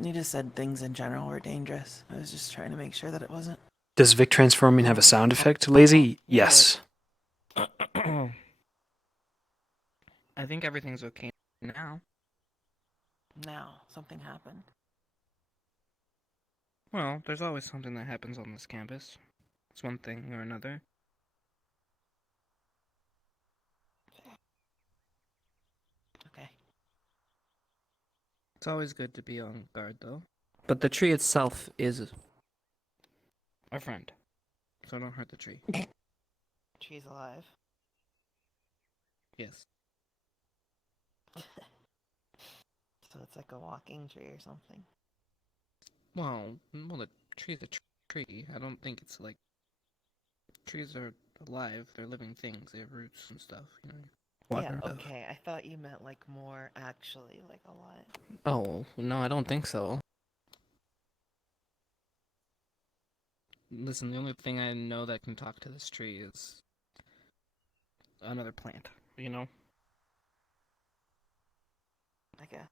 You just said things in general were dangerous. I was just trying to make sure that it wasn't. Does Vic transforming have a sound effect? Lazy? Yes. I think everything's okay now. Now, something happened. Well, there's always something that happens on this campus. It's one thing or another. Okay. It's always good to be on guard, though. But the tree itself is our friend. So don't hurt the tree. Tree's alive. Yes. So it's like a walking tree or something. Well, the tree's a tree. I don't think it's like... Trees are alive. They're living things. They have roots and stuff, you know? Yeah, Water. okay. I thought you meant like more actually, like alive. Oh, no, I don't think so. Listen, the only thing I know that can talk to this tree is another plant, you know? Okay.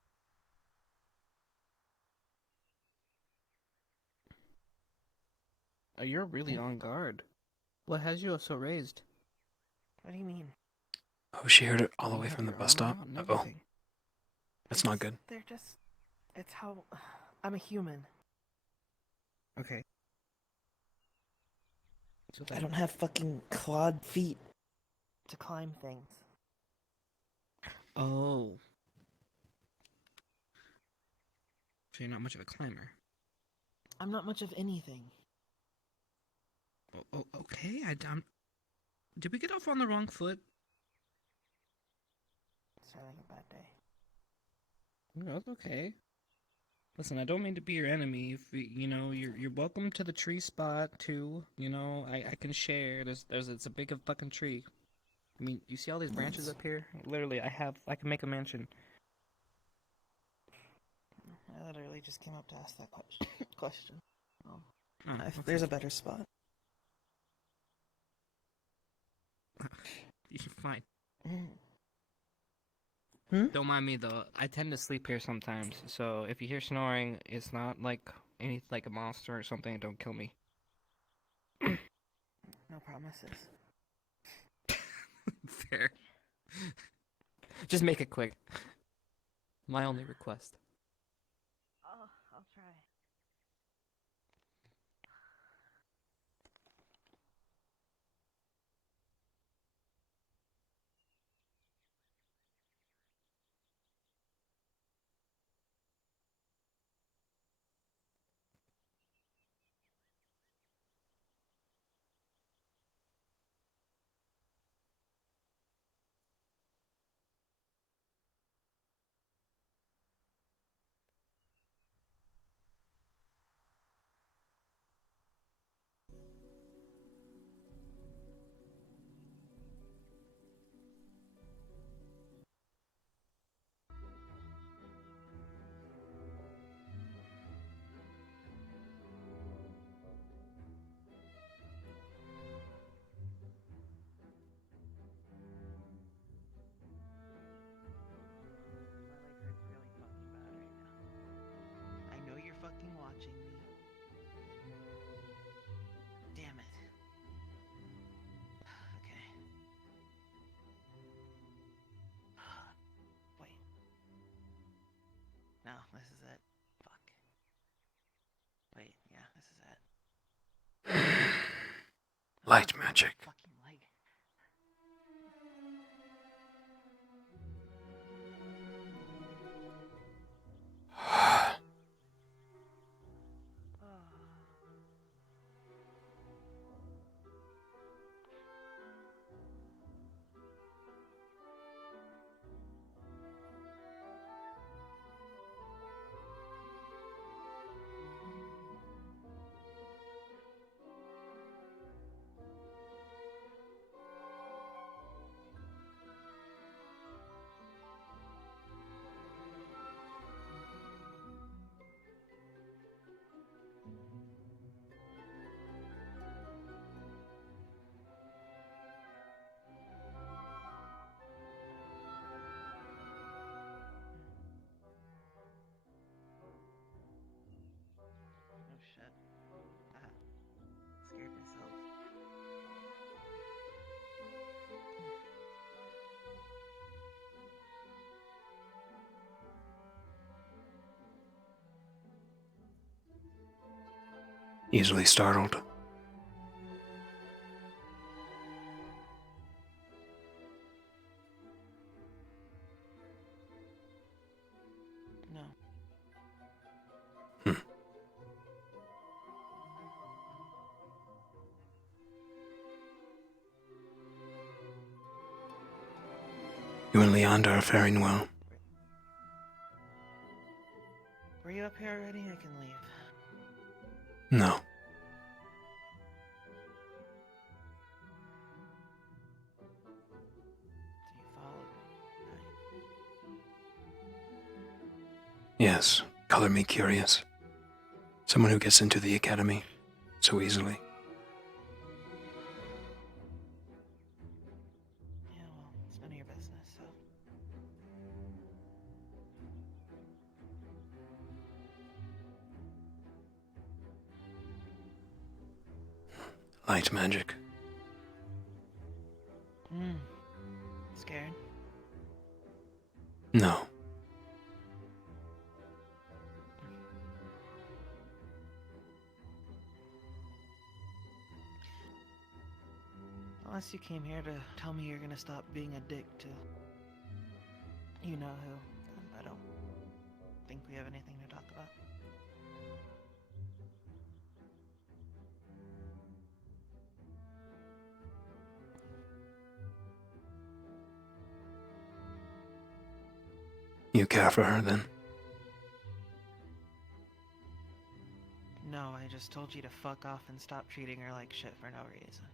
You're really on guard. What has you so raised? What do you mean? Oh, she heard it all the You way have from the your bus armor stop. on and Oh, everything. that's not good. They're just. It's how. I'm a human. Okay. So I don't have fucking clawed feet to climb things. Oh. So you're not much of a climber. I'm not much of anything. Oh, okay. Did we get off on the wrong foot? It's having a bad day. No, it's okay. Listen, I don't mean to be your enemy. If you know, you're welcome to the tree spot too. You know, I can share. It's a big fucking tree. I mean, you see all these branches up here? Literally, I can make a mansion. I literally just came up to ask that question. Oh, If okay. there's a better spot. You're fine. Hmm? Don't mind me though. I tend to sleep here sometimes, so if you hear snoring, it's not like like a monster or something. Don't kill me. No promises. Fair. Just make it quick. My only request. Oh, I'll try. I know you're fucking watching me. Damn it. Okay. Wait. No, this is it. Fuck. Wait, yeah, this is it. Light magic. Fucking leg. Easily startled. No. You and Leander are faring well. Were you up here already? I can leave. No. So you followed me. Yes, color me curious. Someone who gets into the academy so easily. Yeah, well, it's none of your business, so. Light magic. Scared? No. Unless you came here to tell me you're gonna stop being a dick to you know who, then I don't think we have anything to talk about. You care for her then? No, I just told you to fuck off and stop treating her like shit for no reason.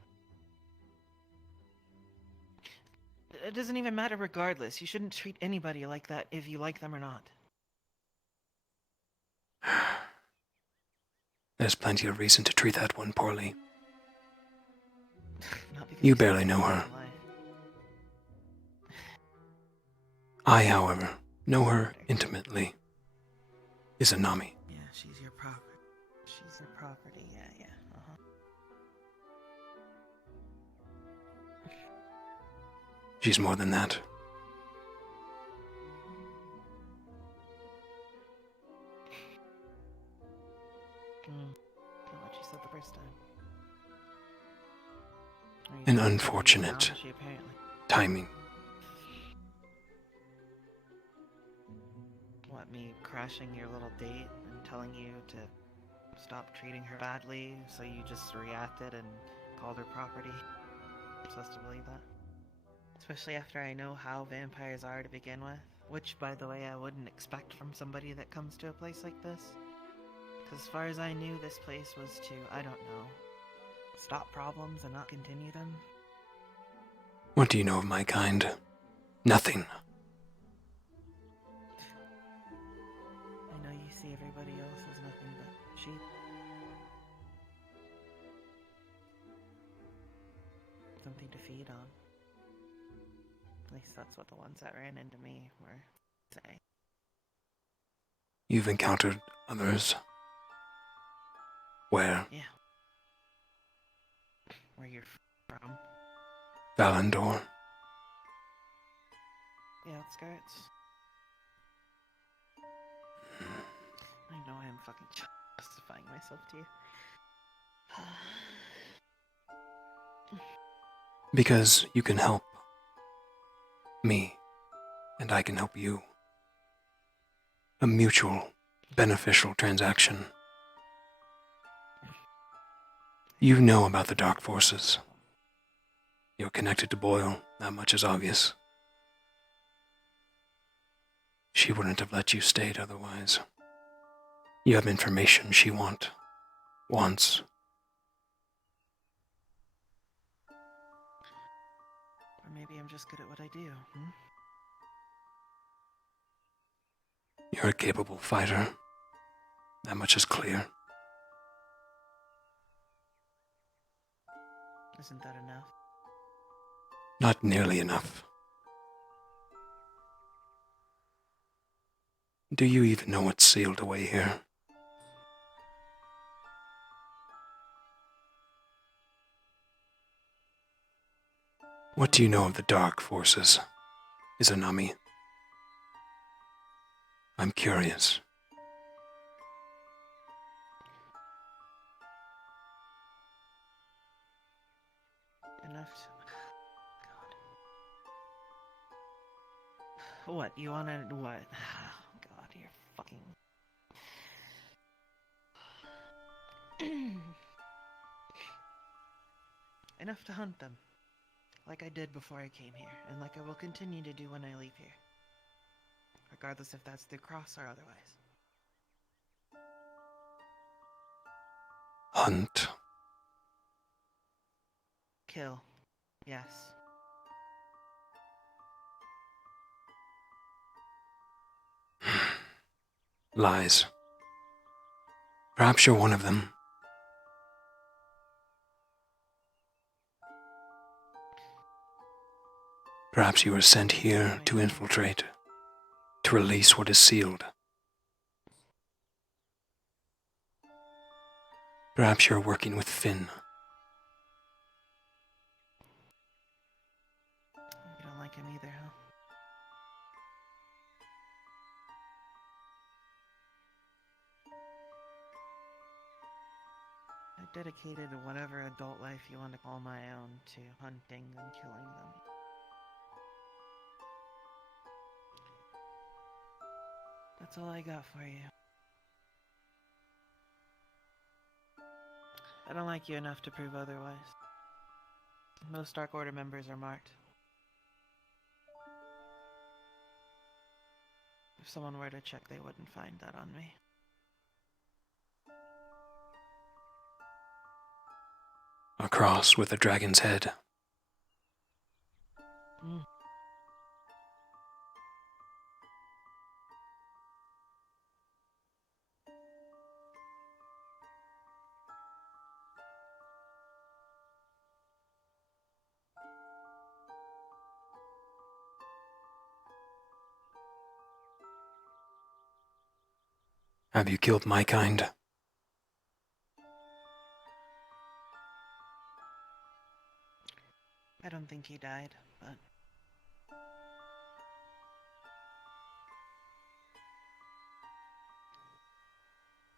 It doesn't even matter regardless. You shouldn't treat anybody like that if you like them or not. There's plenty of reason to treat that one poorly. Not because You spent barely know most of her. your life. I, however, know her intimately. Izanami. Yeah, she's your property. She's your property, yeah. Uh-huh. She's more than that. What you said the first time. An unfortunate She apparently. timing. What, me crashing your little date and telling you to stop treating her badly, so you just reacted and called her property? I'm supposed to believe that? Especially after I know how vampires are to begin with. Which, by the way, I wouldn't expect from somebody that comes to a place like this. Because as far as I knew, this place was to, I don't know, stop problems and not continue them. What do you know of my kind? Nothing. I know you see everybody else as nothing but sheep. Something to feed on. At least that's what the ones that ran into me were saying. You've encountered others. Where? Yeah. Where you're from. Valandor. The outskirts. I know I am fucking justifying myself to you. Because you can help me, and I can help you. A mutual, beneficial transaction. You know about the dark forces. You're connected to Boyle, that much is obvious. She wouldn't have let you stay otherwise. You have information she wants. Or maybe I'm just good at what I do, You're a capable fighter. That much is clear. Isn't that enough? Not nearly enough. Do you even know what's sealed away here? What do you know of the dark forces, Izanami? I'm curious. What? You wanna what? Oh, God, you're fucking. Enough to hunt them. Like I did before I came here, and like I will continue to do when I leave here. Regardless if that's through cross or otherwise. Hunt. Kill. Yes. Lies. Perhaps you're one of them. Perhaps you were sent here to infiltrate, to release what is sealed. Perhaps you're working with Finn. You don't like him either, huh? I dedicated whatever adult life you want to call my own to hunting and killing them. That's all I got for you. I don't like you enough to prove otherwise. Most Dark Order members are marked. If someone were to check, they wouldn't find that on me. A cross with a dragon's head. Mm. Have you killed my kind? I don't think he died, but...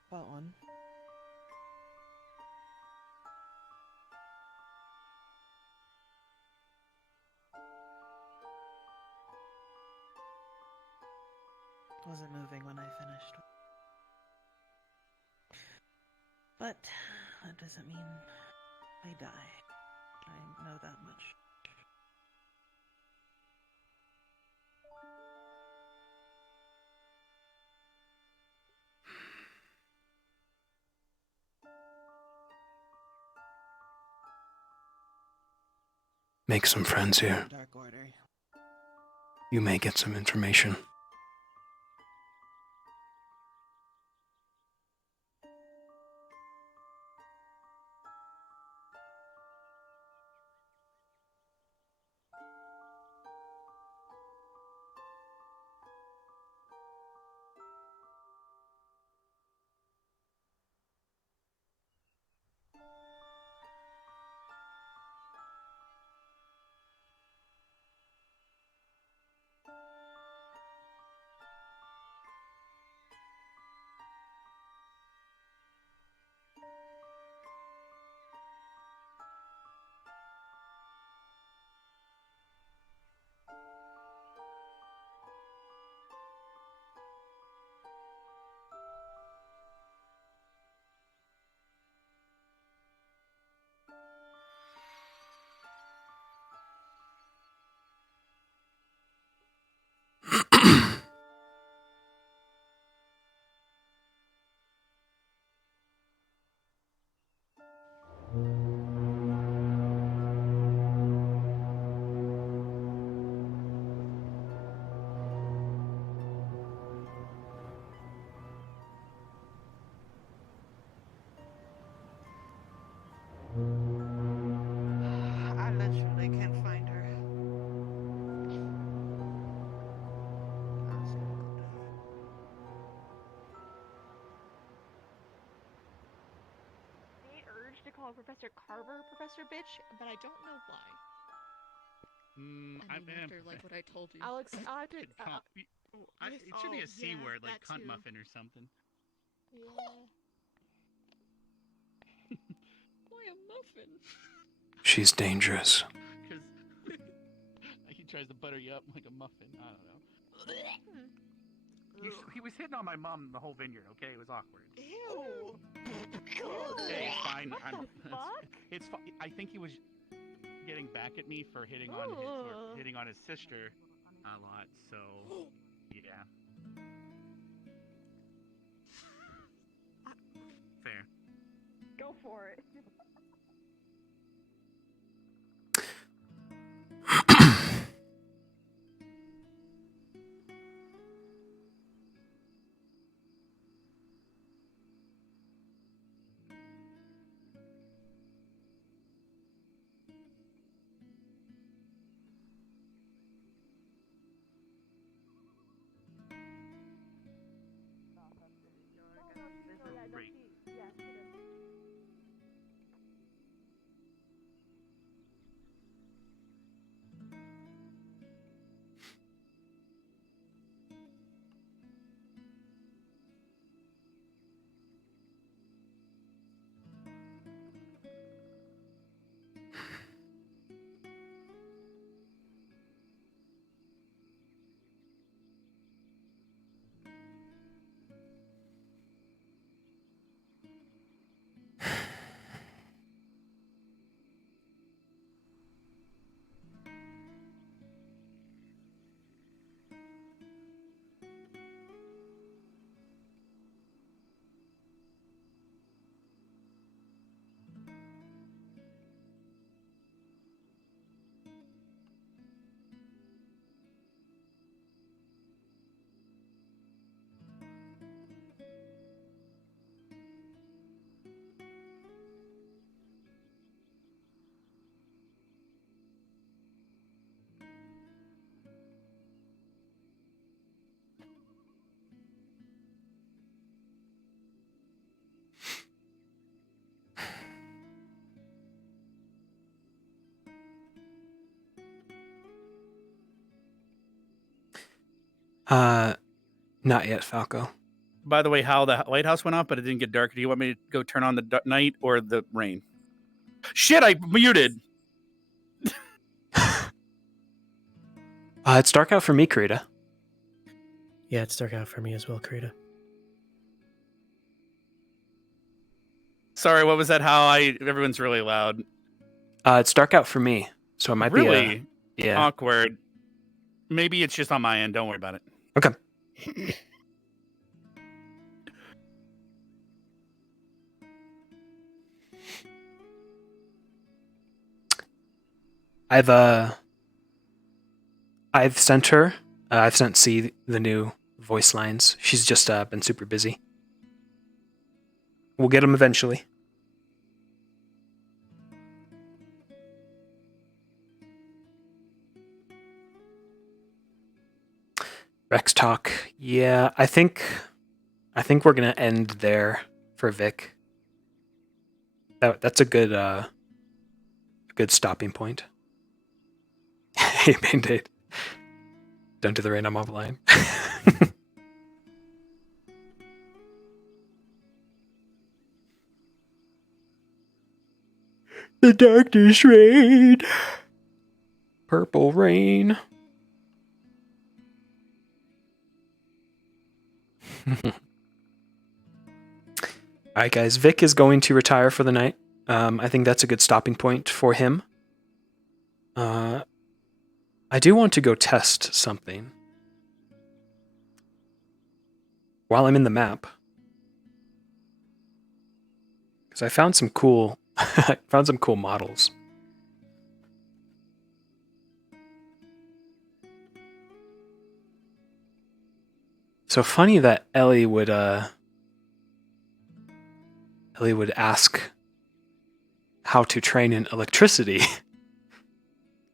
Fought one. Wasn't moving when I finished. But that doesn't mean I die. I know that much. Make some friends here. Dark Order. You may get some information. I literally can't find her. The urge to call Professor Carver Professor Bitch, but I don't know why. I mean, after like what I told you. Alex, I did. It should be a C word, like cunt too. muffin or something. Yeah. Why a muffin? She's dangerous. Because he tries to butter you up like a muffin. I don't know. He was hitting on my mom the whole vineyard. Okay, it was awkward. Ew. Okay, it's fine. What the fuck? It's fine. I think he was getting back at me for hitting on his sister a lot. So, yeah. Fair. Go for it. Great. Not yet, Falco. By the way, how the lighthouse went off, but it didn't get dark. Do you want me to go turn on the night or the rain? Shit, I muted. It's dark out for me, Krita. Yeah, it's dark out for me as well, Krita. Sorry, what was that? Everyone's really loud. It's dark out for me, so it might Really? be yeah. Awkward. Maybe it's just on my end. Don't worry about it. Okay. I've sent her. I've sent C the new voice lines. She's just been super busy. We'll get them eventually. Rex talk. Yeah, I think we're gonna end there for Vic. That's a good stopping point. Hey, Band-Aid. Don't do the rain, I'm offline. The darkness rain. Purple rain. Alright guys, Vic is going to retire for the night. I think that's a good stopping point for him. I do want to go test something while I'm in the map. Because I found some cool models. So funny that Ellie would ask how to train in electricity.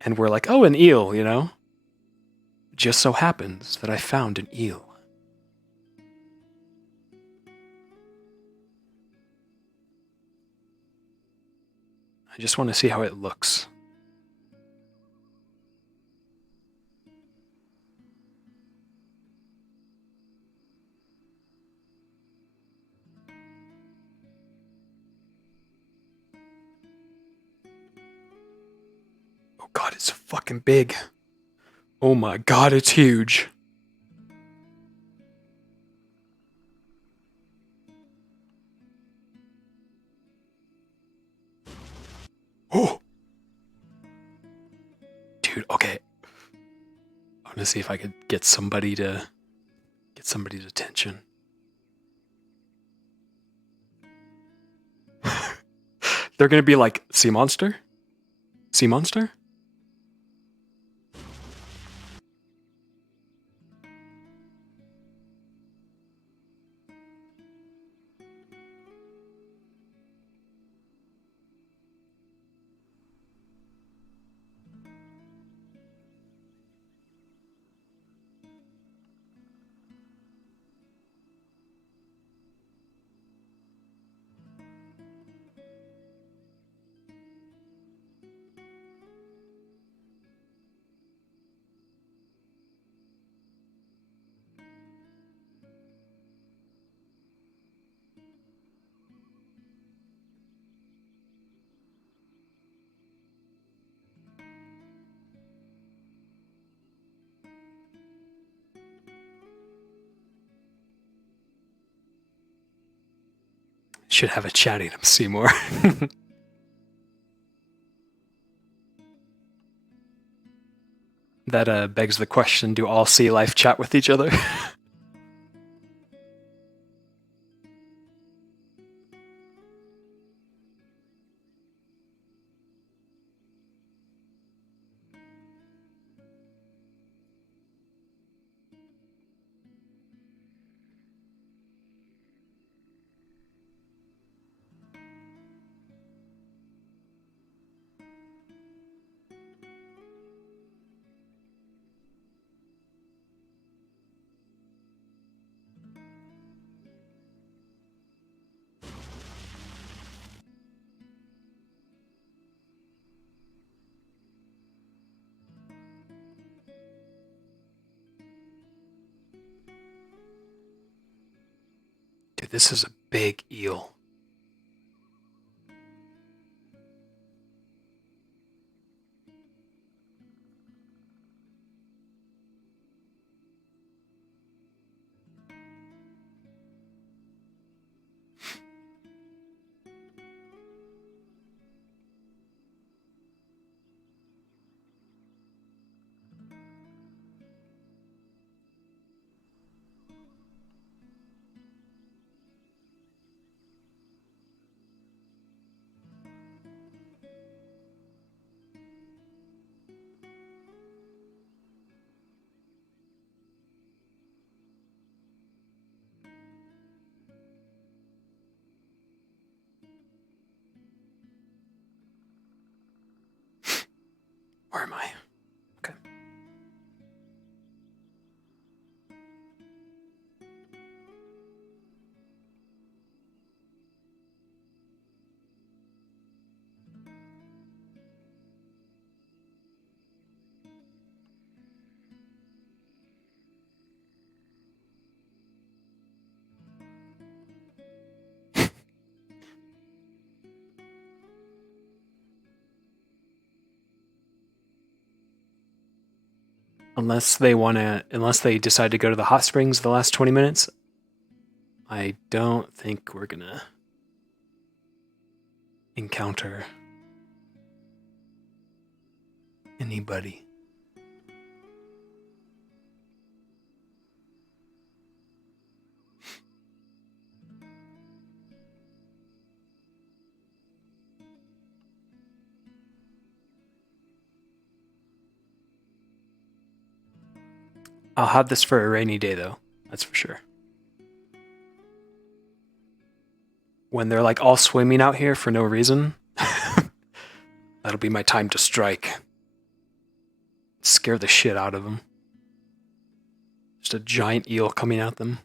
And we're like, oh, an eel, you know? Just so happens that I found an eel. I just want to see how it looks. Oh god, it's so fucking big. Oh my god, it's huge. Oh, dude. Okay. I'm gonna see if I could get somebody's attention. They're gonna be like, sea monster? Sea monster? Should have a chatting him, Seymour. That begs the question, do all sea life chat with each other? Dude, this is a big eel. Where am I? Okay. Unless they decide to go to the hot springs the last 20 minutes, I don't think we're gonna encounter anybody. I'll have this for a rainy day, though. That's for sure. When they're like all swimming out here for no reason, that'll be my time to strike. Scare the shit out of them. Just a giant eel coming at them.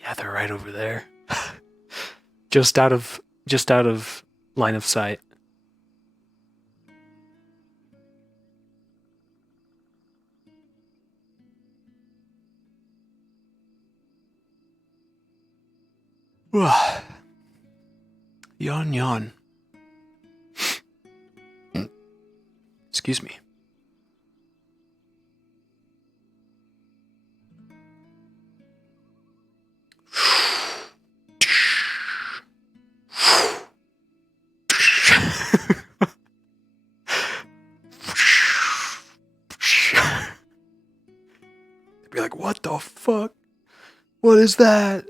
Yeah, they're right over there. just out of line of sight. Yawn, yawn. Excuse me. They'd be like, what the fuck? What is that?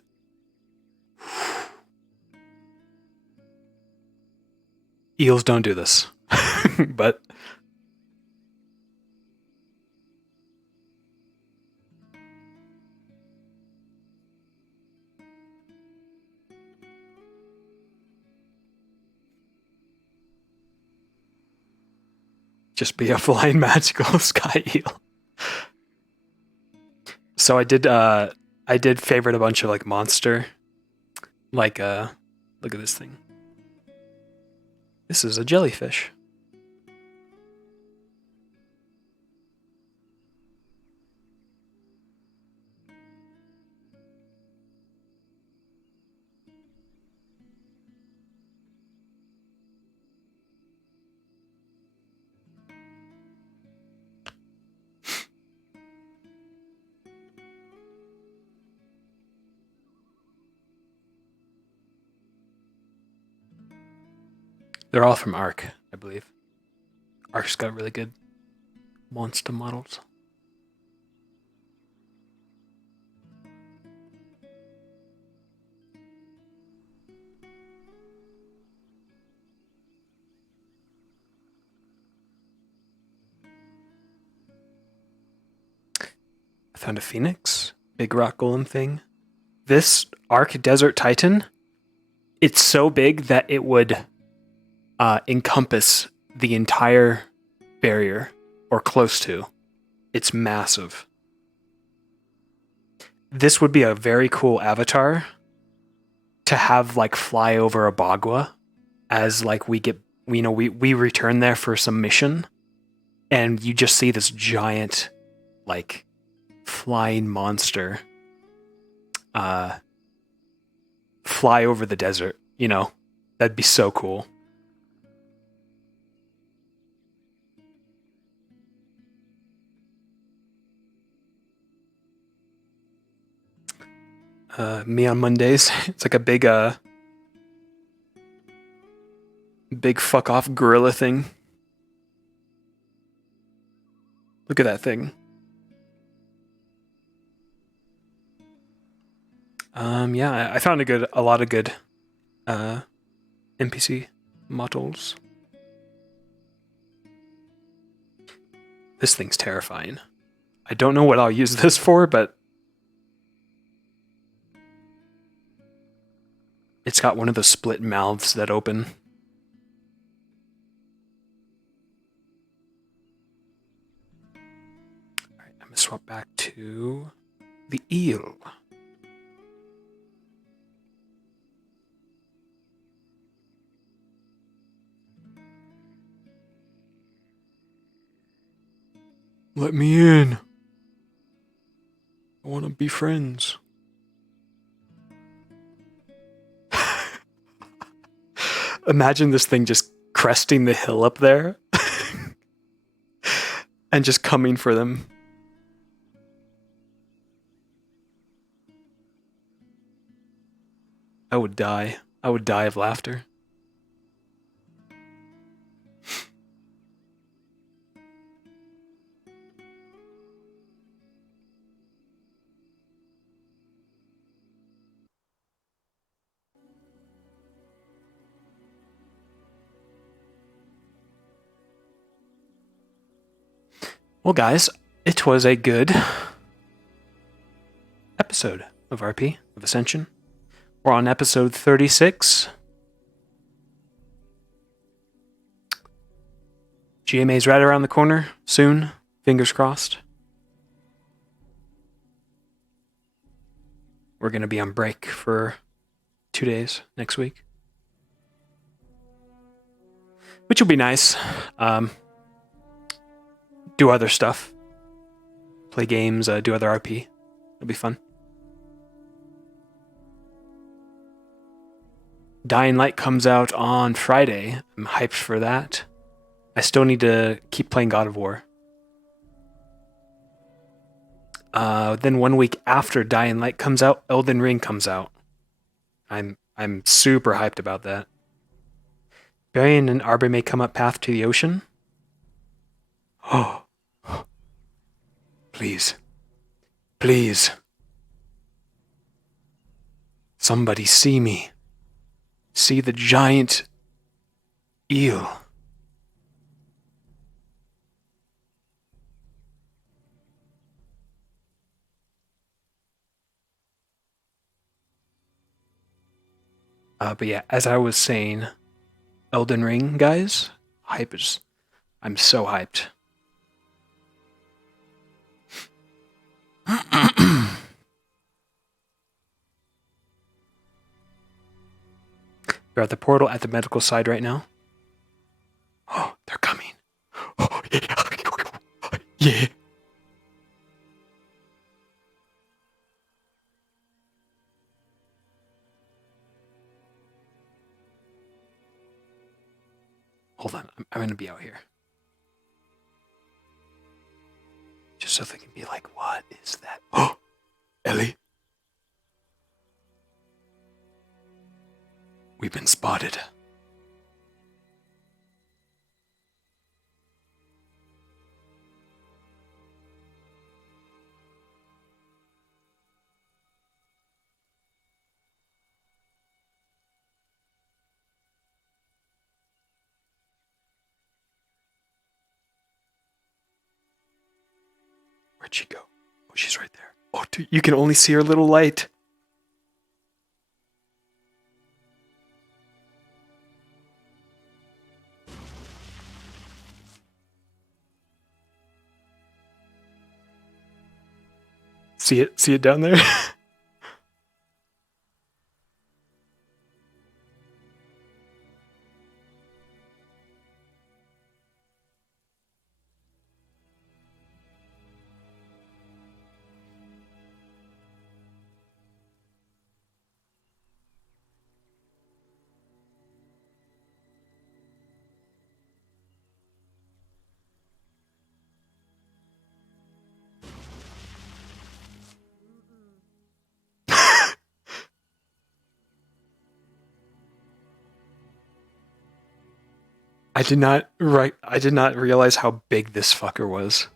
Eels don't do this. But just be a flying magical sky eel. So I did favorite a bunch of like monster. Like look at this thing. This is a jellyfish. They're all from Arc, I believe. Arc's got really good monster models. I found a phoenix, big rock golem thing. This Arc Desert Titan, it's so big that it would encompass the entire barrier, or close to. It's massive. This would be a very cool avatar to have like fly over Abagua as like we return there for some mission, and you just see this giant like flying monster fly over the desert, that'd be so cool. Me on Mondays. It's like a big fuck off gorilla thing. Look at that thing. Yeah, I found a lot of good NPC models. This thing's terrifying. I don't know what I'll use this for, but it's got one of the split mouths that open. Alright, I'm gonna swap back to the eel. Let me in. I want to be friends. Imagine this thing just cresting the hill up there and just coming for them. I would die. I would die of laughter. Well, guys, it was a good episode of RP, of Ascension. We're on episode 36. GMA's right around the corner soon. Fingers crossed. We're going to be on break for 2 days next week, which will be nice. Do other stuff. Play games, do other RP. It'll be fun. Dying Light comes out on Friday. I'm hyped for that. I still need to keep playing God of War. Then 1 week after Dying Light comes out, Elden Ring comes out. I'm super hyped about that. Barian and Arbe may come up Path to the Ocean. Oh. Please. Please. Somebody see me. See the giant eel. But yeah, as I was saying, Elden Ring, guys, I'm so hyped. We're at the portal at the medical side right now. Oh, they're coming. Oh, yeah. Yeah. Hold on, I'm gonna be out here. Just so they can be like, what is that? Oh, Ellie. We've been spotted. Where'd she go? Oh, she's right there. Oh, dude, you can only see her little light. See it down there? I did not realize how big this fucker was.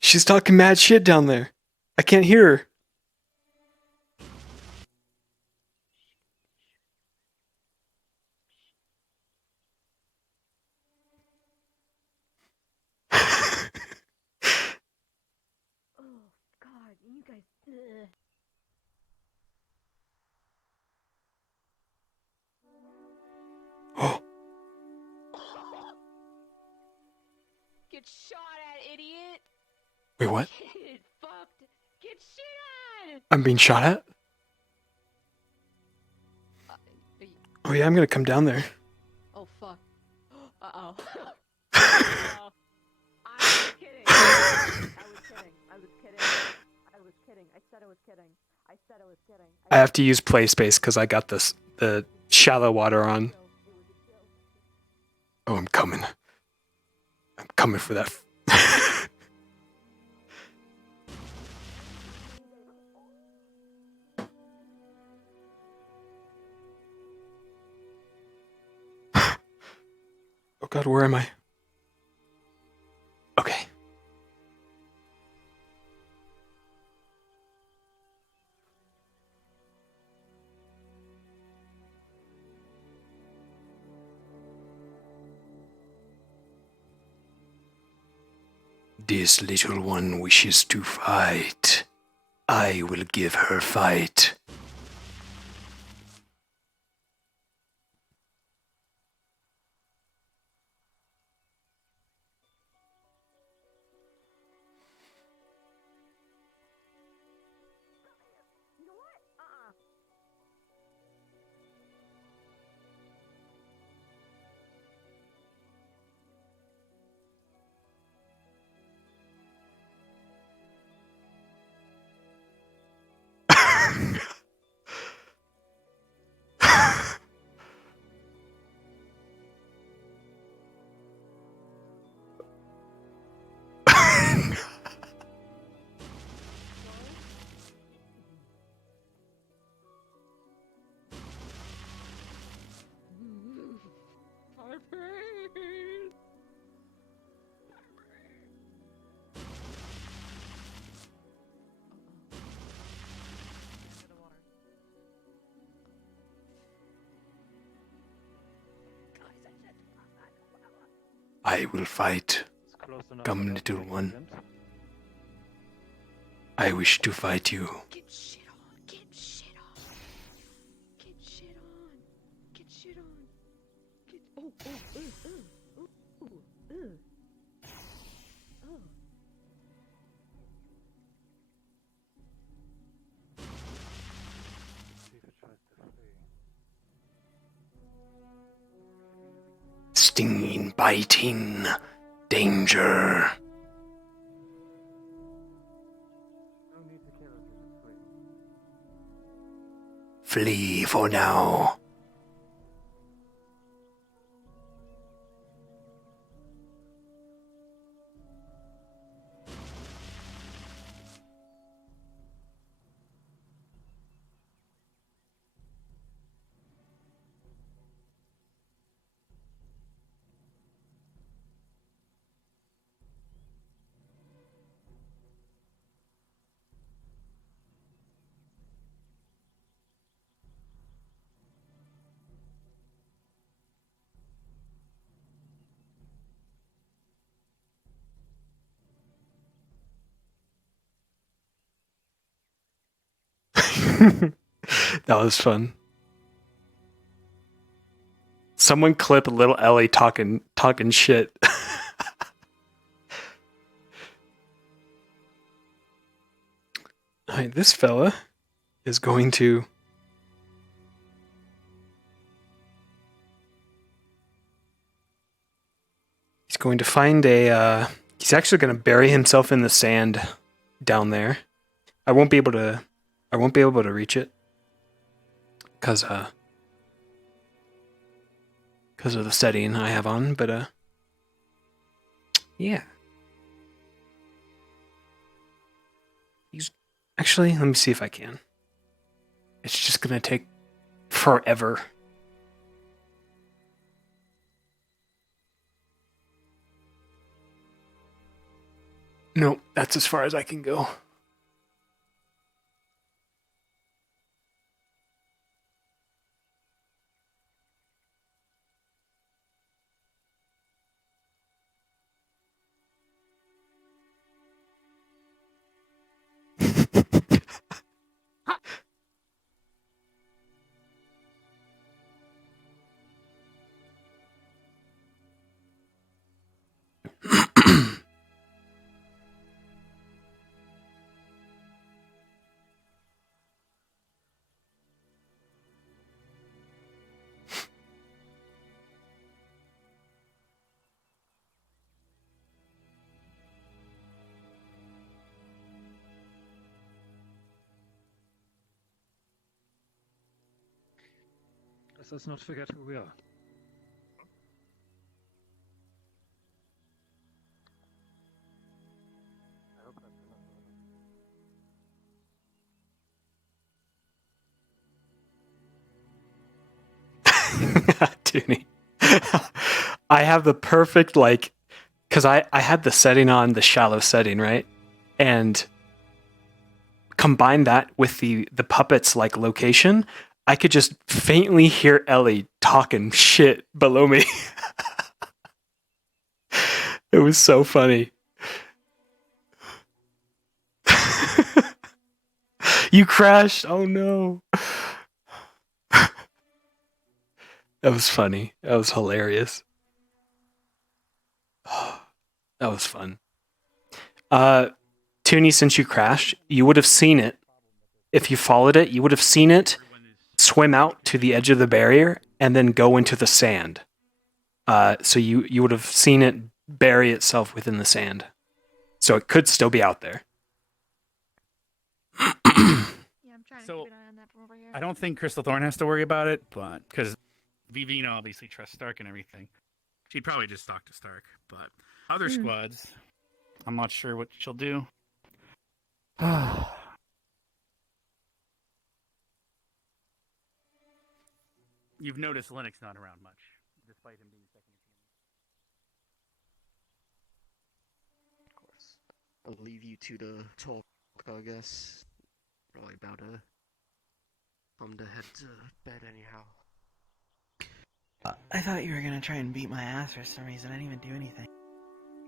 She's talking mad shit down there. I can't hear her. Oh God, you guys. Ugh. Get shot at, idiot! Wait, what? Get fucked! Get shit at! I'm being shot at? Oh yeah, I'm gonna come down there. Oh fuck. Uh-oh. Uh-oh. I was kidding. I was kidding. I was kidding. I was kidding. I said I was kidding. I said I was kidding. I have to use play space because I got the shallow water on. Oh, I'm coming. I'm coming for that. God, where am I? Okay. This little one wishes to fight. I will give her fight. My brain. I will fight. Come, little one. I wish to fight you. Get shit on. Get shit on. Get shit on. Get shit on. Get. Oh, oh. Stinging, biting, danger. Flee for now. That was fun. Someone clip little Ellie talking shit. Alright, this fella is going to find a he's actually going to bury himself in the sand down there. I won't be able to reach it cuz of the setting I have on, but yeah. He's actually, let me see if I can. It's just going to take forever. No, that's as far as I can go. Let us not forget who we are. Toonie. I have the perfect, like, because I had the setting on the shallow setting, right? And combine that with the puppet's like location, I could just faintly hear Ellie talking shit below me. It was so funny. You crashed. Oh no. That was funny. That was hilarious. That was fun. Toonie, since you crashed, you would have seen it. If you followed it, you would have seen it swim out to the edge of the barrier and then go into the sand. So you would have seen it bury itself within the sand. So it could still be out there. So I don't think Crystal Thorn has to worry about it, but because Vivina obviously trusts Stark and everything, she'd probably just talk to Stark. But other squads, I'm not sure what she'll do. You've noticed Lennox not around much, despite him being second in Of course. I'll leave you two to talk, I guess. Probably about to come to head to bed anyhow. I thought you were gonna try and beat my ass for some reason. I didn't even do anything.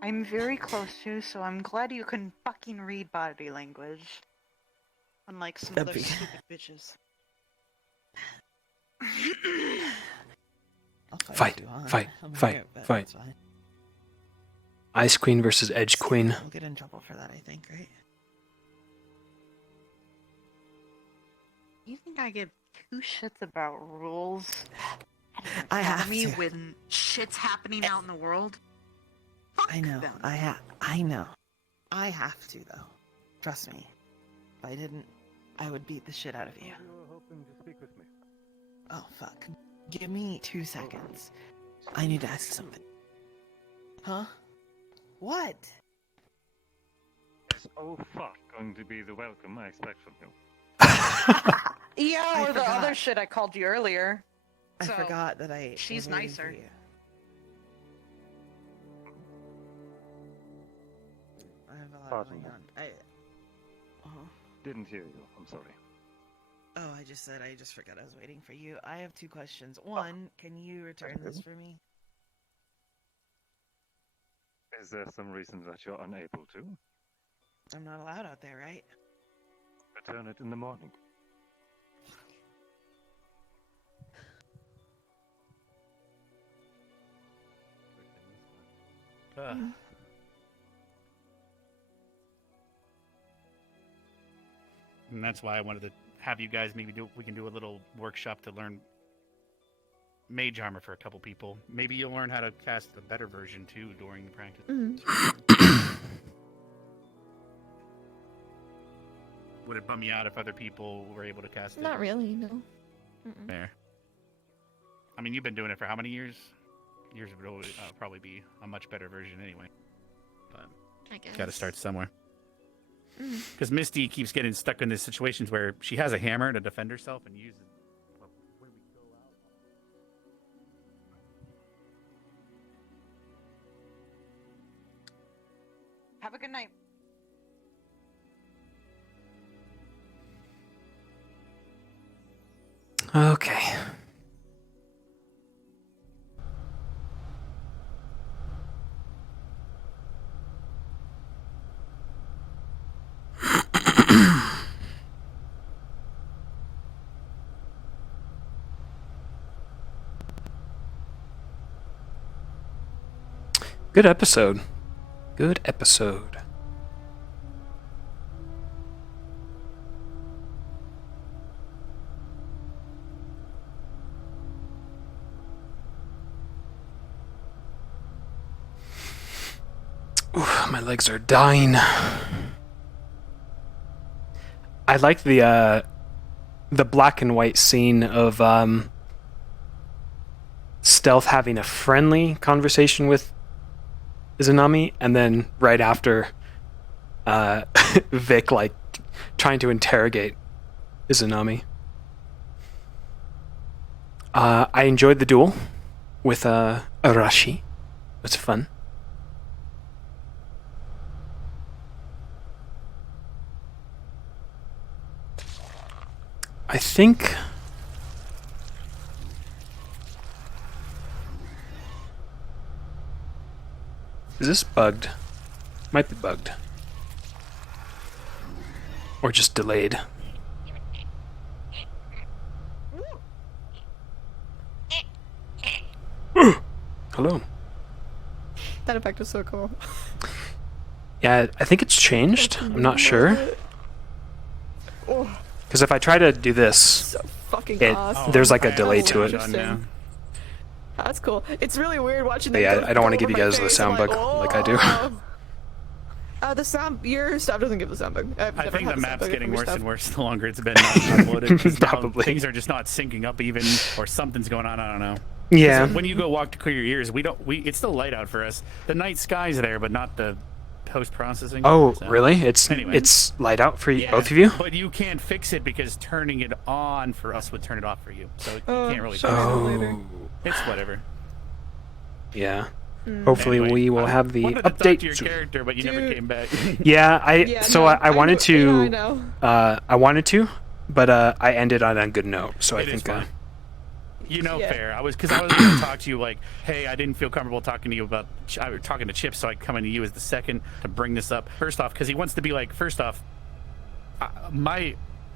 I'm very close to, so I'm glad you can fucking read body language. Unlike some other stupid bitches. I'll Fight, you, huh? fight, I'm fight, here, but fight. that's fine. Ice Queen versus Edge Queen. We'll get in trouble for that, I think, right? You think I give two shits about rules? I have me to. when shit's happening out in the world? I know. I know. I have to though. Trust me. If I didn't, I would beat the shit out of you. You were hoping to speak with me. Oh fuck. Give me 2 seconds. I need to ask something. Huh? What? Oh fuck, going to be the welcome I expect from you. Yeah, I or the forgot. other shit I called you earlier. I So, forgot that I. she's was waiting for nicer. you. I have a lot Pardon going me. on. Didn't hear you. I'm sorry. Oh, I just forgot I was waiting for you. I have 2 questions. One, can you return this for me? Is there some reason that you're unable to? I'm not allowed out there, right? Return it in the morning. And that's why I wanted to have you guys we can do a little workshop to learn mage armor for a couple people. Maybe you'll learn how to cast a better version too during the practice. Would it bum you out if other people were able to cast it? Not really, no. Fair. I mean, you've been doing it for how many years? Yours would probably be a much better version anyway. But I guess. gotta start somewhere. Because Misty keeps getting stuck in these situations where she has a hammer to defend herself and uses. Have a good night. Okay. Good episode. Good episode. Oof, my legs are dying. I like the black and white scene of Stealth having a friendly conversation with Izanami, and then right after Vic like trying to interrogate Izanami. I enjoyed the duel with Arashi. It's fun. I think... Is this bugged? Might be bugged. Or just delayed. Hello. That effect is so cool. Yeah, I think it's changed. I'm not sure. Oh, Because if I try to do this, fucking it, awesome. there's like a delay That's to it. interesting. That's cool. It's really weird watching But them yeah, go- I don't want to go give you over my guys the face. sound I'm bug like, like I do. "Oh." The sound, your stuff doesn't give the sound bug. I've I never think had the sound map's bug getting from your worse stuff. and worse the longer it's been not uploaded. 'Cause now Probably. things are just not syncing up even, or something's going on. I don't know. Yeah. 'Cause when you go walk to clear your ears, it's still light out for us. The night sky's there, but not the post processing. Oh, so. really? It's Anyway. it's light out for Yeah, both of you? But you can't fix it because turning it on for us would turn it off for you. So you can't really fix Oh. it. It's whatever. Yeah. Hopefully Anyway, we will I have the wanted to talk update. to your character, but you never came back. Yeah, I wanted I to know. I wanted to, but I ended on a good note. So I It is think fine. You know, Yeah. fair. I was going to talk to you like, hey, I didn't feel comfortable talking to you about talking to Chip, so I come into you as the second to bring this up. First off, because he wants to be like, first off,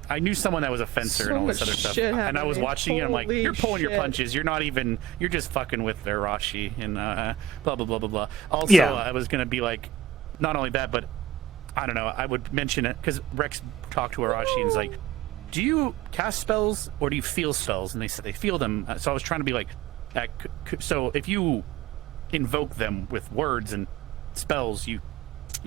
I knew someone that was a fencer So and all this much other stuff, shit and I was happening. watching you, and I'm like, Holy you're pulling your shit. punches. You're not even. You're just fucking with Arashi and blah blah blah blah blah. Also, Yeah. I was gonna be like, not only that, but I don't know. I would mention it because Rex talked to Arashi and was like, do you cast spells or do you feel spells? And they said they feel them. So I was trying to be like, so if you invoke them with words and spells, you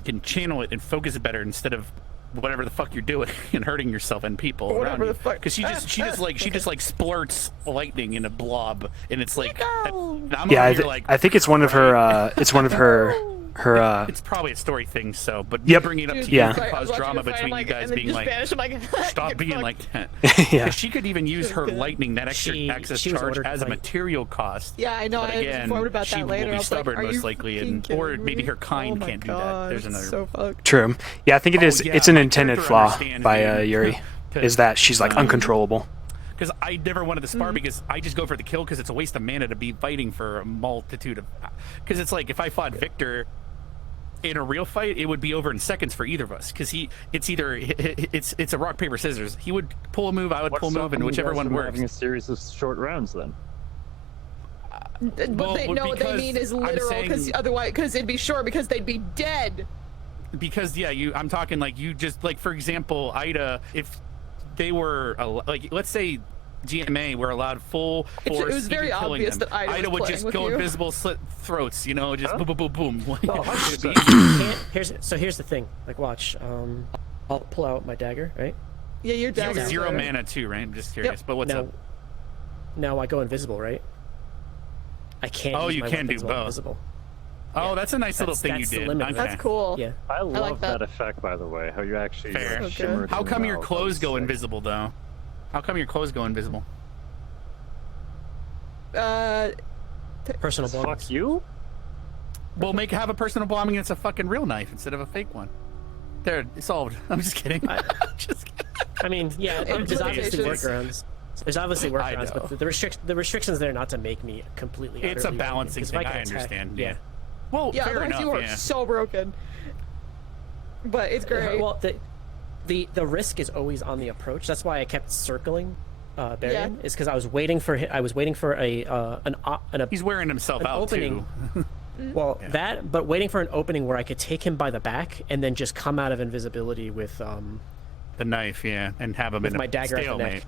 can channel it and focus it better instead of whatever the fuck you're doing and hurting yourself and people around Whatever you. the fuck. Because she just like splurts lightning in a blob, and it's like, I'm yeah, over here like, I think it's one of her it's probably a story thing. So, but Yep. bringing it up to Yeah. you Sorry, I cause was watching drama a fight, between like, you guys and then being just like, vanished. I'm like, stop get being fucked. like that. Yeah. 'Cause she could even use her lightning, that extra access she was charge, ordered as a to fight. material cost. Yeah, I know. But I was again, informed about she that later. will I be was like, stubborn are most you likely, fucking and or kidding maybe me? her kind Oh my can't do that. God, There's it's another. so fucked. True. Yeah, I think it is. Oh, yeah, it's an my intended character flaw understands by being- Yuri, 'cause, is that she's like uncontrollable. Because I never wanted to spar because I just go for the kill because it's a waste of mana to be fighting for a multitude of. Because it's like if I fought Victor in a real fight, it would be over in seconds for either of us. Because it's either it's a rock paper scissors. He would pull a move, I would pull a move, and whichever one works. Having a series of short rounds then. What they know what they mean is literal, because otherwise, because it'd be short, because they'd be dead. Because yeah, I'm talking like you just like, for example, Ida, if they were like, let's say GMA were allowed full force. It was very even killing obvious them, that Ida was would playing just with go you. invisible, slit throats, you know, just boom boom boom boom. Like, Oh, it'd 100%. Here's the thing. Like, watch. I'll pull out my dagger, right? Yeah, your You dagger. have zero mana too, right? I'm just curious. But what's now, up? Now I go invisible, right? I can't. Oh, use you my can do weapons while both. Invisible. Oh, that's a nice little That's- thing you that's the did. limit. Okay. That's cool. Yeah. I love like that. effect, by the way. How you actually Fair. like, shimmered How in come and your out. clothes That go was sick. invisible though? How come your clothes go invisible? Personal bonus. Fuck you? Well, have a personal bombing against a fucking real knife instead of a fake one. There, it's solved. I'm just kidding. Just kidding. I mean, yeah, there's obviously workarounds. There's obviously workarounds, know. but the restrictions there not to make me completely. It's a utterly balancing broken, 'cause if thing. can I attack- understand. Yeah. Well, Yeah, fair otherwise enough. you are Yeah. so broken. But it's great. Well, the risk is always on the approach. That's why I kept circling Barian, is because I was waiting for He's wearing himself an out opening. too. Well, that, but waiting for an opening where I could take him by the back and then just come out of invisibility with the knife, yeah, and have him with in my a dagger at the stalemate. neck.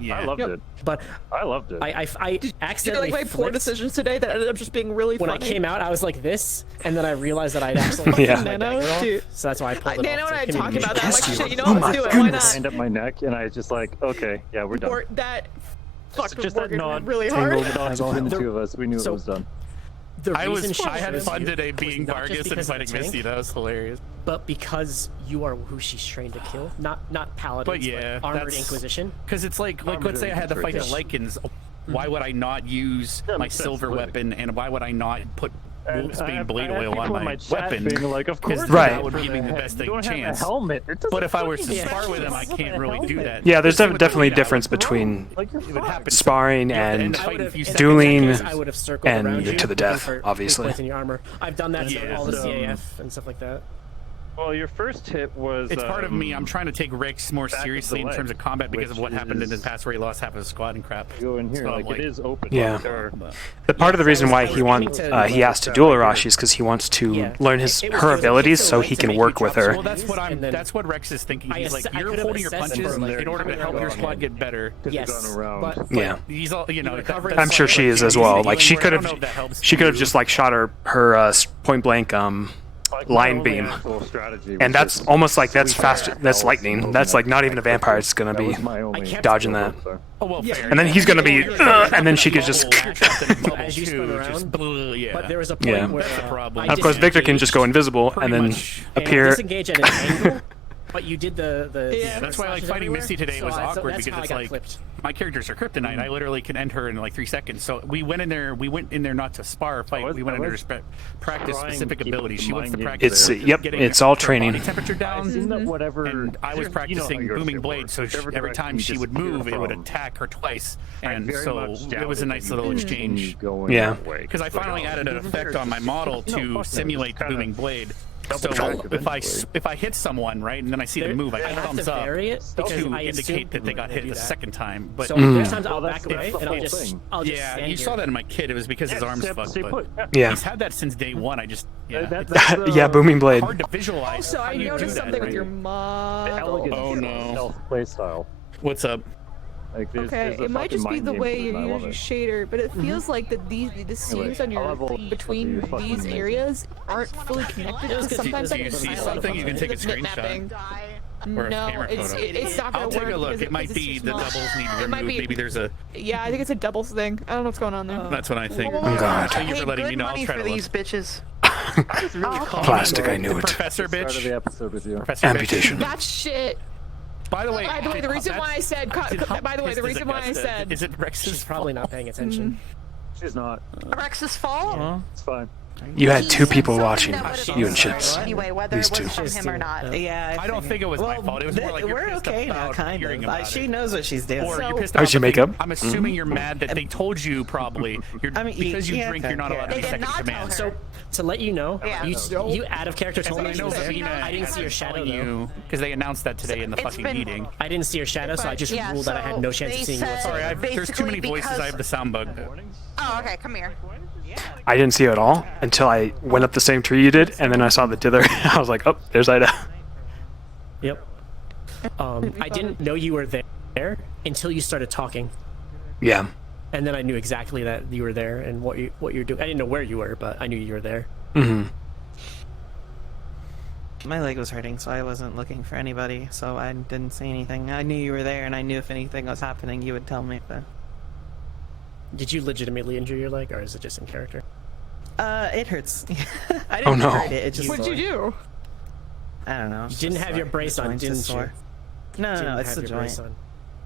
Yeah. I loved it. But I loved it. I Did you accidentally like my poor flipped. decisions today that ended up just being really When funny? I came out, I was like this, and then I realized that I'd actually Yeah. my Nano, dagger off, dude. so that's why I pulled it Nano off. and I to talked hit him. about that. I'm like, shit, you know Oh what? my Let's do it. Why goodness. not? Lined up my neck, and I just like, okay, yeah, we're done. That fucked with Just that Morgan nod, really hard. tangled nod between the two of us. We knew it was done. The I reason she had chose fun you today was being not just Vargas and because of the fighting tank, Misty. That was hilarious. but because you are who she's trained to kill, not paladins, But yeah, armored that's- Inquisition. Because it's like let's say I had to fight the Lycans. Why would I not use Yeah, my makes sense, silver literally. weapon, and why would I not put being blade oil on my weapon. Like, of course, Right. that would give me the best you don't have a chance. helmet. But if I were to spar with him, I can't really do that. Yeah, there's definitely a difference between sparring and dueling and to the death, obviously. In your armor. I've done that in all the CAF and stuff like that. Well, your first hit was. It's part of me. I'm trying to take Rick's more seriously in terms of combat because of what happened in his past where he lost half of his squad and crap. Go in here, So like, it is open. Yeah. The part of the reason why he asked to duel Arashi is because he wants to learn her abilities so he can work with her. Well, that's what Rex is thinking. He's like, you're holding your punches in order to help your squad get better. Yes. But Yeah. He's all, you know. I'm sure she is as well. Like she could have just like shot her point blank line beam, and that's almost like that's fast. That's lightning. That's like not even a vampire. It's gonna be dodging that. Oh, well, fair. And then he's gonna be, and then she could just. As you spin around, but there was a point Yeah. where And of course, Victor can just go invisible and then appear. Disengage at an angle. But you did the Yeah, that's why like fighting Misty today was awkward because it's like my characters are kryptonite. I literally can end her in like 3 seconds. So we went in there not to spar or fight. We went in there to practice specific abilities. She wants to practice. It's all training. Body temperature down. And I was practicing booming blade, so every time she would move, it would attack her twice. And so it was a nice little exchange. Yeah. Because I finally added an effect on my model to simulate the booming blade. So if I hit someone, right, and then I see them move, I get a thumbs up to indicate that they got hit the second time. But there's times I'll back away and I'll just yeah, you saw that in my kid. It was because his arms fucked. But Yeah. he's had that since day one. I just Yeah, booming blade. hard to visualize. Also, I noticed something with your model. Oh no. Play style. What's up? Like, Okay, it might just be the way you use your shader, but it feels like that the seams on your between these areas aren't fully connected. Because sometimes I Do you can see something? You can take a screenshot. Or a No, camera it's photo. not gonna I'll take work a look. because It might it's be too the small. doubles need It removed. might be. Maybe there's a. Yeah, I think it's a doubles thing. I don't know what's going on there. That's what I think. Oh, God. Thank you for letting me know. I'll try to look. bitches. Plastic, I knew it. Professor bitch. Started the episode with you. Professor Amputation. That shit. By the way, the reason why I said. By the way, the reason why I said. Is it Rex's? She's probably not paying attention. She's not. Rex's fault? It's fine. You had 2 people watching, you and Chips. Anyway, whether These it 2. was from him or not. Yeah, I don't think it was my fault. It was more like you're we're pissed okay now, about kind hearing of. about She it. knows what she's doing. Or you're pissed How's about your makeup? I'm assuming you're mad that they told you probably. I mean, Because you yeah, drink, you're not allowed to be they second command. So to let you know, Yeah. you out of character told me I she know was there. Vina I didn't see your shadow though. you because they announced that today in the fucking meeting. I didn't see your shadow, so I just Yeah, ruled that I had no chance of seeing you Sorry, whatsoever. there's too many voices. because- I have the sound bug. Oh, okay, come here. I didn't see you at all until I went up the same tree you did, and then I saw the dither. I was like, oh, there's Ida. Yep. I didn't know you were there until you started talking, Yeah. and then I knew exactly that you were there and what you're doing. I didn't know where you were, but I knew you were there. Mm-hmm. My leg was hurting, so I wasn't looking for anybody, so I didn't see anything. I knew you were there, and I knew if anything was happening, you would tell me, but... Did you legitimately injure your leg, or is it just in character? It hurts. I Oh, didn't no. hurt it, it just... What'd you do? I don't know. You didn't have your brace on, didn't you? No, Didn't it's have the your joint. brace on.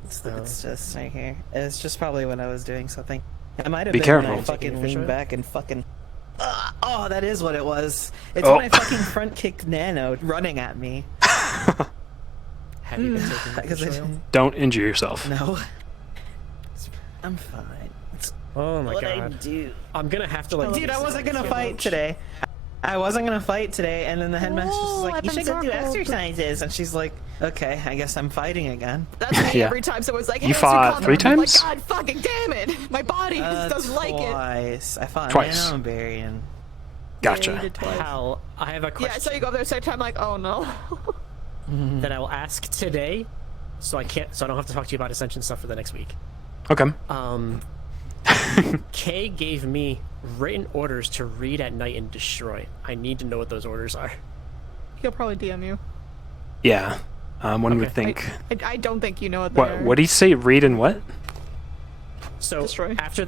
It's just right here. It's just probably when I was doing something. It might have Be been careful. when I fucking leaned back and fucking... oh, that is what it was. It's Oh. when I fucking front kicked Nano running at me. Have you been taking Because I Israel? Don't injure yourself. No. I'm fine. Oh my What'd I god. do? I'm gonna have to like. Dude, I wasn't gonna fight today. I wasn't gonna fight today, and then the headmaster's just like, you should go do exercises. And she's like, okay, I guess I'm fighting again. That's me every time someone's like, hey, You let's do fought combat. 3 I'm times? like, God fucking damn it. My body just doesn't like it. Twice. I fought Twice. Nano and Barian. Gotcha. Hal, I have a Yeah, I question saw you go up there second time, like, oh no. that I will ask today, so I don't have to talk to you about Ascension stuff for the next week. Okay. Kay gave me written orders to read at night and destroy. I need to know what those orders are. He'll probably DM you. Yeah. One would think. I don't think you know what they are. What did he say? Read and what? So after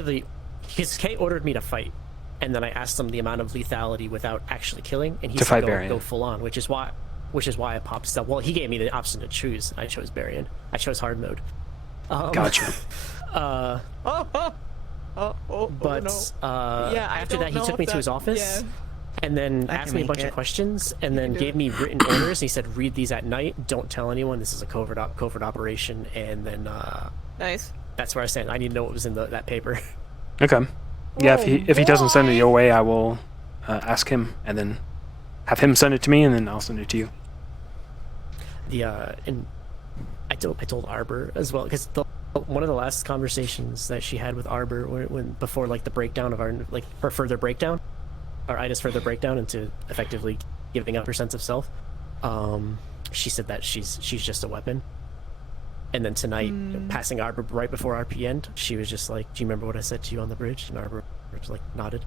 the because Kay ordered me to fight, and then I asked him the amount of lethality without actually killing, and he To said fight go, Varian. go full on, which is why I popped stuff. Well, he gave me the option to choose. I chose Varian. I chose hard mode. Gotcha. but after that, he took me to his office and then asked me a bunch of questions and then gave me written orders. He said, "Read these at night. Don't tell anyone. This is a covert operation." And then Nice. that's where I stand. I need to know what was in that paper. Okay. Yeah, if he doesn't send it your way, I will ask him and then have him send it to me, and then I'll send it to you. And I told Arbor as well, because one of the last conversations that she had with Arbor when before like the breakdown of her further breakdown, or Ida's further breakdown into effectively giving up her sense of self, she said that she's just a weapon. And then tonight, passing Arbor right before RP end, she was just like, "Do you remember what I said to you on the bridge?" And Arbor was like, nodded.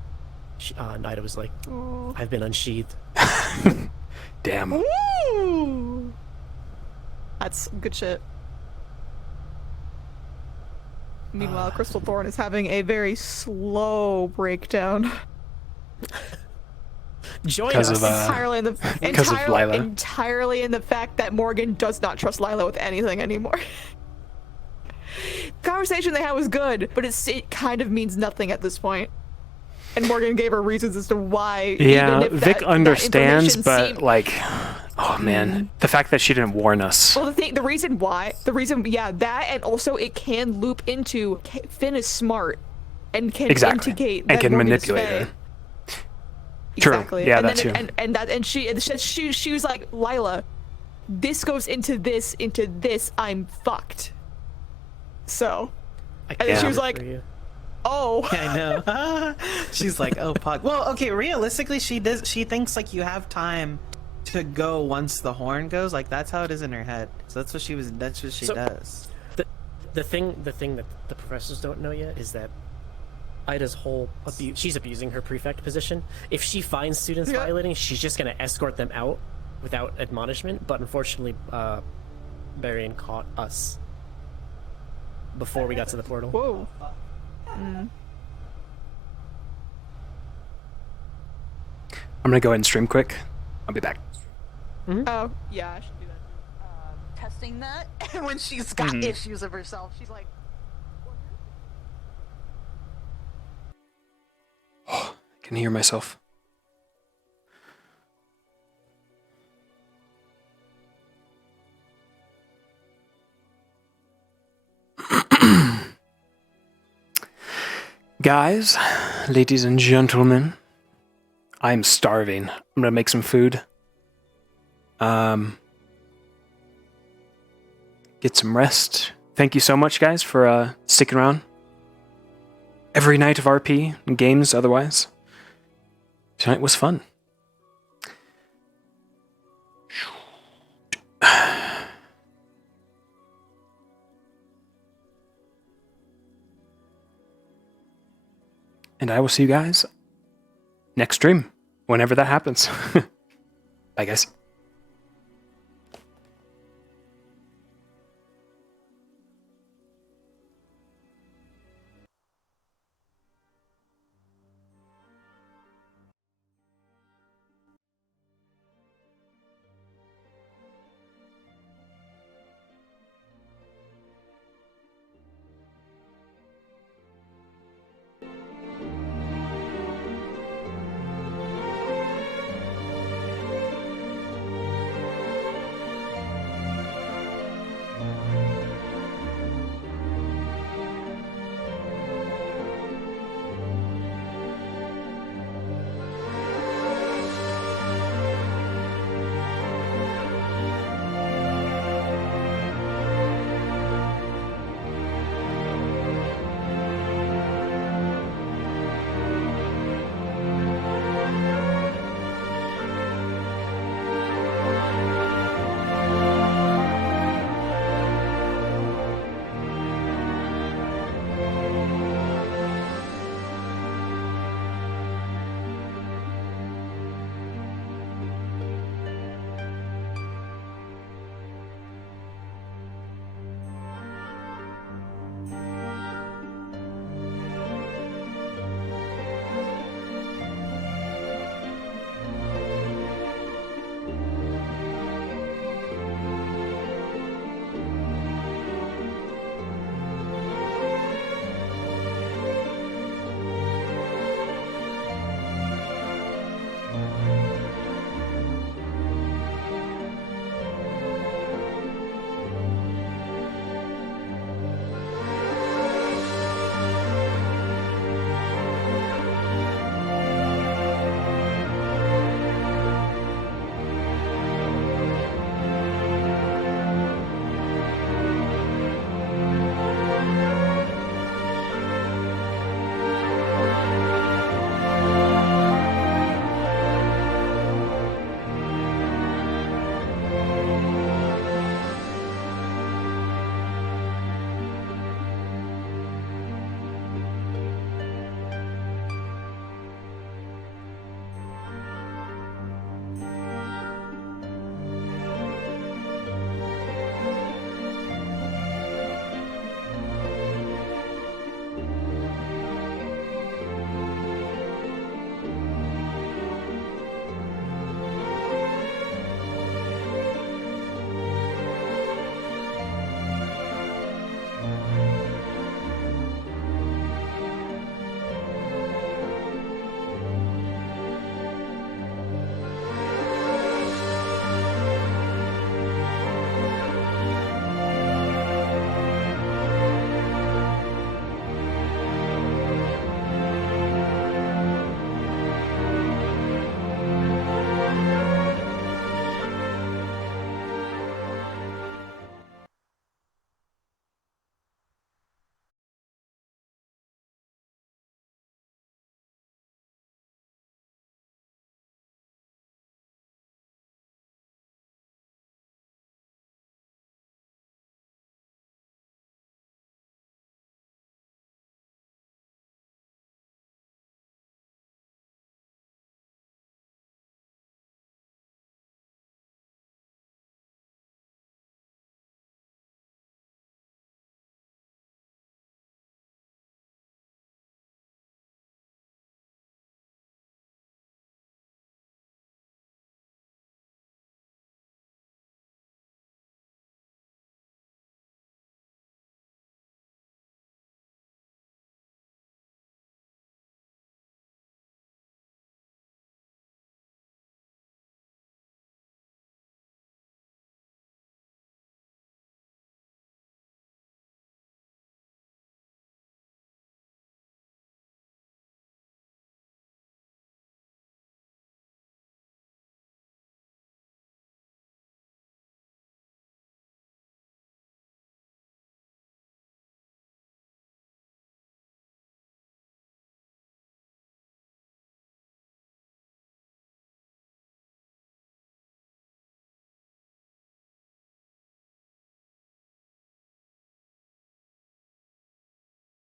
Ida was like, "I've been unsheathed." Damn. Woo! That's good shit. Meanwhile, Crystal Thorn is having a very slow breakdown. Join us. Entirely in the because of Lila. entirely in the fact that Morgan does not trust Lila with anything anymore. Conversation they had was good, but it kind of means nothing at this point. And Morgan gave her reasons as to why. Yeah, even if Vic understands, information but seemed... like, oh man, the fact that she didn't warn us. Well, the reason, that, and also it can loop into Finn is smart and can instigate and can Morgan is manipulate fey. her. True. Exactly. Yeah, and that too. And she was like, Lila, this goes into this, I'm fucked. So, and then she was like, oh. I know. She's like, oh, fuck. Well, okay, realistically, she thinks like you have time to go once the horn goes. Like that's how it is in her head. So that's what she does. The thing that the professors don't know yet is that Ida's whole she's abusing her prefect position. If she finds students violating, she's just going to escort them out without admonishment. But unfortunately, Barian caught us before we got to the portal. Whoa. I'm gonna go ahead and stream quick. I'll be back. Oh, yeah, I should do that. Testing that, and when she's got issues of herself, she's like, I can hear myself. Guys, ladies and gentlemen, I'm starving. I'm gonna make some food. Get some rest. Thank you so much, guys, for sticking around every night of RP and games otherwise. Tonight was fun. And I will see you guys next stream, whenever that happens. Bye, guys.